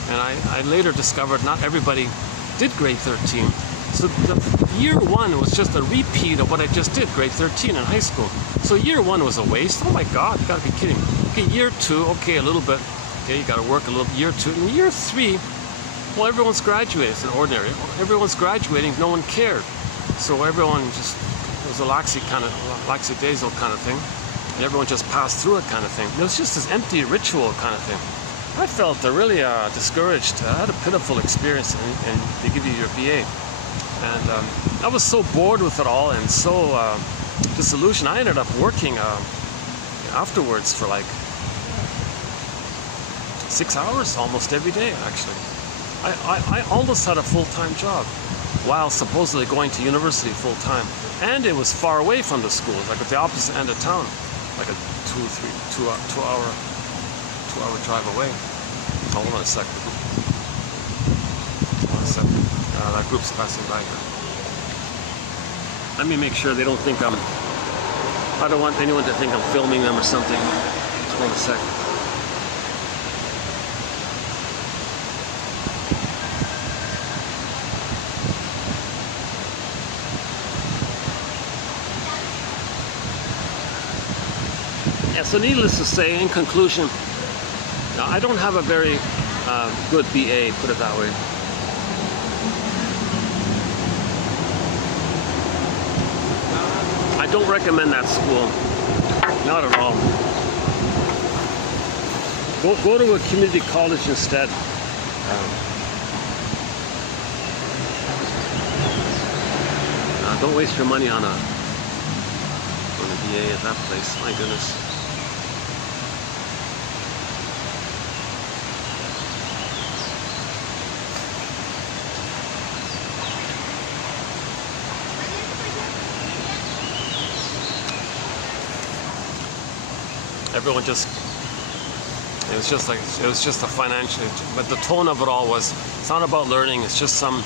And I later discovered not everybody did grade 13. So the year one was just a repeat of what I just did, grade 13 in high school. So year one was a waste. Oh my God, you gotta be kidding. Okay, year two, okay, a little bit. Okay, you gotta work a little. Year two. And year three, well, everyone's graduating. It's an ordinary. Everyone's graduating, no one cared. So everyone just, it was a lackadaisical kind of thing. and everyone just passed through it kind of thing. It was just this empty ritual kind of thing. I felt really discouraged. I had a pitiful experience, and they give you your BA. And I was so bored with it all and so disillusioned. I ended up working afterwards for like 6 hours almost every day, actually. I almost had a full-time job while supposedly going to university full-time. And it was far away from the school, like at the opposite end of town, like a two hour drive away. Hold on a second. That group's passing by here. Let me make sure they don't think I don't want anyone to think I'm filming them or something. Just hold a second. Yeah, so needless to say, in conclusion, I don't have a very good BA, put it that way. I don't recommend that school, not at all. Go to a community college instead. Don't waste your money on a BA at that place. My goodness. Everyone just, it was just a financial, but the tone of it all was, it's not about learning, it's just some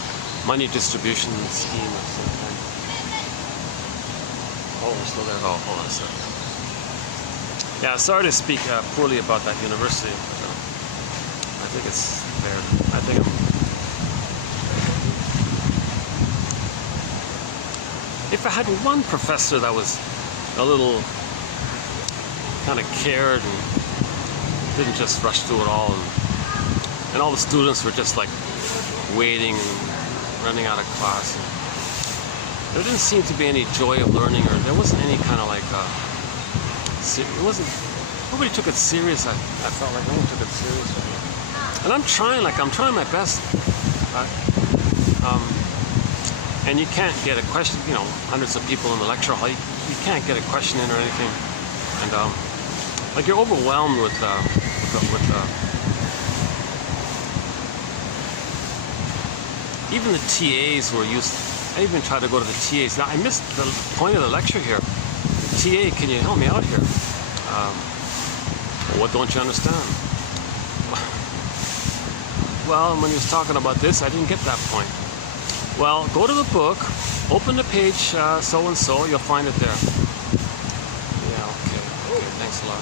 money distribution scheme or something. Oh, we're still there. Oh, hold on a second. Yeah, sorry to speak poorly about that university, but I think it's fair. I think if I had one professor that was a little kind of cared and didn't just rush through it all, and all the students were just like waiting and running out of class. And there didn't seem to be any joy of learning, or there wasn't any kind of like it wasn't, nobody took it serious. I felt like no one took it serious. And I'm trying my best, and you can't get a question, you know, hundreds of people in the lecture hall, you can't get a question in or anything, and like you're overwhelmed with even the TAs were used. I even tried to go to the TAs. Now I missed the point of the lecture here. TA, can you help me out here? What don't you understand? Well, when he was talking about this, I didn't get that point. Well, go to the book, open the page so and so, you'll find it there. Yeah, okay, thanks a lot.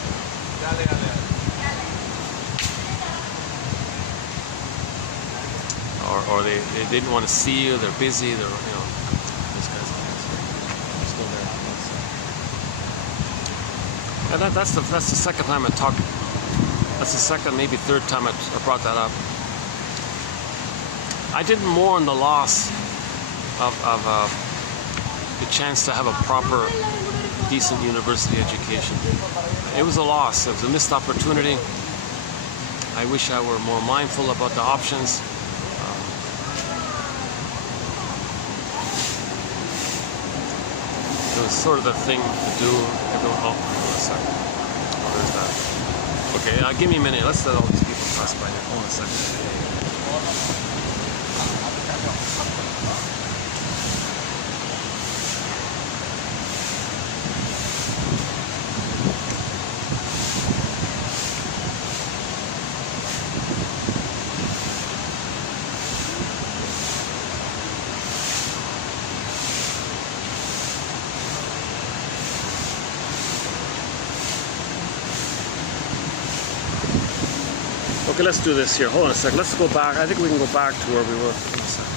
Or they didn't want to see you, they're busy, they're, you know, this guy's still there. And that's the second time I talked, that's the second, maybe third time I brought that up. I didn't mourn the loss of the chance to have a proper, decent university education. It was a loss, it was a missed opportunity. I wish I were more mindful about the options. It was sort of the thing to do. Everyone, oh, hold on a second. Oh, there's that. Okay, give me a minute. Let's let all these people pass by here. Hold on a second. Okay, let's do this here. Hold on a second. Let's go back. I think we can go back to where we were. Hold on a second.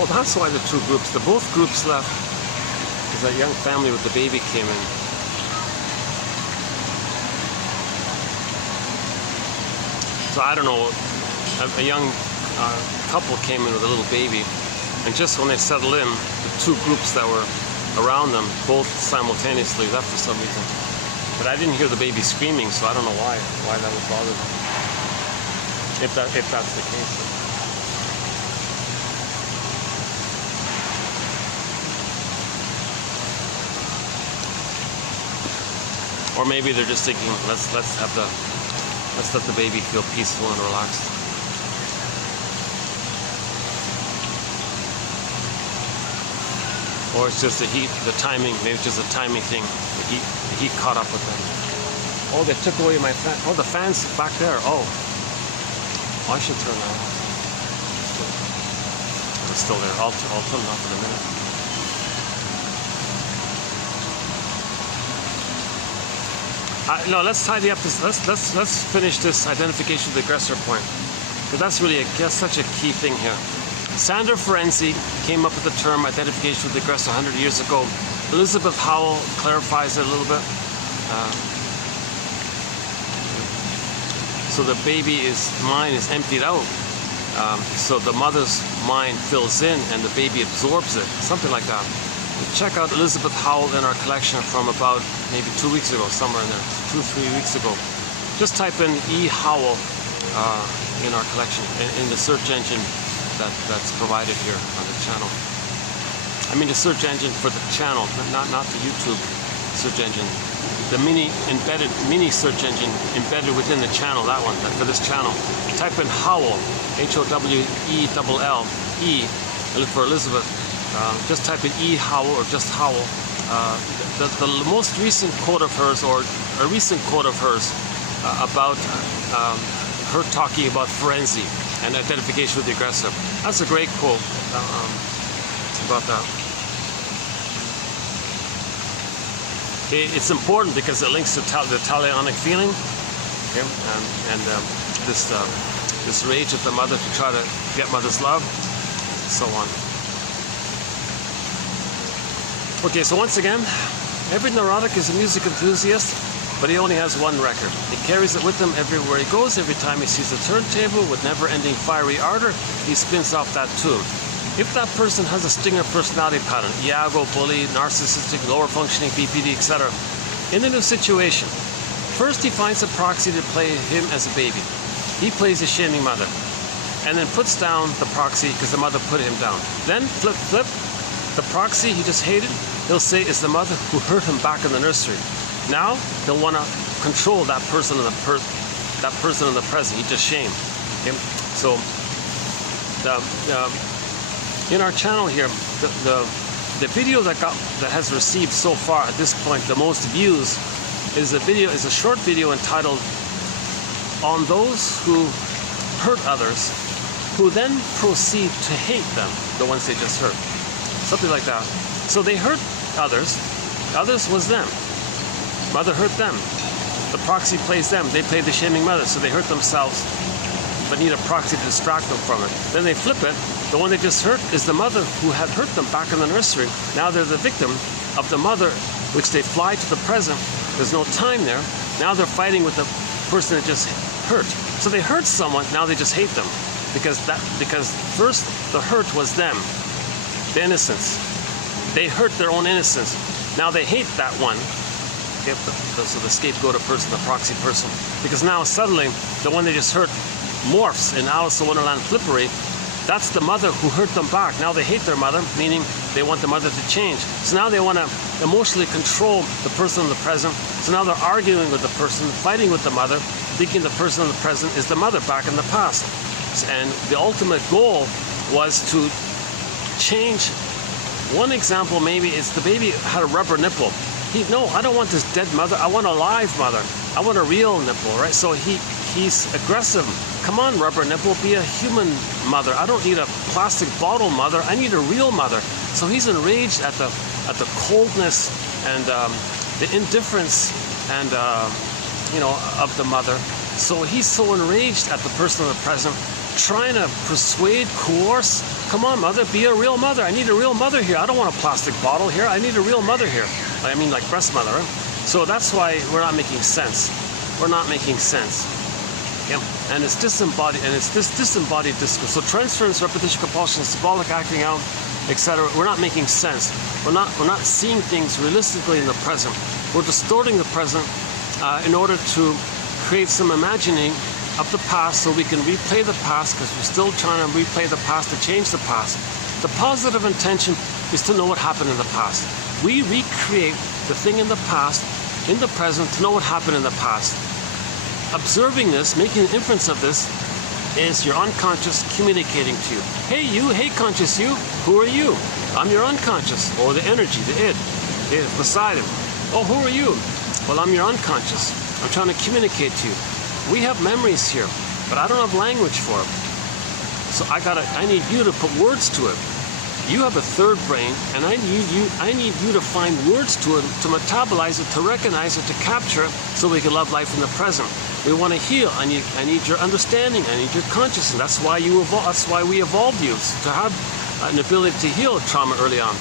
Oh, that's why the two groups, both groups left, because that young family with the baby came in. So I don't know, a young couple came in with a little baby, and just when they settled in, the two groups that were around them both simultaneously left for some reason. But I didn't hear the baby screaming, so I don't know why that would bother them. If that's the case. Or maybe they're just thinking, let's let the baby feel peaceful and relaxed. Or it's just the heat, the timing, maybe it's just a timing thing. The heat caught up with them. Oh, they took away my fan. Oh, the fan's back there. Oh, I should turn that off. It's still there. I'll turn it off in a minute. No, let's tidy up this. Let's finish this identification with the aggressor point, because that's really such a key thing here. Sandor Ferenczi came up with the term identification with the aggressor 100 years ago. Elizabeth Howell clarifies it a little bit. So the baby's mind is emptied out. So the mother's mind fills in and the baby absorbs it, something like that. Check out Elizabeth Howell in our collection from about maybe 2 weeks ago, somewhere in there, 2-3 weeks ago. Just type in E. Howell in our collection, in the search engine that's provided here on the channel. I mean the search engine for the channel, not the YouTube search engine. The mini search engine embedded within the channel, that one, for this channel. Type in Howell, Howell, E, for Elizabeth. Just type in E. Howell or just Howell. The most recent quote of hers, or a recent quote of hers, about her talking about Ferenczi and identification with the aggressor. That's a great quote about that. It's important because it links to the Talionic feeling, okay? and this rage of the mother to try to get mother's love, and so on. Okay, so once again, every neurotic is a music enthusiast, but he only has one record. He carries it with him everywhere he goes. Every time he sees a turntable with never-ending fiery ardor, he spins off that tune. If that person has a stinger personality pattern, Iago, bully, narcissistic, lower functioning, BPD, etc., in a new situation, first he finds a proxy to play him as a baby. He plays a shaming mother, and then puts down the proxy because the mother put him down. Then flip, the proxy he just hated, he'll say is the mother who hurt him back in the nursery. Now he'll want to control that person in the present. He just shamed. Okay? So in our channel here, the video that has received so far at this point the most views is a short video entitled "On Those Who Hurt Others, Who Then Proceed to Hate Them, the ones they just hurt." Something like that. So they hurt others. Others was them. Mother hurt them. The proxy plays them. They play the shaming mother, so they hurt themselves, but need a proxy to distract them from it. Then they flip it. The one they just hurt is the mother who had hurt them back in the nursery. Now they're the victim of the mother, which they fly to the present. There's no time there. Now they're fighting with the person that just hurt. So they hurt someone. Now they just hate them because first the hurt was them. The innocence. They hurt their own innocence. Now they hate that one. Okay, so the scapegoat person, the proxy person. Because now suddenly the one they just hurt morphs in Alice in Wonderland flippery. That's the mother who hurt them back. Now they hate their mother, meaning they want the mother to change. So now they want to emotionally control the person in the present. So now they're arguing with the person, fighting with the mother, thinking the person in the present is the mother back in the past. And the ultimate goal was to change. One example maybe is the baby had a rubber nipple. No, I don't want this dead mother. I want a live mother. I want a real nipple, right? So he's aggressive. Come on, rubber nipple, be a human mother. I don't need a plastic bottle mother. I need a real mother. So he's enraged at the coldness and the indifference and of the mother. So he's so enraged at the person in the present, trying to persuade, coerce. Come on, mother, be a real mother. I need a real mother here. I don't want a plastic bottle here. I need a real mother here. I mean, like breast mother. Right? So that's why we're not making sense. We're not making sense. Yeah. And it's disembodied, and it's this disembodied discourse. So transference, repetition, compulsion, symbolic acting out, etc. We're not making sense. We're not seeing things realistically in the present. We're distorting the present in order to create some imagining of the past, so we can replay the past, because we're still trying to replay the past to change the past. The positive intention is to know what happened in the past. We recreate the thing in the past, in the present, to know what happened in the past. Observing this, making an inference of this, is your unconscious communicating to you. Hey you, hey conscious you, who are you? I'm your unconscious, or the energy, the id, beside him. Oh, who are you? Well, I'm your unconscious. I'm trying to communicate to you. We have memories here, but I don't have language for it. So I need you to put words to it. You have a third brain, and I need you to find words to it, to metabolize it, to recognize it, to capture it, so we can love life in the present. We want to heal. I need your understanding. I need your consciousness. That's why we evolved you, to have an ability to heal trauma early on.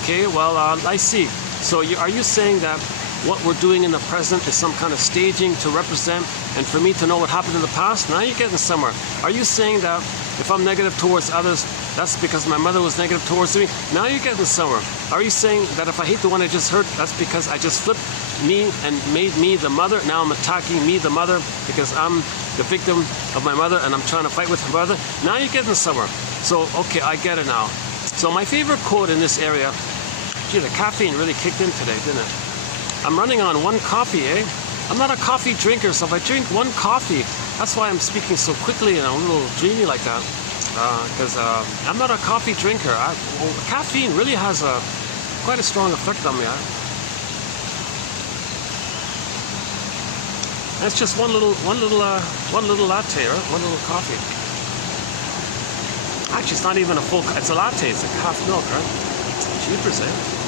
Okay, well, I see. So are you saying that what we're doing in the present is some kind of staging to represent and for me to know what happened in the past? Now you're getting somewhere. Are you saying that if I'm negative towards others, that's because my mother was negative towards me? Now you're getting somewhere. Are you saying that if I hate the one I just hurt, that's because I just flipped me and made me the mother? Now I'm attacking me, the mother, because I'm the victim of my mother and I'm trying to fight with my mother? Now you're getting somewhere. So, okay, I get it now. So my favorite quote in this area, gee, the caffeine really kicked in today, didn't it? I'm running on one coffee, eh? I'm not a coffee drinker, so if I drink one coffee, that's why I'm speaking so quickly and I'm a little dreamy like that. Because I'm not a coffee drinker. Caffeine really has quite a strong effect on me. That's just one little latte, right? One little coffee. Actually, it's not even a full. It's a latte. It's like half milk, right? Cheapers, eh?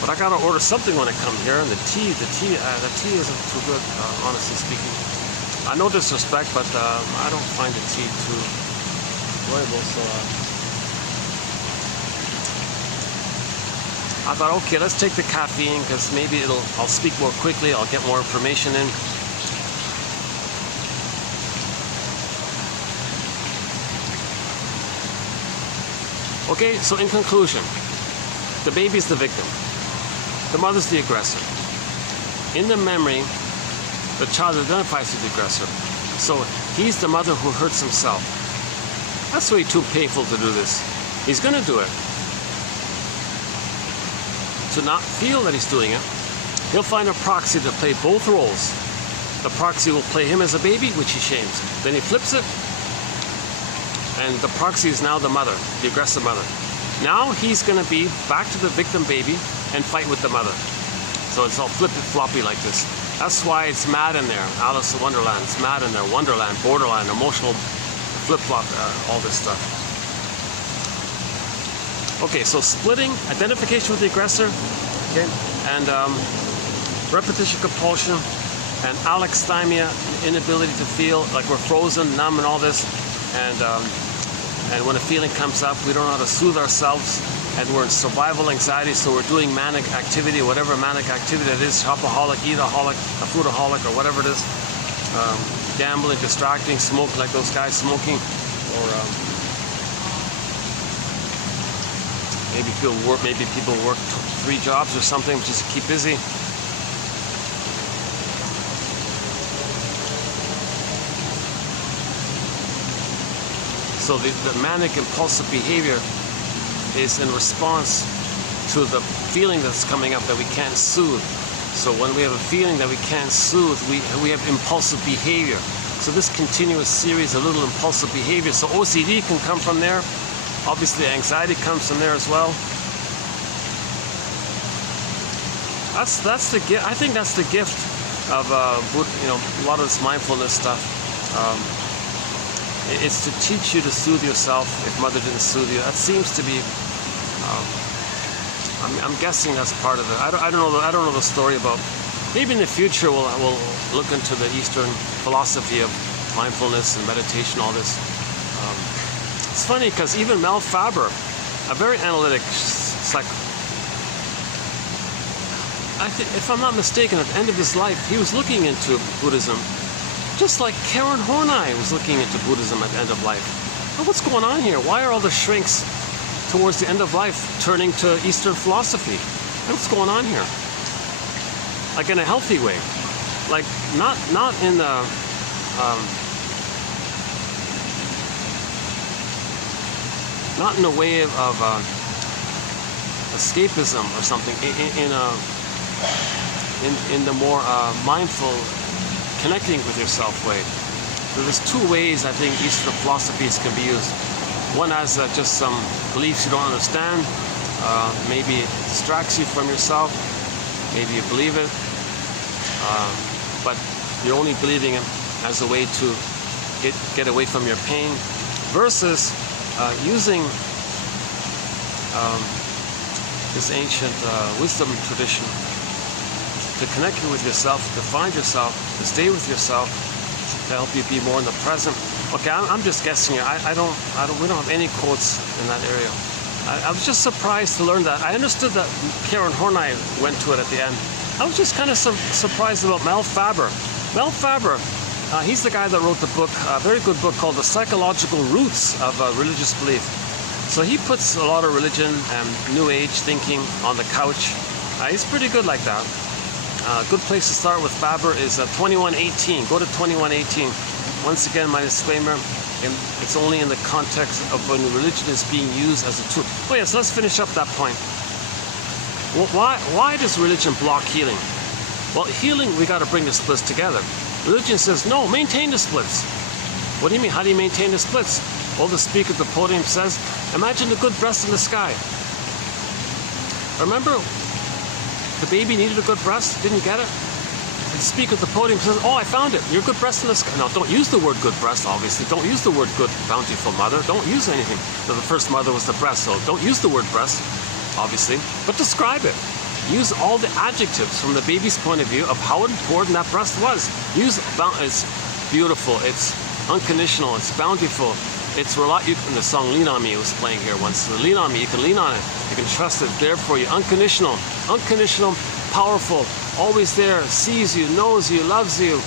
But I gotta order something when I come here, and the tea isn't too good, honestly speaking. I no disrespect, but I don't find the tea too enjoyable. So I thought, okay, let's take the caffeine because maybe I'll speak more quickly. I'll get more information in. Okay, so in conclusion, the baby's the victim. The mother's the aggressor. In the memory, the child identifies with the aggressor. So he's the mother who hurts himself. That's way too painful to do this. He's going to do it. To not feel that he's doing it, he'll find a proxy to play both roles. The proxy will play him as a baby, which he shames. Then he flips it, and the proxy is now the mother, the aggressive mother. Now he's going to be back to the victim baby and fight with the mother. So it's all flippy-floppy like this. That's why it's mad in there. Alice in Wonderland, it's mad in there. Wonderland, borderline, emotional flip-flop, all this stuff. Okay, so splitting, identification with the aggressor, okay, and repetition compulsion, and alexithymia, inability to feel, like we're frozen, numb, and all this, and when a feeling comes up, we don't know how to soothe ourselves, and we're in survival anxiety, so we're doing manic activity, whatever manic activity it is, shopaholic, eataholic, a foodaholic, or whatever it is, gambling, distracting, smoke, like those guys smoking, or maybe people work 3 jobs or something just to keep busy. So the manic impulsive behavior is in response to the feeling that's coming up that we can't soothe. So when we have a feeling that we can't soothe, we have impulsive behavior. So this continuous series of little impulsive behavior. So OCD can come from there. Obviously anxiety comes from there as well. That's the gift. I think that's the gift of a lot of this mindfulness stuff. It's to teach you to soothe yourself if mother didn't soothe you. That seems to be I'm guessing that's part of it. I don't know. I don't know the story about. Maybe in the future we'll look into the Eastern philosophy of mindfulness and meditation. All this. It's funny because even Mel Faber, a very analytic I think, if I'm not mistaken, at the end of his life, he was looking into Buddhism, just like Karen Horney was looking into Buddhism at the end of life. Well, what's going on here? Why are all the shrinks towards the end of life turning to Eastern philosophy? What's going on here? Like in a healthy way, like not in the not in a way of escapism or something. In the more mindful, connecting with yourself way. So there's two ways I think Eastern philosophies can be used. One as just some beliefs you don't understand, maybe it distracts you from yourself, maybe you believe it, but you're only believing it as a way to get away from your pain, versus using this ancient wisdom tradition to connect with yourself, to find yourself, to stay with yourself, to help you be more in the present. Okay, I'm just guessing here. We don't have any quotes in that area. I was just surprised to learn that. I understood that Karen Horney went to it at the end. I was just kind of surprised about Mel Faber. Mel Faber, he's the guy that wrote the book, a very good book called The Psychological Roots of Religious Belief. So he puts a lot of religion and New Age thinking on the couch. He's pretty good like that. A good place to start with Faber is 2118. Go to 2118. Once again, my disclaimer, it's only in the context of when religion is being used as a tool. Oh yes, let's finish up that point. Well, why does religion block healing? Well, healing, we got to bring the splits together. Religion says, no, maintain the splits. What do you mean? How do you maintain the splits? Well, the speaker at the podium says, imagine the good breast in the sky. Remember, the baby needed a good breast, didn't get it? The speaker at the podium says, oh, I found it. Your good breast in the sky. Now, don't use the word good breast, obviously. Don't use the word good, bountiful mother. Don't use anything. So the first mother was the breast, so don't use the word breast, obviously. But describe it. Use all the adjectives from the baby's point of view of how important that breast was. It's beautiful, it's unconditional, it's bountiful. It's in the song Lean On Me was playing here once. So lean on me, you can lean on it. You can trust it, there for you. Unconditional, powerful, always there, sees you, knows you, loves you.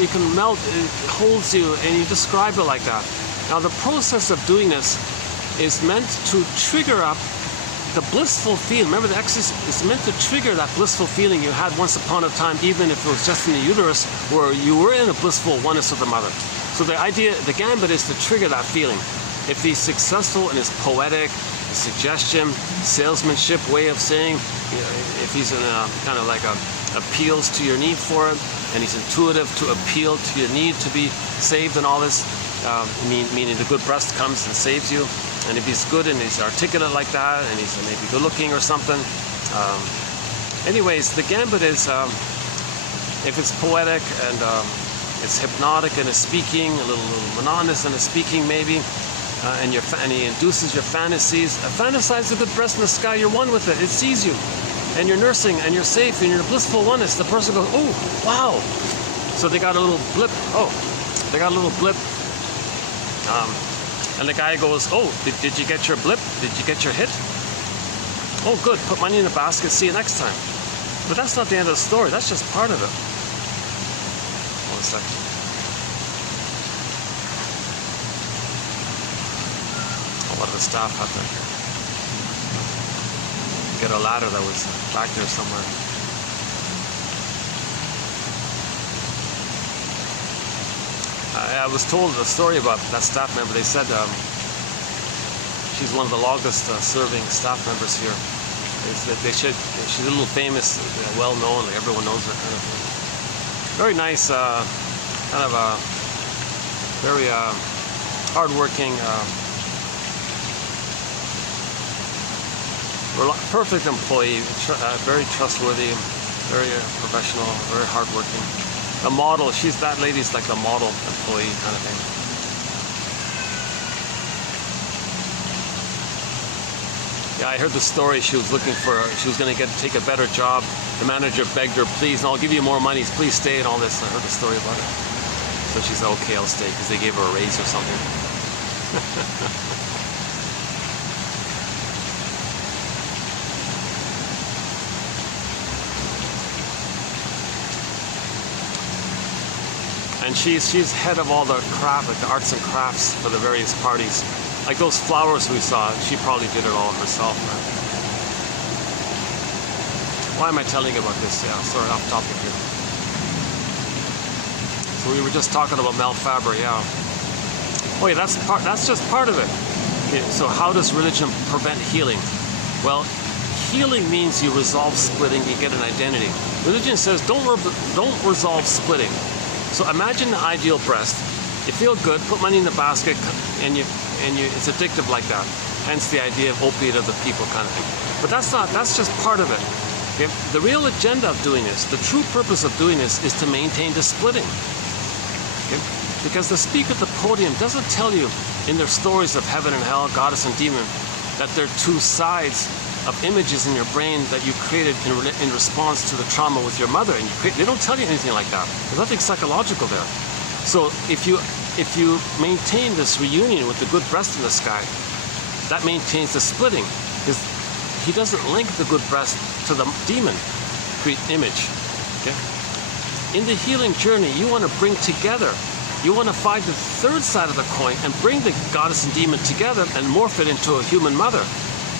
You can melt, it holds you, and you describe it like that. Now the process of doing this is meant to trigger up the blissful feeling. Remember, the exercise is meant to trigger that blissful feeling you had once upon a time, even if it was just in the uterus, where you were in a blissful oneness with the mother. So the idea, the gambit is to trigger that feeling. If he's successful in his poetic, suggestion, salesmanship way of saying, you know, if he's in a kind of like appeals to your need for it, and he's intuitive to appeal to your need to be saved and all this, meaning the good breast comes and saves you. And if he's good and he's articulate like that, and he's maybe good looking or something. Anyways, the gambit is, if it's poetic and it's hypnotic in his speaking, a little monotonous in his speaking maybe, and he induces your fantasies. Fantasize the good breast in the sky, you're one with it, it sees you. And you're nursing, and you're safe, and you're in a blissful oneness. The person goes, oh, wow. So they got a little blip, and the guy goes, oh, did you get your blip? Did you get your hit? Oh, good, put money in the basket, see you next time. But that's not the end of the story, that's just part of it. One second. A lot of the staff had to get a ladder that was back there somewhere. I was told a story about that staff member. They said she's one of the longest serving staff members here. She's a little famous, well known, like everyone knows her kind of thing. Very nice, kind of a very hardworking, perfect employee, very trustworthy, very professional, very hardworking. A model, that lady's like the model employee kind of thing. Yeah, I heard the story. She was going to take a better job. The manager begged her, please, and I'll give you more money, please stay, and all this. I heard the story about it. So she said, okay, I'll stay, because they gave her a raise or something. And she's head of all the craft, like the arts and crafts for the various parties. Like those flowers we saw, she probably did it all herself. Right? Why am I telling you about this? Yeah, sort of off topic here. So we were just talking about Mel Faber, yeah. Oh yeah, that's just part of it. Okay, so how does religion prevent healing? Well, healing means you resolve splitting, you get an identity. Religion says don't resolve splitting. So imagine the ideal breast. You feel good, put money in the basket, and it's addictive like that. Hence the idea of opiate of the people kind of thing. But that's just part of it. Okay? The real agenda of doing this, the true purpose of doing this is to maintain the splitting. Okay? Because the speaker at the podium doesn't tell you in their stories of heaven and hell, goddess and demon, that they're two sides of images in your brain that you created in response to the trauma with your mother. And they don't tell you anything like that. There's nothing psychological there. So if you maintain this reunion with the good breast in the sky, that maintains the splitting, because he doesn't link the good breast to the demon image. Okay? In the healing journey, you want to bring together, you want to find the third side of the coin and bring the goddess and demon together and morph it into a human mother.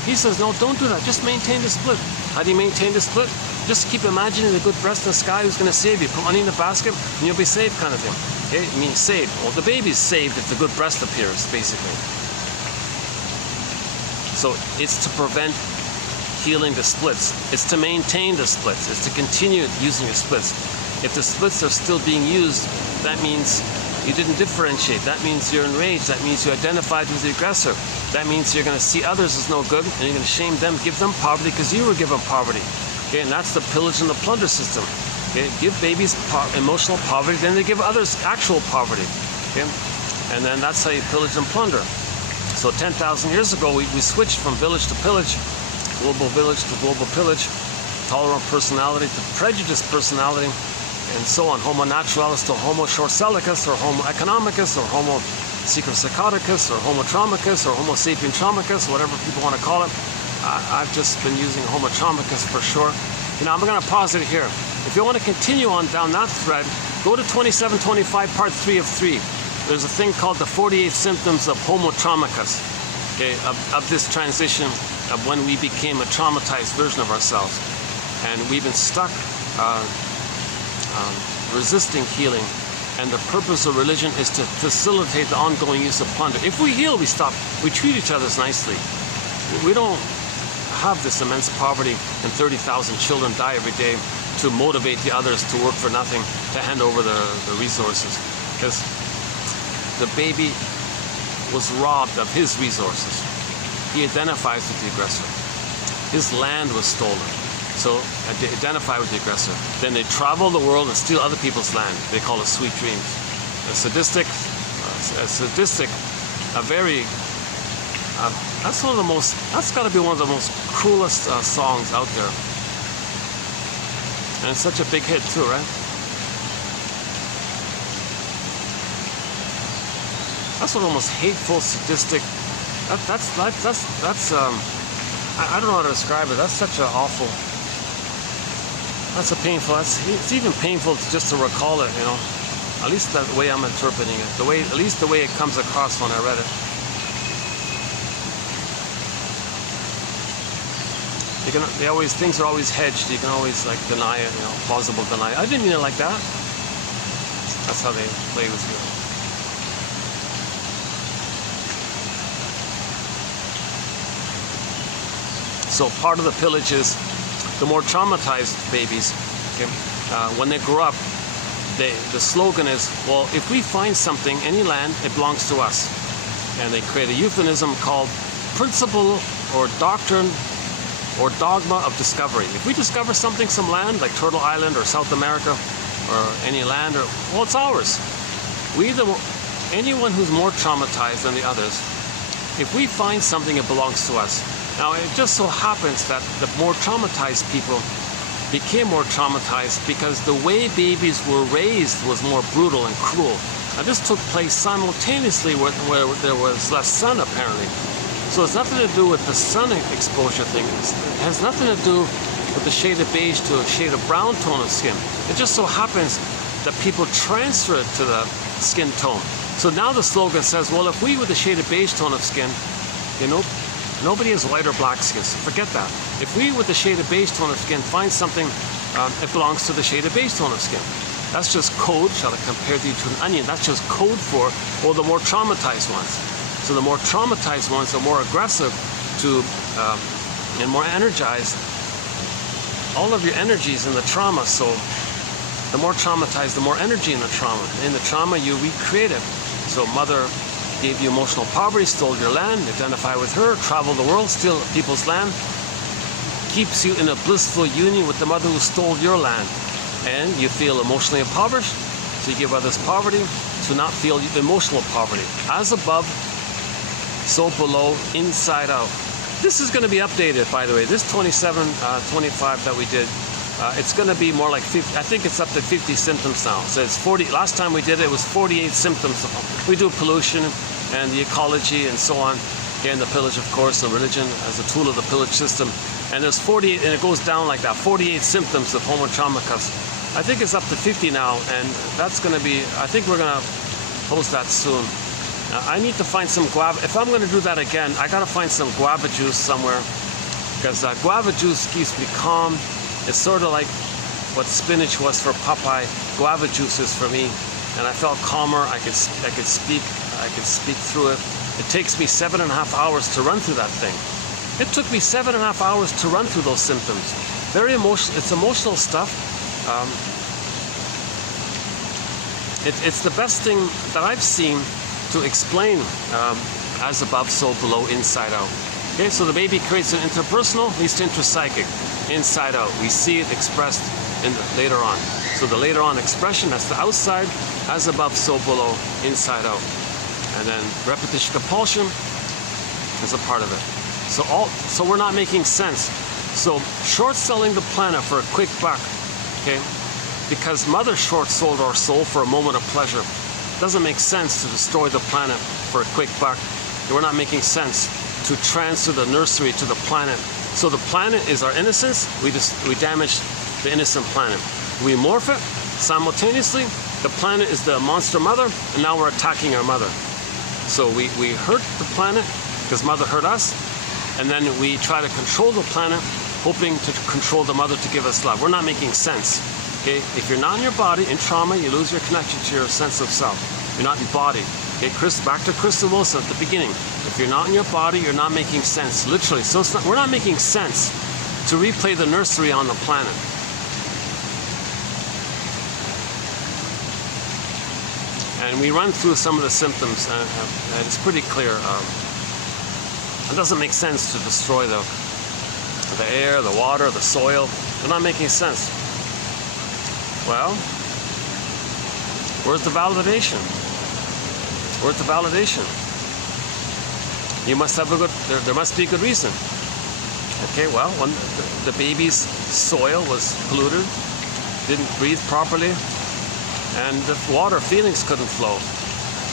He says, no, don't do that. Just maintain the split. How do you maintain the split? Just keep imagining the good breast in the sky who's going to save you. Put money in the basket and you'll be saved, kind of thing. Okay? It means saved. Well, the baby's saved if the good breast appears, basically. So it's to prevent healing the splits. It's to maintain the splits. It's to continue using the splits. If the splits are still being used, that means you didn't differentiate. That means you're enraged. That means you identified with the aggressor. That means you're going to see others as no good, and you're going to shame them, give them poverty because you were given poverty. Okay, and that's the pillage and the plunder system. Okay, give babies emotional poverty, then they give others actual poverty. Okay, and then that's how you pillage and plunder. So 10,000 years ago, we switched from village to pillage, global village to global pillage, tolerant personality to prejudiced personality, and so on. Homo naturalis to Homo short-sellicus, or Homo economicus, or Homo psychopsychoticus, or Homo traumicus, or Homo sapien traumicus, whatever people want to call it. I've just been using Homo traumicus for sure. You know, I'm going to pause it here. If you want to continue on down that thread, go to 2725, part 3 of 3. There's a thing called the 48 symptoms of Homo traumicus, okay, of this transition of when we became a traumatized version of ourselves. And we've been stuck resisting healing, and the purpose of religion is to facilitate the ongoing use of plunder. If we heal, we treat each other nicely. We don't have this immense poverty and 30,000 children die every day to motivate the others to work for nothing, to hand over the resources, because the baby was robbed of his resources. He identifies with the aggressor. His land was stolen. So they identify with the aggressor. Then they travel the world and steal other people's land. They call it sweet dreams. That's got to be one of the most cruelest songs out there. And it's such a big hit too, right? That's one of the most hateful, sadistic. I don't know how to describe it. That's such an awful. That's a painful. It's even painful just to recall it. You know, at least the way I'm interpreting it. At least the way it comes across when I read it. Things are always hedged. You can always like deny it. You know, plausible deny it. I didn't mean it like that. That's how they play with you. So part of the pillage is the more traumatized babies, okay, when they grow up, the slogan is, well, if we find something, any land, it belongs to us. And they create a euphemism called principle or doctrine or dogma of discovery. If we discover something, some land, like Turtle Island or South America or any land, well, it's ours. Anyone who's more traumatized than the others, if we find something, it belongs to us. Now, it just so happens that the more traumatized people became more traumatized because the way babies were raised was more brutal and cruel. Now, this took place simultaneously where there was less sun, apparently. So it's nothing to do with the sun exposure thing. It has nothing to do with the shade of beige to a shade of brown tone of skin. It just so happens that people transfer it to the skin tone. So now the slogan says, well, if we with a shade of beige tone of skin, you know, nobody has white or black skin, so forget that. If we with the shade of beige tone of skin find something, it belongs to the shade of beige tone of skin. That's just code. Shall I compare thee to an onion? That's just code for, well, the more traumatized ones. So the more traumatized ones are more aggressive to, and more energized. All of your energy is in the trauma, so the more traumatized, the more energy in the trauma. In the trauma, you recreate it. So mother gave you emotional poverty, stole your land, identify with her, travel the world, steal people's land, keeps you in a blissful union with the mother who stole your land. And you feel emotionally impoverished, so you give others poverty to not feel emotional poverty. As above, so below, inside out. This is going to be updated, by the way. This 25 that we did, it's going to be more like 50. I think it's up to 50 symptoms now. So it's 40. Last time we did it, it was 48 symptoms. We do pollution and the ecology and so on. And the pillage, of course, and religion as a tool of the pillage system. And there's 48, and it goes down like that. 48 symptoms of homo traumacus. I think it's up to 50 now, and that's going to be. I think we're going to post that soon. I need to find some guava. If I'm going to do that again, I got to find some guava juice somewhere, because guava juice keeps me calm. It's sort of like what spinach was for Popeye. Guava juice is for me, and I felt calmer. I could speak through it. It takes me 7.5 hours to run through that thing. It took me 7.5 hours to run through those symptoms. Very emotional. It's emotional stuff. It's the best thing that I've seen to explain as above, so below, inside out. Okay, so the baby creates an interpersonal, leads to intrapsychic, inside out. We see it expressed later on. So the later on expression, that's the outside, as above, so below, inside out. And then repetition compulsion is a part of it. So we're not making sense. So short selling the planet for a quick buck, okay? Because mother short sold our soul for a moment of pleasure. Doesn't make sense to destroy the planet for a quick buck. We're not making sense to transfer the nursery to the planet. So the planet is our innocence. We damage the innocent planet. We morph it simultaneously. The planet is the monster mother, and now we're attacking our mother. So we hurt the planet because mother hurt us, and then we try to control the planet, hoping to control the mother to give us love. We're not making sense. Okay? If you're not in your body, in trauma, you lose your connection to your sense of self. You're not embodied. Okay, back to Kristen Wilson at the beginning. If you're not in your body, you're not making sense. Literally. So we're not making sense to replay the nursery on the planet. And we run through some of the symptoms, and it's pretty clear. It doesn't make sense to destroy the air, the water, the soil. They're not making sense. Well, where's the validation? Where's the validation? You must have a good, there must be a good reason. Okay, well, when the baby's soil was polluted, didn't breathe properly, and the water feelings couldn't flow.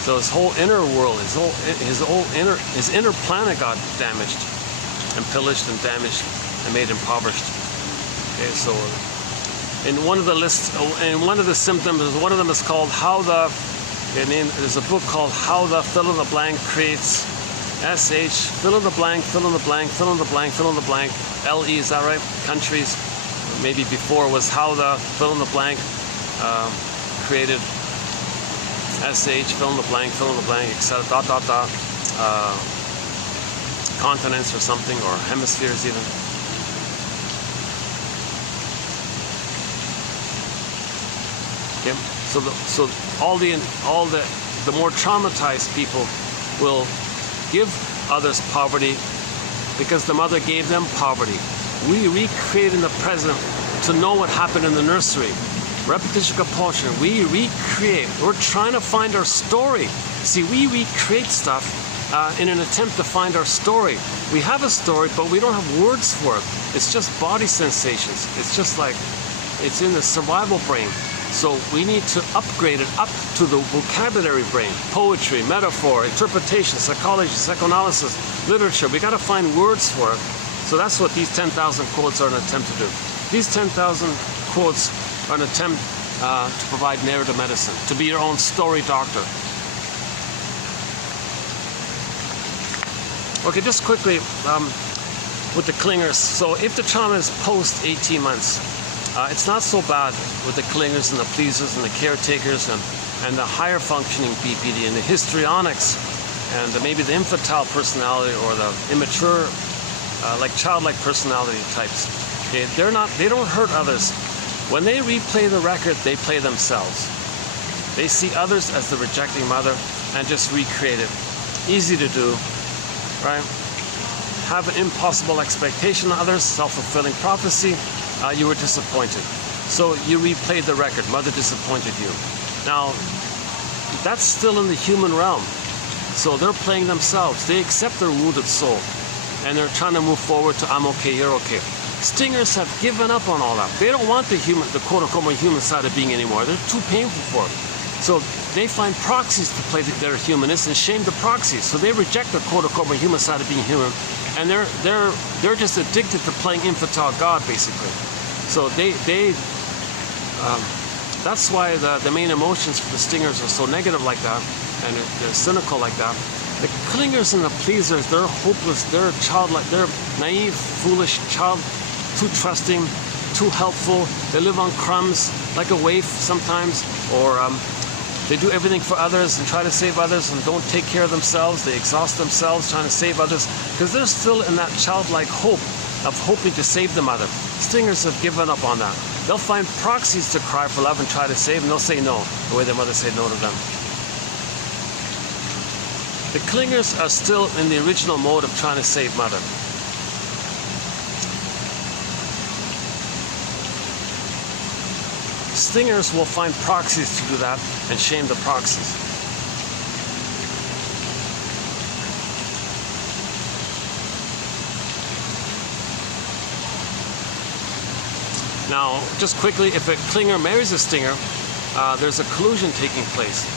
So his whole inner world, his inner planet got damaged and pillaged and damaged and made impoverished. Okay, so in one of the lists, in one of the symptoms, one of them is called how the, there's a book called How the Fill in the Blank Creates SH, fill in the blank, fill in the blank, fill in the blank, fill in the blank, LE, is that right? Countries, maybe before was how the fill in the blank created SH, fill in the blank, etc. Continents or something, or hemispheres even. Okay. So all the more traumatized people will give others poverty because the mother gave them poverty. We recreate in the present to know what happened in the nursery. Repetition compulsion. We recreate. We're trying to find our story. See, we recreate stuff in an attempt to find our story. We have a story, but we don't have words for it. It's just body sensations. It's just like, it's in the survival brain. So we need to upgrade it up to the vocabulary brain. Poetry, metaphor, interpretation, psychology, psychoanalysis, literature. We got to find words for it. So that's what these 10,000 quotes are an attempt to do. These 10,000 quotes are an attempt to provide narrative medicine, to be your own story doctor. Okay, just quickly with the clingers. So if the trauma is post 18 months, it's not so bad with the clingers and the pleasers and the caretakers and the higher functioning BPD and the histrionics and maybe the infantile personality or the immature, like childlike personality types. Okay, they don't hurt others. When they replay the record, they play themselves. They see others as the rejecting mother and just recreate it. Easy to do, right? Have an impossible expectation of others, self-fulfilling prophecy. You were disappointed. So you replayed the record, mother disappointed you. Now, that's still in the human realm. So they're playing themselves. They accept their wounded soul. And they're trying to move forward to I'm okay, you're okay. Stingers have given up on all that. They don't want the quote-unquote more human side of being anymore. They're too painful for it. So they find proxies to play their humanness and shame the proxies. So they reject the quote-unquote more human side of being human. And they're just addicted to playing infantile God, basically. So that's why the main emotions for the stingers are so negative like that, and they're cynical like that. The clingers and the pleasers, they're hopeless, they're childlike, they're naive, foolish, too trusting, too helpful. They live on crumbs, like a waif sometimes, or they do everything for others and try to save others and don't take care of themselves. They exhaust themselves trying to save others because they're still in that childlike hope of hoping to save the mother. Stingers have given up on that. They'll find proxies to cry for love and try to save, and they'll say no, the way their mother said no to them. The clingers are still in the original mode of trying to save mother. Stingers will find proxies to do that and shame the proxies. Now, just quickly, if a clinger marries a stinger, there's a collusion taking place.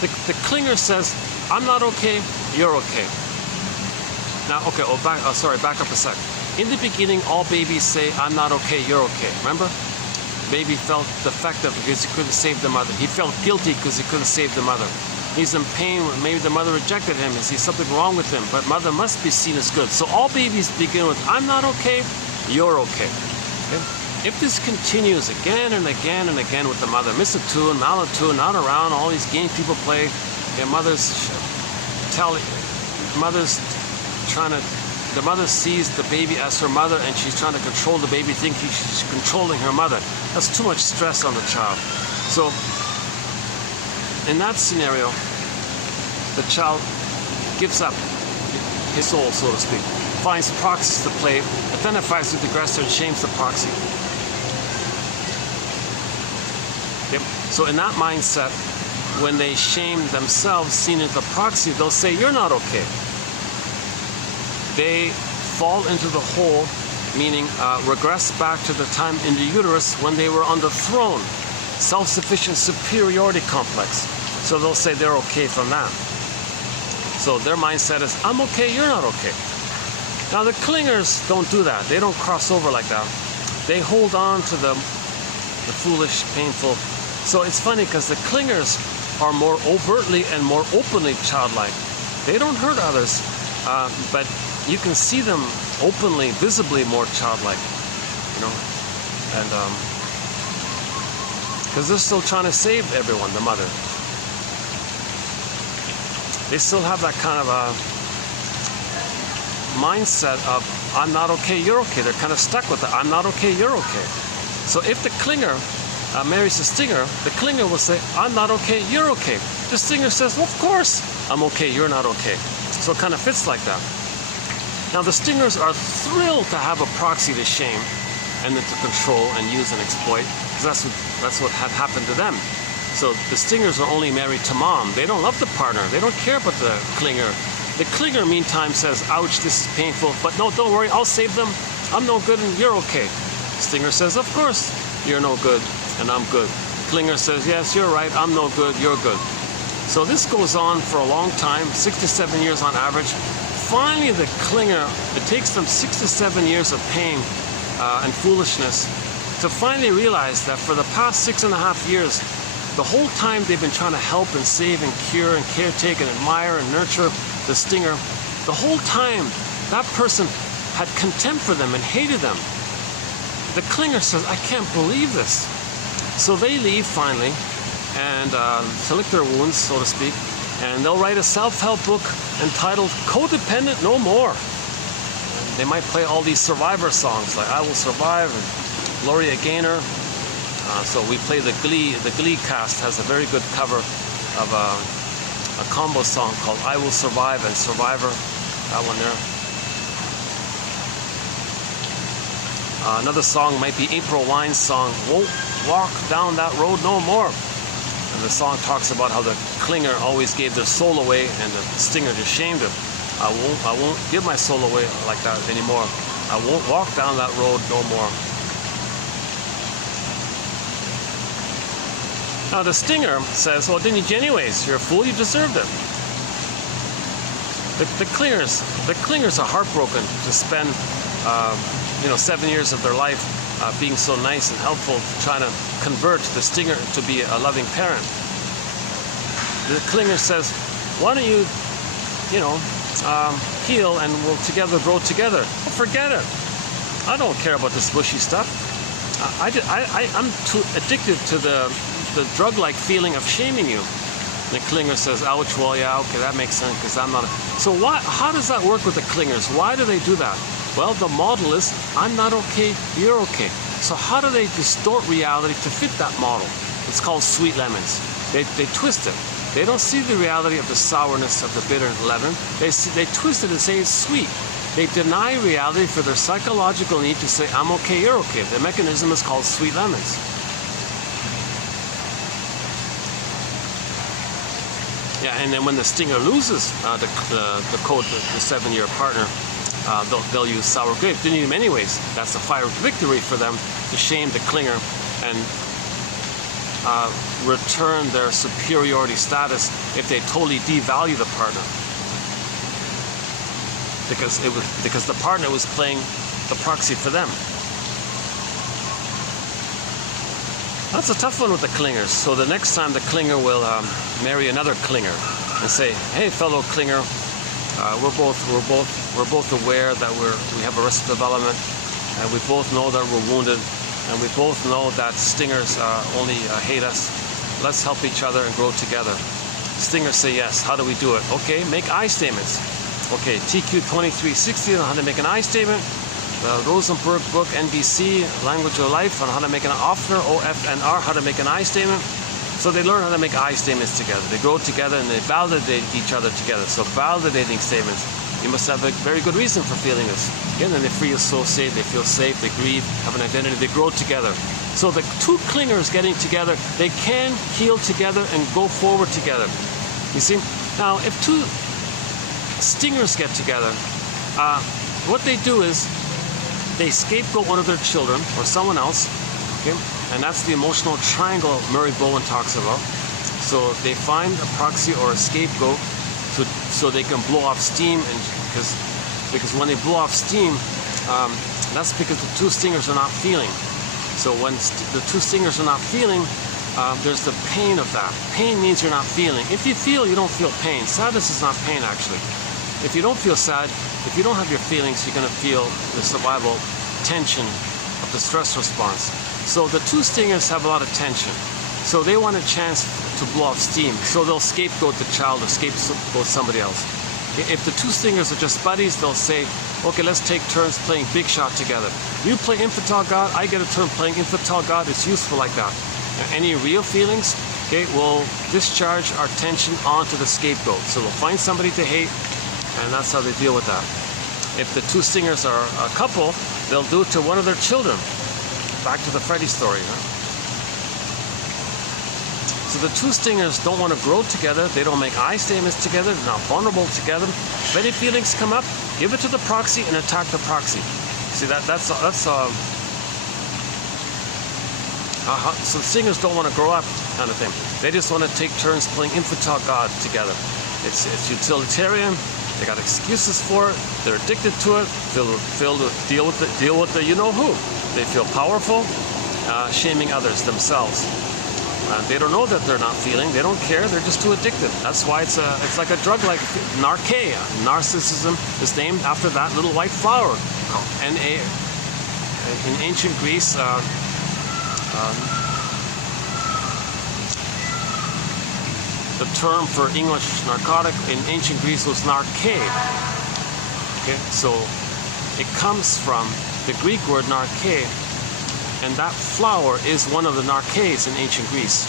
The clinger says, I'm not okay, you're okay. Now, okay, back up a sec. In the beginning, all babies say, I'm not okay, you're okay. Remember? Baby felt defective because he couldn't save the mother. He felt guilty because he couldn't save the mother. He's in pain when maybe the mother rejected him and sees something wrong with him, but mother must be seen as good. So all babies begin with, I'm not okay, you're okay. If this continues again and again and again with the mother, Missatun, Malatun, not around, all these games people play, the mother sees the baby as her mother and she's trying to control the baby, thinking she's controlling her mother. That's too much stress on the child. So in that scenario, the child gives up his soul, so to speak, finds proxies to play, identifies with the aggressor and shames the proxy. Yep. So in that mindset, when they shame themselves, seen as the proxy, they'll say, you're not okay. They fall into the hole, meaning regress back to the time in the uterus when they were on the throne. Self-sufficient superiority complex. So they'll say they're okay from that. So their mindset is, I'm okay, you're not okay. Now the clingers don't do that. They don't cross over like that. They hold on to the foolish, painful. So it's funny because the clingers are more overtly and more openly childlike. They don't hurt others, but you can see them openly, visibly more childlike, you know, and because they're still trying to save everyone, the mother. They still have that kind of a mindset of, I'm not okay, you're okay. They're kind of stuck with it. I'm not okay, you're okay. So if the clinger marries the stinger, the clinger will say, I'm not okay, you're okay. The stinger says, well, of course, I'm okay, you're not okay. So it kind of fits like that. Now the stingers are thrilled to have a proxy to shame and then to control and use and exploit, because that's what had happened to them. So the stingers are only married to mom. They don't love the partner. They don't care about the clinger. The clinger, meantime, says, ouch, this is painful, but no, don't worry, I'll save them. I'm no good and you're okay. Stinger says, of course, you're no good and I'm good. Clinger says, yes, you're right, I'm no good, you're good. So this goes on for a long time, 6 to 7 years on average. Finally, the clinger, it takes them 6 to 7 years of pain and foolishness to finally realize that for the past 6.5 years, the whole time they've been trying to help and save and cure and caretake and admire and nurture the stinger, the whole time that person had contempt for them and hated them. The clinger says, I can't believe this. So they leave finally and to lick their wounds, so to speak, and they'll write a self-help book entitled Codependent No More. And they might play all these survivor songs like I Will Survive and Gloria Gaynor. So we play the Glee cast has a very good cover of a combo song called I Will Survive and Survivor, that one there. Another song might be April Wine's song, Won't Walk Down That Road No More. And the song talks about how the clinger always gave their soul away and the stinger just shamed him. I won't give my soul away like that anymore. I won't walk down that road no more. Now the stinger says, well, didn't you anyways? You're a fool, you deserved it. The clingers are heartbroken to spend 7 years of their life being so nice and helpful, trying to convert the stinger to be a loving parent. The clinger says, why don't you, heal and we'll together grow together. Oh, forget it. I don't care about this bushy stuff. I'm too addicted to the drug-like feeling of shaming you. The clinger says, ouch, well, yeah, okay, that makes sense, because I'm not So how does that work with the clingers? Why do they do that? Well, the model is, I'm not okay, you're okay. So how do they distort reality to fit that model? It's called sweet lemons. They twist it. They don't see the reality of the sourness of the bitter lemon. They twist it and say it's sweet. They deny reality for their psychological need to say, I'm okay, you're okay. The mechanism is called sweet lemons. Yeah, and then when the stinger loses the 7-year partner, they'll use sour grapes. Didn't need them anyways. That's a fire of victory for them to shame the clinger and return their superiority status if they totally devalue the partner. Because the partner was playing the proxy for them. That's a tough one with the clingers. So the next time the clinger will marry another clinger and say, hey, fellow clinger, we're both aware that we have arrested development, and we both know that we're wounded, and we both know that stingers only hate us. Let's help each other and grow together. Stingers say yes. How do we do it? Okay, make I statements. Okay, TQ 2360 on how to make an I statement. The Rosenberg book, NBC, Language of Life, on how to make an Offner, OFNR, how to make an I statement. So they learn how to make I statements together. They grow together and they validate each other together. So validating statements. You must have a very good reason for feeling this. Again, then they feel so safe, they feel safe, they grieve, have an identity, they grow together. So the two clingers getting together, they can heal together and go forward together. You see? Now, if two stingers get together, what they do is they scapegoat one of their children or someone else, okay? And that's the emotional triangle Murray Bowen talks about. So they find a proxy or a scapegoat so they can blow off steam, and because when they blow off steam, that's because the two stingers are not feeling. So when the two stingers are not feeling, there's the pain of that. Pain means you're not feeling. If you feel, you don't feel pain. Sadness is not pain, actually. If you don't feel sad, if you don't have your feelings, you're going to feel the survival tension of the stress response. So the two stingers have a lot of tension. So they want a chance to blow off steam. So they'll scapegoat the child or scapegoat somebody else. If the two stingers are just buddies, they'll say, okay, let's take turns playing big shot together. You play infantile God, I get a turn playing infantile God. It's useful like that. And any real feelings, okay, we'll discharge our tension onto the scapegoat. So we'll find somebody to hate, and that's how they deal with that. If the two stingers are a couple, they'll do it to one of their children. Back to the Freddy story, huh? So the two stingers don't want to grow together. They don't make I statements together. They're not vulnerable together. If any feelings come up, give it to the proxy and attack the proxy. See, so singers don't want to grow up, kind of thing. They just want to take turns playing infantile god together. It's utilitarian. They got excuses for it. They're addicted to it. They'll deal with the you know who. They feel powerful, shaming others themselves. They don't know that they're not feeling. They don't care. They're just too addicted. That's why it's like a drug, like narkeia. Narcissism is named after that little white flower. In ancient Greece, the term for English narcotic in ancient Greece was narke. Okay, so it comes from the Greek word narke, and that flower is one of the narkes in ancient Greece.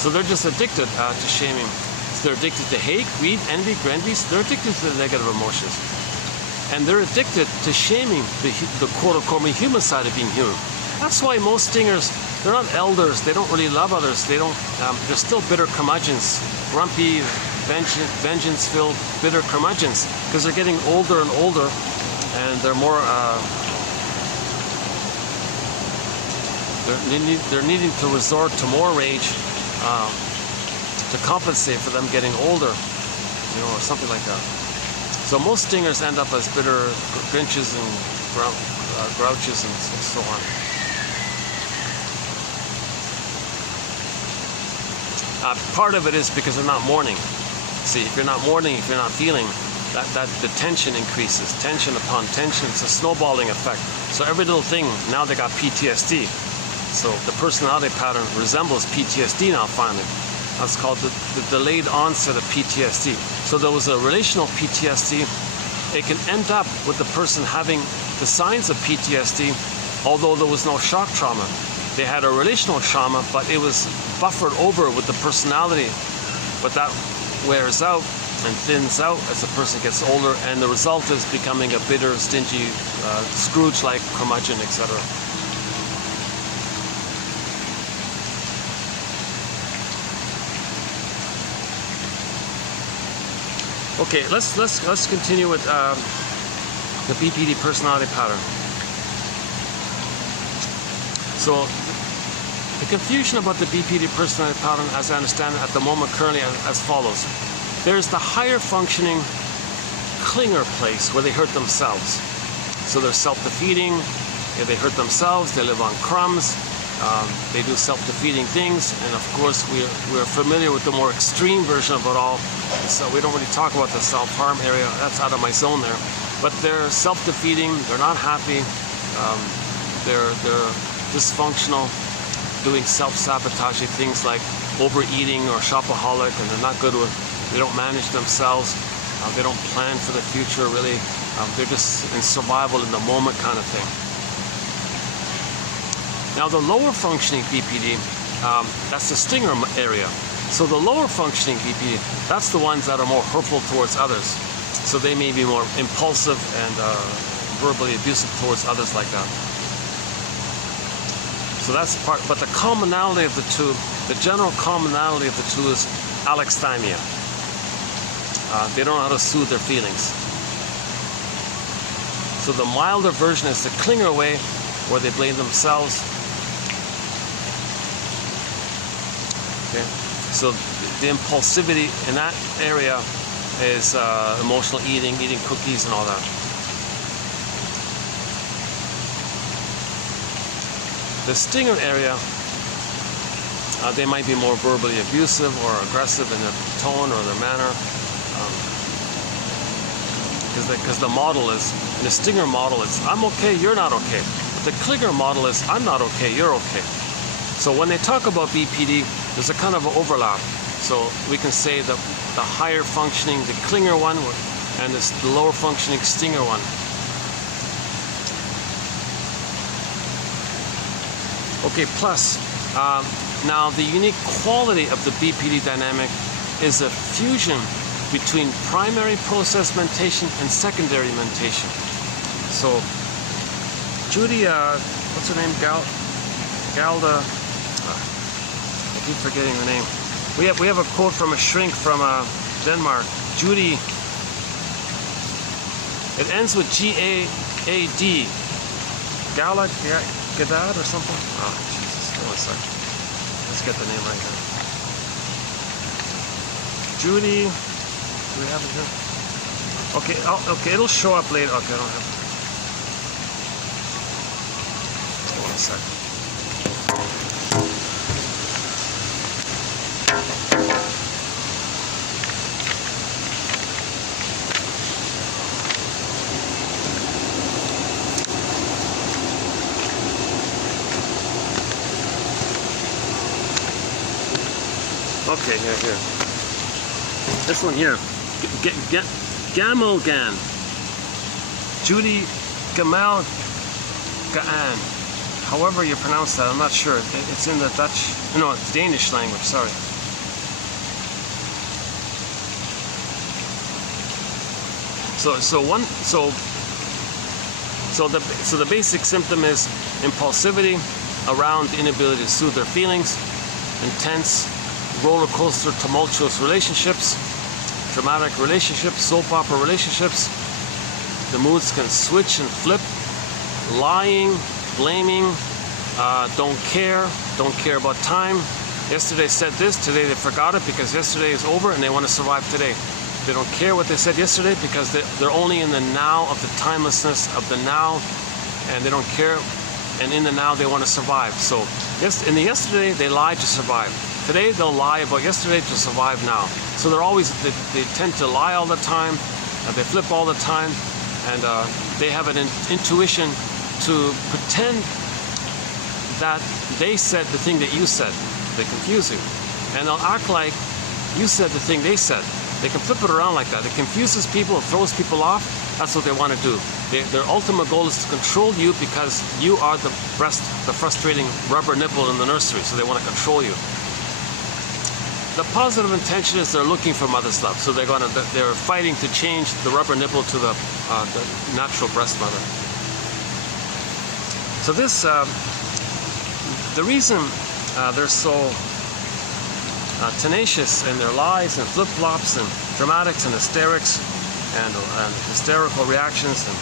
So they're just addicted to shaming. So they're addicted to hate, greed, envy, grandiose. They're addicted to the negative emotions. And they're addicted to shaming the quote-unquote human side of being human. That's why most stingers, they're not elders. They don't really love others. They don't. They're still bitter curmudgeons, grumpy, vengeance-filled, bitter curmudgeons, because they're getting older and older, and they're more. They're needing to resort to more rage to compensate for them getting older, or something like that. So most stingers end up as bitter grinches and grouches and so on. Part of it is because they're not mourning. See, if you're not mourning, if you're not feeling, that the tension increases. Tension upon tension. It's a snowballing effect. So every little thing, now they got PTSD. So the personality pattern resembles PTSD now finally. That's called the delayed onset of PTSD. So there was a relational PTSD. It can end up with the person having the signs of PTSD, although there was no shock trauma. They had a relational trauma, but it was buffered over with the personality. But that wears out and thins out as the person gets older, and the result is becoming a bitter, stingy, Scrooge-like curmudgeon, etc. Okay, let's continue with the BPD personality pattern. So the confusion about the BPD personality pattern, as I understand it at the moment currently, as follows. There's the higher functioning clinger place where they hurt themselves. So they're self-defeating, they hurt themselves, they live on crumbs, they do self-defeating things, and of course we're familiar with the more extreme version of it all. So we don't really talk about the self-harm area, that's out of my zone there. But they're self-defeating, they're not happy, they're dysfunctional, doing self-sabotaging things like overeating or shopaholic, and they're not good with, they don't manage themselves, they don't plan for the future really, they're just in survival in the moment kind of thing. Now the lower functioning BPD, that's the stinger area. So the lower functioning BPD, that's the ones that are more hurtful towards others. So they may be more impulsive and verbally abusive towards others like that. So that's part, but the commonality of the two, the general commonality of the two is alexithymia. They don't know how to soothe their feelings. So the milder version is the clinger way, where they blame themselves. Okay. So the impulsivity in that area is emotional eating cookies and all that. The stinger area, they might be more verbally abusive or aggressive in their tone or their manner, because the model is, in the stinger model, it's I'm okay, you're not okay. But the clinger model is I'm not okay, you're okay. So when they talk about BPD, there's a kind of an overlap. So we can say that the higher functioning, the clinger one, and the lower functioning stinger one. Okay, plus, now the unique quality of the BPD dynamic is a fusion between primary process mentation and secondary mentation. So Judy, what's her name, gal? Galda. I keep forgetting the name. We have a quote from a shrink from Denmark. Judy. It ends with G-A-A-D. Gala Gadad or something? Oh, Jesus. Hold on a second. Let's get the name right here. Judy. Do we have it here? Okay, okay, it'll show up later. Okay, I don't have it. Hold on a second. Okay, here. This one here. Gamelgan. Judy Gamal Gaan. However you pronounce that, I'm not sure. It's in the Dutch, no, it's Danish language, sorry. So the basic symptom is impulsivity around the inability to soothe their feelings, intense roller coaster tumultuous relationships, dramatic relationships, soap opera relationships. The moods can switch and flip, lying, blaming, don't care about time. Yesterday said this, today they forgot it because yesterday is over and they want to survive today. They don't care what they said yesterday because they're only in the now of the timelessness of the now, and they don't care, and in the now they want to survive. So in the yesterday they lied to survive. Today they'll lie about yesterday to survive now. So they tend to lie all the time, they flip all the time, and they have an intuition to pretend that they said the thing that you said. They confuse you. And they'll act like you said the thing they said. They can flip it around like that. It confuses people, it throws people off. That's what they want to do. Their ultimate goal is to control you because you are the frustrating rubber nipple in the nursery, so they want to control you. The positive intention is they're looking for mother's love, so they're fighting to change the rubber nipple to the natural breast mother. So this, the reason they're so tenacious in their lies and flip-flops and dramatics and hysterics and hysterical reactions, and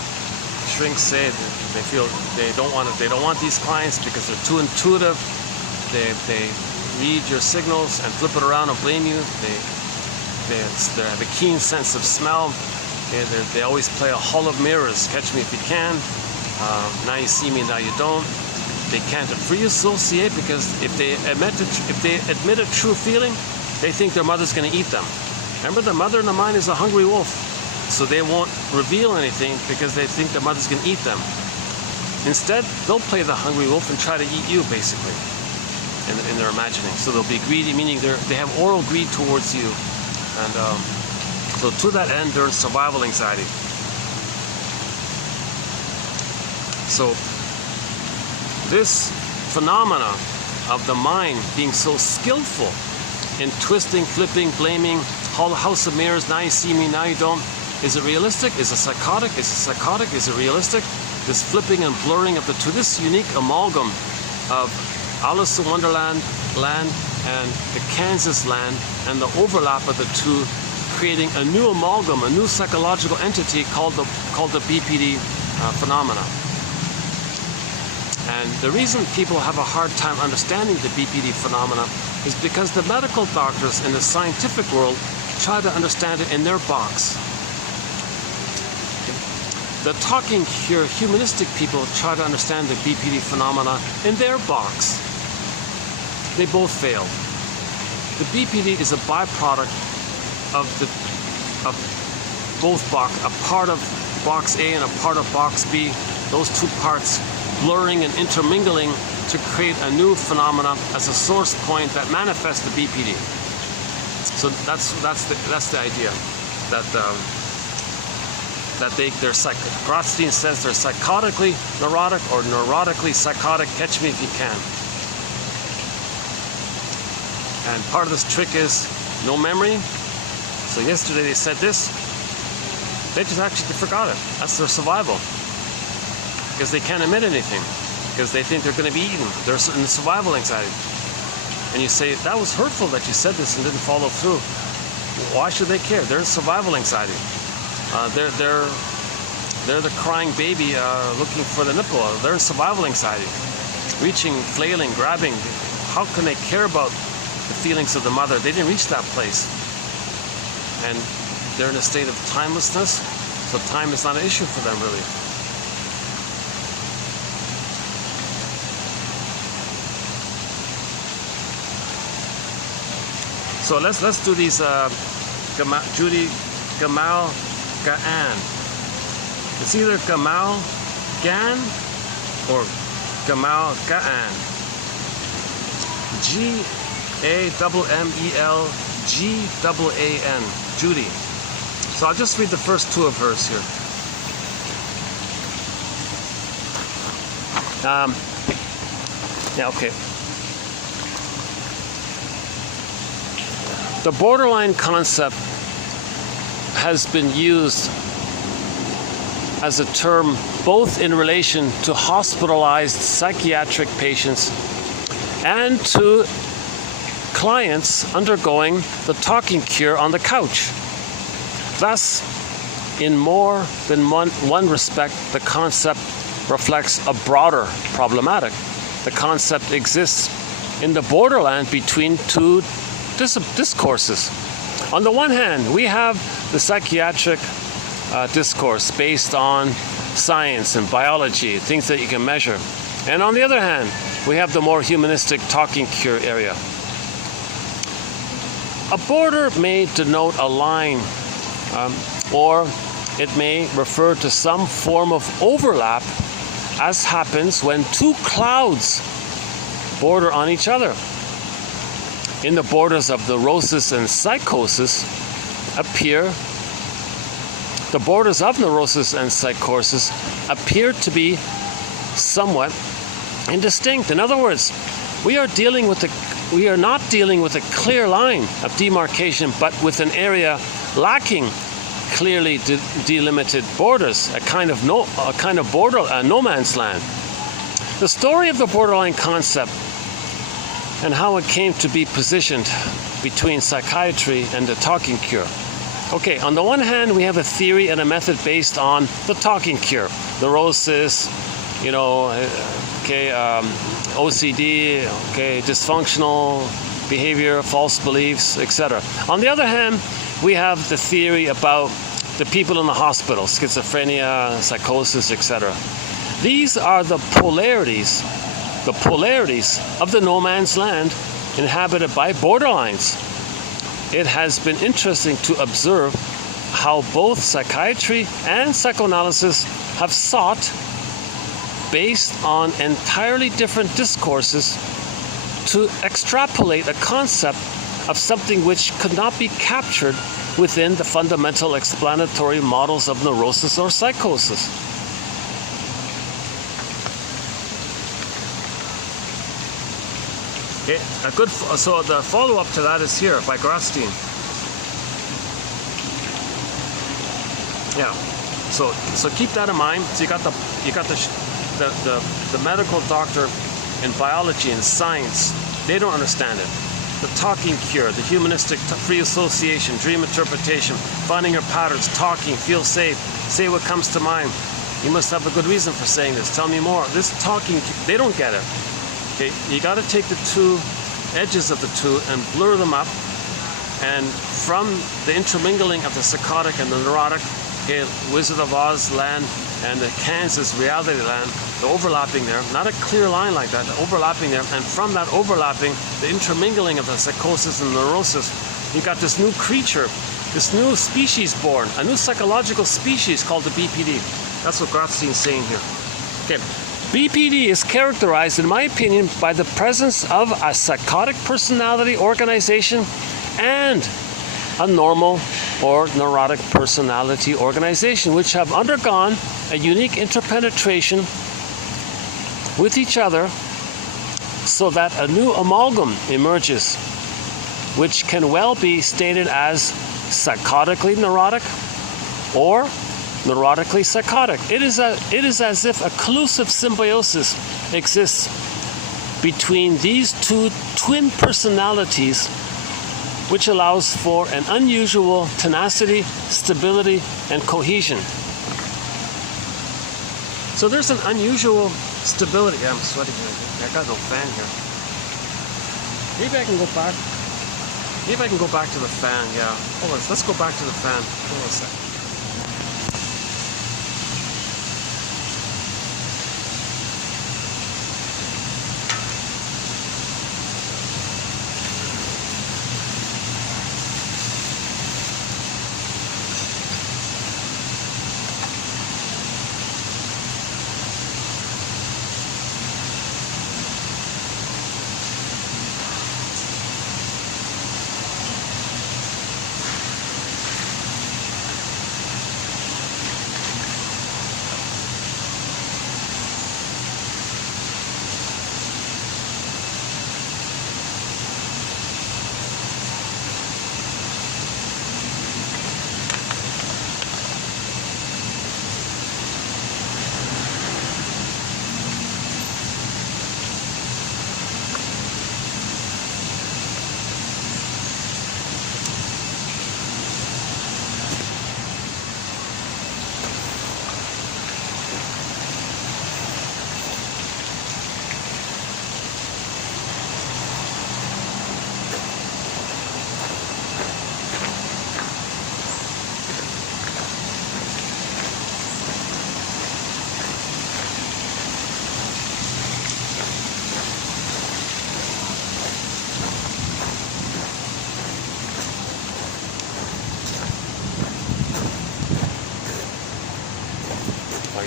shrinks say that they feel they don't want these clients because they're too intuitive. They read your signals and flip it around and blame you. They have a keen sense of smell. They always play a hall of mirrors. Catch me if you can. Now you see me, now you don't. They can't free associate because if they admit a true feeling, they think their mother's going to eat them. Remember, the mother in the mind is a hungry wolf, so they won't reveal anything because they think their mother's going to eat them. Instead, they'll play the hungry wolf and try to eat you, basically, in their imagining. So they'll be greedy, meaning they have oral greed towards you, and so to that end, they're in survival anxiety. So this phenomena of the mind being so skillful in twisting, flipping, blaming, house of mirrors, now you see me, now you don't. Is it realistic? Is it psychotic? Is it psychotic? Is it realistic? This flipping and blurring of the two, this unique amalgam of Alice in Wonderland land and the Kansas land, and the overlap of the two, creating a new amalgam, a new psychological entity called the BPD phenomena. And the reason people have a hard time understanding the BPD phenomena is because the medical doctors in the scientific world try to understand it in their box. The talking here, humanistic people try to understand the BPD phenomena in their box. They both fail. The BPD is a byproduct of both box, a part of box A and a part of box B. Those two parts blurring and intermingling to create a new phenomena as a source point that manifests the BPD. So that's the idea that Grotstein says they're psychotically neurotic or neurotically psychotic. Catch me if you can. And part of this trick is no memory. So yesterday they said this. They just actually forgot it. That's their survival. Because they can't admit anything. because they think they're going to be eaten. They're in survival anxiety. And you say, that was hurtful that you said this and didn't follow through. Why should they care? They're in survival anxiety. They're the crying baby looking for the nipple. They're in survival anxiety. Reaching, flailing, grabbing. How can they care about the feelings of the mother? They didn't reach that place. And they're in a state of timelessness, so time is not an issue for them, really. So let's do these Judy, Gamal, Gaan. It's either Gamal, Gan, or Gamal, Gaan. G-A-M-M-E-L-G-A-N. Judy. So I'll just read the first two of hers here. Yeah, okay. The borderline concept has been used as a term both in relation to hospitalized psychiatric patients and to clients undergoing the talking cure on the couch. Thus, in more than one respect, the concept reflects a broader problematic. The concept exists in the borderland between two discourses. On the one hand, we have the psychiatric discourse based on science and biology, things that you can measure. And on the other hand, we have the more humanistic talking cure area. A border may denote a line, or it may refer to some form of overlap, as happens when two clouds border on each other. In the borders of neurosis and psychosis the borders of neurosis and psychosis appear to be somewhat indistinct. In other words, we are not dealing with a clear line of demarcation, but with an area lacking clearly delimited borders, a kind of no man's land. The story of the borderline concept and how it came to be positioned between psychiatry and the talking cure. Okay, on the one hand, we have a theory and a method based on the talking cure, neurosis, OCD, dysfunctional behavior, false beliefs, etc. On the other hand, we have the theory about the people in the hospital, schizophrenia, psychosis, etc. These are the polarities of the no man's land inhabited by borderlines. It has been interesting to observe how both psychiatry and psychoanalysis have sought, based on entirely different discourses, to extrapolate a concept of something which could not be captured within the fundamental explanatory models of neurosis or psychosis. Okay, so the follow-up to that is here by Grotstein. Yeah, so keep that in mind. So you got the medical doctor in biology and science. They don't understand it. The talking cure, the humanistic free association, dream interpretation, finding your patterns, talking, feel safe, say what comes to mind. You must have a good reason for saying this. Tell me more. This talking, they don't get it. Okay, you got to take the two edges of the two and blur them up, and from the intermingling of the psychotic and the neurotic, okay, Wizard of Oz land and the Kansas reality land, the overlapping there, not a clear line like that, the overlapping there, and from that overlapping, the intermingling of the psychosis and neurosis, you got this new creature, this new species born, a new psychological species called the BPD. That's what Grotstein's saying here. Okay. BPD is characterized, in my opinion, by the presence of a psychotic personality organization and a normal or neurotic personality organization, which have undergone a unique interpenetration with each other so that a new amalgam emerges, which can well be stated as psychotically neurotic or neurotically psychotic. It is as if a collusive symbiosis exists between these two twin personalities, which allows for an unusual tenacity, stability, and cohesion. So there's an unusual stability. Yeah, I'm sweating here. I got no fan here. Maybe I can go back. Maybe I can go back to the fan. Yeah. Hold on. Let's go back to the fan. Hold on a second.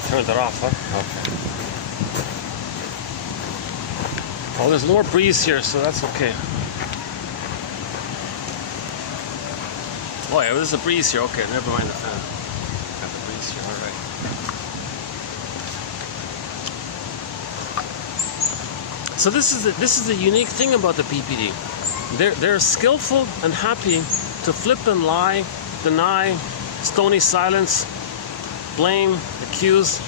Turned it off, huh? Okay. Oh, there's more breeze here, so that's okay. Oh yeah, there's a breeze here. Okay, never mind the fan. Got the breeze here, all right. So this is the unique thing about the BPD. They're skillful and happy to flip and lie, deny, stony silence, blame, accuse,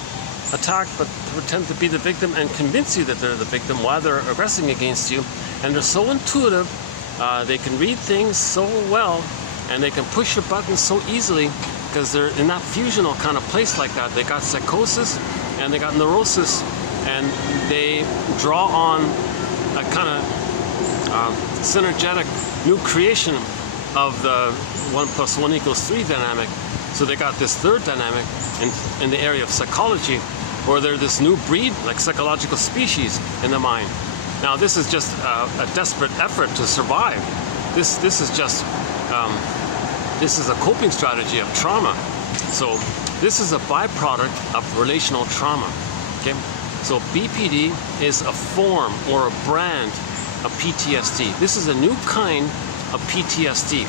attack, but pretend to be the victim and convince you that they're the victim while they're aggressing against you. And they're so intuitive, they can read things so well, and they can push your buttons so easily because they're in that fusional kind of place like that. They got psychosis and they got neurosis, and they draw on a kind of synergetic new creation of the 1 + 1 = 3 dynamic. So they got this third dynamic in the area of psychology, where they're this new breed, like psychological species in the mind. Now this is just a desperate effort to survive. This is just this is a coping strategy of trauma. So this is a byproduct of relational trauma. Okay, so BPD is a form or a brand of PTSD. This is a new kind of PTSD.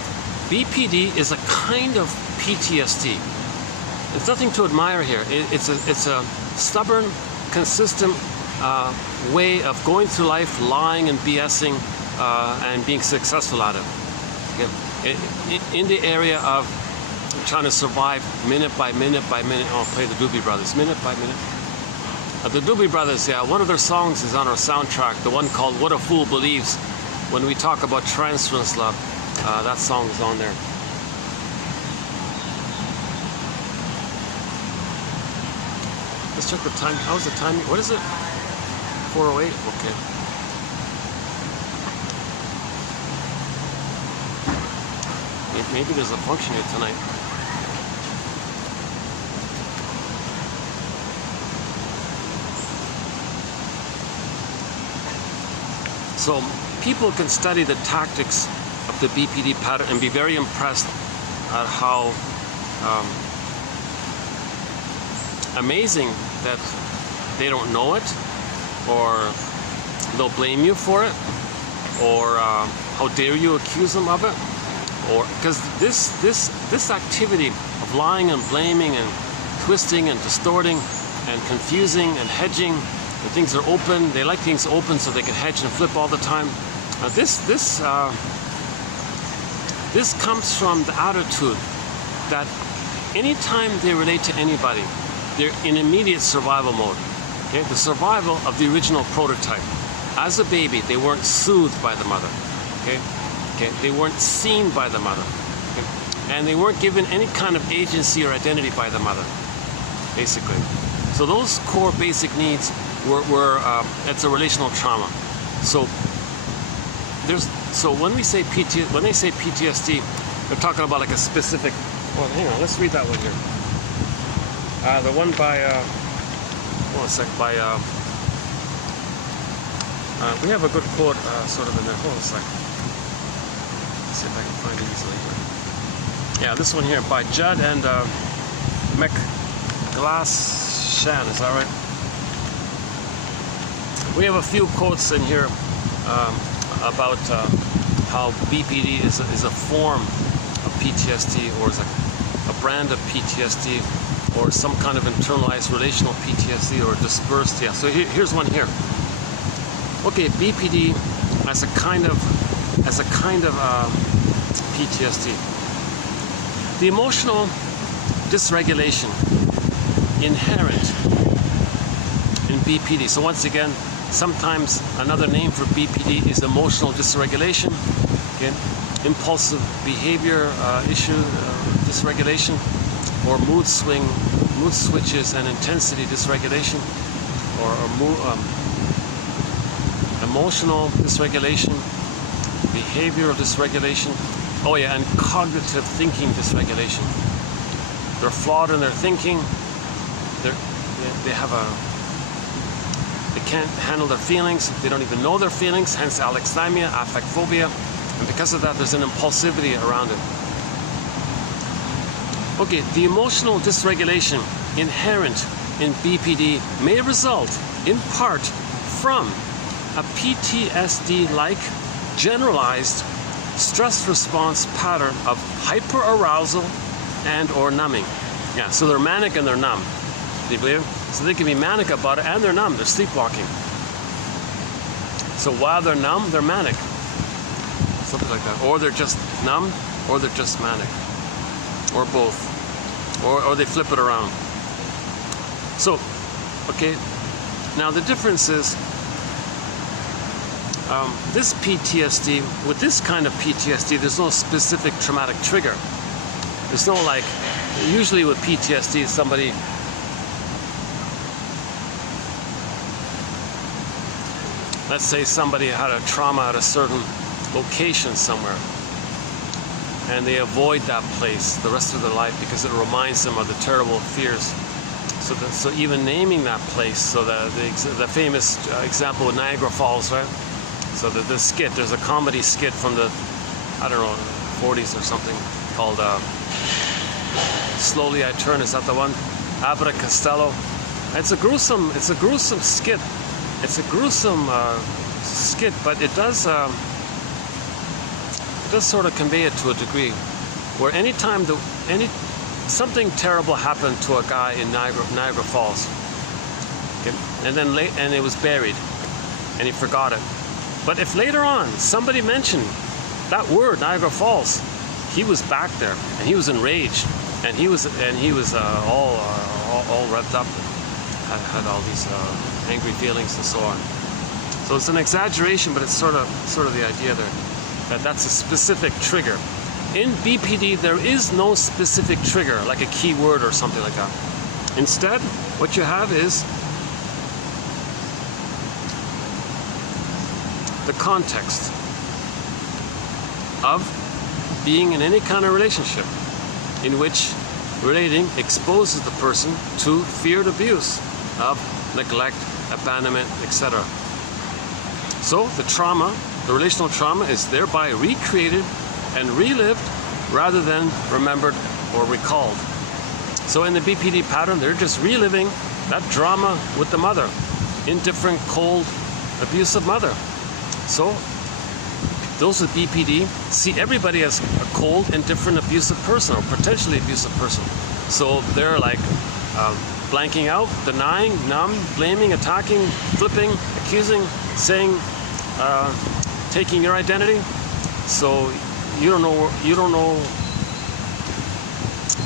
BPD is a kind of PTSD. There's nothing to admire here. It's a stubborn, consistent way of going through life, lying and BSing, and being successful at it. Okay. In the area of trying to survive minute by minute by minute. I'll play the Doobie Brothers, minute by minute. The Doobie Brothers, yeah, one of their songs is on our soundtrack, the one called What a Fool Believes. When we talk about transference love, that song is on there. Let's check the time. How's the time? What is it? 4:08? Okay. Maybe there's a function here tonight. So people can study the tactics of the BPD pattern and be very impressed at how amazing that they don't know it, or they'll blame you for it, or how dare you accuse them of it, or because this activity of lying and blaming and twisting and distorting and confusing and hedging, and things are open. They like things open so they can hedge and flip all the time. This comes from the attitude that anytime they relate to anybody, they're in immediate survival mode. Okay, the survival of the original prototype. As a baby, they weren't soothed by the mother. Okay, they weren't seen by the mother, okay? And they weren't given any kind of agency or identity by the mother, basically. So those core basic needs were it's a relational trauma. So when they say PTSD, they're talking about like a specific. Well, hang on, let's read that one here. The one by hold on a sec. By we have a good quote sort of in there. Hold on a sec. Let's see if I can find it easily here. Yeah, this one here by Judd and McGlass-Shan. Is that right? We have a few quotes in here about how BPD is a form of PTSD, or is a brand of PTSD, or some kind of internalized relational PTSD, or dispersed. Yeah. So here's one here. Okay, BPD as a kind of PTSD. The emotional dysregulation inherent in BPD. So once again, sometimes another name for BPD is emotional dysregulation. Okay? Impulsive behavior issue dysregulation, or mood switches and intensity dysregulation, or emotional dysregulation, behavioral dysregulation. Oh yeah, and cognitive thinking dysregulation. They're flawed in their thinking. They can't handle their feelings. They don't even know their feelings. Hence alexithymia, affect phobia, and because of that, there's an impulsivity around it. Okay, the emotional dysregulation inherent in BPD may result in part from a PTSD-like generalized stress response pattern of hyperarousal and or numbing. Yeah, so they're manic and they're numb. Do you believe it? So they can be manic about it and they're numb. They're sleepwalking. So while they're numb, they're manic. Something like that. Or they're just numb, or they're just manic. Or both. Or they flip it around. So, okay, now the difference is this PTSD, with this kind of PTSD, there's no specific traumatic trigger. There's no like, usually with PTSD, somebody, let's say somebody had a trauma at a certain location somewhere, and they avoid that place the rest of their life because it reminds them of the terrible fears. So even naming that place, so the famous example with Niagara Falls, right? So the skit, there's a comedy skit from the, I don't know, 40s or something called Slowly I Turn. Is that the one? Abbott and Costello. It's a gruesome skit. It's a gruesome skit, but it does sort of convey it to a degree, where anytime something terrible happened to a guy in Niagara Falls, okay, and it was buried, and he forgot it. But if later on somebody mentioned that word, Niagara Falls, he was back there and he was enraged, and he was all revved up, and had all these angry feelings and so on. So it's an exaggeration, but it's sort of the idea there, that that's a specific trigger. In BPD, there is no specific trigger, like a key word or something like that. Instead, what you have is the context of being in any kind of relationship in which relating exposes the person to feared abuse of neglect, abandonment, etc. So the trauma, the relational trauma, is thereby recreated and relived rather than remembered or recalled. So in the BPD pattern, they're just reliving that drama with the mother, indifferent, cold, abusive mother. So those with BPD see everybody as a cold, indifferent, abusive person, or potentially abusive person. So they're like blanking out, denying, numb, blaming, attacking, flipping, accusing, saying, taking your identity. So you don't know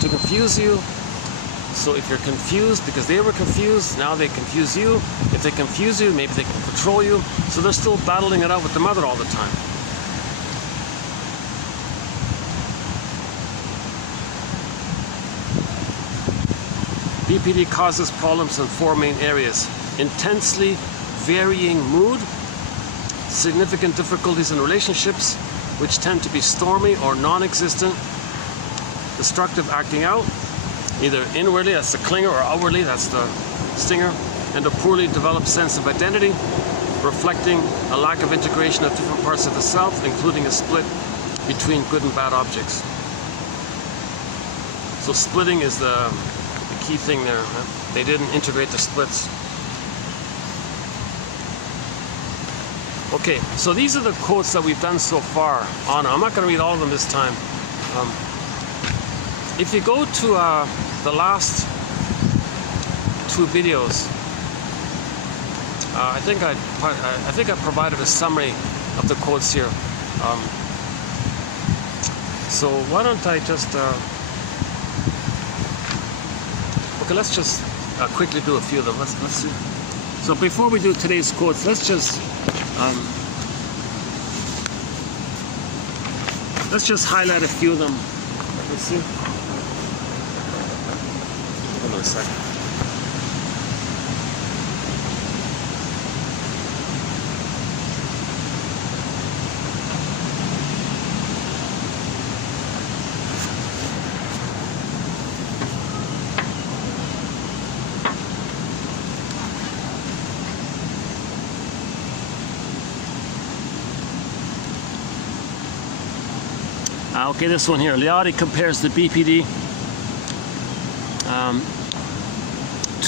to confuse you. So if you're confused because they were confused, now they confuse you. If they confuse you, maybe they can control you. So they're still battling it out with the mother all the time. BPD causes problems in 4 main areas: intensely varying mood, significant difficulties in relationships, which tend to be stormy or non-existent, destructive acting out, either inwardly, that's the clinger, or outwardly, that's the stinger, and a poorly developed sense of identity, reflecting a lack of integration of different parts of the self, including a split between good and bad objects. So splitting is the key thing there. They didn't integrate the splits. Okay, so these are the quotes that we've done so far on. I'm not going to read all of them this time. If you go to the last 2 videos, I think I provided a summary of the quotes here. So why don't I just okay, let's just quickly do a few of them. Let's see. So before we do today's quotes, let's just highlight a few of them. Let's see. Hold on a second. Okay, this one here. Leotti compares the BPD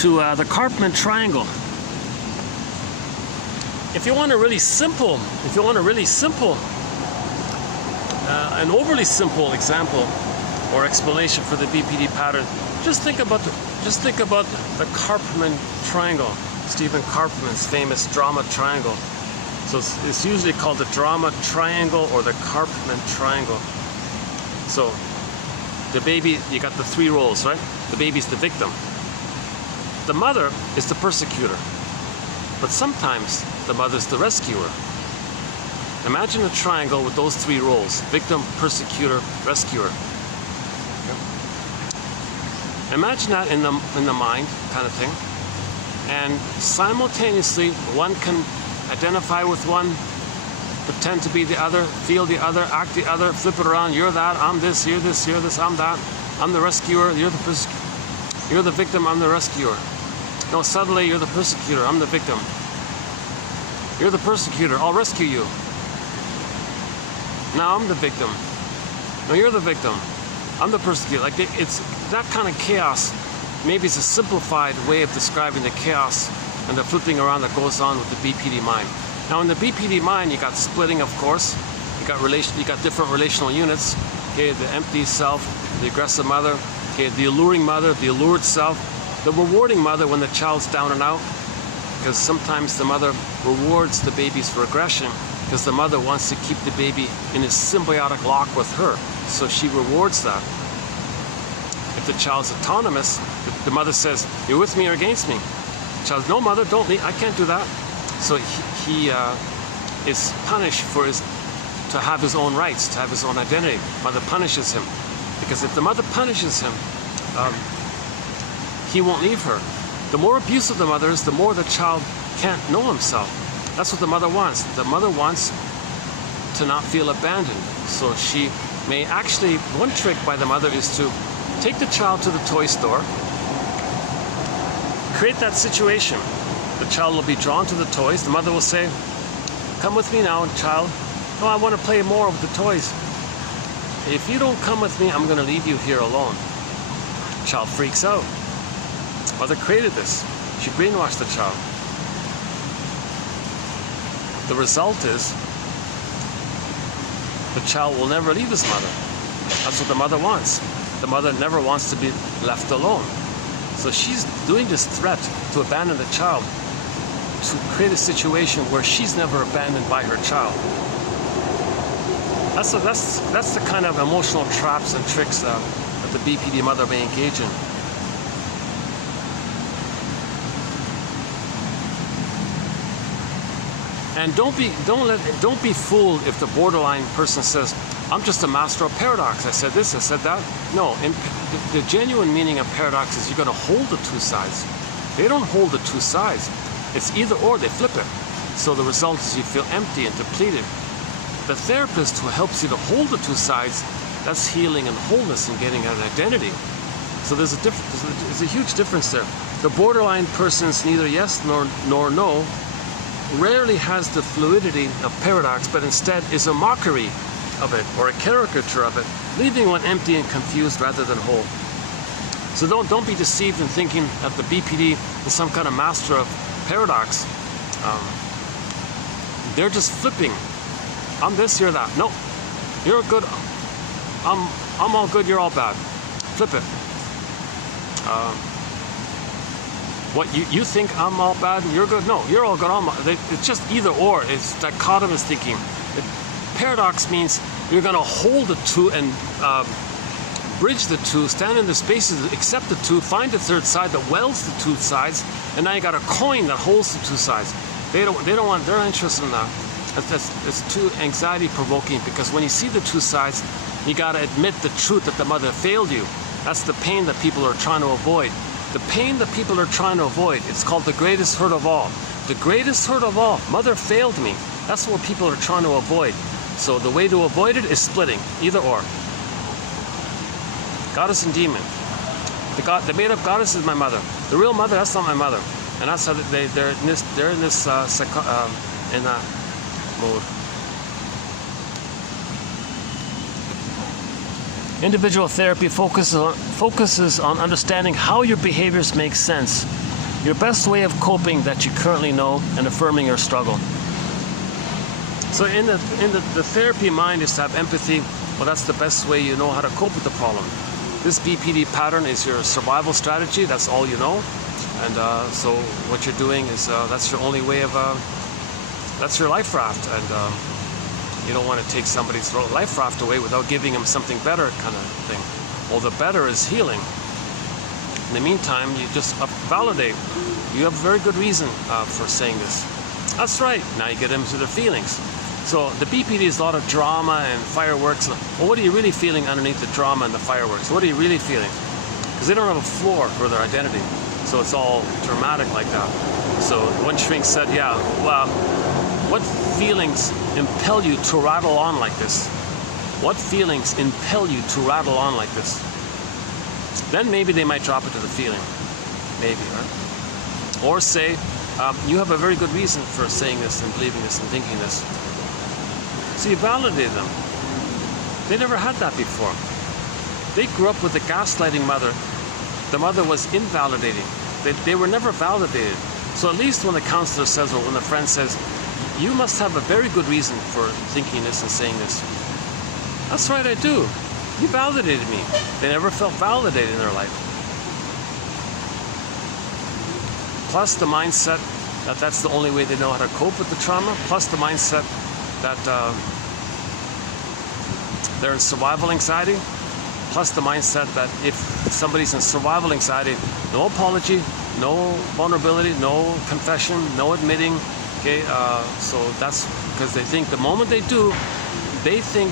to the Karpman triangle. If you want a really simple, an overly simple example or explanation for the BPD pattern, just think about the Karpman triangle. Stephen Karpman's famous drama triangle. So it's usually called the drama triangle or the Karpman triangle. So the baby, you got the 3 roles, right? The baby's the victim. The mother is the persecutor. But sometimes the mother's the rescuer. Imagine a triangle with those 3 roles: victim, persecutor, rescuer. Okay. Imagine that in the mind, kind of thing. And simultaneously, one can identify with one, pretend to be the other, feel the other, act the other, flip it around. You're that, I'm this, you're this, I'm that. I'm the rescuer, you're the victim, I'm the rescuer. No, suddenly you're the persecutor, I'm the victim. You're the persecutor, I'll rescue you. Now I'm the victim. No, you're the victim, I'm the persecutor. Like, it's that kind of chaos. Maybe it's a simplified way of describing the chaos and the flipping around that goes on with the BPD mind. Now in the BPD mind, you got splitting, of course. You got different relational units. Okay, the empty self, the aggressive mother. Okay, the alluring mother, the allured self, the rewarding mother when the child's down and out. Because sometimes the mother rewards the babies for aggression because the mother wants to keep the baby in a symbiotic lock with her. So she rewards that. If the child's autonomous, the mother says, "You're with me or against me?" The child, "No, mother, don't leave. I can't do that." So he is punished to have his own rights, to have his own identity. Mother punishes him. Because if the mother punishes him, he won't leave her. The more abusive the mother is, the more the child can't know himself. That's what the mother wants. The mother wants to not feel abandoned. So she may actually, one trick by the mother is to take the child to the toy store, create that situation. The child will be drawn to the toys. The mother will say, "Come with me now, child. Oh, I want to play more with the toys. If you don't come with me, I'm going to leave you here alone." The child freaks out. Mother created this. She brainwashed the child. The result is the child will never leave his mother. That's what the mother wants. The mother never wants to be left alone. So she's doing this threat to abandon the child to create a situation where she's never abandoned by her child. That's the kind of emotional traps and tricks that the BPD mother may engage in. And don't be fooled if the borderline person says, I'm just a master of paradox. I said this, I said that. No, the genuine meaning of paradox is you're going to hold the two sides. They don't hold the two sides. It's either or, they flip it. So the result is you feel empty and depleted. The therapist who helps you to hold the two sides, that's healing and wholeness and getting an identity. So there's a huge difference there. The borderline person's neither yes nor no rarely has the fluidity of paradox, but instead is a mockery of it or a caricature of it, leaving one empty and confused rather than whole. So don't be deceived in thinking that the BPD is some kind of master of paradox. They're just flipping. I'm this, you're that. No, you're good. I'm all good, you're all bad. Flip it. What you think I'm all bad and you're good? No, you're all good. It's just either or. It's dichotomous thinking. Paradox means you're going to hold the two and bridge the two, stand in the spaces, accept the two, find the third side that welds the two sides, and now you got a coin that holds the two sides. They're not interested in that. It's too anxiety provoking, because when you see the two sides, you got to admit the truth that the mother failed you. That's the pain that people are trying to avoid. The pain that people are trying to avoid, it's called the greatest hurt of all. The greatest hurt of all, mother failed me. That's what people are trying to avoid. So the way to avoid it is splitting, either or. Goddess and demon. The made-up goddess is my mother. The real mother, that's not my mother. And that's how they're in this mode. Individual therapy focuses on understanding how your behaviors make sense, your best way of coping that you currently know, and affirming your struggle. So in the therapy mind is to have empathy. Well, that's the best way you know how to cope with the problem. This BPD pattern is your survival strategy. That's all you know. And so what you're doing is that's your only way of, that's your life raft. And you don't want to take somebody's life raft away without giving them something better, kind of thing. Well, the better is healing. In the meantime, you just validate. You have a very good reason for saying this. That's right. Now you get into their feelings. So the BPD is a lot of drama and fireworks. Well, what are you really feeling underneath the drama and the fireworks? What are you really feeling? Because they don't have a floor for their identity. So it's all dramatic like that. So one shrink said, yeah, well, what feelings impel you to rattle on like this? What feelings impel you to rattle on like this? Then maybe they might drop it to the feeling. Maybe, right? Or say, you have a very good reason for saying this and believing this and thinking this. So you validate them. They never had that before. They grew up with a gaslighting mother. The mother was invalidating. They were never validated. So at least when the counselor says, or when the friend says, you must have a very good reason for thinking this and saying this. That's right, I do. You validated me. They never felt validated in their life. Plus the mindset that that's the only way they know how to cope with the trauma. Plus the mindset that they're in survival anxiety. Plus the mindset that if somebody's in survival anxiety, no apology, no vulnerability, no confession, no admitting. Okay, so that's because they think the moment they do, they think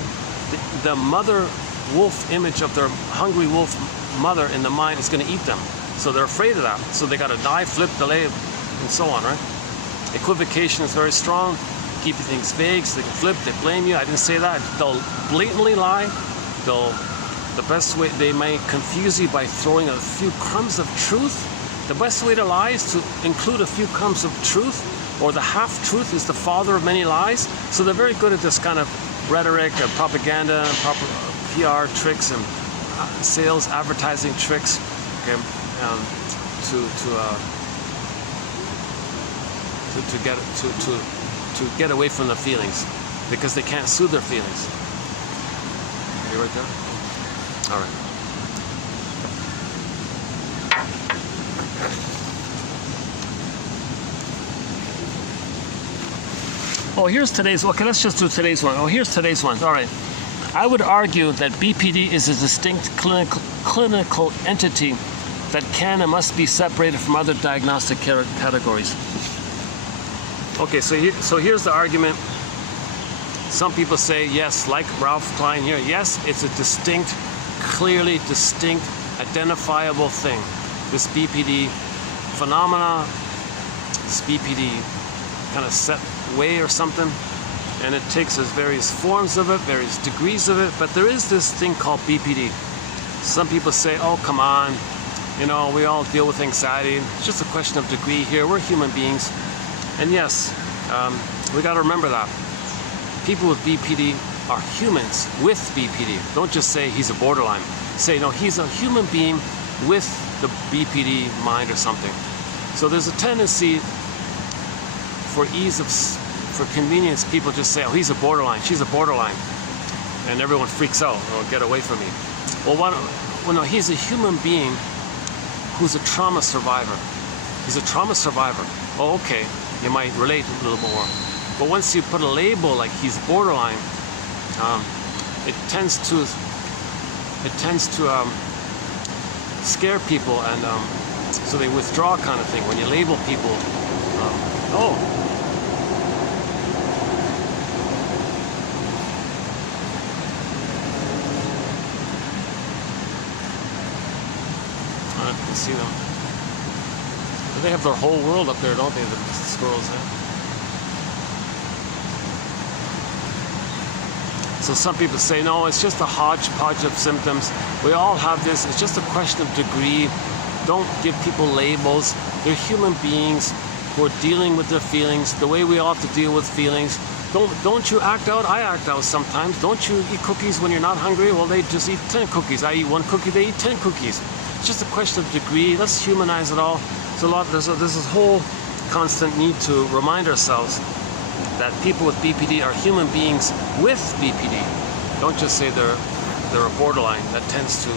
the mother wolf image of their hungry wolf mother in the mind is going to eat them. So they're afraid of that. So they got to die, flip, delay, and so on, right? Equivocation is very strong. Keep things vague so they can flip, they blame you. I didn't say that. They'll blatantly lie. The best way, they may confuse you by throwing a few crumbs of truth. The best way to lie is to include a few crumbs of truth, or the half-truth is the father of many lies. So they're very good at this kind of rhetoric and propaganda and proper PR tricks and sales advertising tricks, okay, to get away from the feelings, because they can't soothe their feelings. Are you right there? All right. Oh, here's today's. Okay, let's just do today's one. Oh, here's today's one. All right. I would argue that BPD is a distinct clinical entity that can and must be separated from other diagnostic categories. Okay, so here's the argument. Some people say, yes, like Ralph Klein here, yes, it's a distinct, clearly distinct, identifiable thing. This BPD phenomena, this BPD kind of set way or something, and it takes us various forms of it, various degrees of it, but there is this thing called BPD. Some people say, oh, come on, you know, we all deal with anxiety. It's just a question of degree here. We're human beings. And yes, we got to remember that. People with BPD are humans with BPD. Don't just say he's a borderline. Say, no, he's a human being with the BPD mind or something. So there's a tendency for convenience, people just say, oh, he's a borderline, she's a borderline. And everyone freaks out, or get away from me. Well, no, he's a human being who's a trauma survivor. He's a trauma survivor. Oh, okay, you might relate a little more. But once you put a label like he's borderline, it tends to scare people, and so they withdraw, kind of thing. When you label people, oh. I can see them. But they have their whole world up there, don't they, the squirrels? So some people say, no, it's just a hodgepodge of symptoms. We all have this. It's just a question of degree. Don't give people labels. They're human beings who are dealing with their feelings the way we all have to deal with feelings. Don't you act out? I act out sometimes. Don't you eat cookies when you're not hungry? Well, they just eat 10 cookies. I eat 1 cookie, they eat 10 cookies. It's just a question of degree. Let's humanize it all. There's this whole constant need to remind ourselves that people with BPD are human beings with BPD. Don't just say they're a borderline. That tends to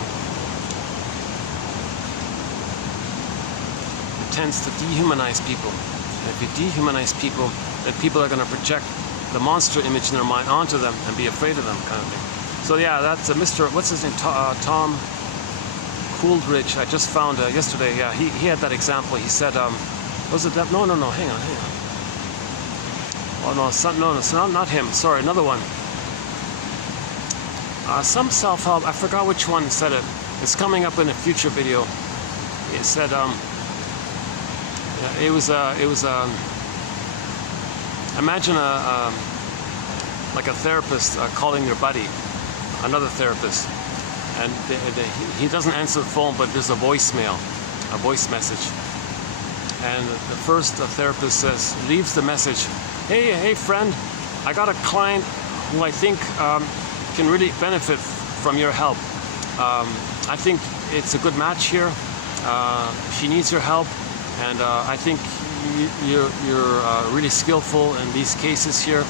dehumanize people. And if you dehumanize people, then people are going to project the monster image in their mind onto them and be afraid of them, kind of thing. So yeah, that's Mr. What's his name? Tom Coolidge. I just found yesterday. Yeah, he had that example. He said, was it that? No, hang on. Oh no, it's not him. Sorry, another one. Some self-help. I forgot which one said it. It's coming up in a future video. It said, it was imagine like a therapist calling your buddy, another therapist, and he doesn't answer the phone, but there's a voicemail, a voice message, and the first therapist leaves the message. Hey friend, I got a client who I think can really benefit from your help. I think it's a good match here. She needs your help, and I think you're really skillful in these cases here.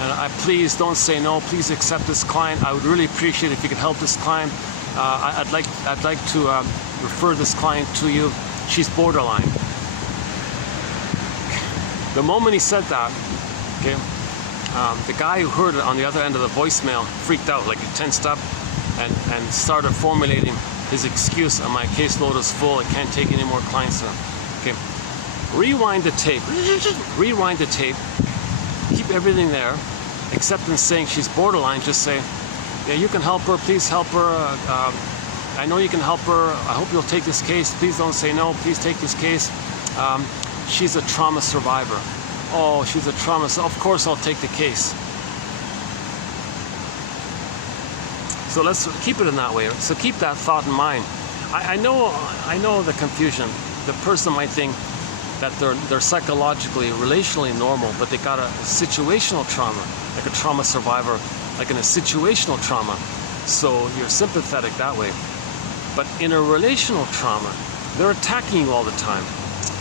And please don't say no. Please accept this client. I would really appreciate if you could help this client. I'd like to refer this client to you. She's borderline. The moment he said that, okay, the guy who heard it on the other end of the voicemail freaked out, like he tensed up and started formulating his excuse. My caseload is full. I can't take any more clients now. Okay, rewind the tape. Rewind the tape. Keep everything there, except in saying she's borderline. Just say, yeah, you can help her. Please help her. I know you can help her. I hope you'll take this case. Please don't say no. Please take this case. She's a trauma survivor. Oh, she's a trauma, so of course I'll take the case. So let's keep it in that way. So keep that thought in mind. I know the confusion. The person might think that they're psychologically, relationally normal, but they got a situational trauma, like a trauma survivor, like in a situational trauma. So you're sympathetic that way. But in a relational trauma, they're attacking you all the time.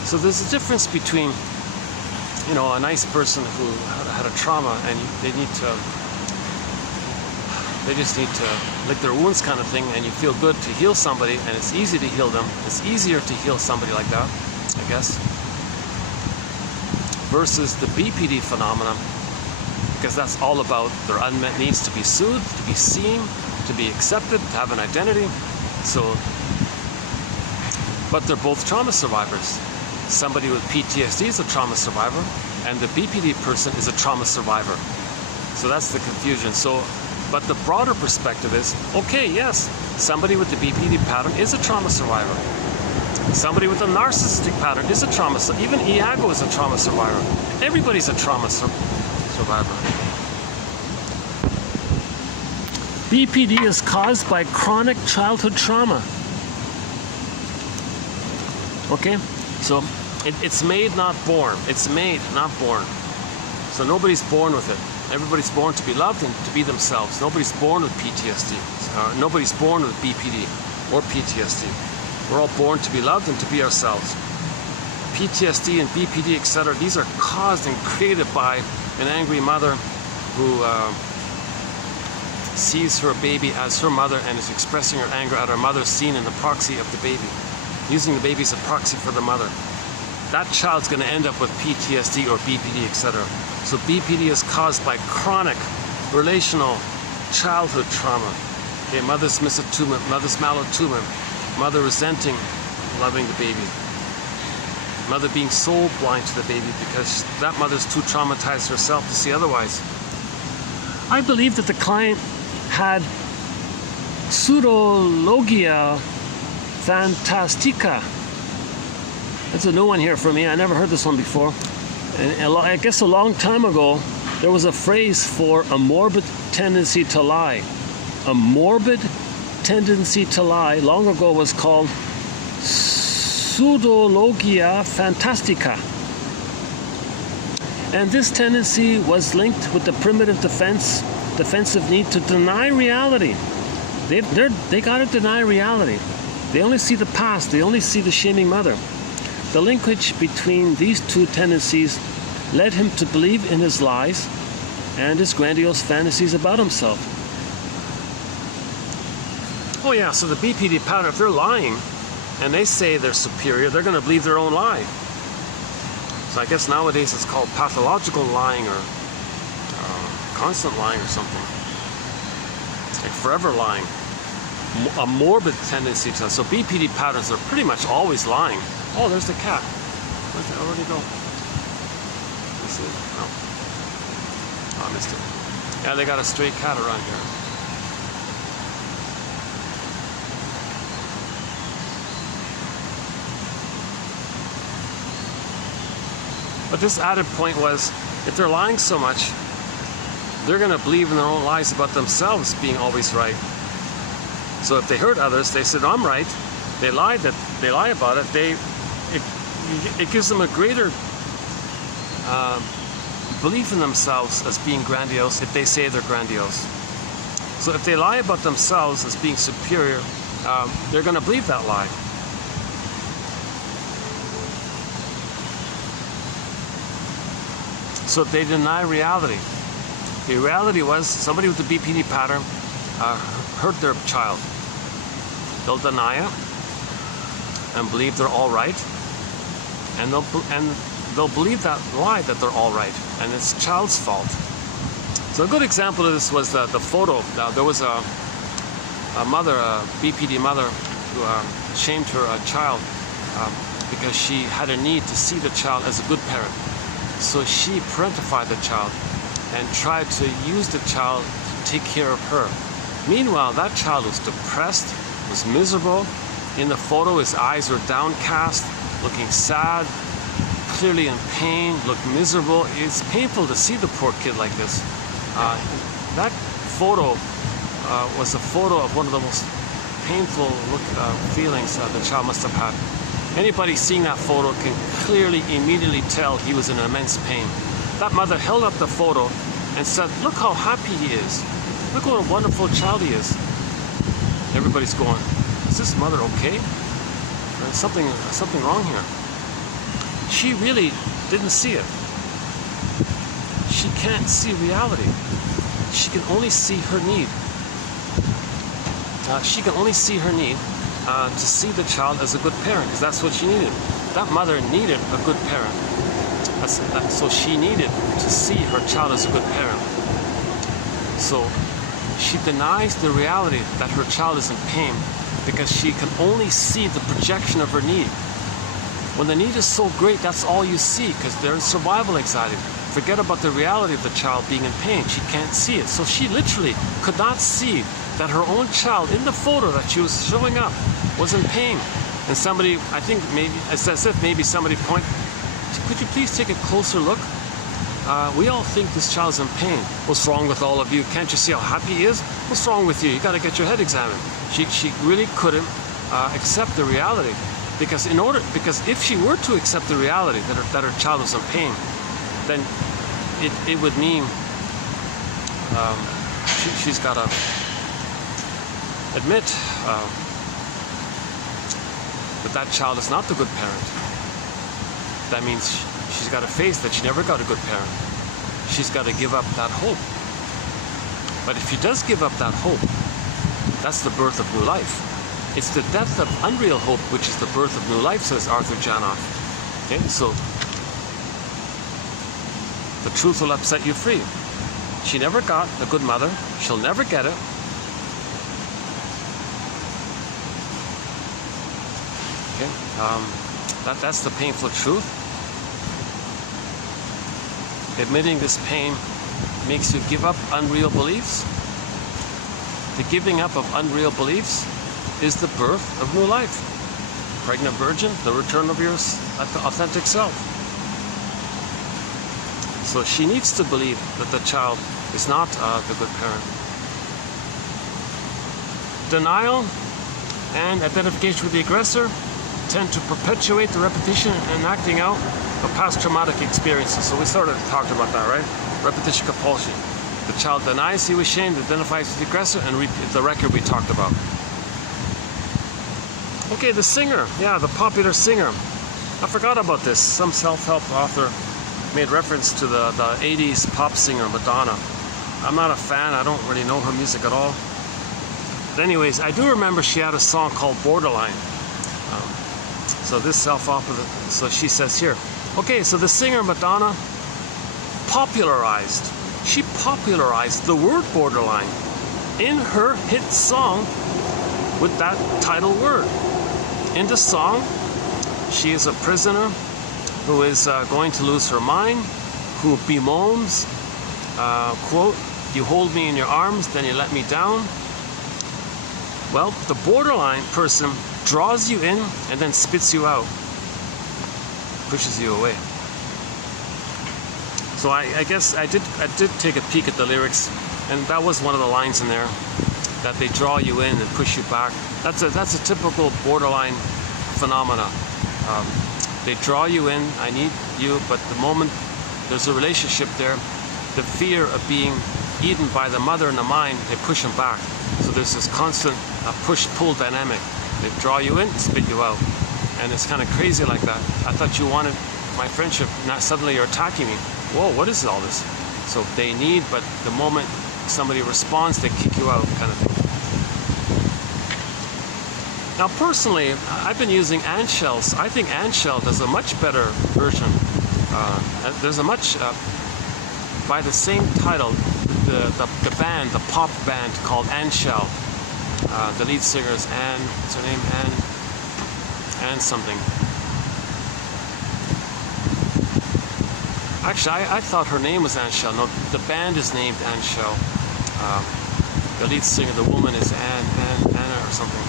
So there's a difference between, you know, a nice person who had a trauma and they just need to lick their wounds, kind of thing, and you feel good to heal somebody, and it's easy to heal them. It's easier to heal somebody like that, I guess. Versus the BPD phenomenon, because that's all about their unmet needs to be soothed, to be seen, to be accepted, to have an identity. So, but they're both trauma survivors. Somebody with PTSD is a trauma survivor, and the BPD person is a trauma survivor. So that's the confusion. So, but the broader perspective is, okay, yes, somebody with the BPD pattern is a trauma survivor. Somebody with a narcissistic pattern is a trauma survivor. Even Iago is a trauma survivor. Everybody's a trauma survivor. BPD is caused by chronic childhood trauma. Okay? So it's made, not born. It's made, not born. So nobody's born with it. Everybody's born to be loved and to be themselves. Nobody's born with PTSD. Nobody's born with BPD or PTSD. We're all born to be loved and to be ourselves. PTSD and BPD, etc., these are caused and created by an angry mother who sees her baby as her mother and is expressing her anger at her mother, seen in the proxy of the baby, using the baby as a proxy for the mother. That child's going to end up with PTSD or BPD, etc. So BPD is caused by chronic relational childhood trauma. Okay, mother's misattunement, mother's malattunement, mother resenting loving the baby, mother being soul blind to the baby because that mother's too traumatized herself to see otherwise. I believe that the Klein had pseudologia fantastica. That's a new one here for me. I never heard this one before. And I guess a long time ago, there was a phrase for a morbid tendency to lie. A morbid tendency to lie, long ago, was called pseudologia fantastica. And this tendency was linked with the primitive defensive need to deny reality. They gotta deny reality. They only see the past. They only see the shaming mother. The linkage between these two tendencies led him to believe in his lies and his grandiose fantasies about himself. Oh yeah, so the BPD pattern, if they're lying and they say they're superior, they're going to believe their own lie. So I guess nowadays it's called pathological lying or constant lying or something. Like forever lying. A morbid tendency to, so BPD patterns are pretty much always lying. Oh, there's the cat. Where'd he go? Is it? No. Oh, I missed it. Yeah, they got a stray cat around here. But this added point was, if they're lying so much, they're going to believe in their own lies about themselves being always right. So if they hurt others, they said, I'm right. They lie about it. It gives them a greater belief in themselves as being grandiose if they say they're grandiose. So if they lie about themselves as being superior, they're going to believe that lie. So they deny reality. The reality was somebody with the BPD pattern hurt their child. They'll deny it and believe they're all right, and they'll believe that lie that they're all right, and it's the child's fault. So a good example of this was the photo. There was a mother, a BPD mother, who shamed her child because she had a need to see the child as a good parent. So she parentified the child and tried to use the child to take care of her. Meanwhile, that child was depressed, was miserable. In the photo, his eyes were downcast, looking sad, clearly in pain, looked miserable. It's painful to see the poor kid like this. That photo was a photo of one of the most painful feelings the child must have had. Anybody seeing that photo can clearly, immediately tell he was in immense pain. That mother held up the photo and said, look how happy he is. Look what a wonderful child he is. Everybody's going, is this mother okay? There's something wrong here. She really didn't see it. She can't see reality. She can only see her need. She can only see her need to see the child as a good parent, because that's what she needed. That mother needed a good parent. So she needed to see her child as a good parent. So she denies the reality that her child is in pain because she can only see the projection of her need. When the need is so great, that's all you see, because there's survival anxiety. Forget about the reality of the child being in pain. She can't see it. So she literally could not see that her own child in the photo that she was showing up was in pain. And somebody, I think maybe, it's as if maybe somebody could you please take a closer look? We all think this child's in pain. What's wrong with all of you? Can't you see how happy he is? What's wrong with you? You got to get your head examined. She really couldn't accept the reality, because if she were to accept the reality that her child was in pain, then it would mean she's got to admit that child is not the good parent. That means she's got to face that she never got a good parent. She's got to give up that hope. But if she does give up that hope, that's the birth of new life. It's the death of unreal hope, which is the birth of new life, says Arthur Janoff. Okay, so the truth will upset you free. She never got a good mother. She'll never get it. Okay, that's the painful truth. Admitting this pain makes you give up unreal beliefs. The giving up of unreal beliefs is the birth of new life. Pregnant virgin, the return of your authentic self. So she needs to believe that the child is not the good parent. Denial and identification with the aggressor tend to perpetuate the repetition and acting out of past traumatic experiences. So we sort of talked about that, right? Repetition compulsion. The child denies he was shamed, identifies with the aggressor, and repeats the record we talked about. Okay, the singer. Yeah, the popular singer. I forgot about this. Some self-help author made reference to the 80s pop singer Madonna. I'm not a fan. I don't really know her music at all. But anyways, I do remember she had a song called Borderline. So this self-author, so she says here, okay, so the singer Madonna popularized. She popularized the word borderline in her hit song with that title word. In the song, she is a prisoner who is going to lose her mind, who bemoans, quote, you hold me in your arms, then you let me down. Well, the borderline person draws you in and then spits you out, pushes you away. So I guess I did take a peek at the lyrics, and that was one of the lines in there, that they draw you in and push you back. That's a typical borderline phenomena. They draw you in, I need you, but the moment there's a relationship there, the fear of being eaten by the mother and the mind, they push them back. So there's this constant push-pull dynamic. They draw you in, spit you out. And it's kind of crazy like that. I thought you wanted my friendship, now suddenly you're attacking me. Whoa, what is all this? So they need, but the moment somebody responds, they kick you out, kind of thing. Now personally, I've been using Anshell's. I think Anshell does a much better version. There's a much, by the same title, the band, the pop band called Anshell. The lead singer is Anne, what's her name? Anne something. Actually, I thought her name was Anshell. No, the band is named Anshell. The lead singer, the woman, is Anna or something.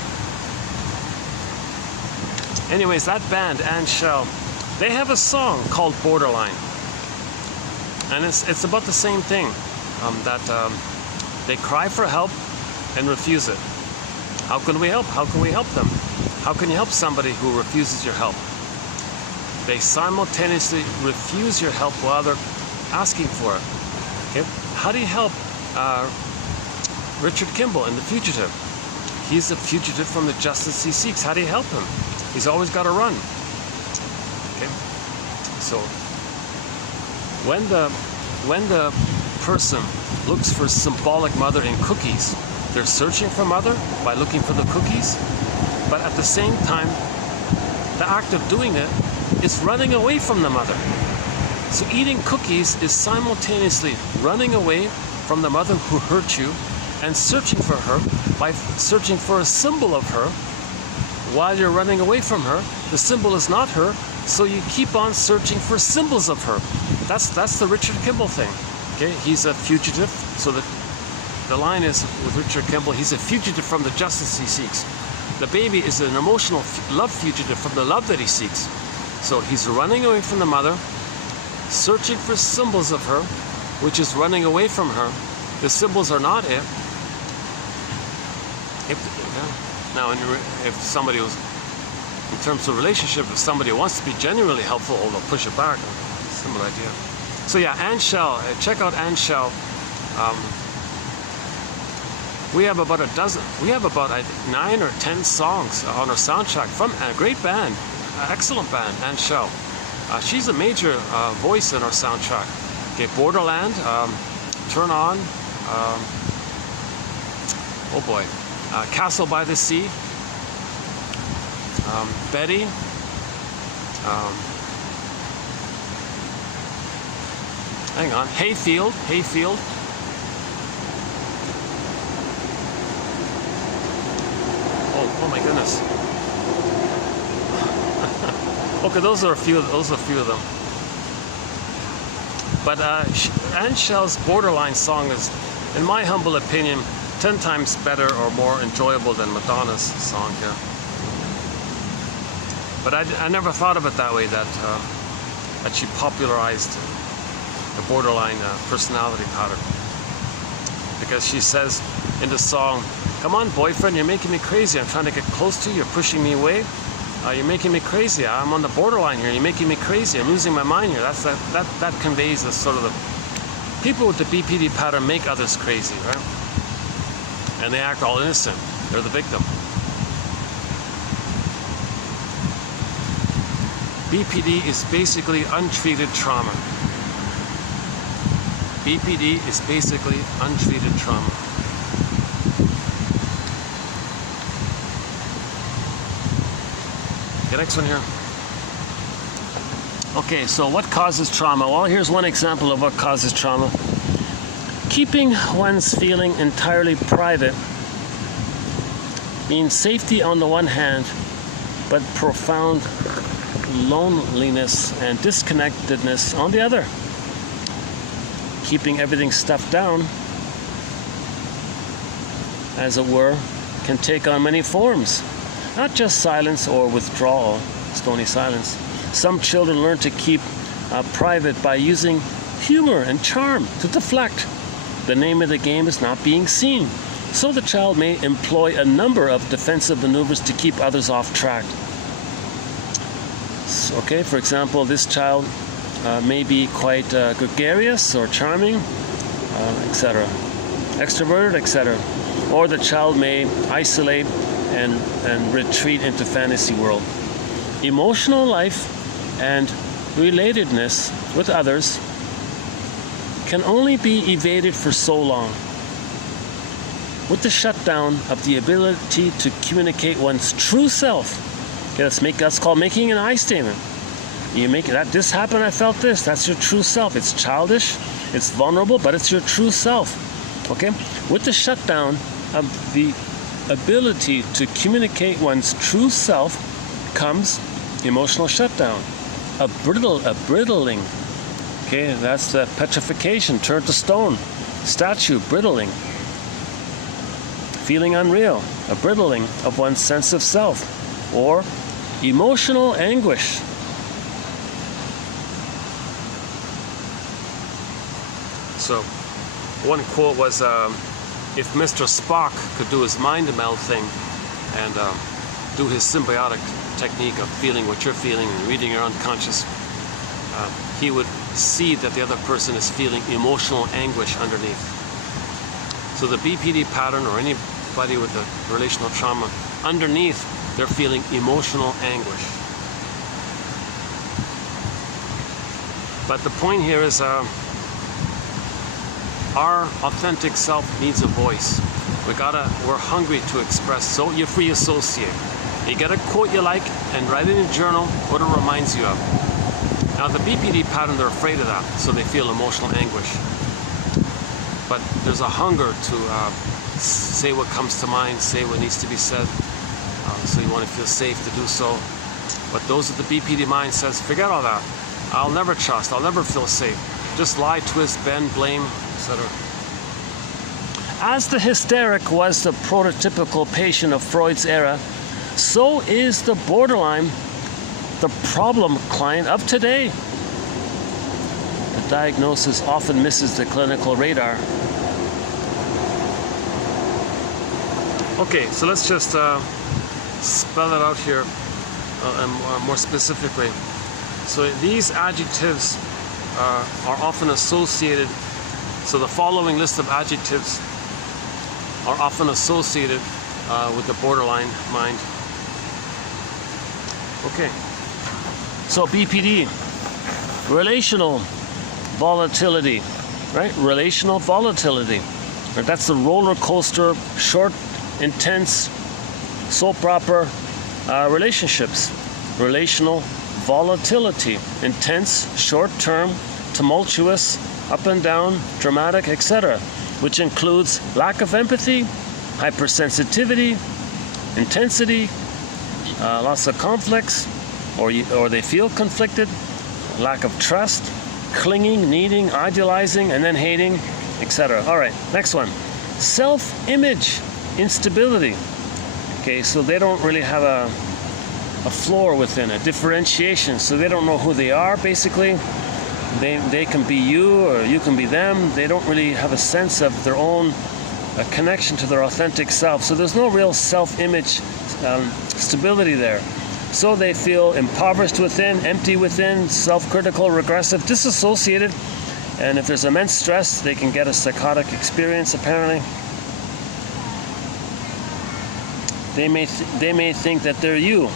Anyways, that band, Anshell, they have a song called Borderline. And it's about the same thing, that they cry for help and refuse it. How can we help? How can we help them? How can you help somebody who refuses your help? They simultaneously refuse your help while they're asking for it. Okay? How do you help Richard Kimball in The Fugitive? He's a fugitive from the justice he seeks. How do you help him? He's always got to run. Okay? So when the person looks for symbolic mother in cookies, they're searching for mother by looking for the cookies, but at the same time, the act of doing it is running away from the mother. So eating cookies is simultaneously running away from the mother who hurt you and searching for her by searching for a symbol of her while you're running away from her. The symbol is not her, so you keep on searching for symbols of her. That's the Richard Kimball thing. Okay, he's a fugitive, so the line is with Richard Kimball, he's a fugitive from the justice he seeks. The baby is an emotional love fugitive from the love that he seeks. So he's running away from the mother, searching for symbols of her, which is running away from her. The symbols are not it. Now, if somebody was, in terms of relationship, if somebody wants to be genuinely helpful, they'll push it back. Similar idea. So yeah, Anne Shell. Check out Anne Shell. We have about a dozen. We have about 9 or 10 songs on our soundtrack from a great band, excellent band, Anne Shell. She's a major voice in our soundtrack. Okay, Borderland, Turn On. Oh boy. Castle by the Sea, Betty, hang on, Hayfield, oh my goodness. Okay, those are a few of them. But Anne Shell's Borderline song is, in my humble opinion, 10 times better or more enjoyable than Madonna's song here. But I never thought of it that way, that she popularized the borderline personality pattern. Because she says in the song, "Come on, boyfriend, you're making me crazy. I'm trying to get close to you. You're pushing me away. You're making me crazy. I'm on the borderline here. You're making me crazy. I'm losing my mind here." That conveys the sort of the people with the BPD pattern make others crazy, right? And they act all innocent. They're the victim. BPD is basically untreated trauma. BPD is basically untreated trauma. Okay, next one here. Okay, so what causes trauma? Well, here's one example of what causes trauma. Keeping one's feeling entirely private means safety on the one hand, but profound loneliness and disconnectedness on the other. Keeping everything stuffed down, as it were, can take on many forms, not just silence or withdrawal, stony silence. Some children learn to keep private by using humor and charm to deflect. The name of the game is not being seen, so the child may employ a number of defensive maneuvers to keep others off track. Okay, for example, this child may be quite gregarious or charming, etc., extroverted, etc. Or the child may isolate and retreat into fantasy world. Emotional life and relatedness with others can only be evaded for so long. With the shutdown of the ability to communicate one's true self, okay, that's called making an I statement. You make that this happened, I felt this. That's your true self. It's childish, it's vulnerable, but it's your true self. Okay? With the shutdown of the ability to communicate one's true self comes emotional shutdown, a brittling. Okay, that's the petrification, turned to stone, statue, brittling, feeling unreal, a brittling of one's sense of self, or emotional anguish. So, one quote was, if Mr. Spock could do his mind meld thing and do his symbiotic technique of feeling what you're feeling and reading your unconscious, he would see that the other person is feeling emotional anguish underneath. So the BPD pattern, or anybody with a relational trauma, underneath they're feeling emotional anguish. But the point here is our authentic self needs a voice. We're hungry to express, so you free associate. You get a quote you like and write it in a journal what it reminds you of. Now Now the BPD pattern, they're afraid of that, so they feel emotional anguish. But there's a hunger to say what comes to mind, say what needs to be said. So you want to feel safe to do so. But those with the BPD mind says, forget all that. I'll never trust, I'll never feel safe. Just lie, twist, bend, blame, etc. As the hysteric was the prototypical patient of Freud's era, so is the borderline the problem client of today. The diagnosis often misses the clinical radar. Okay, so let's just spell it out here more specifically. So these adjectives are often associated, so the following list of adjectives are often associated with the borderline mind. Okay, so BPD, relational volatility, right? Relational volatility. That's the roller coaster, short, intense, soap opera relationships. Relational volatility, intense, short-term, tumultuous, up and down, dramatic, etc., which includes lack of empathy, hypersensitivity, intensity, lots of conflicts, or they feel conflicted, lack of trust, clinging, needing, idealizing, and then hating, etc. All right, next one. Self-image instability. Okay, so they don't really have a floor within it, differentiation, so they don't know who they are, basically. They can be you, or you can be them. They don't really have a sense of their own connection to their authentic self. So there's no real self-image stability there. So they feel impoverished within, empty within, self-critical, regressive, disassociated, and if there's immense stress, they can get a psychotic experience, apparently. They may think that they're you.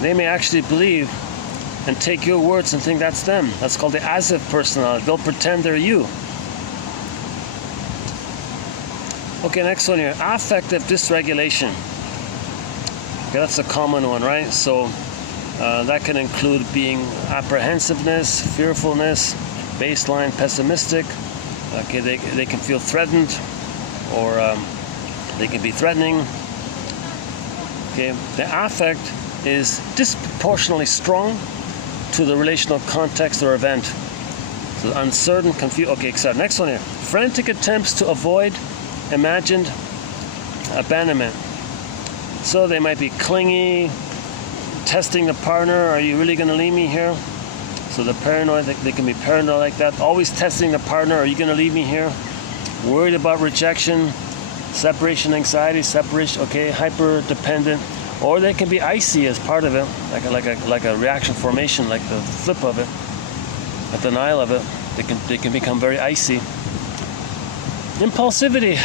They may actually believe and take your words and think that's them. That's called the as-if personality. They'll pretend they're you. Okay, next one here. Affective dysregulation. Okay, that's a common one, right? So that can include being apprehensiveness, fearfulness, baseline pessimistic. Okay, they can feel threatened, or they can be threatening. Okay, the affect is disproportionately strong to the relational context or event. So uncertain, confused. Okay, except next one here. Frantic attempts to avoid imagined abandonment. So they might be clingy, testing the partner. Are you really going to leave me here? So the paranoid, they can be paranoid like that. Always testing the partner. Are you going to leave me here? Worried about rejection, separation anxiety, separation. Okay, hyper dependent. Or they can be icy as part of it, like a reaction formation, like the flip of it, a denial of it. They can become very icy. Impulsivity.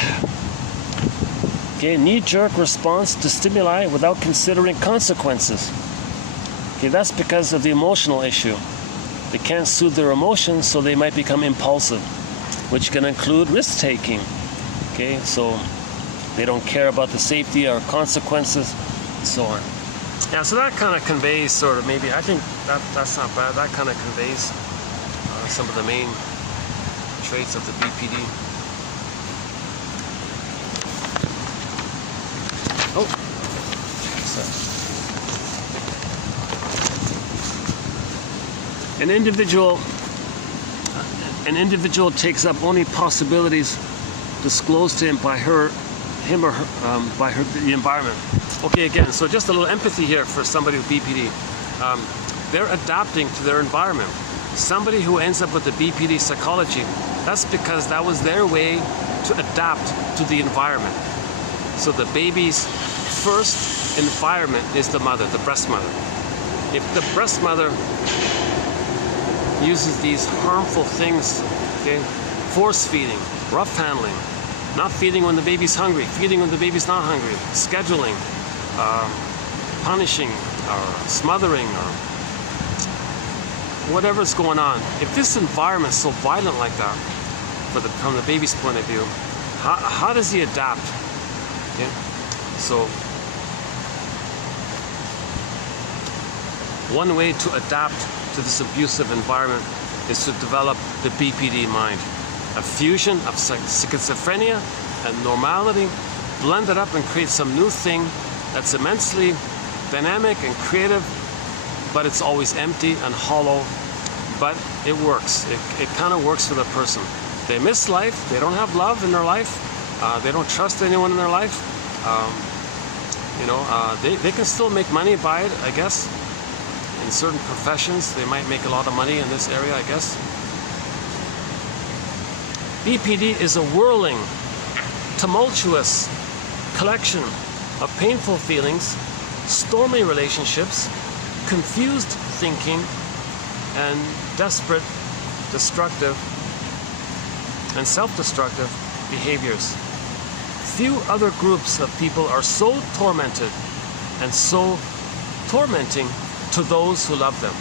Okay, knee-jerk response to stimuli without considering consequences. Okay, that's because of the emotional issue. They can't soothe their emotions, so they might become impulsive, which can include risk-taking. Okay, so they don't care about the safety or consequences, and so on. Yeah, so that kind of conveys sort of, maybe, I think that's not bad. That kind of conveys some of the main traits of the BPD. Oh, an individual takes up only possibilities disclosed to him by him or her, the environment. Okay, again, so just a little empathy here for somebody with BPD. They're adapting to their environment. Somebody who ends up with the BPD psychology, that's because that was their way to adapt to the environment. So the baby's first environment is the mother, the breast mother. If the breast mother uses these harmful things, okay, force feeding, rough handling, not feeding when the baby's hungry, feeding when the baby's not hungry, scheduling, punishing, or smothering, or whatever's going on. If this environment is so violent like that, from the baby's point of view, how does he adapt? Okay? So one way to adapt to this abusive environment is to develop the BPD mind. A fusion of schizophrenia and normality blended up and create some new thing that's immensely dynamic and creative, but it's always empty and hollow, but it works. It kind of works for the person. They miss life, they don't have love in their life, they don't trust anyone in their life. They can still make money by it, I guess. In certain professions, they might make a lot of money in this area, I guess. BPD is a whirling, tumultuous collection of painful feelings, stormy relationships, confused thinking, and desperate, destructive, and self-destructive behaviors. Few other groups of people are so tormented and so tormenting to those who love them.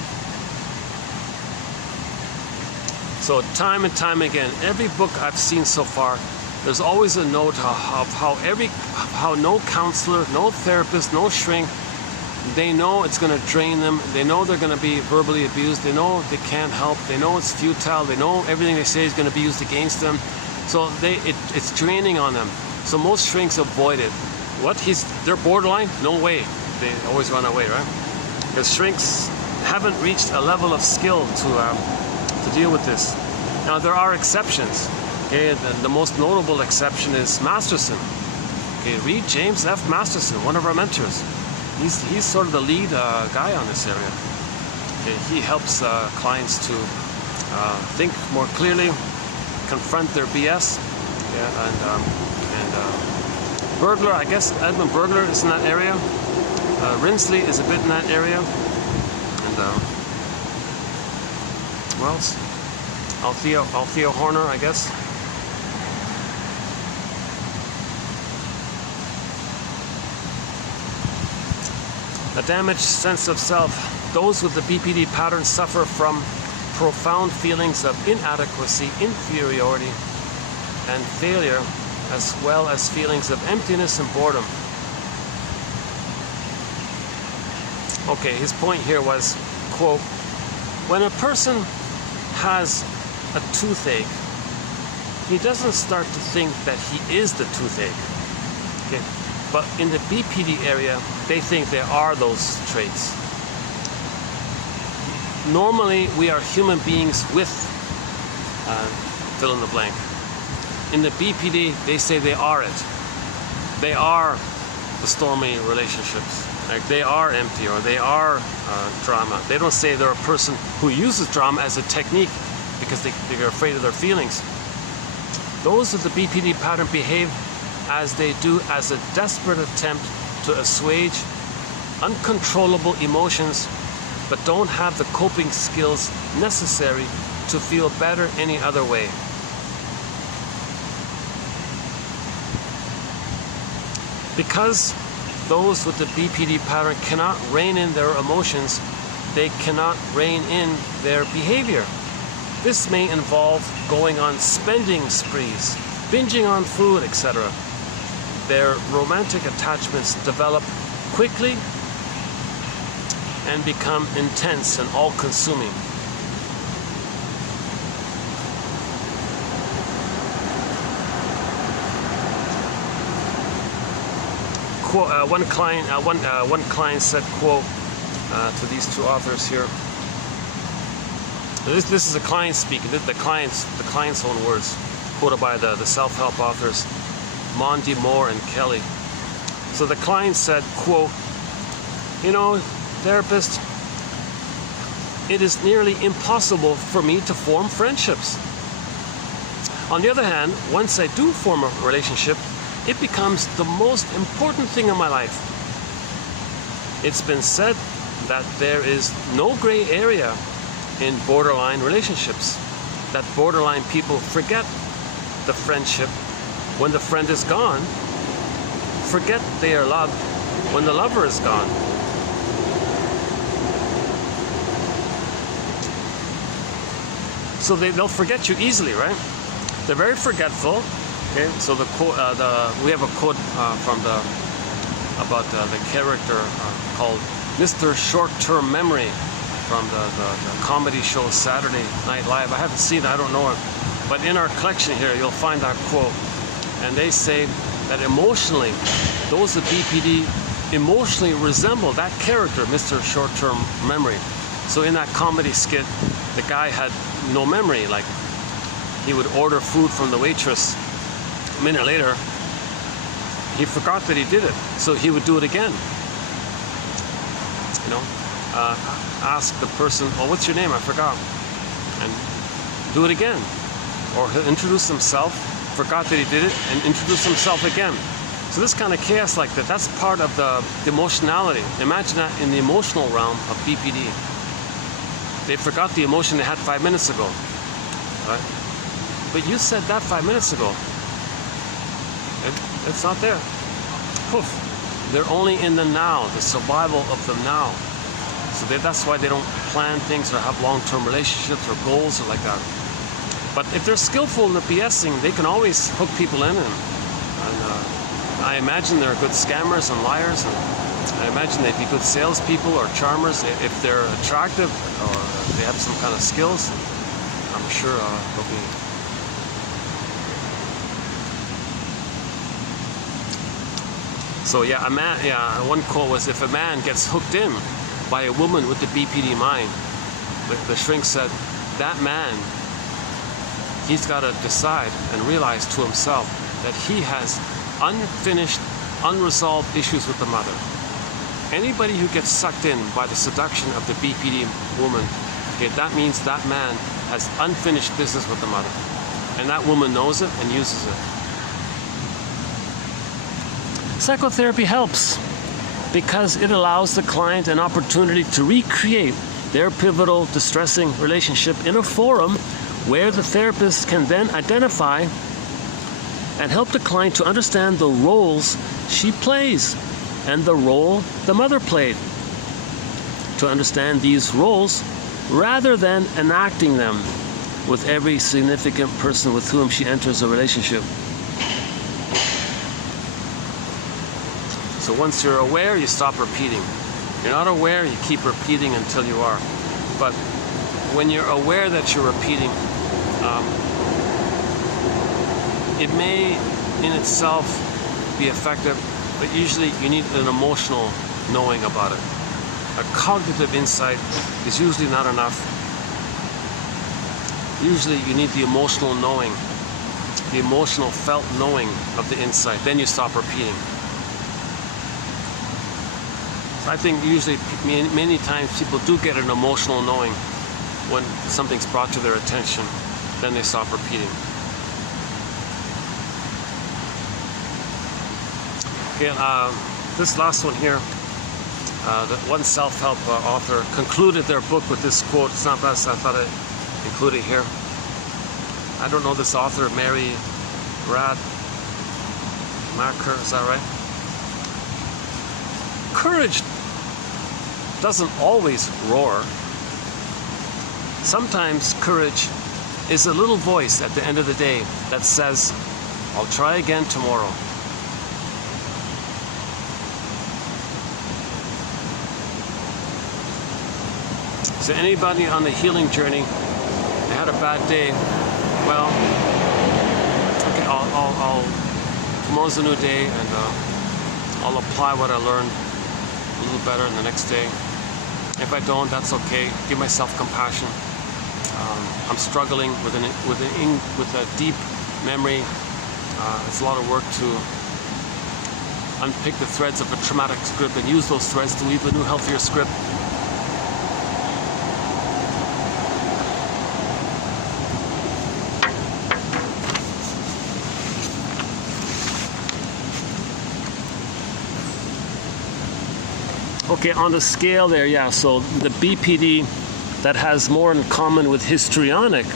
So time and time again, every book I've seen so far, there's always a note of how no counselor, no therapist, no shrink, they know it's going to drain them. They know they're going to be verbally abused. They know they can't help. They know it's futile. They know everything they say is going to be used against them. So it's draining on them. So most shrinks avoid it. They're borderline? No way. They always run away, right? Because shrinks haven't reached a level of skill to deal with this. Now there are exceptions. Okay, the most notable exception is Masterson. Okay, read James F. Masterson, one of our mentors. He's sort of the lead guy on this area. Okay, he helps clients to think more clearly, confront their BS. Yeah, and Burglar, I guess Edmund Burglar is in that area. Rinsley is a bit in that area. And who else? Althea Horner, I guess. A damaged sense of self. Those with the BPD pattern suffer from profound feelings of inadequacy, inferiority, and failure, as well as feelings of emptiness and boredom. Okay, his point here was, quote, when a person has a toothache, he doesn't start to think that he is the toothache. Okay? But in the BPD area, they think they are those traits. Normally, we are human beings with fill in the blank. In the BPD, they say they are it. They are the stormy relationships. Like they are empty or they are drama. They don't say they're a person who uses drama as a technique because they're afraid of their feelings. Those with the BPD pattern behave as they do as a desperate attempt to assuage uncontrollable emotions, but don't have the coping skills necessary to feel better any other way. Because those with the BPD pattern cannot rein in their emotions, they cannot rein in their behavior. This may involve going on spending sprees, binging on food, etc. Their romantic attachments develop quickly and become intense and all-consuming. One client said, quote, to these two authors here. This is a client speaking. The client's own words, quoted by the self-help authors Monty, Moore, and Kelly. So the client said, quote, you know, therapist, it is nearly impossible for me to form friendships. On the other hand, once I do form a relationship, it becomes the most important thing in my life. It's been said that there is no gray area in borderline relationships, that borderline people forget the friendship when the friend is gone, forget they are loved when the lover is gone. So they'll forget you easily, right? They're very forgetful. Okay, so we have a quote about the character called Mr. Short-Term Memory. from the comedy show Saturday Night Live. I haven't seen it, I don't know it. But in our collection here, you'll find that quote. And they say that emotionally, those with BPD emotionally resemble that character, Mr. Short-Term Memory. So in that comedy skit, the guy had no memory. Like, he would order food from the waitress. A minute later, he forgot that he did it, so he would do it again. You know, ask the person, "Oh, what's your name? I forgot," and do it again. Or he'll introduce himself, forgot that he did it, and introduce himself again. So this kind of chaos like that, that's part of the emotionality. Imagine that in the emotional realm of BPD. They forgot the emotion they had 5 minutes ago, right? But you said that 5 minutes ago. It's not there. Poof. They're only in the now, the survival of the now. So that's why they don't plan things or have long-term relationships or goals or like that. But if they're skillful in the BSing, they can always hook people in. And I imagine they're good scammers and liars. And I imagine they'd be good salespeople or charmers if they're attractive or they have some kind of skills. I'm sure they'll be. So yeah, one quote was, if a man gets hooked in by a woman with the BPD mind, the shrink said, that man, he's got to decide and realize to himself that he has unfinished, unresolved issues with the mother. Anybody who gets sucked in by the seduction of the BPD woman, okay, that means that man has unfinished business with the mother. And that woman knows it and uses it. Psychotherapy helps because it allows the client an opportunity to recreate their pivotal, distressing relationship in a forum where the therapist can then identify and help the client to understand the roles she plays and the role the mother played. To understand these roles rather than enacting them with every significant person with whom she enters a relationship. So once you're aware, you stop repeating. You're not aware, you keep repeating until you are. But when you're aware that you're repeating, it may in itself be effective, but usually you need an emotional knowing about it. A cognitive insight is usually not enough. Usually you need the emotional knowing, the emotional felt knowing of the insight. Then you stop repeating. I think usually, many times people do get an emotional knowing when something's brought to their attention, then they stop repeating. Okay, this last one here, the one self-help author concluded their book with this quote. It's not bad, so I thought I'd include it here. I don't know this author, Mary Radmacher, is that right? Courage doesn't always roar. Sometimes courage is a little voice at the end of the day that says, I'll try again tomorrow. So anybody on the healing journey, they had a bad day, well, okay, tomorrow's a new day, and I'll apply what I learned a little better in the next day. If I don't, that's okay. Give myself compassion. I'm struggling with a deep memory. It's a lot of work to unpick the threads of a traumatic script and use those threads to weave a new, healthier script. Okay, on the scale there, yeah, so the BPD that has more in common with histrionic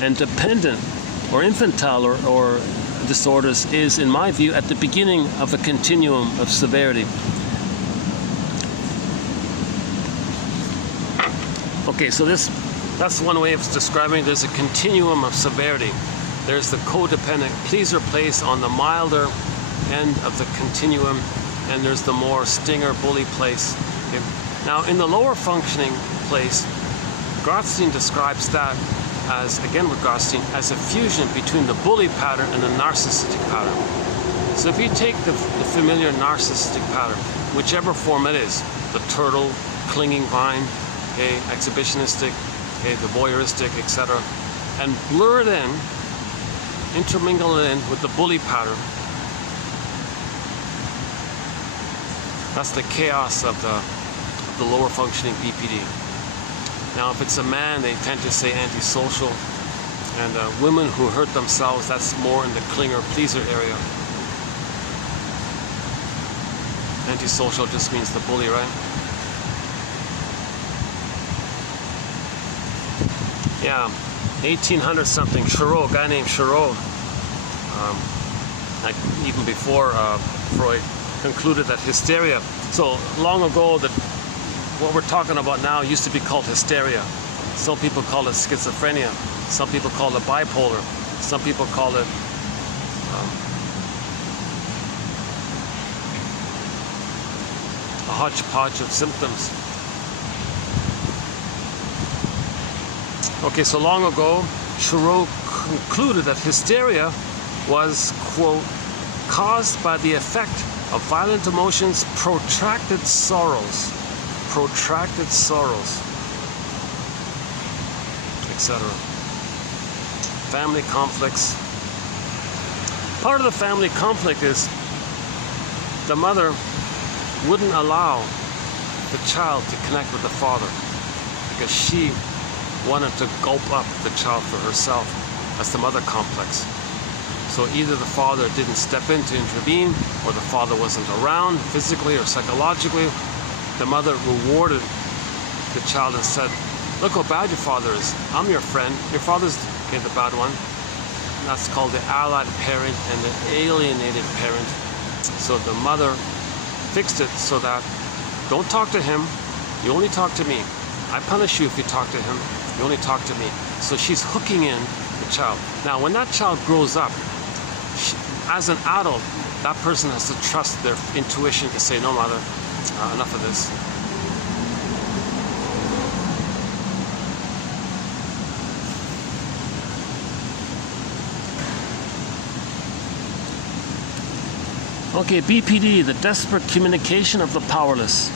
and dependent or infantile or disorders is, in my view, at the beginning of a continuum of severity. Okay, so that's one way of describing it. There's a continuum of severity. There's the codependent pleaser place on the milder end of the continuum, and there's the more stinger bully place. Okay? Now, in the lower functioning place, Gottstein describes that as, again with Gottstein, as a fusion between the bully pattern and the narcissistic pattern. So if you take the familiar narcissistic pattern, whichever form it is, the turtle, clinging vine, okay, exhibitionistic, okay, the voyeuristic, etc., and blur it in, intermingle it in with the bully pattern, that's the chaos of the lower functioning BPD. Now, if it's a man, they tend to say antisocial, and women who hurt themselves, that's more in the clinger pleaser area. Antisocial just means the bully, right? Yeah, 1800 something, Charot, a guy named Charot, like even before Freud, concluded that hysteria, so long ago that what we're talking about now used to be called hysteria. Some people call it schizophrenia, some people call it bipolar, some people call it a hodgepodge of symptoms. Okay, so long ago, Charot concluded that hysteria was, quote, caused by the effect of violent emotions, protracted sorrows, etc. Family conflicts. Part of the family conflict is the mother wouldn't allow the child to connect with the father because she wanted to gulp up the child for herself. That's the mother complex. So either the father didn't step in to intervene, or the father wasn't around physically or psychologically. The mother rewarded the child and said, look how bad your father is. I'm your friend. Your father's the bad one. And that's called the allied parent and the alienated parent. So the mother fixed it so that don't talk to him, you only talk to me. I punish you if you talk to him, you only talk to me. So she's hooking in the child. Now when that child grows up, as an adult, that person has to trust their intuition to say, no mother, enough of this. Okay, BPD, the desperate communication of the powerless.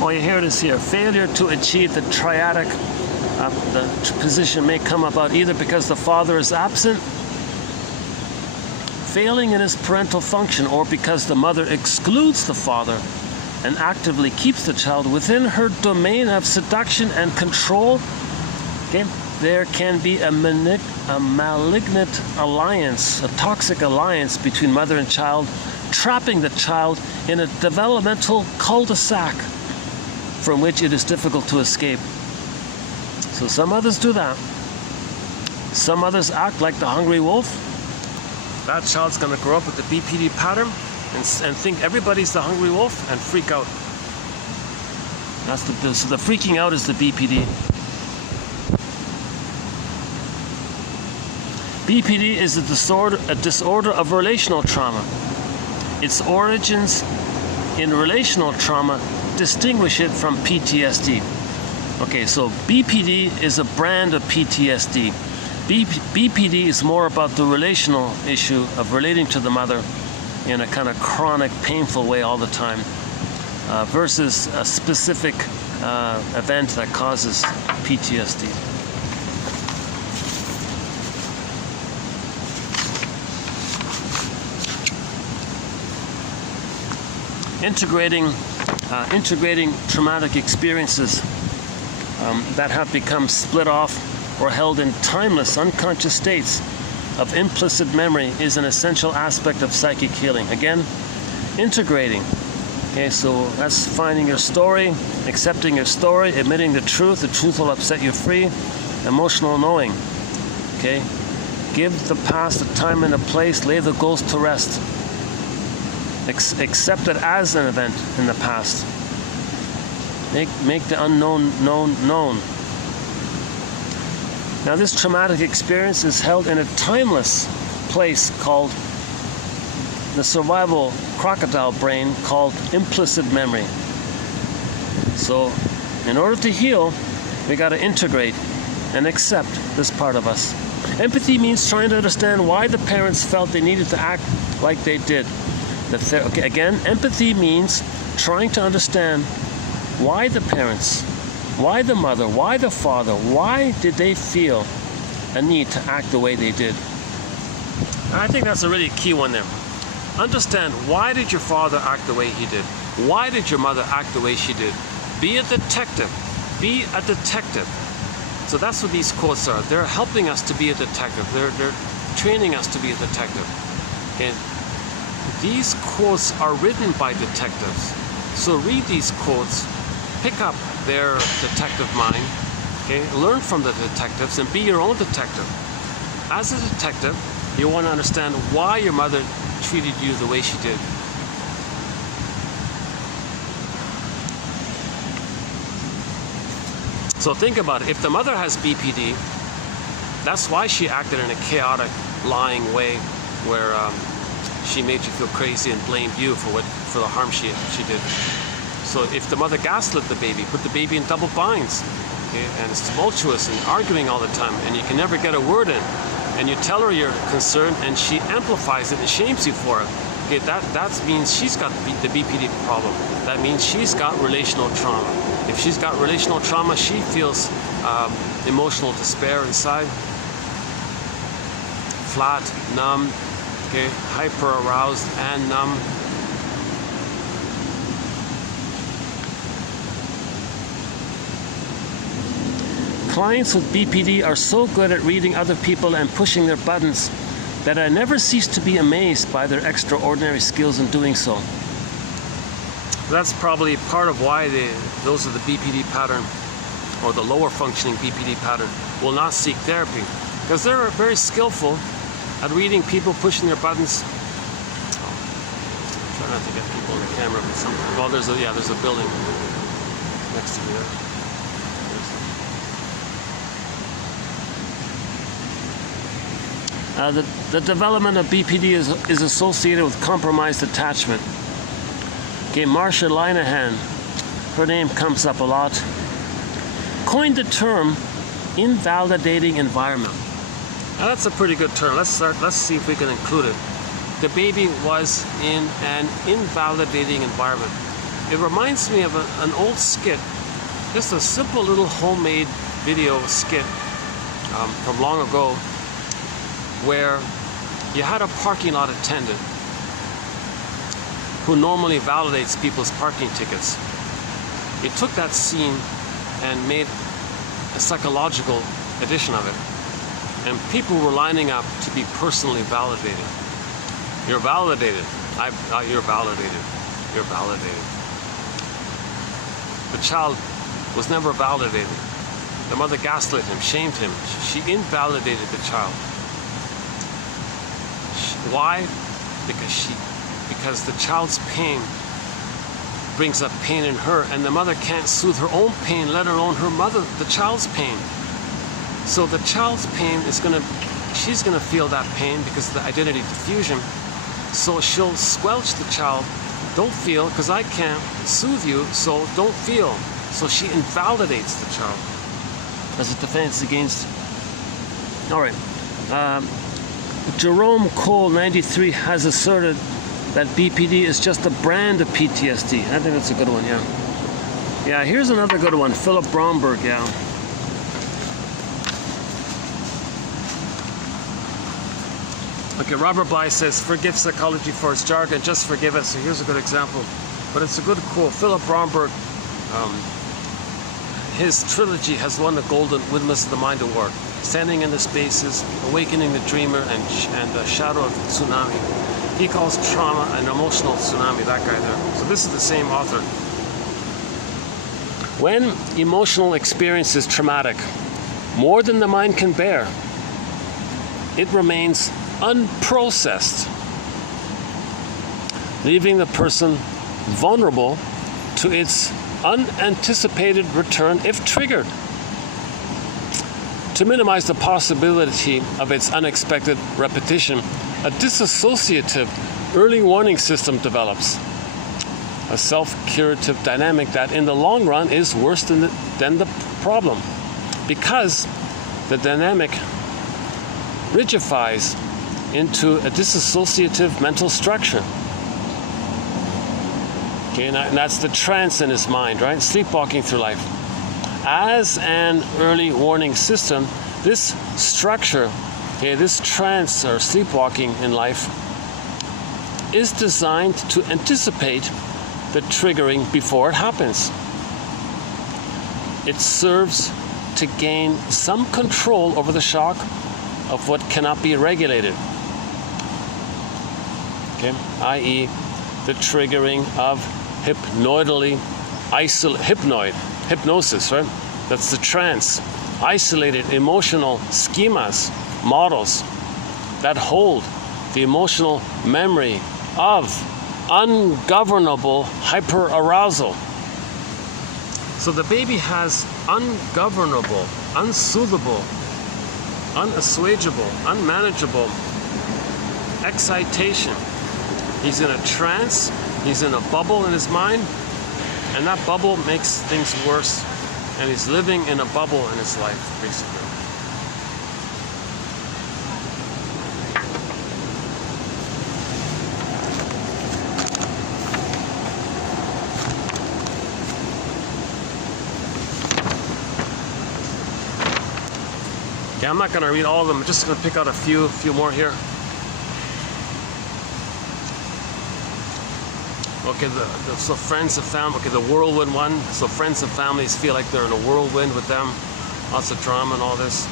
Oh, you hear this here. Failure to achieve the triadic the position may come about either because the father is absent, failing in his parental function, or because the mother excludes the father and actively keeps the child within her domain of seduction and control. Okay? There can be a malignant alliance, a toxic alliance between mother and child, trapping the child in a developmental cul-de-sac from which it is difficult to escape. So some others do that. Some others act like the hungry wolf. That child's going to grow up with the BPD pattern and think everybody's the hungry wolf and freak out. So the freaking out is the BPD. BPD is a disorder of relational trauma. Its origins in relational trauma distinguish it from PTSD. Okay, so BPD is a brand of PTSD. BPD is more about the relational issue of relating to the mother in a kind of chronic, painful way all the time, versus a specific event that causes PTSD. Integrating traumatic experiences that have become split off or held in timeless, unconscious states of implicit memory is an essential aspect of psychic healing. Again, integrating. Okay, so that's finding your story, accepting your story, admitting the truth will upset you free, emotional knowing. Okay, give the past a time and a place, lay the ghost to rest. Accept it as an event in the past. Make the unknown known. Now this traumatic experience is held in a timeless place called the survival crocodile brain, called implicit memory. So in order to heal, we got to integrate and accept this part of us. Empathy means trying to understand why the parents felt they needed to act like they did. Again, empathy means trying to understand why the parents, why the mother, why the father, why did they feel a need to act the way they did. I think that's a really key one there. Understand, why did your father act the way he did? Why did your mother act the way she did? Be a detective. Be a detective. So that's what these quotes are. They're helping us to be a detective. They're training us to be a detective. And these quotes are written by detectives. So read these quotes, pick up their detective mind, okay? Learn from the detectives and be your own detective. As a detective, you want to understand why your mother treated you the way she did. So think about it. If the mother has BPD, that's why she acted in a chaotic, lying way where she made you feel crazy and blamed you for the harm she did. So if the mother gaslit the baby, put the baby in double binds, okay, and it's tumultuous and arguing all the time, and you can never get a word in, and you tell her you're concerned, and she amplifies it and shames you for it. Okay, that means she's got the BPD problem. That means she's got relational trauma. If she's got relational trauma, she feels emotional despair inside, flat, numb, okay, hyper aroused and numb. Clients with BPD are so good at reading other people and pushing their buttons that I never cease to be amazed by their extraordinary skills in doing so. That's probably part of why those of the BPD pattern, or the lower functioning BPD pattern, will not seek therapy, because they're very skillful at reading people pushing their buttons. Try not to get people on the camera, but well, there's a building next to me there. The development of BPD is associated with compromised attachment. Okay, Marsha Linehan, her name comes up a lot, coined the term invalidating environment. Now that's a pretty good term. Let's see if we can include it. The baby was in an invalidating environment. It reminds me of an old skit, just a simple little homemade video skit from long ago, where you had a parking lot attendant who normally validates people's parking tickets. You took that scene and made a psychological edition of it, and people were lining up to be personally validated. You're validated. You're validated. You're validated. The child was never validated. The mother gaslit him, shamed him. She invalidated the child. Why? Because the child's pain brings up pain in her, and the mother can't soothe her own pain, let alone the child's pain. So the child's pain she's gonna feel that pain because of the identity diffusion. So she'll squelch the child. Don't feel, because I can't soothe you, so don't feel. So she invalidates the child as a defense against. All right. Jerome Cole, 93, has asserted that BPD is just a brand of PTSD. I think that's a good one, yeah. Yeah, here's another good one, Philip Bromberg, yeah. Okay, Robert Bly says, forgive psychology for its jargon, just forgive it. So here's a good example, but it's a good quote. Philip Bromberg, his trilogy has won the Golden Windmills of the Mind Award. Standing in the Spaces, Awakening the Dreamer, and The Shadow of Tsunami. He calls trauma an emotional tsunami, that guy there. So this is the same author. When emotional experience is traumatic, more than the mind can bear, it remains unprocessed, leaving the person vulnerable to its unanticipated return if triggered. To minimize the possibility of its unexpected repetition, a disassociative early warning system develops. A self-curative dynamic that in the long run is worse than the problem, because the dynamic rigidifies into a dissociative mental structure. Okay, and that's the trance in his mind, right? Sleepwalking through life. As an early warning system, this structure, okay, this trance or sleepwalking in life, is designed to anticipate the triggering before it happens. It serves to gain some control over the shock of what cannot be regulated. Okay, i.e., the triggering of hypnosis, right? That's the trance. Isolated emotional schemas, models that hold the emotional memory of ungovernable hyperarousal. So the baby has ungovernable, unsoothable, unassuageable, unmanageable excitation. He's in a trance, he's in a bubble in his mind, and that bubble makes things worse, and he's living in a bubble in his life, basically. Okay, I'm not going to read all of them. I'm just going to pick out a few more here. Okay, so friends and family. Okay, the whirlwind one. So friends and families feel like they're in a whirlwind with them. Lots of drama and all this.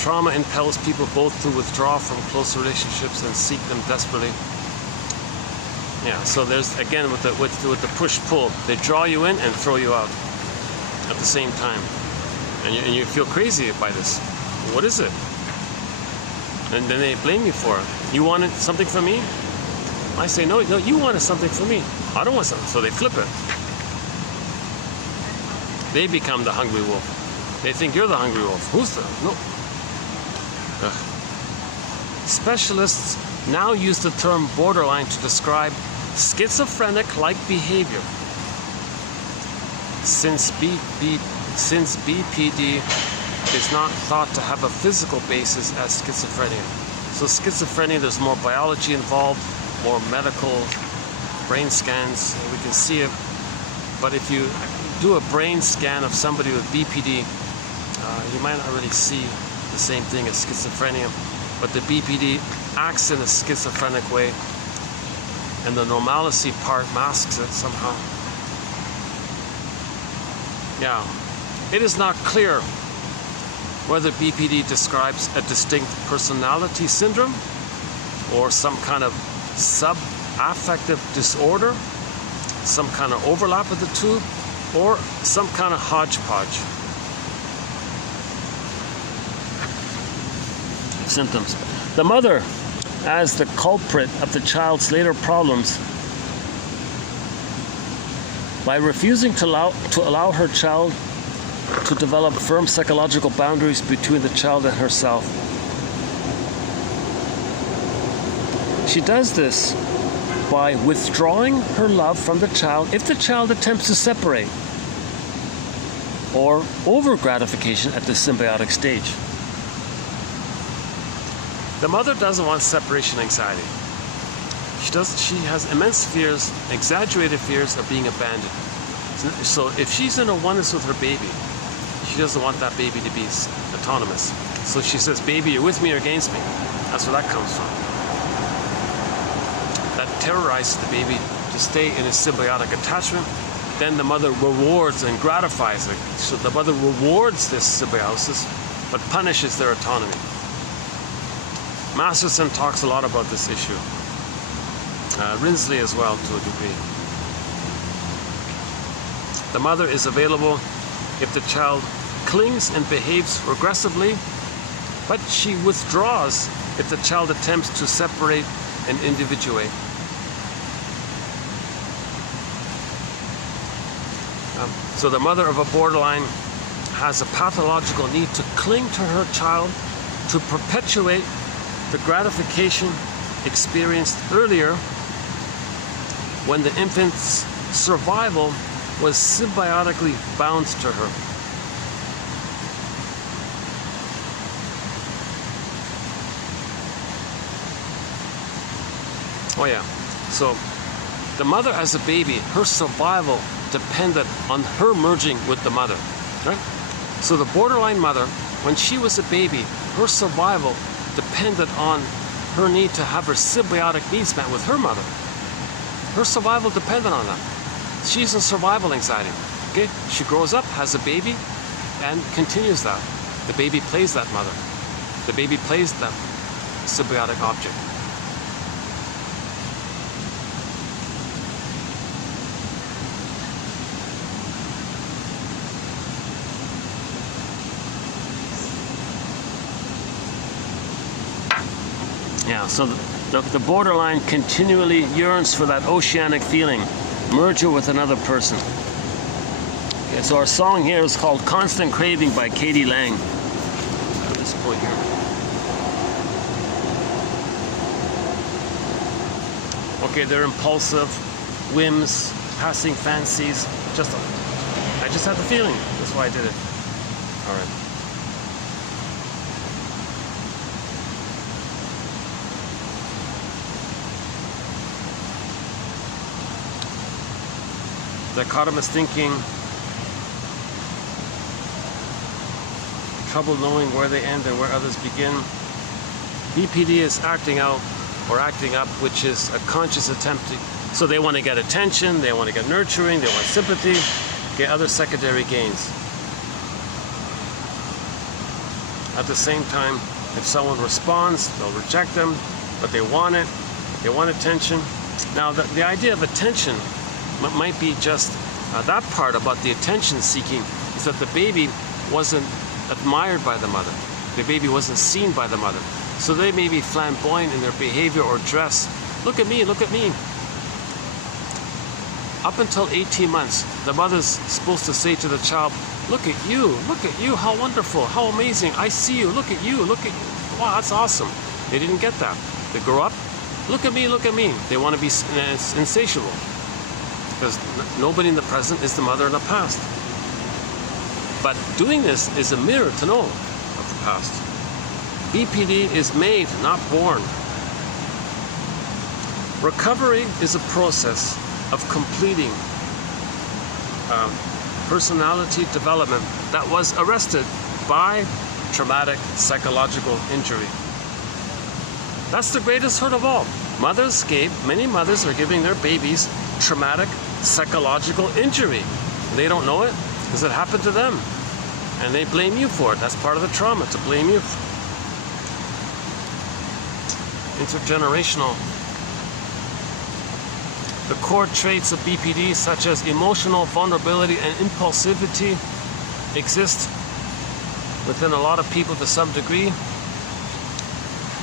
Trauma impels people both to withdraw from close relationships and seek them desperately. Yeah. So there's again with the push-pull. They draw you in and throw you out at the same time, and you feel crazy by this. What is it? And then they blame you for it. You wanted something from me? I say, no, you wanted something from me. I don't want something. So they flip it. They become the hungry wolf. They think you're the hungry wolf. Who's the? No. Ugh. Specialists now use the term borderline to describe schizophrenic-like behavior. Since BPD is not thought to have a physical basis as schizophrenia. So schizophrenia, there's more biology involved, more medical brain scans, we can see it. But if you do a brain scan of somebody with BPD, you might not really see the same thing as schizophrenia. But the BPD acts in a schizophrenic way, and the normalcy part masks it somehow. Yeah, it is not clear whether BPD describes a distinct personality syndrome or some kind of sub-affective disorder, some kind of overlap of the two, or some kind of hodgepodge. Symptoms. The mother, as the culprit of the child's later problems, by refusing to allow her child to develop firm psychological boundaries between the child and herself. She does this by withdrawing her love from the child if the child attempts to separate, or over-gratification at the symbiotic stage. The mother doesn't want separation anxiety. She has immense fears, exaggerated fears of being abandoned. So if she's in a oneness with her baby, she doesn't want that baby to be autonomous. So she says, baby, you're with me or against me. That's where that comes from. That terrorizes the baby to stay in a symbiotic attachment. Then the mother rewards and gratifies it. So the mother rewards this symbiosis, but punishes their autonomy. Masterson talks a lot about this issue. Rinsley as well, to a degree. The mother is available if the child clings and behaves regressively, but she withdraws if the child attempts to separate and individuate. So the mother of a borderline has a pathological need to cling to her child to perpetuate the gratification experienced earlier when the infant's survival was symbiotically bound to her. Oh yeah, so the mother as a baby, her survival depended on her merging with the mother, right? So the borderline mother, when she was a baby, her survival depended on her need to have her symbiotic needs met with her mother. Her survival depended on that. She's in survival anxiety. Okay, she grows up, has a baby, and continues that. The baby plays that mother. The baby plays that symbiotic object. Yeah, so the borderline continually yearns for that oceanic feeling, merger with another person. Okay, so our song here is called Constant Craving by Katie Lang. At this point here. Okay, they're impulsive, whims, passing fancies. I just had the feeling. That's why I did it. All right. Dichotomous thinking, trouble knowing where they end and where others begin. BPD is acting out or acting up, which is a conscious attempt to, so they want to get attention, they want to get nurturing, they want sympathy, get other secondary gains. At the same time, if someone responds, they'll reject them, but they want it, they want attention. Now the idea of attention might be just that part about the attention seeking is that the baby wasn't admired by the mother. The baby wasn't seen by the mother. So they may be flamboyant in their behavior or dress. Look at me, look at me. Up until 18 months, the mother's supposed to say to the child, look at you, how wonderful, how amazing, I see you, look at you, wow, that's awesome. They didn't get that. They grow up, look at me. They want to be insatiable. Because nobody in the present is the mother in the past. But doing this is a mirror to know of the past. BPD is made, not born. Recovery is a process of completing personality development that was arrested by traumatic psychological injury. That's the greatest hurt of all. Many mothers are giving their babies traumatic psychological injury. They don't know it because it happened to them. And they blame you for it. That's part of the trauma, to blame you. Intergenerational. The core traits of BPD, such as emotional vulnerability and impulsivity, exist within a lot of people to some degree.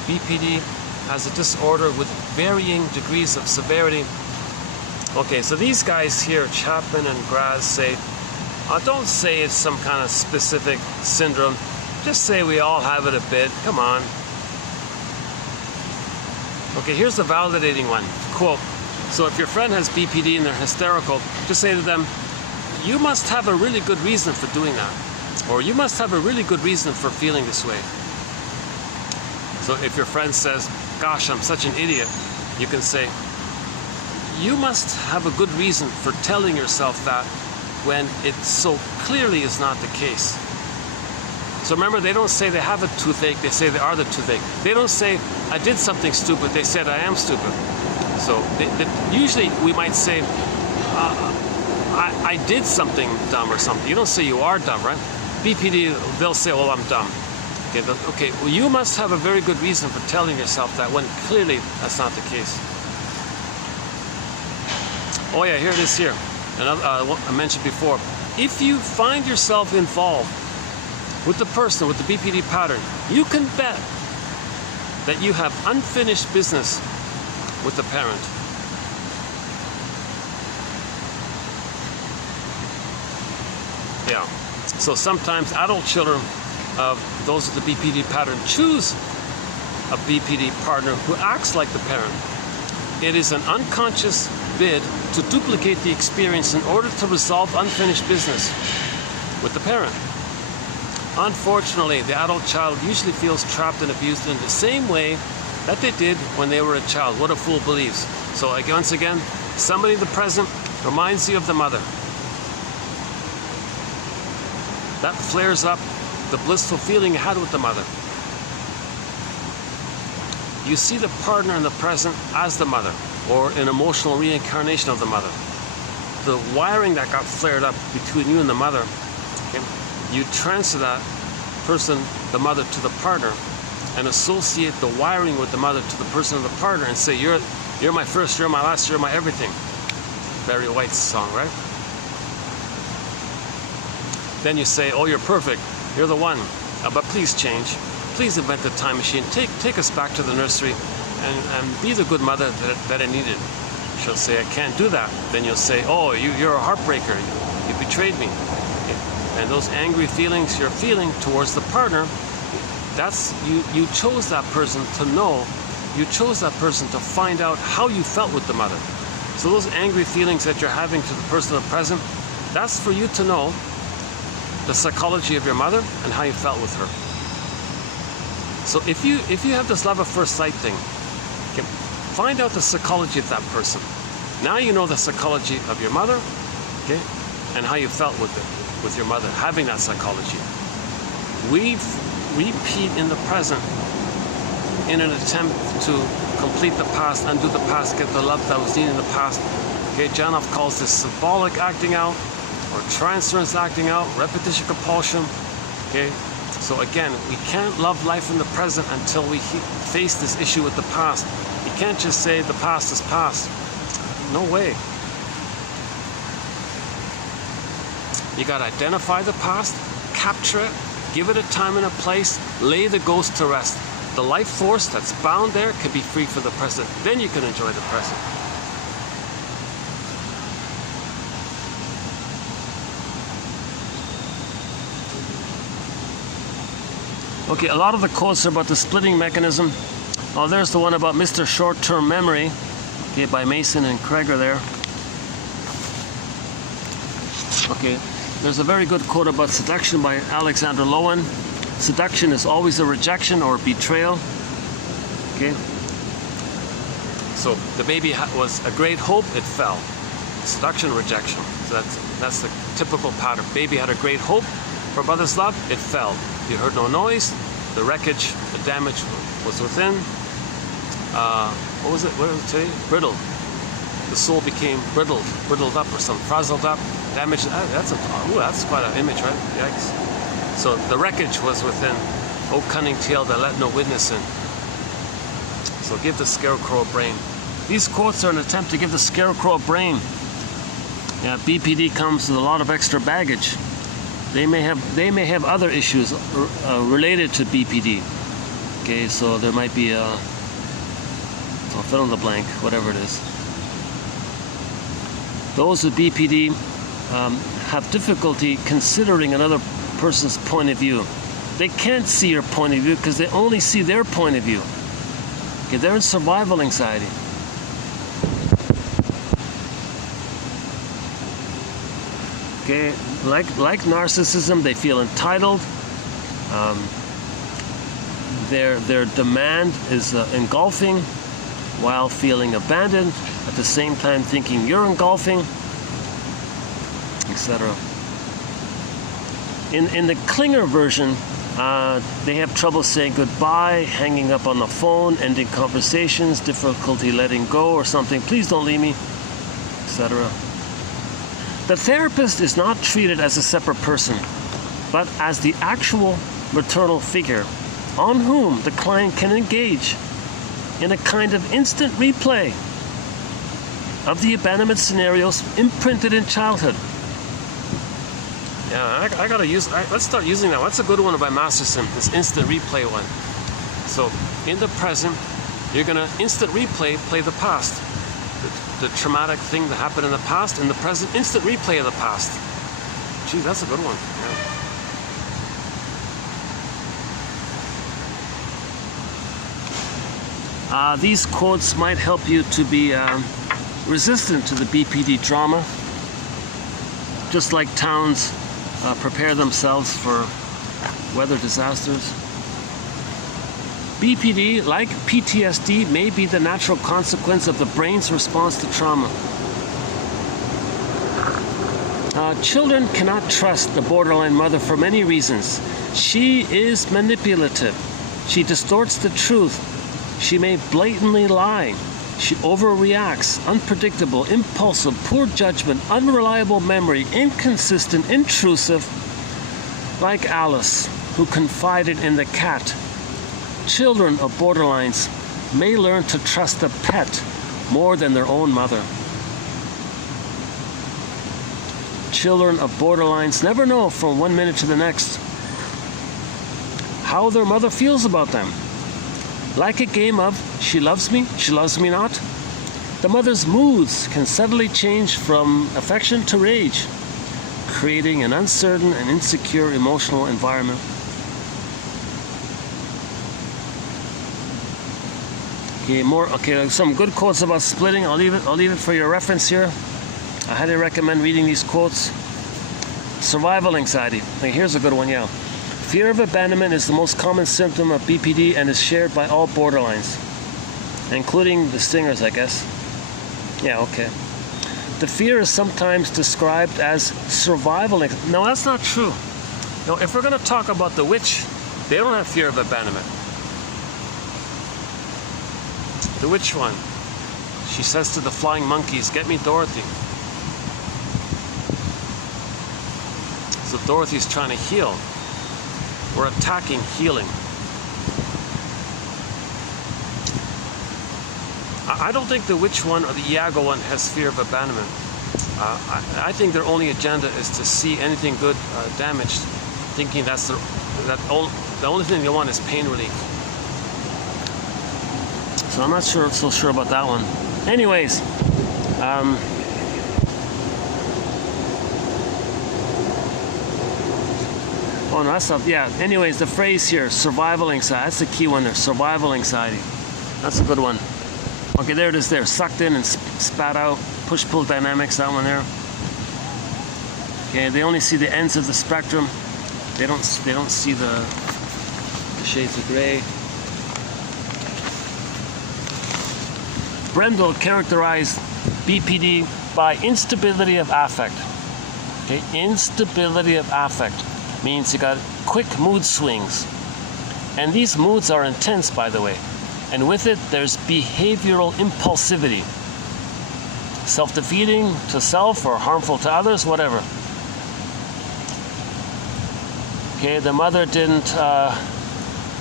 BPD has a disorder with varying degrees of severity. Okay, so these guys here, Chapman and Graz, say, don't say it's some kind of specific syndrome. Just say we all have it a bit. Come on. Okay, here's the validating one. Quote, so if your friend has BPD and they're hysterical, just say to them, you must have a really good reason for doing that. Or you must have a really good reason for feeling this way. So if your friend says, gosh, I'm such an idiot, you can say, you must have a good reason for telling yourself that when it so clearly is not the case. So remember, they don't say they have a toothache, they say they are the toothache. They don't say, I did something stupid, they said I am stupid. So usually we might say, I did something dumb or something. You don't say you are dumb, right? BPD, they'll say, well, I'm dumb. Okay, well, you must have a very good reason for telling yourself that when clearly that's not the case. Oh yeah, here it is here. Another, I mentioned before. If you find yourself involved with the person with the BPD pattern, you can bet that you have unfinished business with the parent. Yeah. So sometimes adult children of those with the BPD pattern choose a BPD partner who acts like the parent. It is an unconscious bid to duplicate the experience in order to resolve unfinished business with the parent. Unfortunately, the adult child usually feels trapped and abused in the same way that they did when they were a child. What a fool believes. So once again, somebody in the present reminds you of the mother. That flares up the blissful feeling you had with the mother. You see the partner in the present as the mother, or an emotional reincarnation of the mother. The wiring that got flared up between you and the mother, okay, you transfer that person, the mother, to the partner, and associate the wiring with the mother to the person of the partner, and say, you're my first, you're my last, you're my everything. Barry White's song, right? Then you say, oh, you're perfect, you're the one, but please change. Please invent a time machine. Take us back to the nursery and be the good mother that I needed. She'll say, I can't do that. Then you'll say, oh, you're a heartbreaker. You betrayed me. And those angry feelings you're feeling towards the partner, that's you chose that person to know. You chose that person to find out how you felt with the mother. So those angry feelings that you're having to the person of the present, that's for you to know the psychology of your mother and how you felt with her. So if you have this love at first sight thing, okay, find out the psychology of that person. Now you know the psychology of your mother, okay, and how you felt with your mother, having that psychology. We repeat in the present in an attempt to complete the past, undo the past, get the love that was needed in the past. Okay, Janoff calls this symbolic acting out, or transference acting out, repetition compulsion. Okay. So again, we can't love life in the present until we face this issue with the past. You can't just say the past is past. No way. You got to identify the past, capture it, give it a time and a place, lay the ghost to rest. The life force that's bound there can be free for the present. Then you can enjoy the present. Okay, a lot of the quotes are about the splitting mechanism. Oh, there's the one about Mr. Short-Term Memory, okay, by Mason and Kreger there. Okay, there's a very good quote about seduction by Alexander Lowen. Seduction is always a rejection or a betrayal. Okay. So the baby was a great hope, it fell. Seduction, rejection. So that's the typical pattern. Baby had a great hope for mother's love, it fell. You heard no noise, the wreckage, the damage was within. What was it today? Brittle. The soul became brittled up or something, frazzled up, damaged. That's quite an image, right? Yikes. So the wreckage was within. O cunning tale that let no witness in. So give the scarecrow a brain. These quotes are an attempt to give the scarecrow a brain. Yeah, BPD comes with a lot of extra baggage. They may have other issues related to BPD. Okay, so there might be I'll fill in the blank, whatever it is. Those with BPD have difficulty considering another person's point of view. They can't see your point of view because they only see their point of view. Okay, they're in survival anxiety. Okay, like narcissism, they feel entitled. Their demand is engulfing while feeling abandoned, at the same time thinking you're engulfing, etc. In the Klinger version, they have trouble saying goodbye, hanging up on the phone, ending conversations, difficulty letting go or something, please don't leave me, etc. The therapist is not treated as a separate person, but as the actual maternal figure on whom the client can engage in a kind of instant replay of the abandonment scenarios imprinted in childhood. Yeah, I gotta use, let's start using that. That's a good one by Masterson, this instant replay one. So in the present, you're gonna instant play the past. The traumatic thing that happened in the past, in the present, instant replay of the past. Geez, that's a good one. Yeah. These quotes might help you to be resistant to the BPD trauma, just like towns prepare themselves for weather disasters. BPD, like PTSD, may be the natural consequence of the brain's response to trauma. Children cannot trust the borderline mother for many reasons. She is manipulative. She distorts the truth. She may blatantly lie. She overreacts, unpredictable, impulsive, poor judgment, unreliable memory, inconsistent, intrusive, like Alice, who confided in the cat. Children of borderlines may learn to trust a pet more than their own mother. Children of borderlines never know from one minute to the next how their mother feels about them. Like a game of she loves me not, the mother's moods can suddenly change from affection to rage, creating an uncertain and insecure emotional environment. Okay, some good quotes about splitting. I'll leave it for your reference here. I highly recommend reading these quotes. Survival anxiety. Okay, here's a good one, yeah. Fear of abandonment is the most common symptom of BPD and is shared by all borderlines, including the stingers, I guess. Yeah, okay. The fear is sometimes described as survival anxiety. No, that's not true. No, if we're going to talk about the witch, they don't have fear of abandonment. The witch one, she says to the flying monkeys, "Get me Dorothy." So Dorothy's trying to heal. We're attacking healing. I don't think the witch one or the Iago one has fear of abandonment. I think their only agenda is to see anything good damaged, thinking that's the only thing they want is pain relief. So I'm not so sure about that one. Anyways, oh no, that's not, yeah. Anyways, the phrase here, survival anxiety, that's the key one there, survival anxiety. That's a good one. Okay, there it is there, sucked in and spat out, push-pull dynamics, that one there. Okay, they only see the ends of the spectrum. They don't see the shades of gray. Brendel characterized BPD by instability of affect. Okay, instability of affect means you got quick mood swings. And these moods are intense, by the way. And with it, there's behavioral impulsivity. Self-defeating to self or harmful to others, whatever. Okay, the mother didn't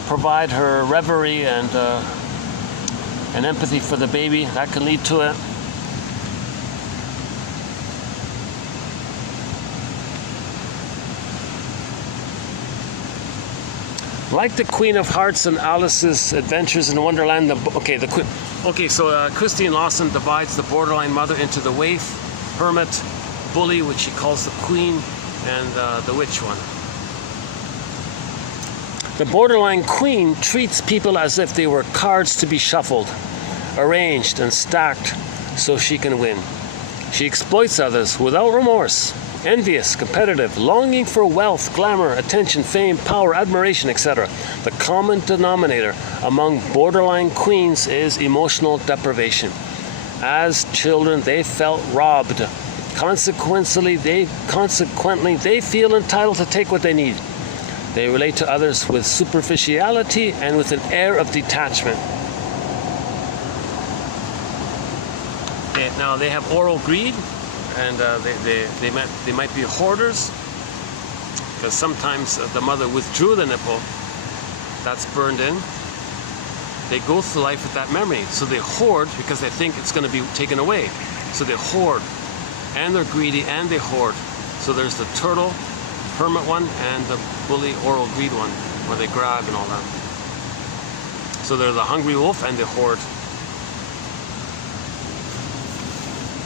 provide her reverie and empathy for the baby. That can lead to it. Like the Queen of Hearts and Alice's Adventures in Wonderland, so Christine Lawson divides the borderline mother into the waif, hermit, bully, which she calls the queen, and the witch one. The borderline queen treats people as if they were cards to be shuffled, arranged and stacked so she can win. She exploits others without remorse, envious, competitive, longing for wealth, glamour, attention, fame, power, admiration, etc. The common denominator among borderline queens is emotional deprivation. As children, they felt robbed. Consequently, they feel entitled to take what they need. They relate to others with superficiality and with an air of detachment. Now they have oral greed, and they might be hoarders, because sometimes the mother withdrew the nipple. That's burned in. They go through life with that memory, so they hoard because they think it's going to be taken away. So they hoard, and they're greedy, and they hoard. So there's the turtle, hermit one, and the bully oral greed one, where they grab and all that. So they're the hungry wolf and the hoard.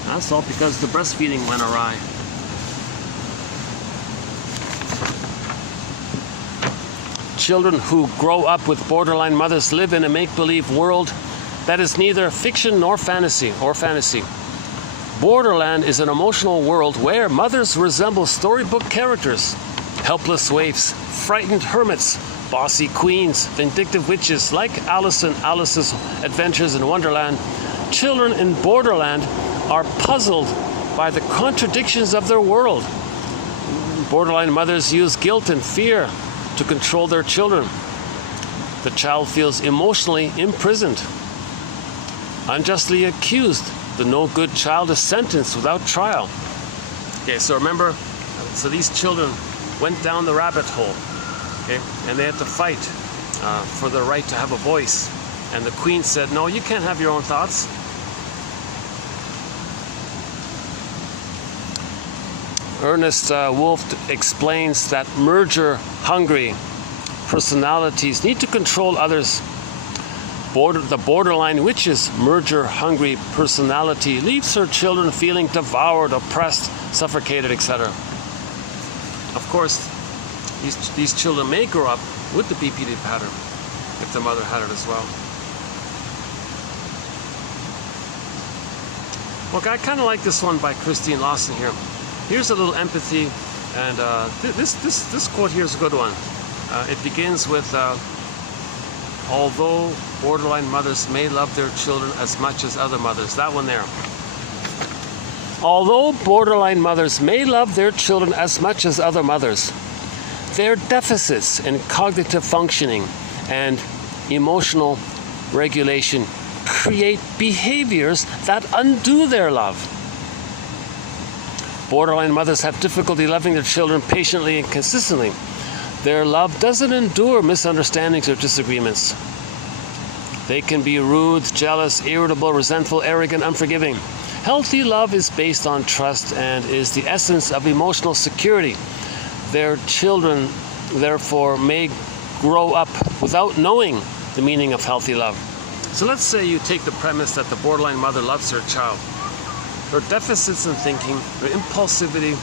That's all because the breastfeeding went awry. children who grow up with borderline mothers live in a make-believe world that is neither fiction nor fantasy. Borderland is an emotional world where mothers resemble storybook characters, helpless waifs, frightened hermits, bossy queens, vindictive witches like Alice and Alice's Adventures in Wonderland. Children in Borderland are puzzled by the contradictions of their world. Borderline mothers use guilt and fear to control their children. The child feels emotionally imprisoned, unjustly accused. The no-good child is sentenced without trial. Okay, so remember, so these children went down the rabbit hole, okay, and they had to fight for the right to have a voice. And the queen said, no, you can't have your own thoughts. Ernest Wolff explains that merger-hungry personalities need to control others. The borderline witch's merger-hungry personality leaves her children feeling devoured, oppressed, suffocated, etc. Of course, these children may grow up with the BPD pattern if the mother had it as well. Look, I kind of like this one by Christine Lawson here. Here's a little empathy, and this quote here is a good one. It begins with, although borderline mothers may love their children as much as other mothers. That one there. Although borderline mothers may love their children as much as other mothers, their deficits in cognitive functioning and emotional regulation create behaviors that undo their love. Borderline mothers have difficulty loving their children patiently and consistently. Their love doesn't endure misunderstandings or disagreements. They can be rude, jealous, irritable, resentful, arrogant, unforgiving. Healthy love is based on trust and is the essence of emotional security. Their children, therefore, may grow up without knowing the meaning of healthy love. So let's say you take the premise that the borderline mother loves her child. Her deficits in thinking, her impulsivity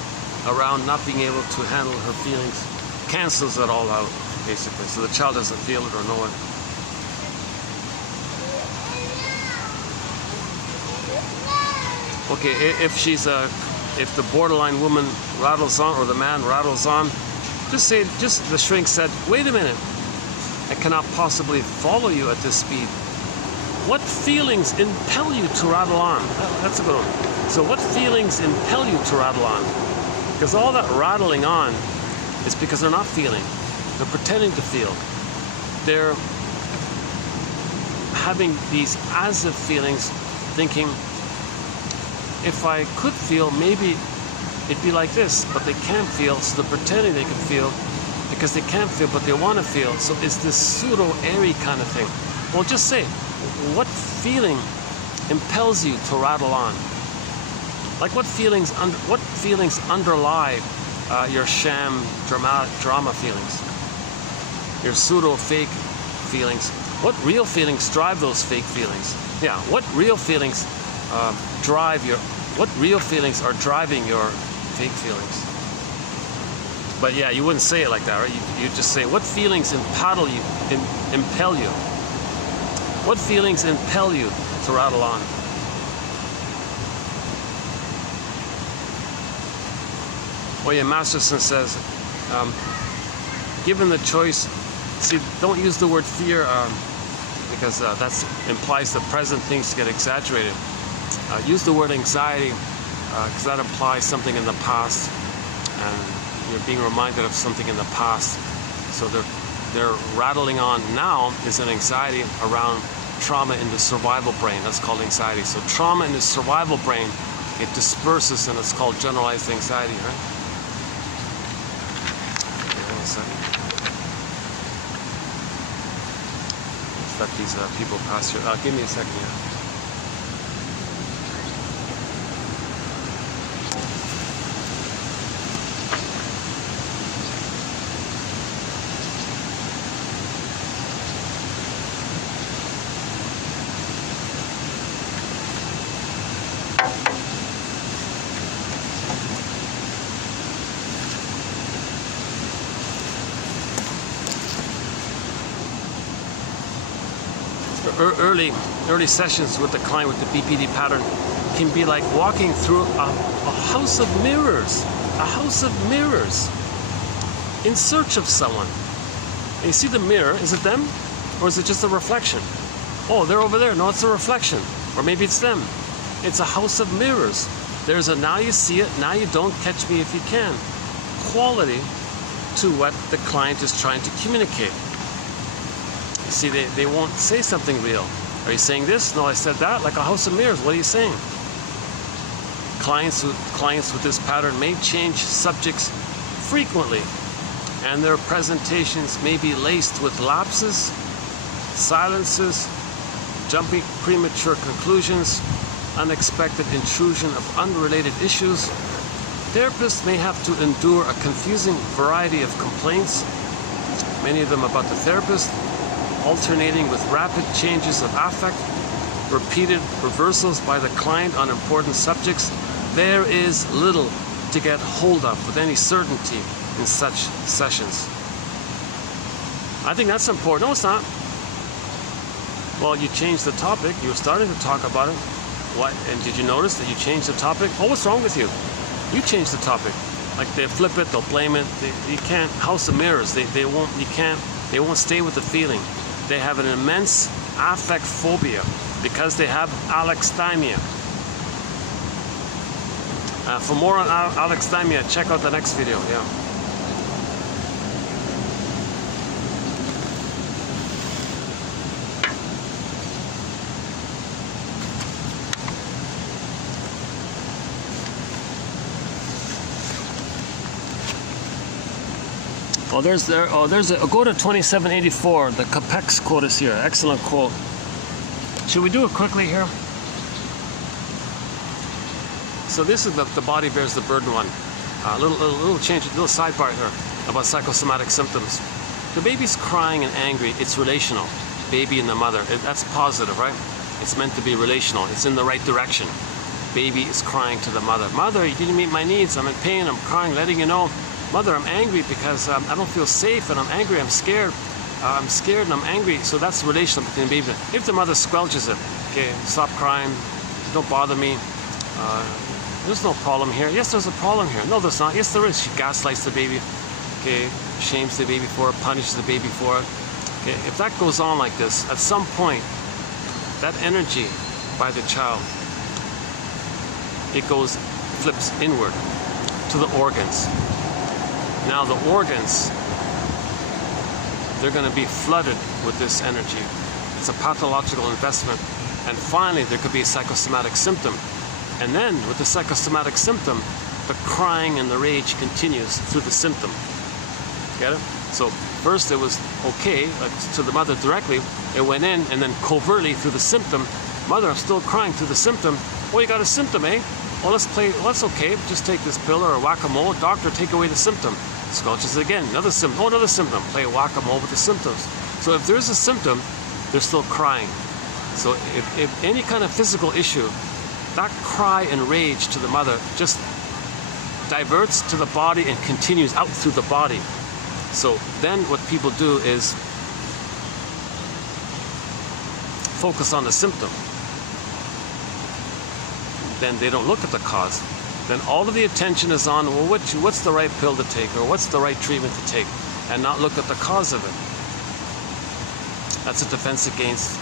around not being able to handle her feelings, cancels it all out, basically. So the child doesn't feel it or know it. Okay, if the borderline woman rattles on, or the man rattles on, just the shrink said, wait a minute, I cannot possibly follow you at this speed. What feelings impel you to rattle on? That's a good one. So what feelings impel you to rattle on? Because all that rattling on is because they're not feeling. They're pretending to feel. They're having these as-if feelings, thinking, if I could feel, maybe it'd be like this, but they can't feel, so they're pretending they can feel because they can't feel, but they want to feel. So it's this pseudo-airy kind of thing. Well, just say, what feeling impels you to rattle on? Like what feelings underlie your sham drama feelings, your pseudo-fake feelings? What real feelings drive those fake feelings? Yeah, what real feelings what real feelings are driving your fake feelings? But yeah, you wouldn't say it like that, right? You just say, what feelings impel you? What feelings impel you to rattle on? Oh yeah, Masterson says, given the choice, see, don't use the word fear because that implies the present things get exaggerated. Use the word anxiety because that implies something in the past, and you're being reminded of something in the past. So they're rattling on now is an anxiety around trauma in the survival brain. That's called anxiety. So trauma in the survival brain, it disperses, and it's called generalized anxiety, right? Okay, 1 second. Let's let these people pass here. Give me a second here. early sessions with the client with the BPD pattern can be like walking through a house of mirrors, in search of someone. And you see the mirror, is it them? Or is it just a reflection? Oh, they're over there. No, it's a reflection. Or maybe it's them. It's a house of mirrors. There's a now you see it, now you don't, catch me if you can quality to what the client is trying to communicate. You see, they won't say something real. Are you saying this? No, I said that. Like a house of mirrors. What are you saying? Clients with this pattern may change subjects frequently, and their presentations may be laced with lapses, silences, jumping premature conclusions, unexpected intrusion of unrelated issues. Therapists may have to endure a confusing variety of complaints, many of them about the therapist, alternating with rapid changes of affect, repeated reversals by the client on important subjects. There is little to get hold of with any certainty in such sessions. I think that's important. No, it's not. Well, you changed the topic. You were starting to talk about it. What? And did you notice that you changed the topic? Oh, what's wrong with you? You changed the topic. Like they flip it, they'll blame it. You can't. House of mirrors. They won't. You can't. They won't stay with the feeling. They have an immense affect phobia because they have alexithymia. For more on alexithymia, check out the next video. Yeah. Oh, go to 2784. The Capex quote is here. Excellent quote. Should we do it quickly here? So this is the body bears the burden one. Little change, little sidebar here about psychosomatic symptoms. The baby's crying and angry. It's relational. Baby and the mother. That's positive, right? It's meant to be relational. It's in the right direction. Baby is crying to the mother. Mother, you didn't meet my needs. I'm in pain. I'm crying, letting you know. Mother, I'm angry because I don't feel safe, and I'm angry, I'm scared. I'm scared and I'm angry. So that's the relationship between the baby. If the mother squelches it, okay, stop crying, don't bother me. There's no problem here. Yes, there's a problem here. No, there's not. Yes, there is. She gaslights the baby, okay, shames the baby for it, punishes the baby for it. Okay, if that goes on like this, at some point, that energy by the child, it flips inward to the organs. Now the organs, they're going to be flooded with this energy. It's a pathological investment. And finally, there could be a psychosomatic symptom. And then, with the psychosomatic symptom, the crying and the rage continues through the symptom. Get it? So first it was okay, like to the mother directly. It went in, and then covertly through the symptom. Mother, I'm still crying through the symptom. Oh, you got a symptom, eh? Well, that's okay. Just take this pill or whack-a-mole. Doctor, take away the symptom. Squelches it again. Another symptom. Oh, another symptom. Play whack-a-mole with the symptoms. So if there's a symptom, they're still crying. So if any kind of physical issue, that cry and rage to the mother just diverts to the body and continues out through the body. So then what people do is focus on the symptom. Then they don't look at the cause. Then all of the attention is on, well, what's the right pill to take, or what's the right treatment to take, and not look at the cause of it. That's a defense against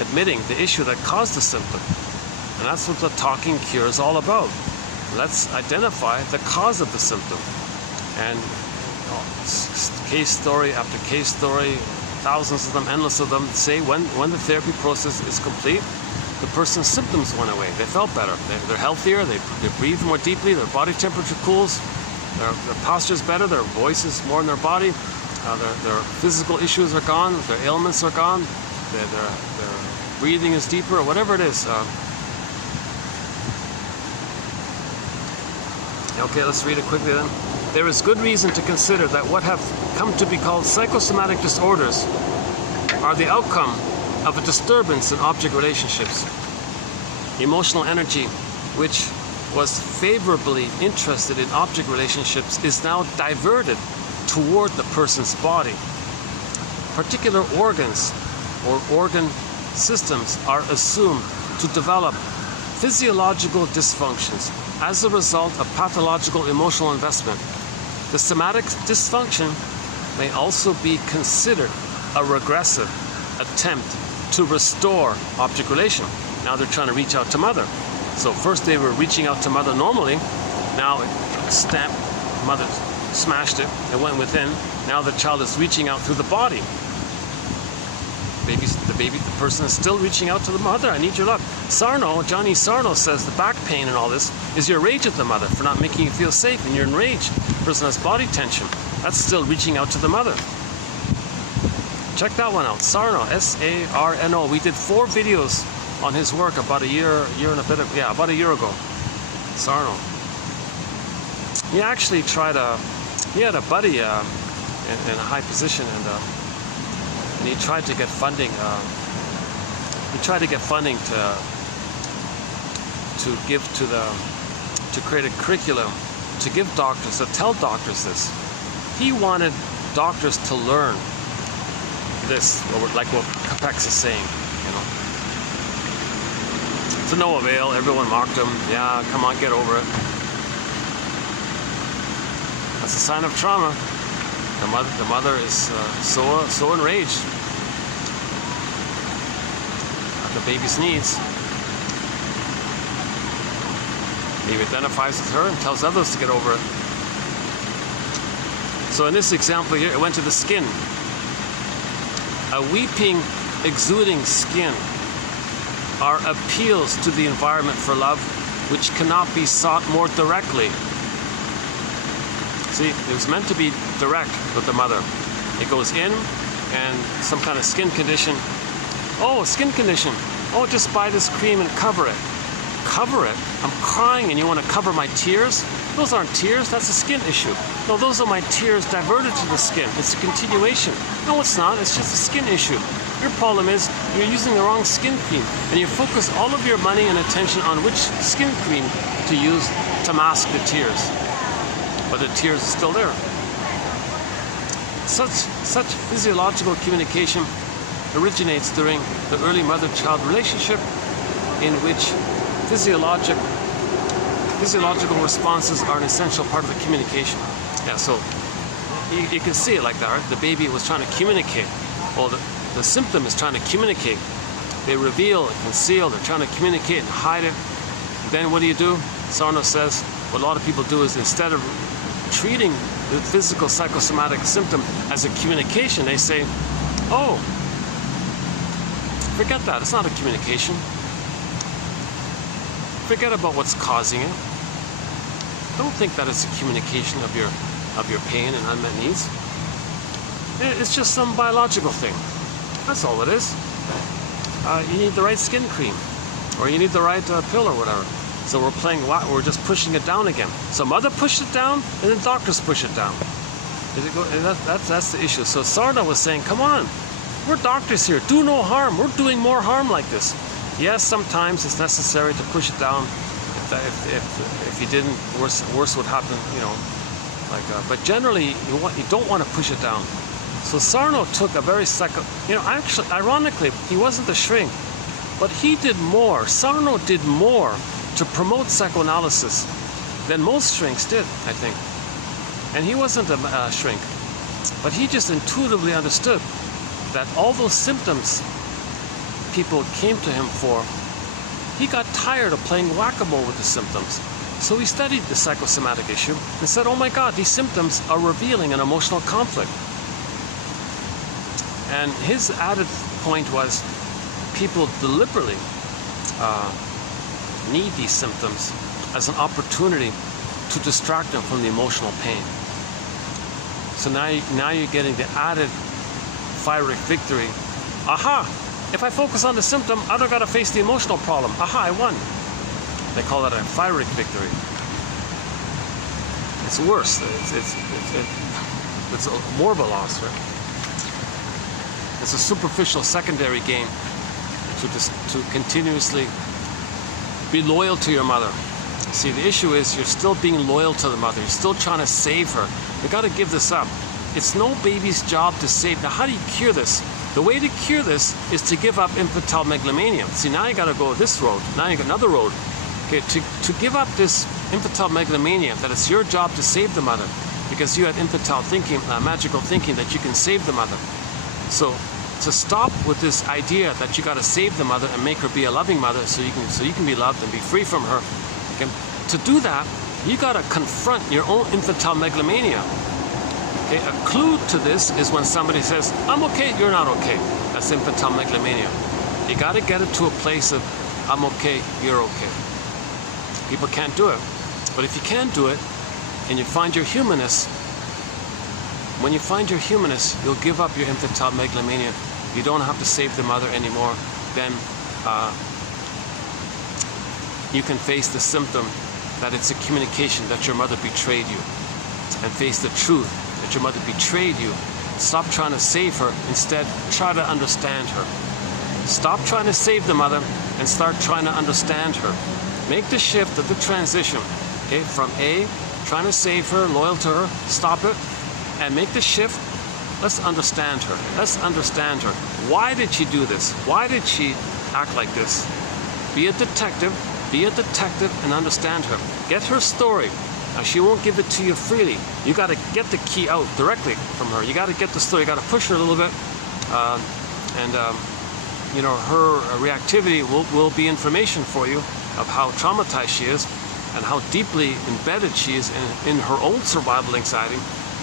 admitting the issue that caused the symptom. And that's what the talking cure is all about. Let's identify the cause of the symptom. And case story after case story, thousands of them, endless of them, say when the therapy process is complete, the person's symptoms went away. They felt better. They're healthier. They breathe more deeply. Their body temperature cools. Their posture's better. Their voice is more in their body. Their physical issues are gone. Their ailments are gone. Their breathing is deeper, or whatever it is. Okay, let's read it quickly then. There is good reason to consider that what have come to be called psychosomatic disorders are the outcome of a disturbance in object relationships. Emotional energy, which was favorably interested in object relationships, is now diverted toward the person's body. Particular organs or organ systems are assumed to develop physiological dysfunctions as a result of pathological emotional investment. The somatic dysfunction may also be considered a regressive attempt to restore object relation. Now they're trying to reach out to mother. So first they were reaching out to mother normally. Now mother smashed it, it went within. Now the child is reaching out through the body. The person is still reaching out to the mother. I need your love. Johnny Sarno says the back pain and all this is your rage at the mother for not making you feel safe, and you're enraged. The person has body tension. That's still reaching out to the mother. Check that one out. Sarno, S-A-R-N-O. We did 4 videos on his work about a year and a bit about a year ago. Sarno. He actually he had a buddy in a high position, and he tried to get funding. to create a curriculum to give doctors, to tell doctors this. He wanted doctors to learn this, like what Capex is saying, you know. To no avail. Everyone mocked him. Yeah, come on, get over it. That's a sign of trauma. The mother is so enraged at the baby's needs. He identifies with her and tells others to get over it. So in this example here, it went to the skin. A weeping, exuding skin are appeals to the environment for love, which cannot be sought more directly. See, it was meant to be direct with the mother. It goes in, and some kind of skin condition. Oh, skin condition. Oh, just buy this cream and cover it. Cover it? I'm crying and you want to cover my tears? Those aren't tears, that's a skin issue. No, those are my tears diverted to the skin. It's a continuation. No, it's not, it's just a skin issue. Your problem is you're using the wrong skin cream, and you focus all of your money and attention on which skin cream to use to mask the tears. But the tears are still there. Such physiological communication originates during the early mother-child relationship, in which physiological responses are an essential part of the communication. Yeah, so you can see it like that, right? The baby was trying to communicate. Well, the symptom is trying to communicate. They reveal and conceal, they're trying to communicate and hide it. Then what do? Sarno says what a lot of people do is, instead of treating the physical psychosomatic symptom as a communication, they say, oh, forget that, it's not a communication. Forget about what's causing it. Don't think that it's a communication of your pain and unmet needs. It's just some biological thing. That's all it is. You need the right skin cream, or you need the right pill or whatever. So we're just pushing it down again. So mother pushed it down, and then doctors push it down. That's the issue. So Sarno was saying, come on, we're doctors here. Do no harm. We're doing more harm like this. Yes, sometimes it's necessary to push it down. If you didn't, worse would happen. You know, but generally you don't want to push it down. So Sarno took a very actually, ironically, he wasn't the shrink, but he did more. Sarno did more to promote psychoanalysis than most shrinks did, I think. And he wasn't a shrink, but he just intuitively understood that all those symptoms people came to him for, he got tired of playing whack-a-mole with the symptoms. So he studied the psychosomatic issue and said, oh my God, these symptoms are revealing an emotional conflict. And his added point was, people deliberately need these symptoms as an opportunity to distract them from the emotional pain. So now you're getting the added pyrrhic victory. Aha! If I focus on the symptom, I don't gotta face the emotional problem. Aha, I won. They call it a pyrrhic victory. It's worse. It's a morbid loss, right? It's a superficial secondary gain to continuously be loyal to your mother. See, the issue is you're still being loyal to the mother. You're still trying to save her. You got to give this up. It's no baby's job to save. Now, how do you cure this? The way to cure this is to give up infantile megalomania. See, now you got to go this road. Now you got another road. Okay, to give up this infantile megalomania, that it's your job to save the mother, because you had infantile thinking, magical thinking that you can save the mother. So to stop with this idea that you got to save the mother and make her be a loving mother, so you can be loved and be free from her. Okay? To do that, you got to confront your own infantile megalomania. Okay? A clue to this is when somebody says, "I'm okay, you're not okay." That's infantile megalomania. You got to get it to a place of, "I'm okay, you're okay." People can't do it. But if you can do it, and you find your humanness, when you find your humanness, you'll give up your infantile megalomania. You don't have to save the mother anymore. Then you can face the symptom that it's a communication that your mother betrayed you, and face the truth that your mother betrayed you. Stop trying to save her. Instead, try to understand her. Stop trying to save the mother and start trying to understand her. Make the shift of the transition, okay, from A, trying to save her, loyal to her, stop it, and make the shift. Let's understand her. Let's understand her. Why did she do this? Why did she act like this? Be a detective. Be a detective and understand her. Get her story. Now, she won't give it to you freely. You got to get the key out directly from her. You got to get the story. You got to push her a little bit, you know, her reactivity will be information for you of how traumatized she is and how deeply embedded she is in her own survival anxiety.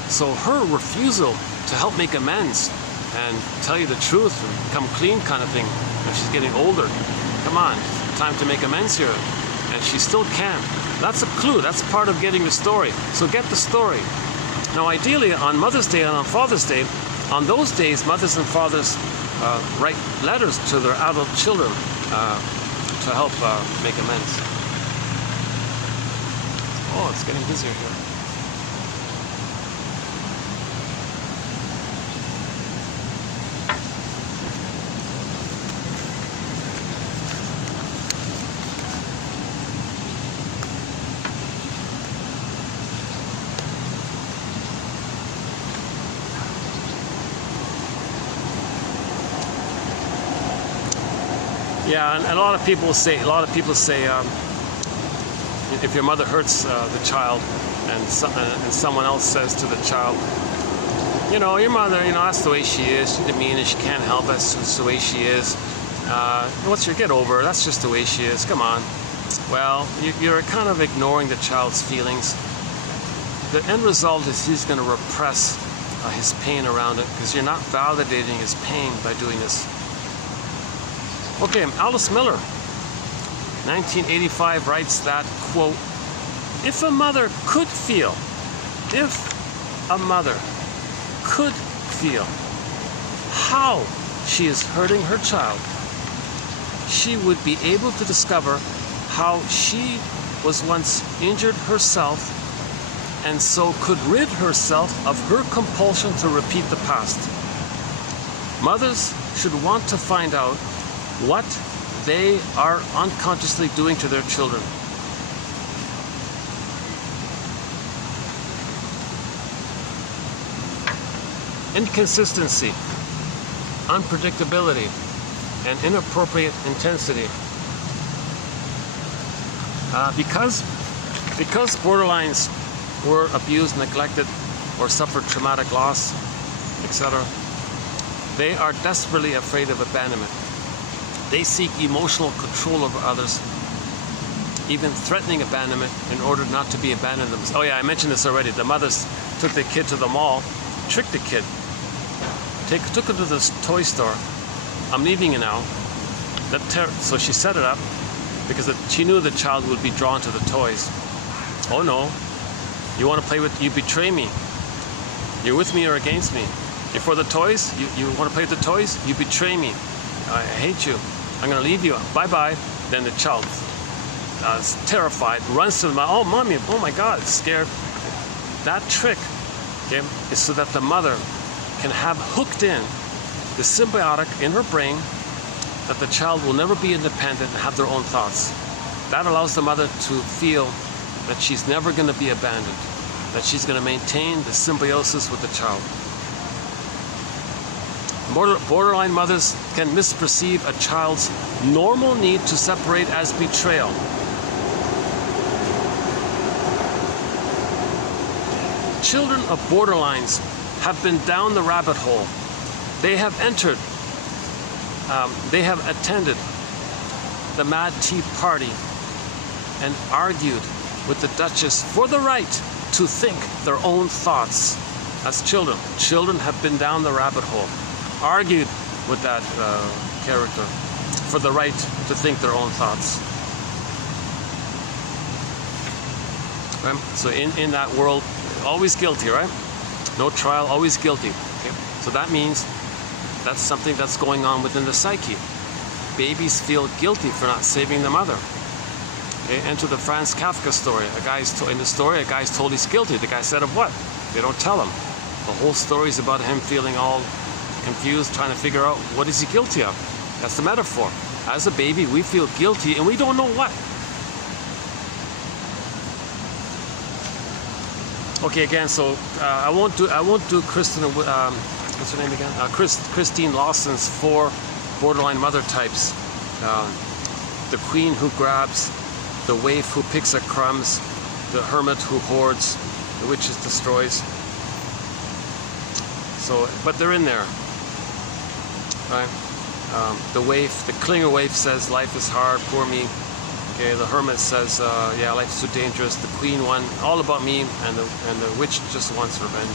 So her refusal to help make amends and tell you the truth and come clean kind of thing, if she's getting older, come on, time to make amends here, and she still can't. That's a clue. That's part of getting the story. So get the story. Now, ideally, on Mother's Day and on Father's Day, on those days, mothers and fathers write letters to their adult children to help make amends. Oh, it's getting busier here. Yeah, and a lot of people say, if your mother hurts the child, and someone else says to the child, you know, your mother, you know, that's the way she is. She's demeaning. She can't help it. That's the way she is. Get over her. That's just the way she is. Come on. Well, you're kind of ignoring the child's feelings. The end result is he's going to repress his pain around it, because you're not validating his pain by doing this. Okay, Alice Miller, 1985, writes that, quote, if a mother could feel how she is hurting her child, she would be able to discover how she was once injured herself, and so could rid herself of her compulsion to repeat the past. Mothers should want to find out what they are unconsciously doing to their children. Inconsistency, unpredictability, and inappropriate intensity. Because borderlines were abused, neglected, or suffered traumatic loss, etc., they are desperately afraid of abandonment. They seek emotional control over others, even threatening abandonment in order not to be abandoned themselves. Oh yeah, I mentioned this already. The mothers took the kid to the mall, tricked the kid, took him to the toy store. I'm leaving you now. So she set it up because she knew the child would be drawn to the toys. Oh no, you want to play with, you betray me. You're with me or against me. You're for the toys? You want to play with the toys? You betray me. I hate you. I'm going to leave you. Bye-bye. Then the child is terrified, runs to the mom. Oh, mommy, oh my God, scared. That trick, okay, is so that the mother can have hooked in the symbiotic in her brain that the child will never be independent and have their own thoughts. That allows the mother to feel that she's never going to be abandoned, that she's going to maintain the symbiosis with the child. Borderline mothers can misperceive a child's normal need to separate as betrayal. Children of borderlines have been down the rabbit hole. They have entered, they have attended the Mad Tea Party and argued with the Duchess for the right to think their own thoughts. As children. Children have been down the rabbit hole, argued with that character for the right to think their own thoughts. Right? So in that world, always guilty, right? No trial, always guilty. Okay? So that means that's something that's going on within the psyche. Babies feel guilty for not saving the mother. Okay? Enter the Franz Kafka story. In the story, a guy's told he's guilty. The guy said of what? They don't tell him. The whole story is about him feeling all confused, trying to figure out what is he guilty of. That's the metaphor. As a baby, we feel guilty and we don't know what. Okay, again, so I won't do Kristen. What's her name again? Christine Lawson's 4 borderline mother types. The queen who grabs, the waif who picks at crumbs, the hermit who hoards, the witch who destroys. So, but they're in there, right? The waif, the clinger waif says, life is hard, poor me. Okay, the hermit says, yeah, life's too dangerous. The queen one, all about me, and the witch just wants revenge.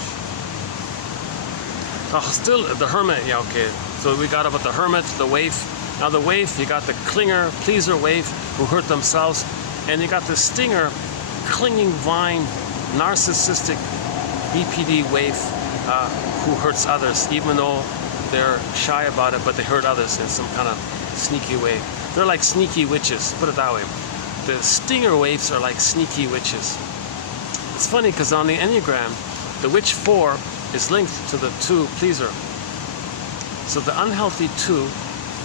Oh, still the hermit, yeah, okay. So we got about the hermit, the waif. Now the waif, you got the clinger, pleaser waif who hurt themselves, and you got the stinger, clinging vine, narcissistic BPD waif. Who hurts others, even though they're shy about it, but they hurt others in some kind of sneaky way. They're like sneaky witches, put it that way. The stinger waifs are like sneaky witches. It's funny because on the Enneagram, the witch 4 is linked to the 2 pleaser. So the unhealthy 2,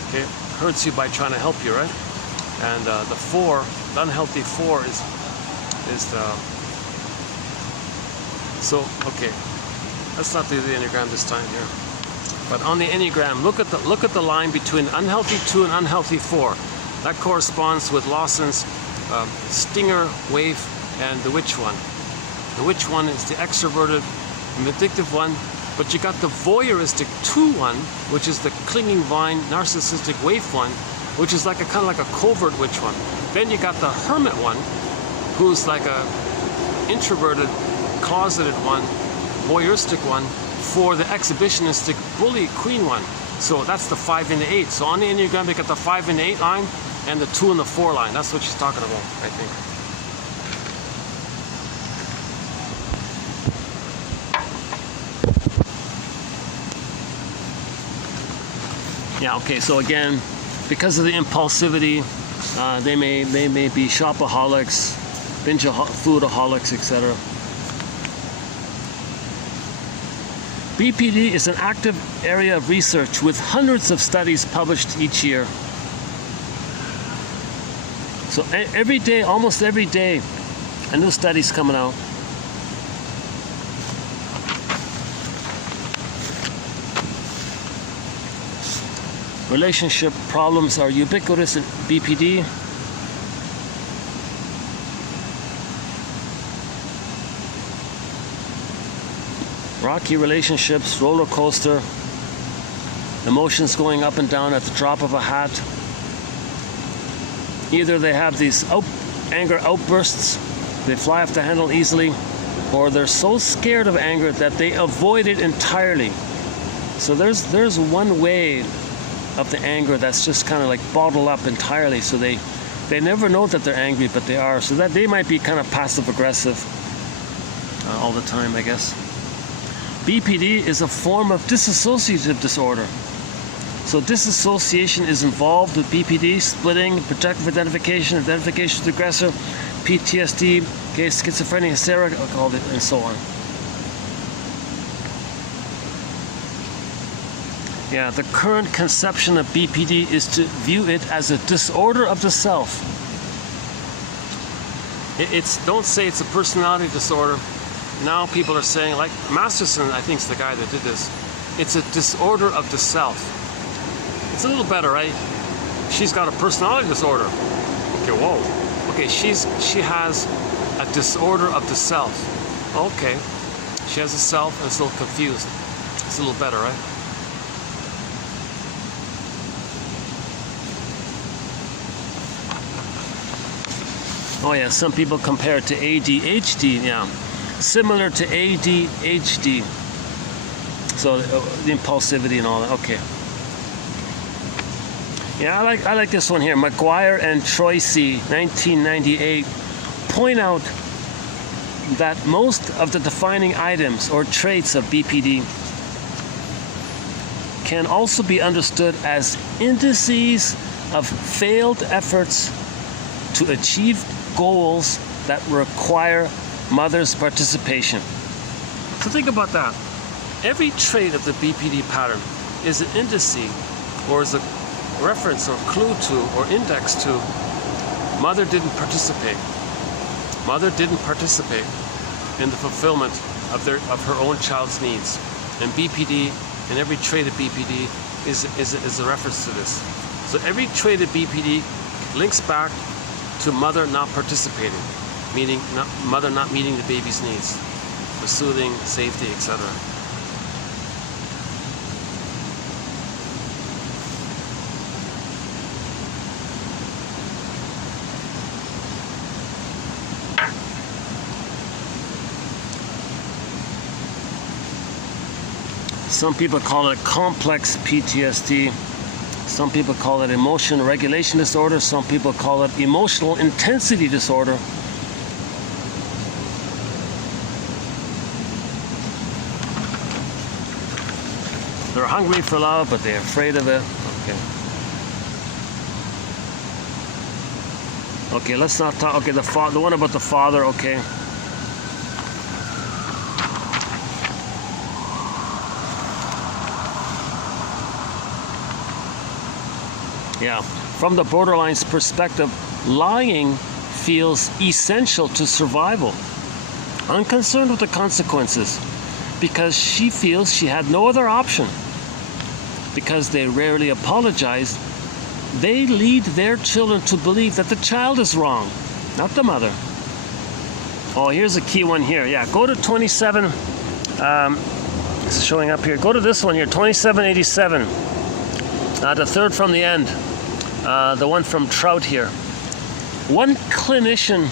okay, hurts you by trying to help you, right? And the unhealthy 4 is the. So okay. Let's not do the Enneagram this time here. But on the Enneagram, look at the line between unhealthy 2 and unhealthy 4. That corresponds with Lawson's stinger, waif, and the witch one. The witch one is the extroverted, vindictive one, but you got the voyeuristic 2 one, which is the clinging vine, narcissistic waif one, which is like a kind of like a covert witch one. Then you got the hermit one, who's like a introverted, closeted one, voyeuristic one, for the exhibitionistic bully queen one. So that's the 5 and the 8. So on the Enneagram, they got the 5 and the 8 line and the 2 and the 4 line. That's what she's talking about, I think. Yeah, okay, so again, because of the impulsivity, they may be shopaholics, binge foodaholics, etc. BPD is an active area of research with hundreds of studies published each year. So every day, almost every day, a new study's coming out. Relationship problems are ubiquitous in BPD. Rocky relationships, roller coaster, emotions going up and down at the drop of a hat. Either they have these anger outbursts, they fly off the handle easily, or they're so scared of anger that they avoid it entirely. So there's one way of the anger that's just kind of like bottled up entirely, so they never know that they're angry, but they are. So that they might be kind of passive aggressive all the time, I guess. BPD is a form of dissociative disorder. So disassociation is involved with BPD, splitting, projective identification, identification with aggressor, PTSD, okay, schizophrenia, hysteria, and so on. Yeah, the current conception of BPD is to view it as a disorder of the self. Don't say it's a personality disorder. Now people are saying, like Masterson, I think is the guy that did this. it's a disorder of the self. It's a little better, right? She's got a personality disorder. Okay, whoa. Okay, she has a disorder of the self. Okay. She has a self and it's a little confused. It's a little better, right? Oh yeah, some people compare it to ADHD, yeah. Similar to ADHD. So the impulsivity and all that, okay. Yeah, I like this one here. McGuire and Troisi, 1998, point out that most of the defining items or traits of BPD can also be understood as indices of failed efforts to achieve goals that require mother's participation. So think about that. Every trait of the BPD pattern is an indice or is a reference or clue to or index to mother didn't participate. Mother didn't participate in the fulfillment of her own child's needs. And BPD, and every trait of BPD is a reference to this. So every trait of BPD links back to mother not participating, meaning mother not meeting the baby's needs for soothing, safety, etc. Some people call it complex PTSD. Some people call it emotion regulation disorder. Some people call it emotional intensity disorder. They're hungry for love, but they're afraid of it. Okay. Okay, let's not talk. Okay, the one about the father. Okay. Yeah, from the borderline's perspective, lying feels essential to survival, unconcerned with the consequences, because she feels she had no other option. Because they rarely apologize, they lead their children to believe that the child is wrong, not the mother. Oh, here's a key one here. Yeah, go to 27, it's showing up here. Go to this one here, 2787. The third from the end. The one from Trout here. One clinician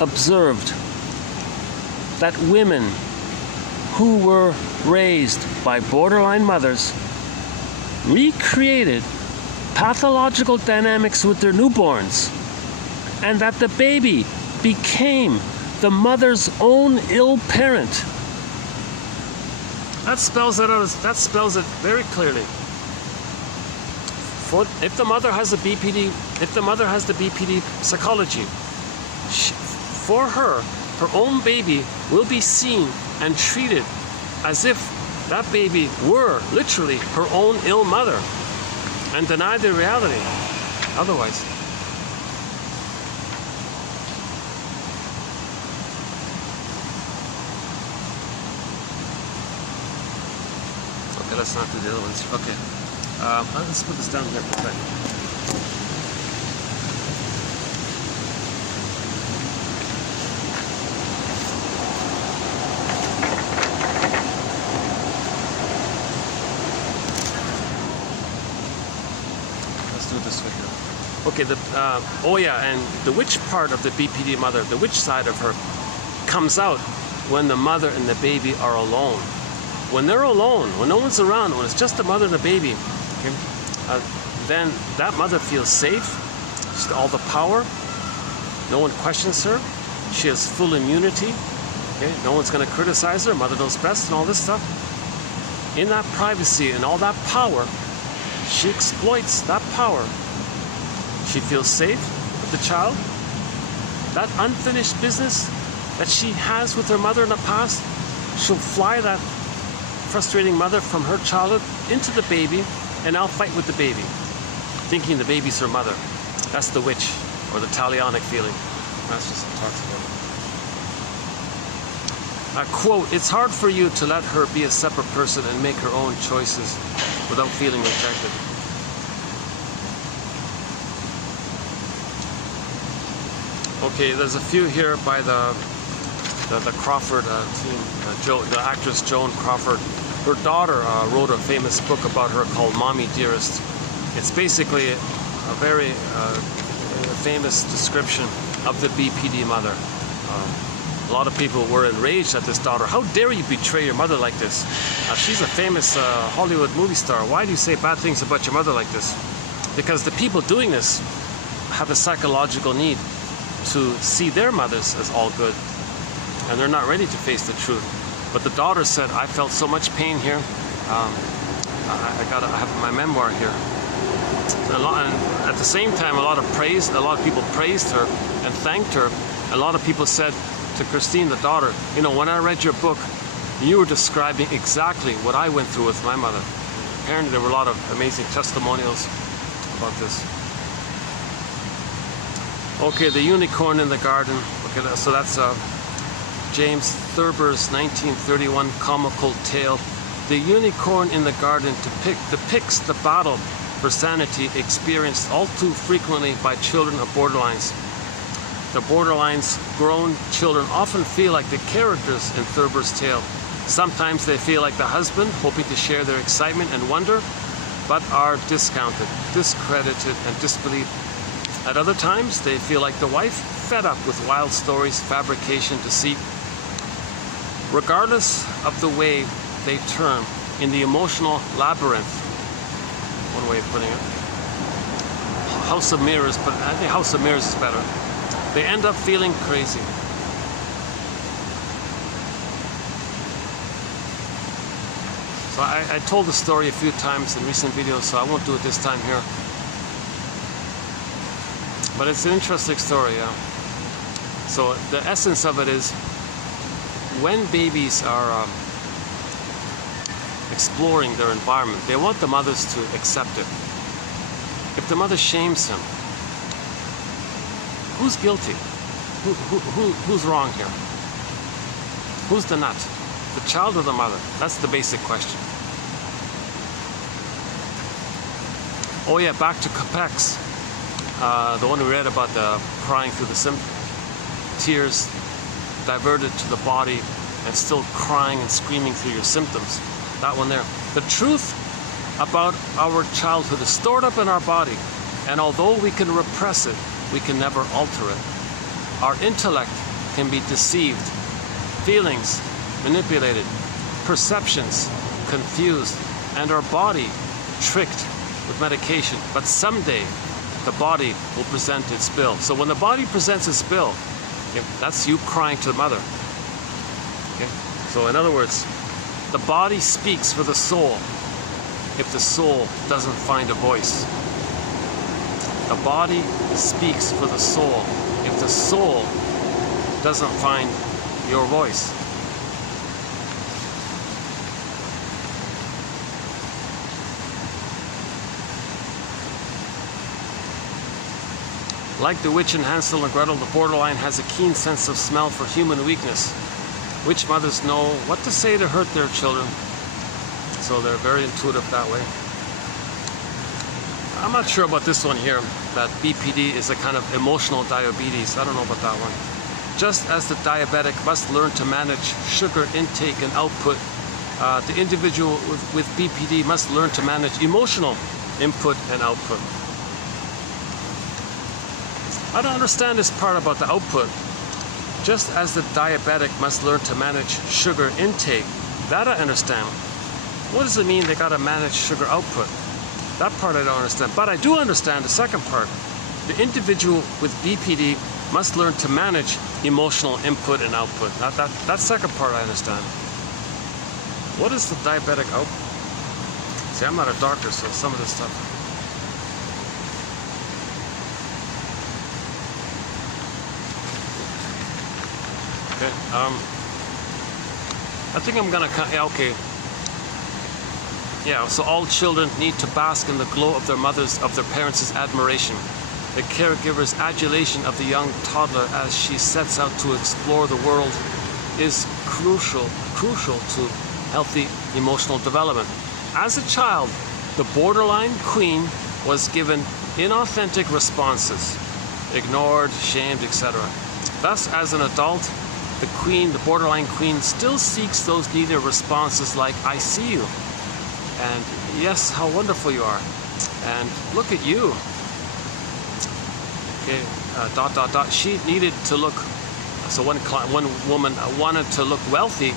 observed that women who were raised by borderline mothers recreated pathological dynamics with their newborns, and that the baby became the mother's own ill parent. That spells it out. That spells it very clearly. If the mother has the BPD psychology, for her own baby will be seen and treated as if that baby were literally her own ill mother, and deny the reality otherwise. Okay, let's not do the other ones. Okay. Let's put this down here for a second. Let's do it this way here. Okay, oh yeah, and the witch part of the BPD mother, the witch side of her, comes out when the mother and the baby are alone. When they're alone, when no one's around, when it's just the mother and the baby, then that mother feels safe. She's got all the power. No one questions her. She has full immunity. Okay? No one's going to criticize her. Mother knows best and all this stuff. In that privacy and all that power, she exploits that power. She feels safe with the child. That unfinished business that she has with her mother in the past, she'll fly that frustrating mother from her childhood into the baby, and I'll fight with the baby, thinking the baby's her mother. That's the witch, or the talionic feeling. That's just what it talks about. Quote, "It's hard for you to let her be a separate person and make her own choices without feeling rejected." Okay, there's a few here by the Crawford team. The actress Joan Crawford. Her daughter wrote a famous book about her called Mommy Dearest. It's basically a very famous description of the BPD mother. A lot of people were enraged at this daughter. How dare you betray your mother like this? She's a famous Hollywood movie star. Why do you say bad things about your mother like this? Because the people doing this have a psychological need to see their mothers as all good, and they're not ready to face the truth. But the daughter said, "I felt so much pain here. I have my memoir here." And at the same time, a lot of people praised her and thanked her. A lot of people said to Christine, the daughter, "You know, when I read your book, you were describing exactly what I went through with my mother." Apparently there were a lot of amazing testimonials about this. Okay, the unicorn in the garden. Okay, so that's James Thurber's 1931 comical tale. The unicorn in the garden depicts the battle for sanity experienced all too frequently by children of borderlines. The borderlines grown children often feel like the characters in Thurber's tale. Sometimes they feel like the husband, hoping to share their excitement and wonder, but are discounted, discredited, and disbelieved. At other times, they feel like the wife, fed up with wild stories, fabrication, deceit. Regardless of the way they turn in the emotional labyrinth, one way of putting it, House of Mirrors, but I think House of Mirrors is better. They end up feeling crazy. So I told the story a few times in recent videos, so I won't do it this time here. But it's an interesting story, yeah. So the essence of it is, when babies are exploring their environment, they want the mothers to accept it. If the mother shames him, who's guilty? Who's wrong here? Who's the nut? The child or the mother? That's the basic question. Oh yeah, back to Capex. The one we read about the crying through the tears diverted to the body and still crying and screaming through your symptoms. That one there. The truth about our childhood is stored up in our body, and although we can repress it, we can never alter it. Our intellect can be deceived, feelings manipulated, perceptions confused, and our body tricked with medication. But someday the body will present its bill. So when the body presents its bill, that's you crying to the mother. Okay? So in other words, the body speaks for the soul if the soul doesn't find a voice. The body speaks for the soul if the soul doesn't find your voice. Like the witch in Hansel and Gretel, the borderline has a keen sense of smell for human weakness. Witch mothers know what to say to hurt their children, so they're very intuitive that way. I'm not sure about this one here, that BPD is a kind of emotional diabetes. I don't know about that one. Just as the diabetic must learn to manage sugar intake and output, the individual with BPD must learn to manage emotional input and output. I don't understand this part about the output. Just as the diabetic must learn to manage sugar intake, that I understand. What does it mean they gotta manage sugar output? That part I don't understand. But I do understand the second part. The individual with BPD must learn to manage emotional input and output. That second part I understand. What is the diabetic output? See, I'm not a doctor, so some of this stuff. Okay, I think I'm gonna, yeah, okay. Yeah, so all children need to bask in the glow of their parents' admiration. The caregiver's adulation of the young toddler as she sets out to explore the world is crucial to healthy emotional development. As a child, the borderline queen was given inauthentic responses, ignored, shamed, etc. Thus, as an adult, the queen, the borderline queen, still seeks those needed responses like, I see you, and yes, how wonderful you are, and look at you. Okay, She needed to look, so one woman wanted to look wealthy.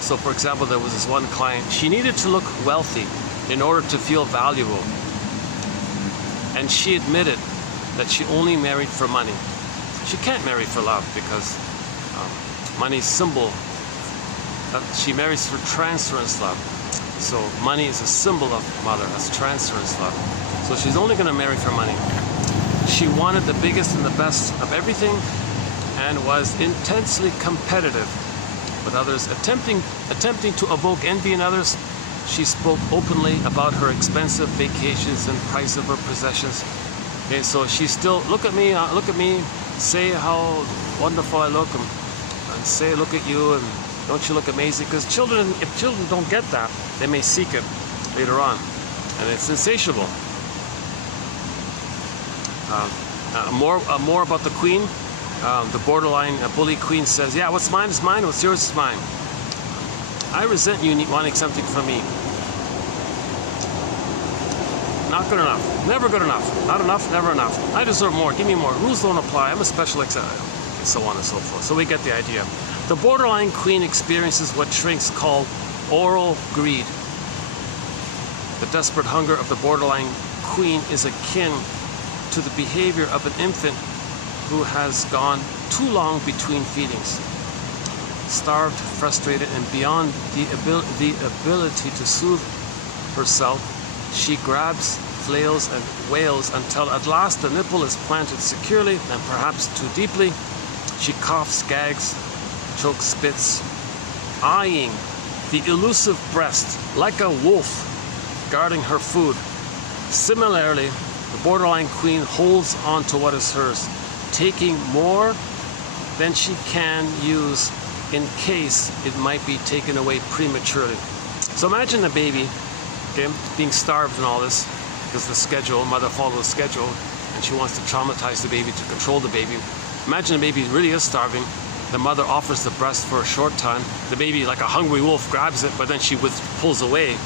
So for example, there was this one client, she needed to look wealthy in order to feel valuable. And she admitted that she only married for money. She can't marry for love because money's symbol. She marries for transference love. So money is a symbol of mother, as transference love. So she's only going to marry for money. She wanted the biggest and the best of everything and was intensely competitive with others, attempting to evoke envy in others. She spoke openly about her expensive vacations and price of her possessions. Okay, so she still, look at me, say how wonderful I look, and say, look at you, and don't you look amazing? Because children, if children don't get that, they may seek it later on, and it's insatiable. More about the queen. The borderline bully queen says, yeah, what's mine is mine, what's yours is mine. I resent you wanting something from me. Not good enough, never good enough, not enough, never enough. I deserve more, give me more, rules don't apply, I'm a special exception, and so on and so forth. So we get the idea. The borderline queen experiences what shrinks call oral greed. The desperate hunger of the borderline queen is akin to the behavior of an infant who has gone too long between feedings. Starved, frustrated, and beyond the ability to soothe herself, she grabs, flails, and wails until at last the nipple is planted securely and perhaps too deeply. She coughs, gags, chokes, spits, eyeing the elusive breast like a wolf guarding her food. Similarly, the borderline queen holds on to what is hers, taking more than she can use in case it might be taken away prematurely. So imagine a baby, okay, being starved and all this, because the schedule, mother follows the schedule, and she wants to traumatize the baby to control the baby. Imagine a baby really is starving. The mother offers the breast for a short time. The baby, like a hungry wolf, grabs it, but then she pulls away.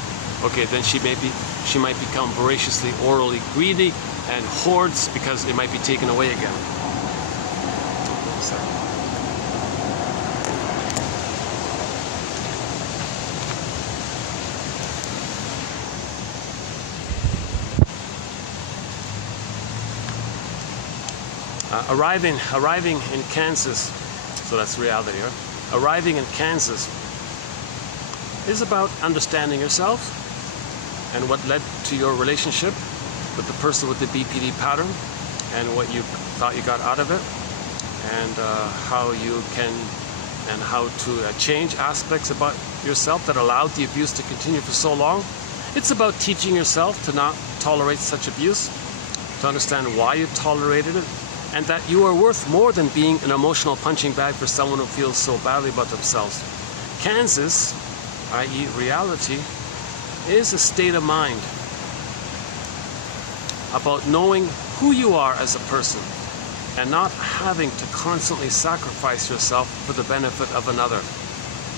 Okay, then she might become voraciously orally greedy and hoards because it might be taken away again. Arriving in Kansas, so that's reality here. Arriving in Kansas is about understanding yourself and what led to your relationship with the person with the BPD pattern and what you thought you got out of it, and how you can and how to change aspects about yourself that allowed the abuse to continue for so long. It's about teaching yourself to not tolerate such abuse, to understand why you tolerated it, and that you are worth more than being an emotional punching bag for someone who feels so badly about themselves. Kansas, i.e. reality, is a state of mind about knowing who you are as a person and not having to constantly sacrifice yourself for the benefit of another.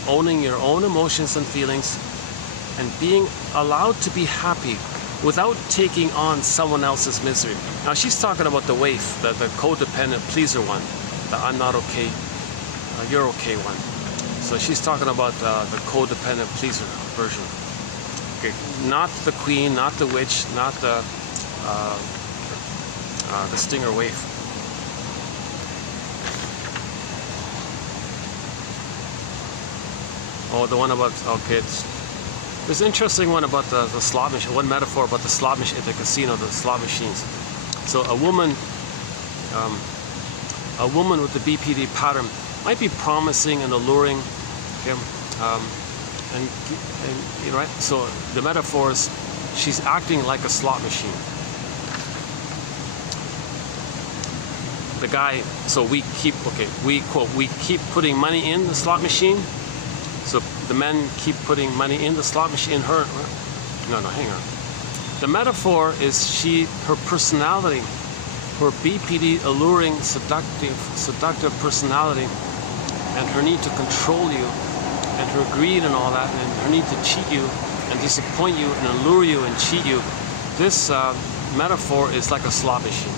Owning your own emotions and feelings and being allowed to be happy without taking on someone else's misery. Now she's talking about the waif, the codependent pleaser one, the I'm not okay, you're okay one. So she's talking about the codependent pleaser version. Okay, not the queen, not the witch, not the stinger waif. Oh, the one about, okay, there's an interesting one about the slot machine, one metaphor about the slot machine at the casino, the slot machines. So a woman with the BPD pattern might be promising and alluring, okay, and right. So the metaphor is she's acting like a slot machine. the guy, so we keep, okay, we quote, we keep putting money in the slot machine. So the men keep putting money in the slot machine. Her, no, hang on. The metaphor is her personality, her BPD alluring, seductive personality, and her need to control you, and her greed and all that, and her need to cheat you and disappoint you and allure you and cheat you. This metaphor is like a slot machine.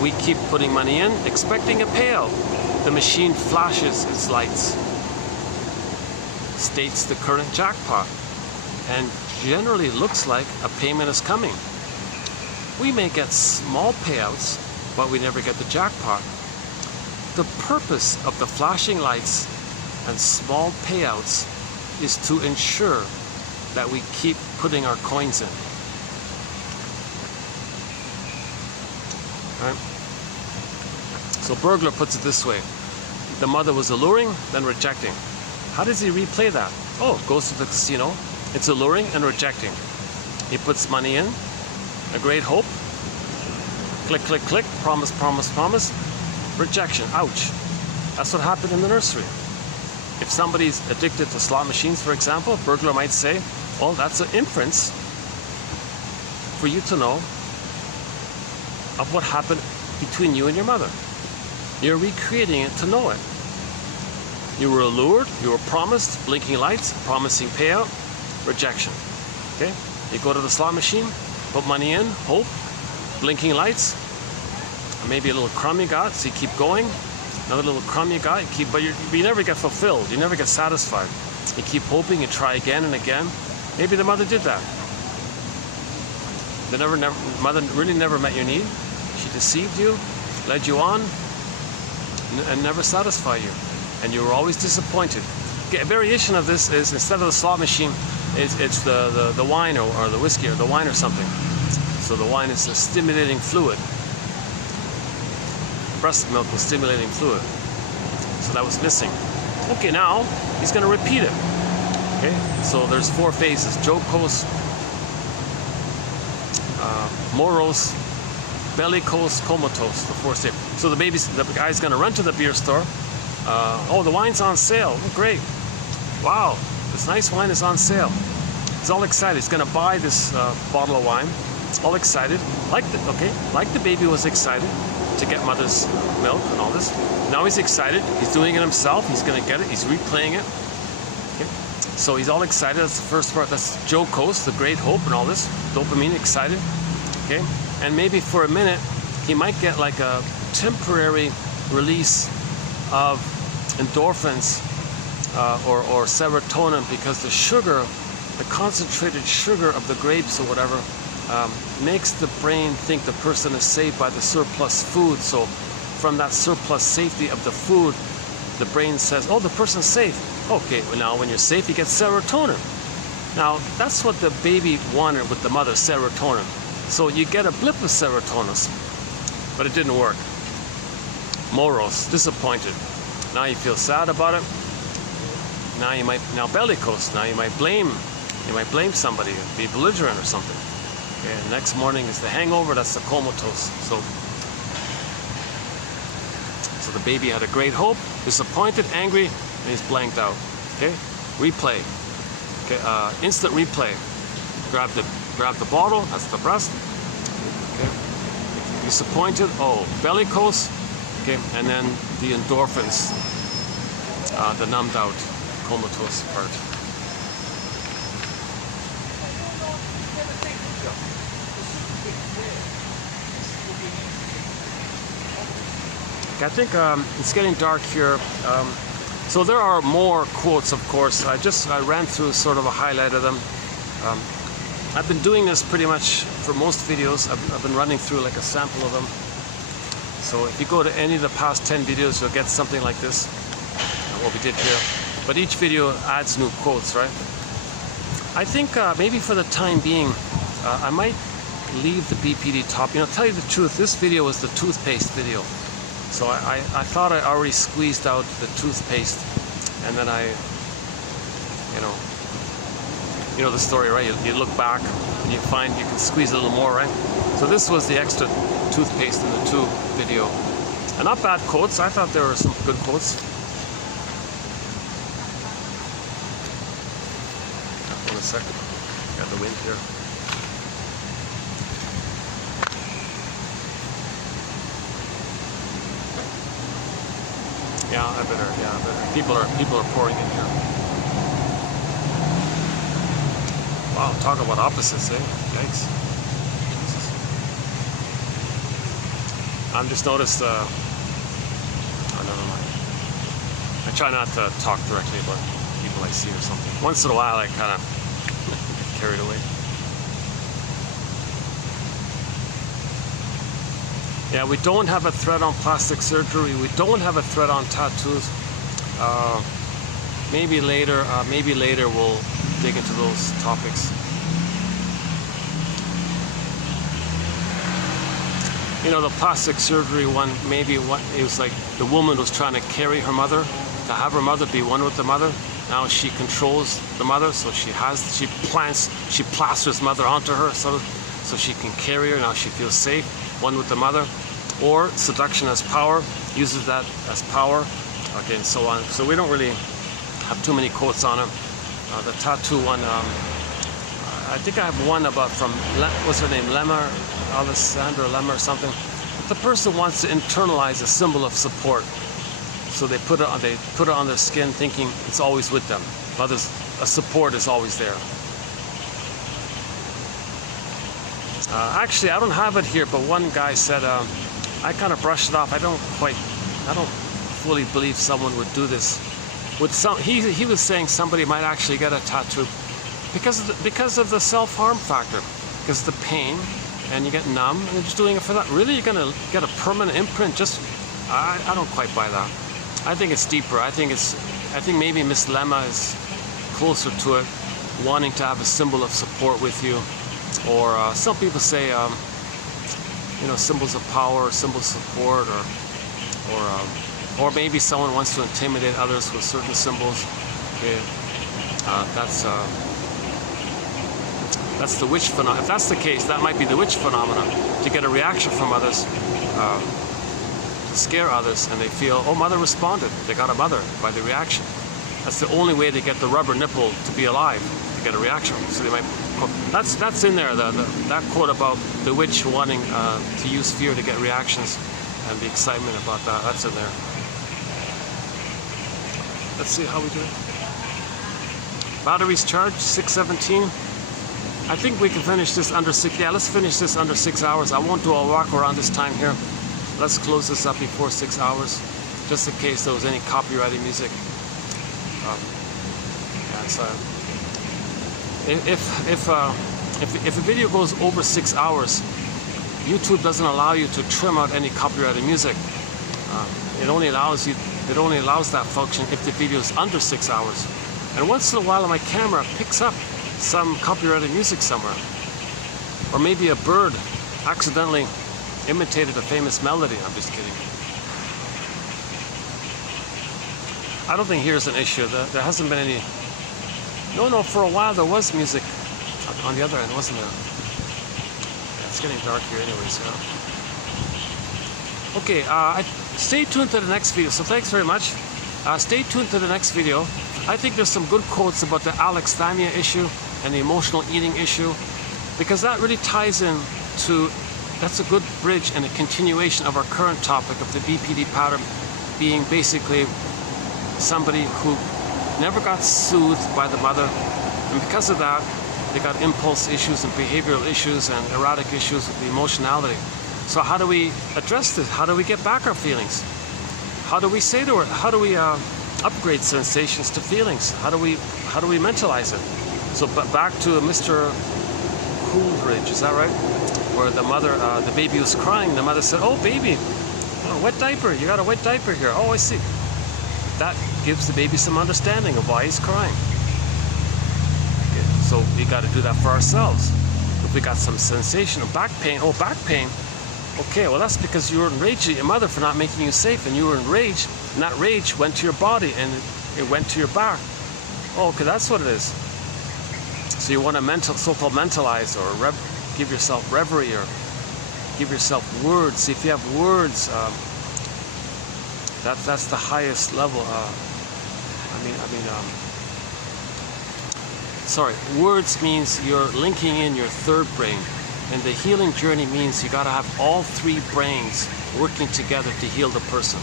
We keep putting money in, expecting a payout. The machine flashes its lights, states the current jackpot, and generally looks like a payment is coming. We may get small payouts, but we never get the jackpot. The purpose of the flashing lights and small payouts is to ensure that we keep putting our coins in. Right? So Burglar puts it this way. The mother was alluring, then rejecting. How does he replay that? Oh, goes to the casino. It's alluring and rejecting. He puts money in, a great hope. Click, click, click, promise, promise, promise. Rejection, ouch. That's what happened in the nursery. If somebody's addicted to slot machines, for example, Burglar might say, well, that's an inference for you to know of what happened between you and your mother. You're recreating it to know it. You were allured, you were promised, blinking lights, promising payout, rejection. Okay? You go to the slot machine, put money in, hope, blinking lights, maybe a little crumb you got, so you keep going. Another little crumb you got, but you never get fulfilled, you never get satisfied. You keep hoping, you try again and again. Maybe the mother did that. Mother really never met your need. She deceived you, led you on, and never satisfied you. And you were always disappointed. Okay, a variation of this is, instead of the slot machine, it's the wine or the whiskey or the wine or something. So the wine is a stimulating fluid. Breast milk was stimulating fluid. So that was missing. Okay, now he's going to repeat it. Okay, so there's 4 phases: jocose, morose, bellicose, comatose. The 4 stages. So the guy's going to run to the beer store. Oh, the wine's on sale. Oh, great! Wow, this nice wine is on sale. He's all excited. He's going to buy this bottle of wine. All excited, like the baby was excited to get mother's milk and all this. Now he's excited. He's doing it himself. He's going to get it. He's replaying it. Okay. So he's all excited. That's the first part. That's jocose, the great hope and all this. Dopamine, excited. Okay. And maybe for a minute, he might get like a temporary release of endorphins or serotonin, because the sugar, the concentrated sugar of the grapes or whatever, makes the brain think the person is saved by the surplus food. So from that surplus safety of the food, the brain says, oh, the person's safe. Okay, well, now when you're safe, you get serotonin. Now, that's what the baby wanted with the mother, serotonin. So you get a blip of serotonin, but it didn't work. Morose, disappointed. Now you feel sad about it. Now bellicose, now you might blame somebody, be belligerent or something. Okay, next morning is the hangover, that's the comatose. So the baby had a great hope, disappointed, angry, and he's blanked out. Okay, replay. Okay, instant replay. Grab the bottle, that's the breast. Okay, disappointed, oh, bellicose. Okay, and then the endorphins, the numbed out, comatose part. I think it's getting dark here. So there are more quotes, of course. I ran through sort of a highlight of them. I've been doing this pretty much for most videos. I've been running through like a sample of them. So if you go to any of the past 10 videos, you'll get something like this, what we did here. But each video adds new quotes, right? I think maybe for the time being, I might leave the BPD top. You know, tell you the truth, this video was the toothpaste video. So I thought I already squeezed out the toothpaste, and then you know the story, right? You look back and you find you can squeeze a little more, right? So this was the extra toothpaste in the tube video. And not bad quotes. I thought there were some good quotes. Hold on a second. Got the wind here. Yeah, I better. People are pouring in here. Wow, talk about opposites, eh? Yikes. Jesus. I've just noticed. Oh, never mind. I try not to talk directly about people I see or something. Once in a while, I kind of get carried away. Yeah, we don't have a thread on plastic surgery. We don't have a thread on tattoos. Maybe later we'll dig into those topics. You know, the plastic surgery one, maybe what it was like the woman was trying to carry her mother, to have her mother be one with the mother. Now she controls the mother, so she plasters mother onto her so she can carry her. Now she feels safe, one with the mother. Or seduction as power, uses that as power, okay, and so on. So we don't really have too many quotes on it. The tattoo one, I think I have one about from, what's her name, Alessandra Lemmer or something. But the person wants to internalize a symbol of support. So they put it on their skin thinking it's always with them. But a support is always there. Actually, I don't have it here, but one guy said, I kind of brushed it off. I don't fully believe someone would do this. He was saying somebody might actually get a tattoo because of the self-harm factor, because of the pain, and you get numb, and you're just doing it for that. Really, you're gonna get a permanent imprint? I don't quite buy that. I think it's deeper. I think maybe Miss Lemma is closer to it, wanting to have a symbol of support with you, or some people say, you know, symbols of power, symbols of support, or maybe someone wants to intimidate others with certain symbols. Okay. That's the witch phenomenon. If that's the case, that might be the witch phenomenon, to get a reaction from others, to scare others, and they feel, oh, mother responded. They got a mother by the reaction. That's the only way they get the rubber nipple to be alive, to get a reaction. So they might. That's in there. That quote about the witch wanting to use fear to get reactions, and the excitement about that. That's in there. Let's see how we do. Batteries charged 6:17. I think we can finish this under 6. Yeah, let's finish this under 6 hours. I won't do a walk around this time here. Let's close this up before 6 hours, just in case there was any copyrighted music. If a video goes over 6 hours, YouTube doesn't allow you to trim out any copyrighted music. It only allows that function if the video is under 6 hours. And once in a while, my camera picks up some copyrighted music somewhere, or maybe a bird accidentally imitated a famous melody. I'm just kidding. I don't think here's an issue. There hasn't been any. No, for a while there was music on the other end, wasn't there? Yeah, it's getting dark here anyways. Yeah. Okay, stay tuned to the next video. So thanks very much. Stay tuned to the next video. I think there's some good quotes about the alexithymia issue and the emotional eating issue, because that really ties in to, that's a good bridge and a continuation of our current topic of the BPD pattern being basically somebody who never got soothed by the mother, and because of that they got impulse issues and behavioral issues and erotic issues with the emotionality. So how do we address this? How do we get back our feelings? How do we say to her, how do we upgrade sensations to feelings? How do we mentalize it? So back to Mr. Coolidge, is that right? Where the mother, the baby was crying. The mother said, "Oh, baby, oh, wet diaper. You got a wet diaper here. Oh, I see." That gives the baby some understanding of why he's crying. Okay, so we got to do that for ourselves. If we got some sensation of back pain, oh, back pain. Okay, well, that's because you were enraged at your mother for not making you safe, and you were enraged, and that rage went to your body and it went to your back. Oh, okay, that's what it is. So you want to so-called mentalize or give yourself reverie or Give yourself words. See, if you have words, that's the highest level. Sorry, words means you're linking in your third brain. And the healing journey means you got to have all three brains working together to heal the person.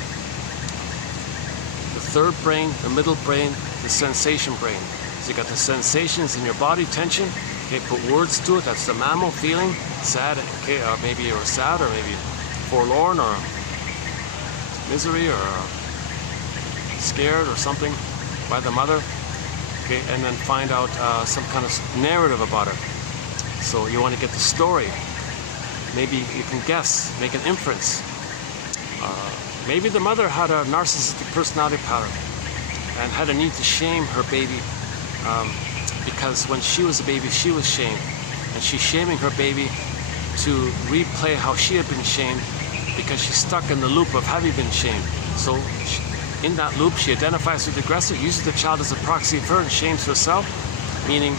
The third brain, the middle brain, the sensation brain. So you got the sensations in your body, tension. Okay, put words to it. That's the mammal feeling, sad. Okay, or maybe you're sad, or maybe forlorn, or misery, or scared, or something by the mother. Okay, and then find out some kind of narrative about it. So you want to get the story. Maybe you can guess, make an inference. Maybe the mother had a narcissistic personality pattern and had a need to shame her baby because when she was a baby, she was shamed. And she's shaming her baby to replay how she had been shamed because she's stuck in the loop of having been shamed. So in that loop, she identifies with the aggressor, uses the child as a proxy of her and shames herself, meaning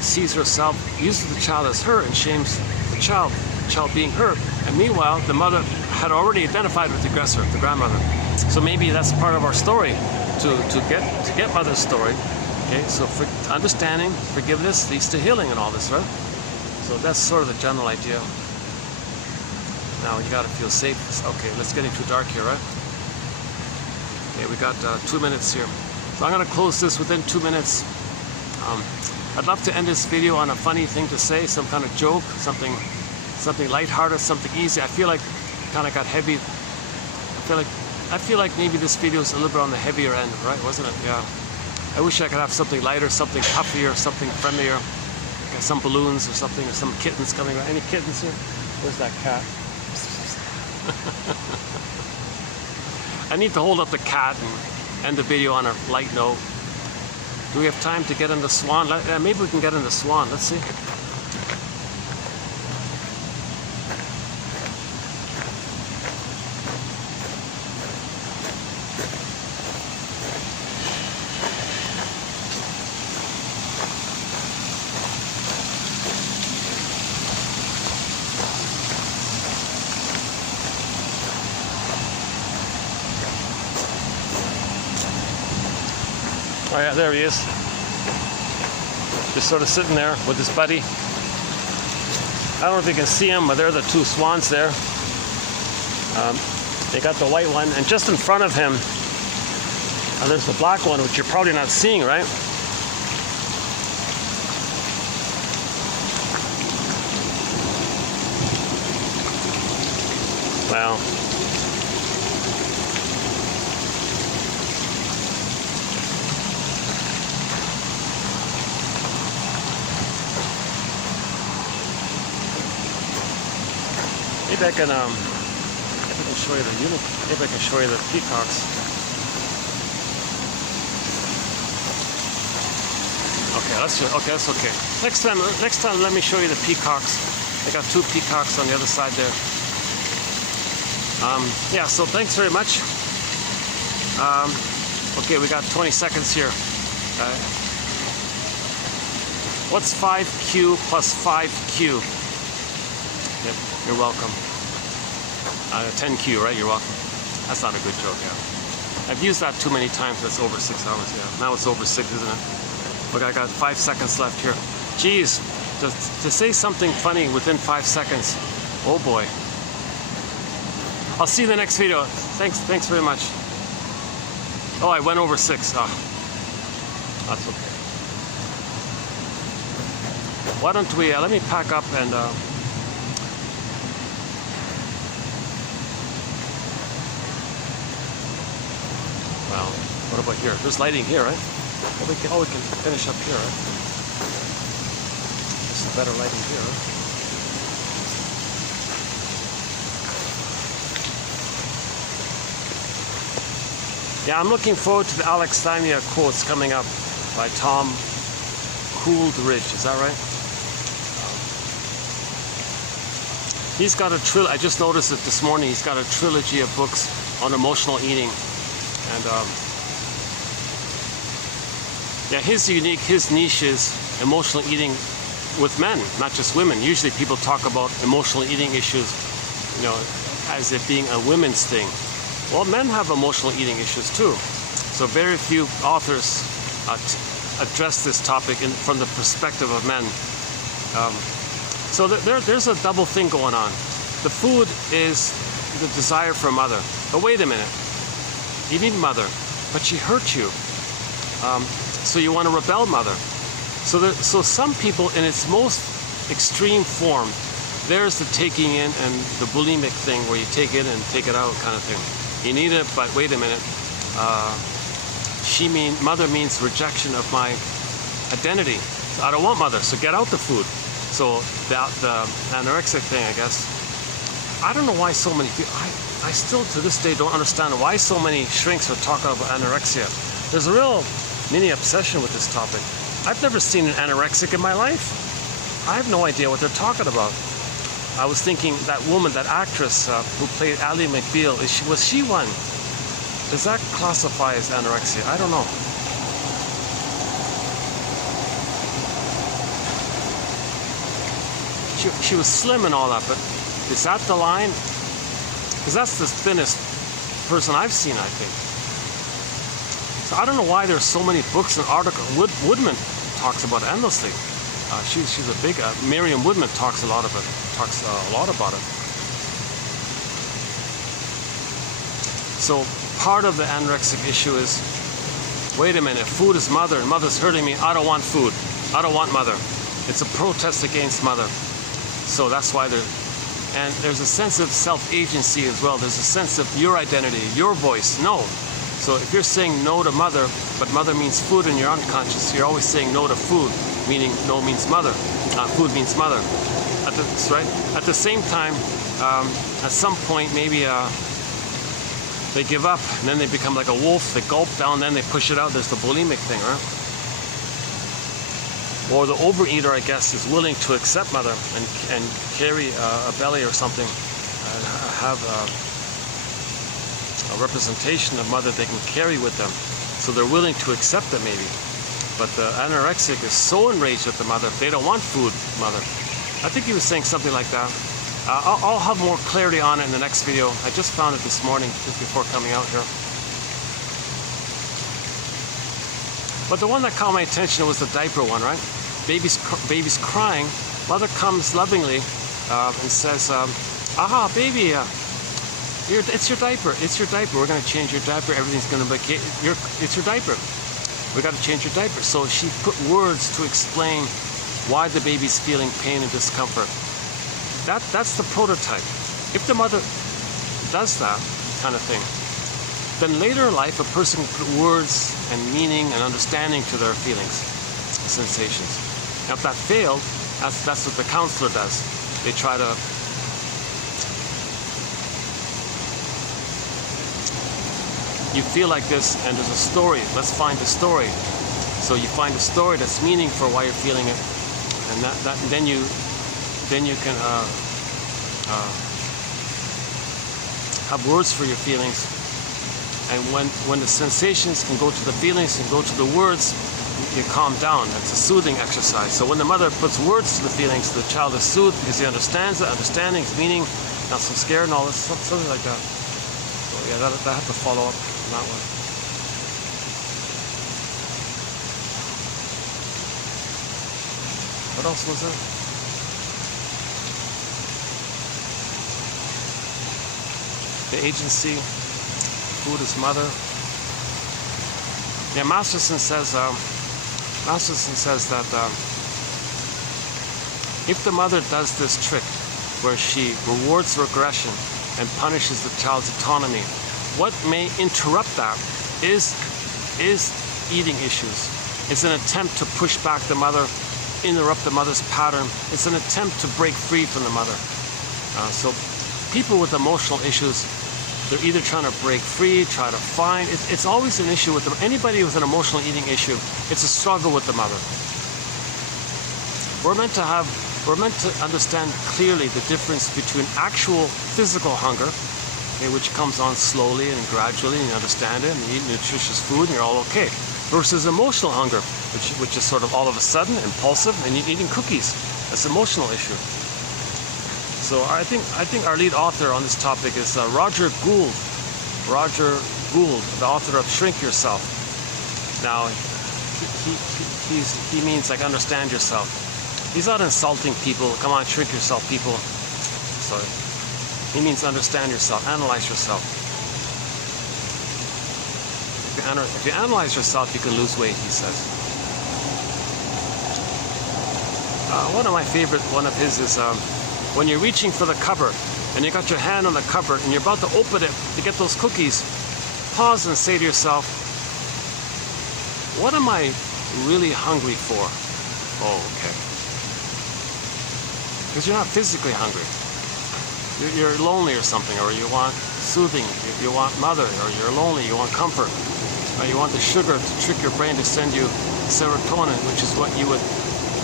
sees herself, uses the child as her and shames the child being her. And meanwhile, the mother had already identified with the aggressor, the grandmother. So maybe that's part of our story, to get mother's story. Okay, so for understanding, forgiveness leads to healing and all this, right? So that's sort of the general idea. Now you got to feel safe. Okay, let's get into dark here, right? Okay, we got 2 minutes here. So I'm going to close this within 2 minutes. I'd love to end this video on a funny thing to say, some kind of joke, something lighthearted, something easy. I feel like it kind of got heavy. I feel like maybe this video is a little bit on the heavier end, right? Wasn't it? Yeah. I wish I could have something lighter, something puffier, something friendlier. Like some balloons or something, or some kittens coming around. Any kittens here? Where's that cat? I need to hold up the cat and end the video on a light note. Do we have time to get in the swan? Maybe we can get in the swan. Let's see. Oh yeah, there he is. Just sort of sitting there with his buddy. I don't know if you can see him, but there are the two swans there. They got the white one, and just in front of him, there's the black one, which you're probably not seeing, right? Well, maybe I can show you the maybe I can show you the peacocks. Okay, that's okay. Next time, let me show you the peacocks. I got two peacocks on the other side there. Yeah. So thanks very much. Okay, we got 20 seconds here. What's 5Q plus 5Q? Yep, you're welcome. 10Q, right? You're welcome. That's not a good joke, yeah. I've used that too many times. That's over 6 hours, yeah. Now it's over 6, isn't it? Look, I got 5 seconds left here. Geez, to say something funny within 5 seconds. Oh boy. I'll see you in the next video. Thanks very much. Oh, I went over 6. Oh, that's okay. Why don't we, let me pack up and, well, what about here? There's lighting here, right? Well, we can finish up here, right? There's some better lighting here, right? Yeah, I'm looking forward to the Alexithymia quotes coming up by Tom Coolidge. Is that right? He's got a trilogy. I just noticed it this morning. He's got a trilogy of books on emotional eating. And yeah, his niche is emotional eating with men, not just women. Usually people talk about emotional eating issues you know, as it being a women's thing. Well, men have emotional eating issues too. So very few authors address this topic from the perspective of men. So there's a double thing going on. The food is the desire for mother. But wait a minute, you need mother, but she hurt you. So you want to rebel mother. So some people, in its most extreme form, there's the taking in and the bulimic thing where you take it and take it out kind of thing. You need it, but wait a minute. Mother means rejection of my identity. So I don't want mother, so get out the food. So the anorexic thing, I guess. I don't know why so many people, I still to this day don't understand why so many shrinks are talking about anorexia. There's a real mini obsession with this topic. I've never seen an anorexic in my life. I have no idea what they're talking about. I was thinking that woman, that actress who played Ally McBeal, was she one? Does that classify as anorexia? I don't know. She was slim and all that, but is that the line? Because that's the thinnest person I've seen, I think. So I don't know why there's so many books and articles. Woodman talks about it endlessly. She's a big. Miriam Woodman talks a lot of it. Talks a lot about it. So part of the anorexic issue is, wait a minute, food is mother, and mother's hurting me. I don't want food. I don't want mother. It's a protest against mother. So that's why and there's a sense of self-agency as well. There's a sense of your identity, your voice. No. So if you're saying no to mother, but mother means food in your unconscious, you're always saying no to food, meaning no means mother. Food means mother. Right? At the same time, at some point, maybe they give up, and then they become like a wolf. They gulp down, then they push it out. There's the bulimic thing, right? Or the overeater, I guess, is willing to accept mother and carry a belly or something, and have a representation of mother they can carry with them. So they're willing to accept it maybe. But the anorexic is so enraged with the mother, they don't want food, mother. I think he was saying something like that. I'll have more clarity on it in the next video. I just found it this morning, just before coming out here. But the one that caught my attention was the diaper one, right? Baby's crying. Mother comes lovingly and says, aha, baby, it's your diaper. It's your diaper. We're going to change your diaper. Everything's going to be okay. It's your diaper. We got to change your diaper. So she put words to explain why the baby's feeling pain and discomfort. That's the prototype. If the mother does that kind of thing, then later in life a person can put words and meaning and understanding to their feelings, sensations. Now if that failed, that's what the counselor does. They try to you feel like this and there's a story. Let's find the story. So you find a story that's meaning for why you're feeling it, and then you can have words for your feelings. And when the sensations can go to the feelings and go to the words, you calm down. It's a soothing exercise. So when the mother puts words to the feelings, the child is soothed because he understands it, understanding, meaning, not so scared and all this, something like that. So yeah, that have to follow up on that one. What else was there? The agency, food is mother. Yeah, Masterson says that if the mother does this trick where she rewards regression and punishes the child's autonomy, what may interrupt that is eating issues. It's an attempt to push back the mother, interrupt the mother's pattern. It's an attempt to break free from the mother. So people with emotional issues, they're either trying to break free, try to find. It's always an issue with them. Anybody with an emotional eating issue, it's a struggle with the mother. We're meant to understand clearly the difference between actual physical hunger, okay, which comes on slowly and gradually, and you understand it, and you eat nutritious food, and you're all okay, versus emotional hunger, which is sort of all of a sudden, impulsive, and you're eating cookies. That's an emotional issue. So I think our lead author on this topic is Roger Gould. Roger Gould, the author of Shrink Yourself. Now, he means like understand yourself. He's not insulting people. Come on, shrink yourself, people. So he means understand yourself, analyze yourself. If you analyze yourself, you can lose weight, he says. One of my favorite one of his is when you're reaching for the cupboard and you got your hand on the cupboard and you're about to open it to get those cookies, pause and say to yourself, what am I really hungry for? Oh, okay. Because you're not physically hungry. You're lonely or something, or you want soothing, you want mother, or you're lonely, you want comfort, or you want the sugar to trick your brain to send you serotonin, which is what you would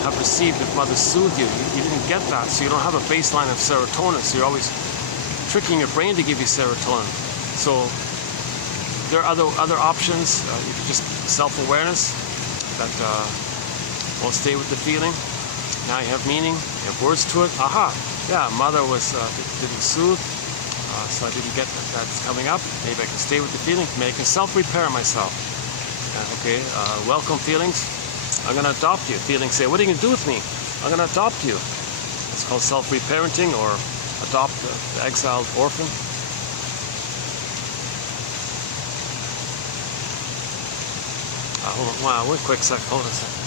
have received if mother soothed you. You didn't get that, so you don't have a baseline of serotonin, so you're always tricking your brain to give you serotonin. So there are other options. You can just self-awareness that won't stay with the feeling. Now you have meaning, you have words to it. Aha, yeah, mother was didn't soothe, so I didn't get that's coming up. Maybe I can stay with the feeling. Maybe I can self-repair myself. Okay, welcome feelings. I'm going to adopt you. Feelings say, what are you going to do with me? I'm going to adopt you. It's called self-reparenting, or adopt the exiled orphan. Hold on, wow, one quick sec. Hold on a second.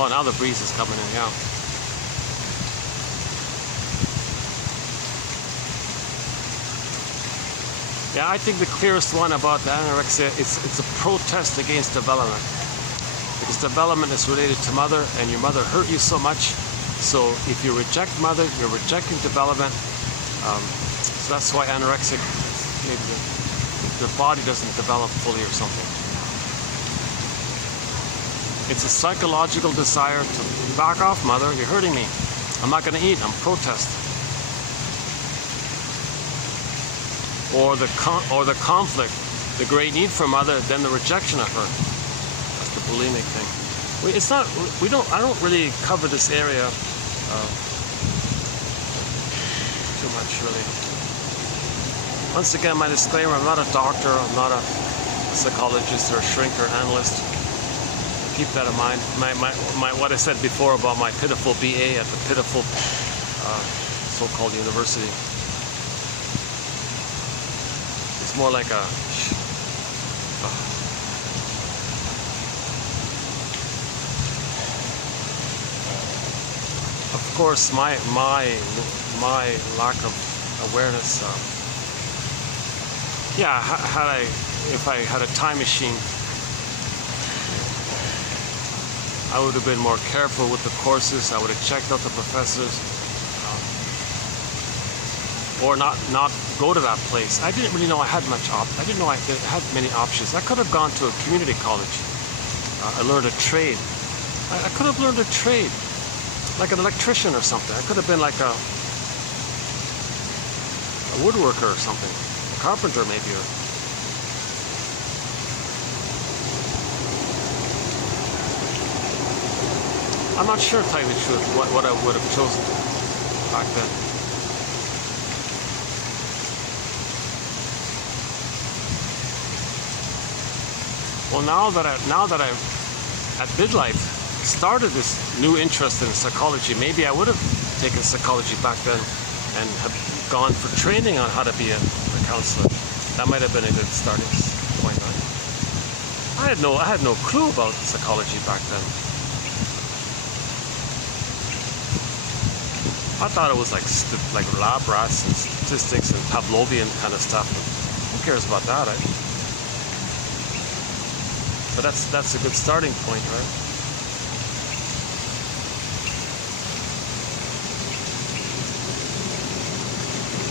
Oh, now the breeze is coming in, yeah. Yeah, I think the clearest one about the anorexia, it's a protest against development. Because development is related to mother, and your mother hurt you so much. So if you reject mother, you're rejecting development. So that's why anorexic, maybe the body doesn't develop fully or something. It's a psychological desire to back off, mother, you're hurting me. I'm not going to eat, I'm protest. Or the conflict, the great need for mother, then the rejection of her. That's the bulimic thing. It's not. I don't really cover this area too much, really. Once again, my disclaimer: I'm not a doctor. I'm not a psychologist or a shrink or analyst. Keep that in mind. What I said before about my pitiful BA at the pitiful so-called university. It's more like a. Of course, my lack of awareness. Yeah, if I had a time machine, I would have been more careful with the courses. I would have checked out the professors, or not go to that place. I didn't really know I had much I didn't know I had many options. I could have gone to a community college. I learned a trade. I could have learned a trade, like an electrician or something. I could have been like a woodworker or something, a carpenter maybe. I'm not sure, to tell you the truth, what I would have chosen back then. Well, now that I've at midlife started this new interest in psychology, maybe I would have taken psychology back then and have gone for training on how to be a counselor. That might have been a good starting point, right? I had no clue about psychology back then. I thought it was like lab rats and statistics and Pavlovian kind of stuff. Who cares about that, right? But that's a good starting point, right?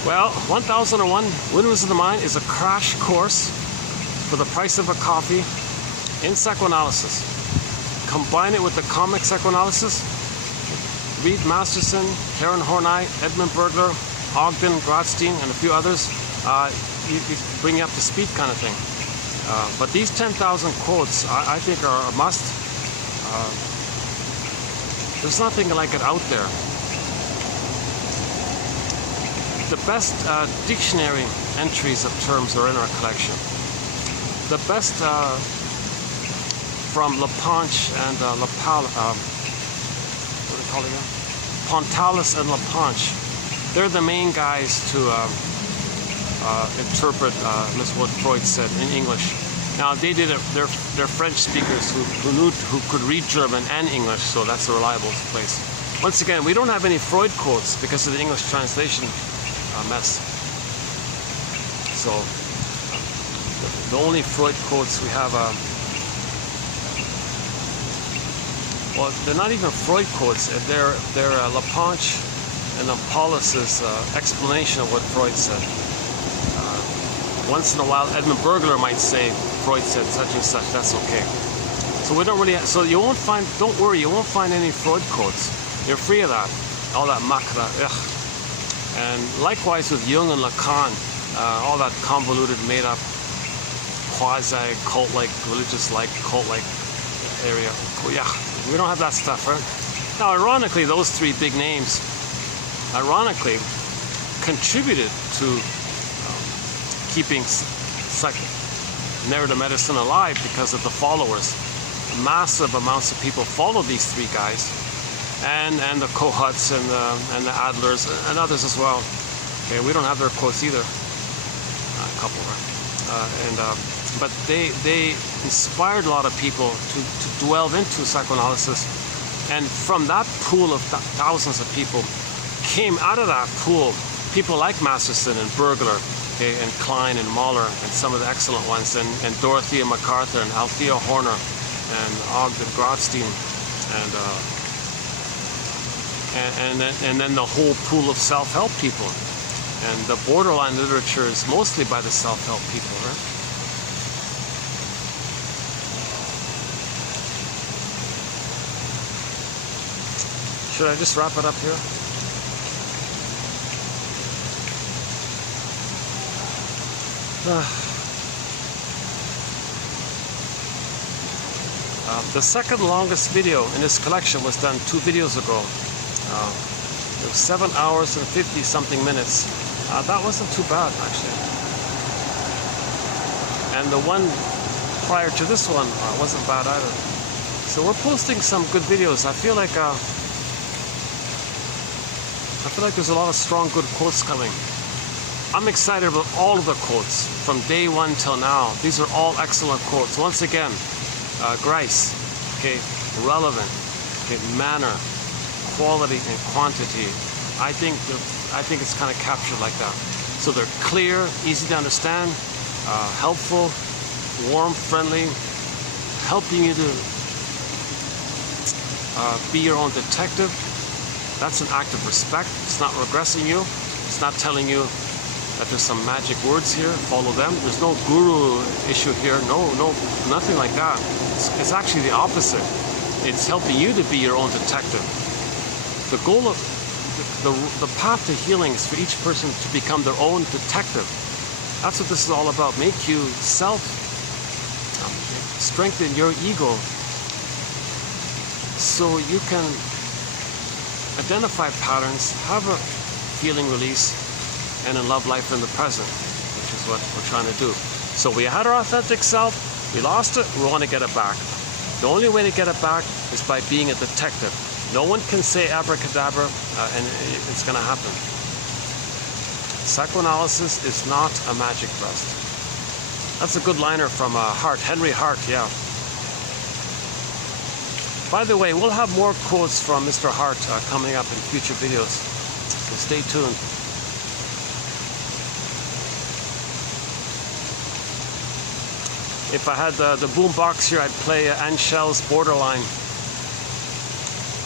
Well, 1001 Windmills of the Mind is a crash course for the price of a coffee in psychoanalysis. combine it with the comic psychoanalysis, read Masterson, Karen Horney, Edmund Bergler, Ogden, Gradstein, and a few others, you bring you up to speed kind of thing. But these 10,000 quotes, I think are a must. There's nothing like it out there. The best dictionary entries of terms are in our collection. The best from Lapanche and Lapal, what do they call it again? Pontalis and Lapanche. They're the main guys to interpret what Freud said in English. Now they did it. They're French speakers who could read German and English, so that's a reliable place. Once again, we don't have any Freud quotes because of the English translation mess. So the only Freud quotes we have, well, they're not even Freud quotes. They're Lapanche and Paulus's explanation of what Freud said. Once in a while, Edmund Bergler might say Freud said such and such. That's okay. So we don't really. So you won't find. Don't worry. You won't find any Freud quotes. You're free of that. All that makra. Ugh. And likewise with Jung and Lacan, all that convoluted, made-up, quasi-cult-like, religious-like, cult-like area. Yeah, we don't have that stuff, right? Now, ironically, those three big names, ironically, contributed to keeping narrative medicine alive because of the followers. Massive amounts of people follow these three guys. And the Kohutts and the Adlers and others as well. Okay, we don't have their quotes either. A couple, right? But they inspired a lot of people to delve into psychoanalysis, and from that pool of thousands of people came out of that pool people like Masterson and Bergler, okay, and Klein and Mahler and some of the excellent ones, and Dorothea MacArthur and Althea Horner and Ogden Gradstein and then the whole pool of self-help people. And the borderline literature is mostly by the self-help people, right? Should I just wrap it up here? The second longest video in this collection was done 2 videos ago. It was 7 hours and 50 something minutes. That wasn't too bad, actually. And the one prior to this one wasn't bad either. So we're posting some good videos. I feel like there's a lot of strong, good quotes coming. I'm excited about all of the quotes from day one till now. These are all excellent quotes. Once again, grace, okay, relevant, okay, manner, quality and quantity. I think it's kind of captured like that. So they're clear, easy to understand, helpful, warm, friendly, helping you to be your own detective. That's an act of respect. It's not regressing you. It's not telling you that there's some magic words here, follow them. There's no guru issue here. No, nothing like that. It's actually the opposite. It's helping you to be your own detective. The goal of the path to healing is for each person to become their own detective. That's what this is all about. Make you strengthen your ego so you can identify patterns, have a healing release, and in love life in the present, which is what we're trying to do. So we had our authentic self, we lost it, we want to get it back. The only way to get it back is by being a detective. No one can say abracadabra and it's going to happen. Psychoanalysis is not a magic dust. That's a good liner from Henry Hart, yeah. By the way, we'll have more quotes from Mr. Hart coming up in future videos, so stay tuned. If I had the boom box here, I'd play Anschell's Borderline.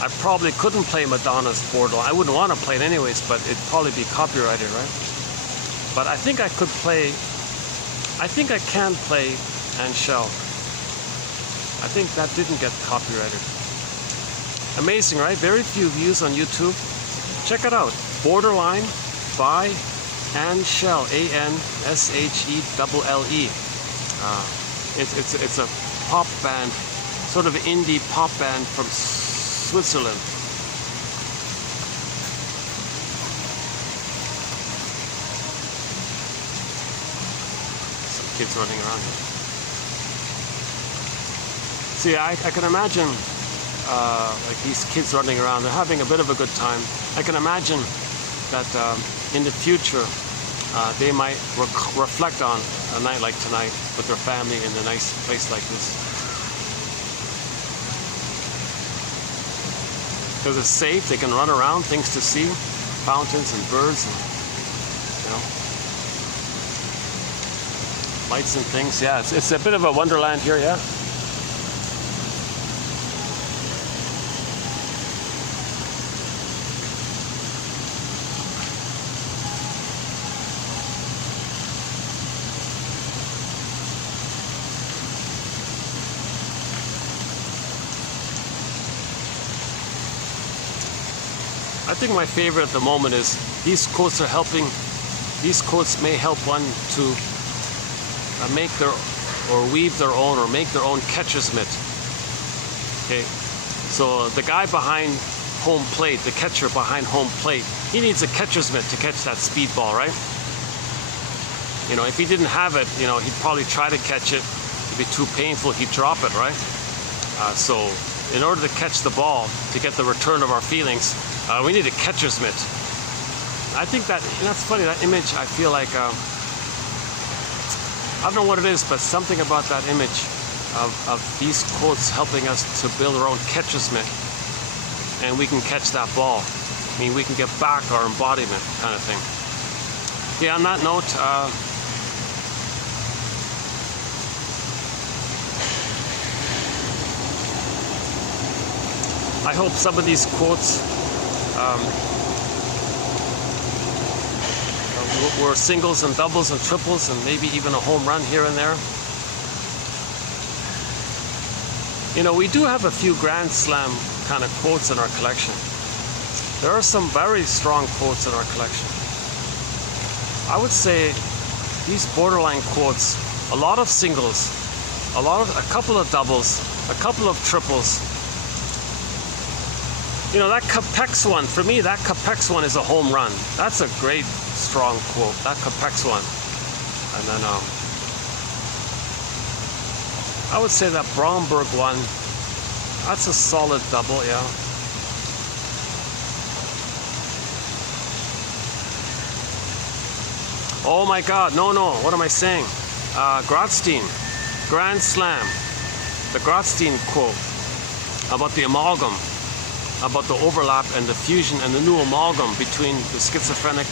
I probably couldn't play Madonna's Borderline. I wouldn't want to play it anyways, but it'd probably be copyrighted, right? But I think I can play Anschell. I think that didn't get copyrighted. Amazing, right? Very few views on YouTube. Check it out. Borderline by Anshelle, A-N-S-H-E-L-L-E. It's a pop band, sort of indie pop band from Switzerland. Some kids running around here. See, I can imagine like these kids running around, they're having a bit of a good time. I can imagine that in the future they might reflect on a night like tonight with their family in a nice place like this. Because it's safe, they can run around, things to see, fountains and birds, and, you know, lights and things. Yeah, it's a bit of a wonderland here, yeah. I think my favorite at the moment is these quotes are helping. These quotes may help one to make their, or weave their own, or make their own catcher's mitt. Okay, so the guy behind home plate, the catcher behind home plate, he needs a catcher's mitt to catch that speed ball, right? You know, if he didn't have it, you know, he'd probably try to catch it. It'd be too painful. He'd drop it, right? So in order to catch the ball, to get the return of our feelings, we need a catcher's mitt. I think that's funny, that image, I feel like, I don't know what it is, but something about that image of these quotes helping us to build our own catcher's mitt, and we can catch that ball. I mean, we can get back our embodiment kind of thing. Yeah, on that note, I hope some of these quotes were singles and doubles and triples and maybe even a home run here and there. You know, we do have a few Grand Slam kind of quotes in our collection. There are some very strong quotes in our collection. I would say these borderline quotes, a lot of singles, a couple of doubles, a couple of triples. You know, that Capex one, for me, that Capex one is a home run. That's a great, strong quote, that Capex one. And then, I would say that Bromberg one, that's a solid double, yeah. Oh my God, no, what am I saying? Grotstein, Grand Slam, the Grotstein quote about the amalgam, about the overlap and the fusion and the new amalgam between the schizophrenic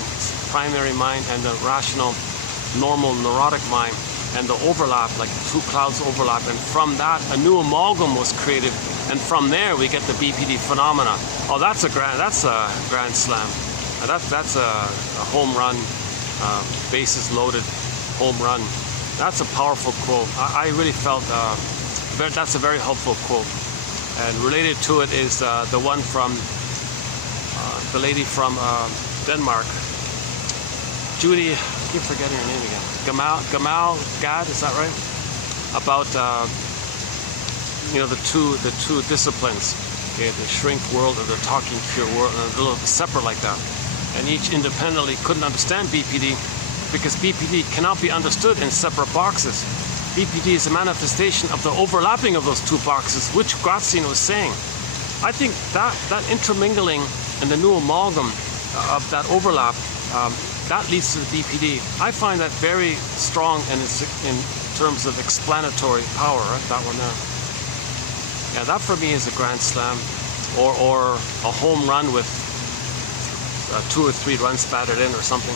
primary mind and the rational, normal, neurotic mind, and the overlap, like the two clouds overlap, and from that a new amalgam was created, and from there we get the BPD phenomena. Oh, that's a grand slam. That's a home run, bases loaded home run. That's a powerful quote. I really felt that's a very helpful quote. And related to it is the one from the lady from Denmark, Judy. I keep forgetting her name again. Gamal Gad, is that right? About you know, the two disciplines, okay, the shrink world or the talking pure world, and a little separate like that. And each independently couldn't understand BPD because BPD cannot be understood in separate boxes. BPD is a manifestation of the overlapping of those two boxes, which Grotstein was saying. I think that intermingling and the new amalgam of that overlap, that leads to the BPD. I find that very strong in terms of explanatory power, right? That one there. Yeah, that for me is a Grand Slam, or a home run with 2 or 3 runs batted in or something.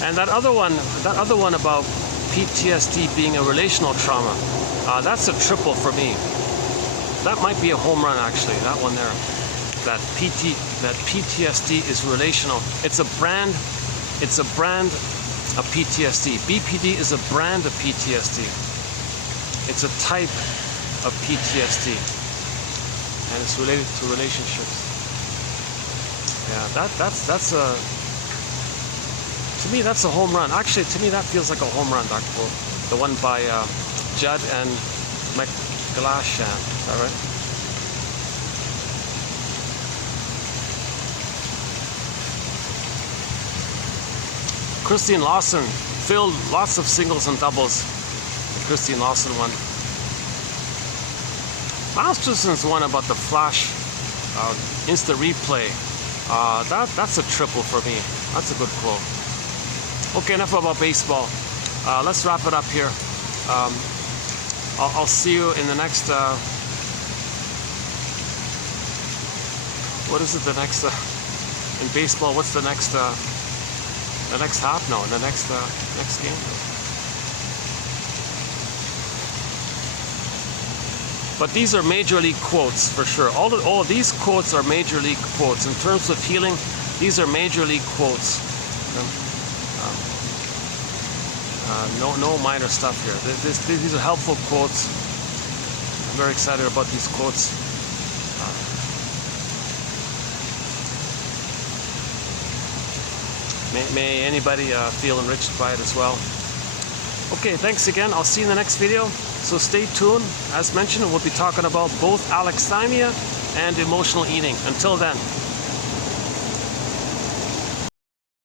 And that other one about PTSD being a relational trauma, that's a triple for me. That might be a home run, actually, that one there. That PTSD is relational. It's a brand of PTSD. BPD is a brand of PTSD. It's a type of PTSD, and it's related to relationships. Yeah, that's a, to me that's a home run. Actually, to me that feels like a home run, Dr. Poole. The one by Judd and McGlashan. Is that right? Christine Lawson filled lots of singles and doubles. The Christine Lawson one. Masterson's one about the flash instant replay. That's a triple for me. That's a good quote. Okay, enough about baseball. Let's wrap it up here. I'll see you in the next. What is it? The next in baseball? What's the next? The next half? No, the next game. But these are major league quotes for sure. All of these quotes are major league quotes. In terms of healing, these are major league quotes. No minor stuff here. These are helpful quotes. I'm very excited about these quotes. May anybody feel enriched by it as well. Okay, thanks again. I'll see you in the next video. So stay tuned. As mentioned, we'll be talking about both alexithymia and emotional eating. Until then.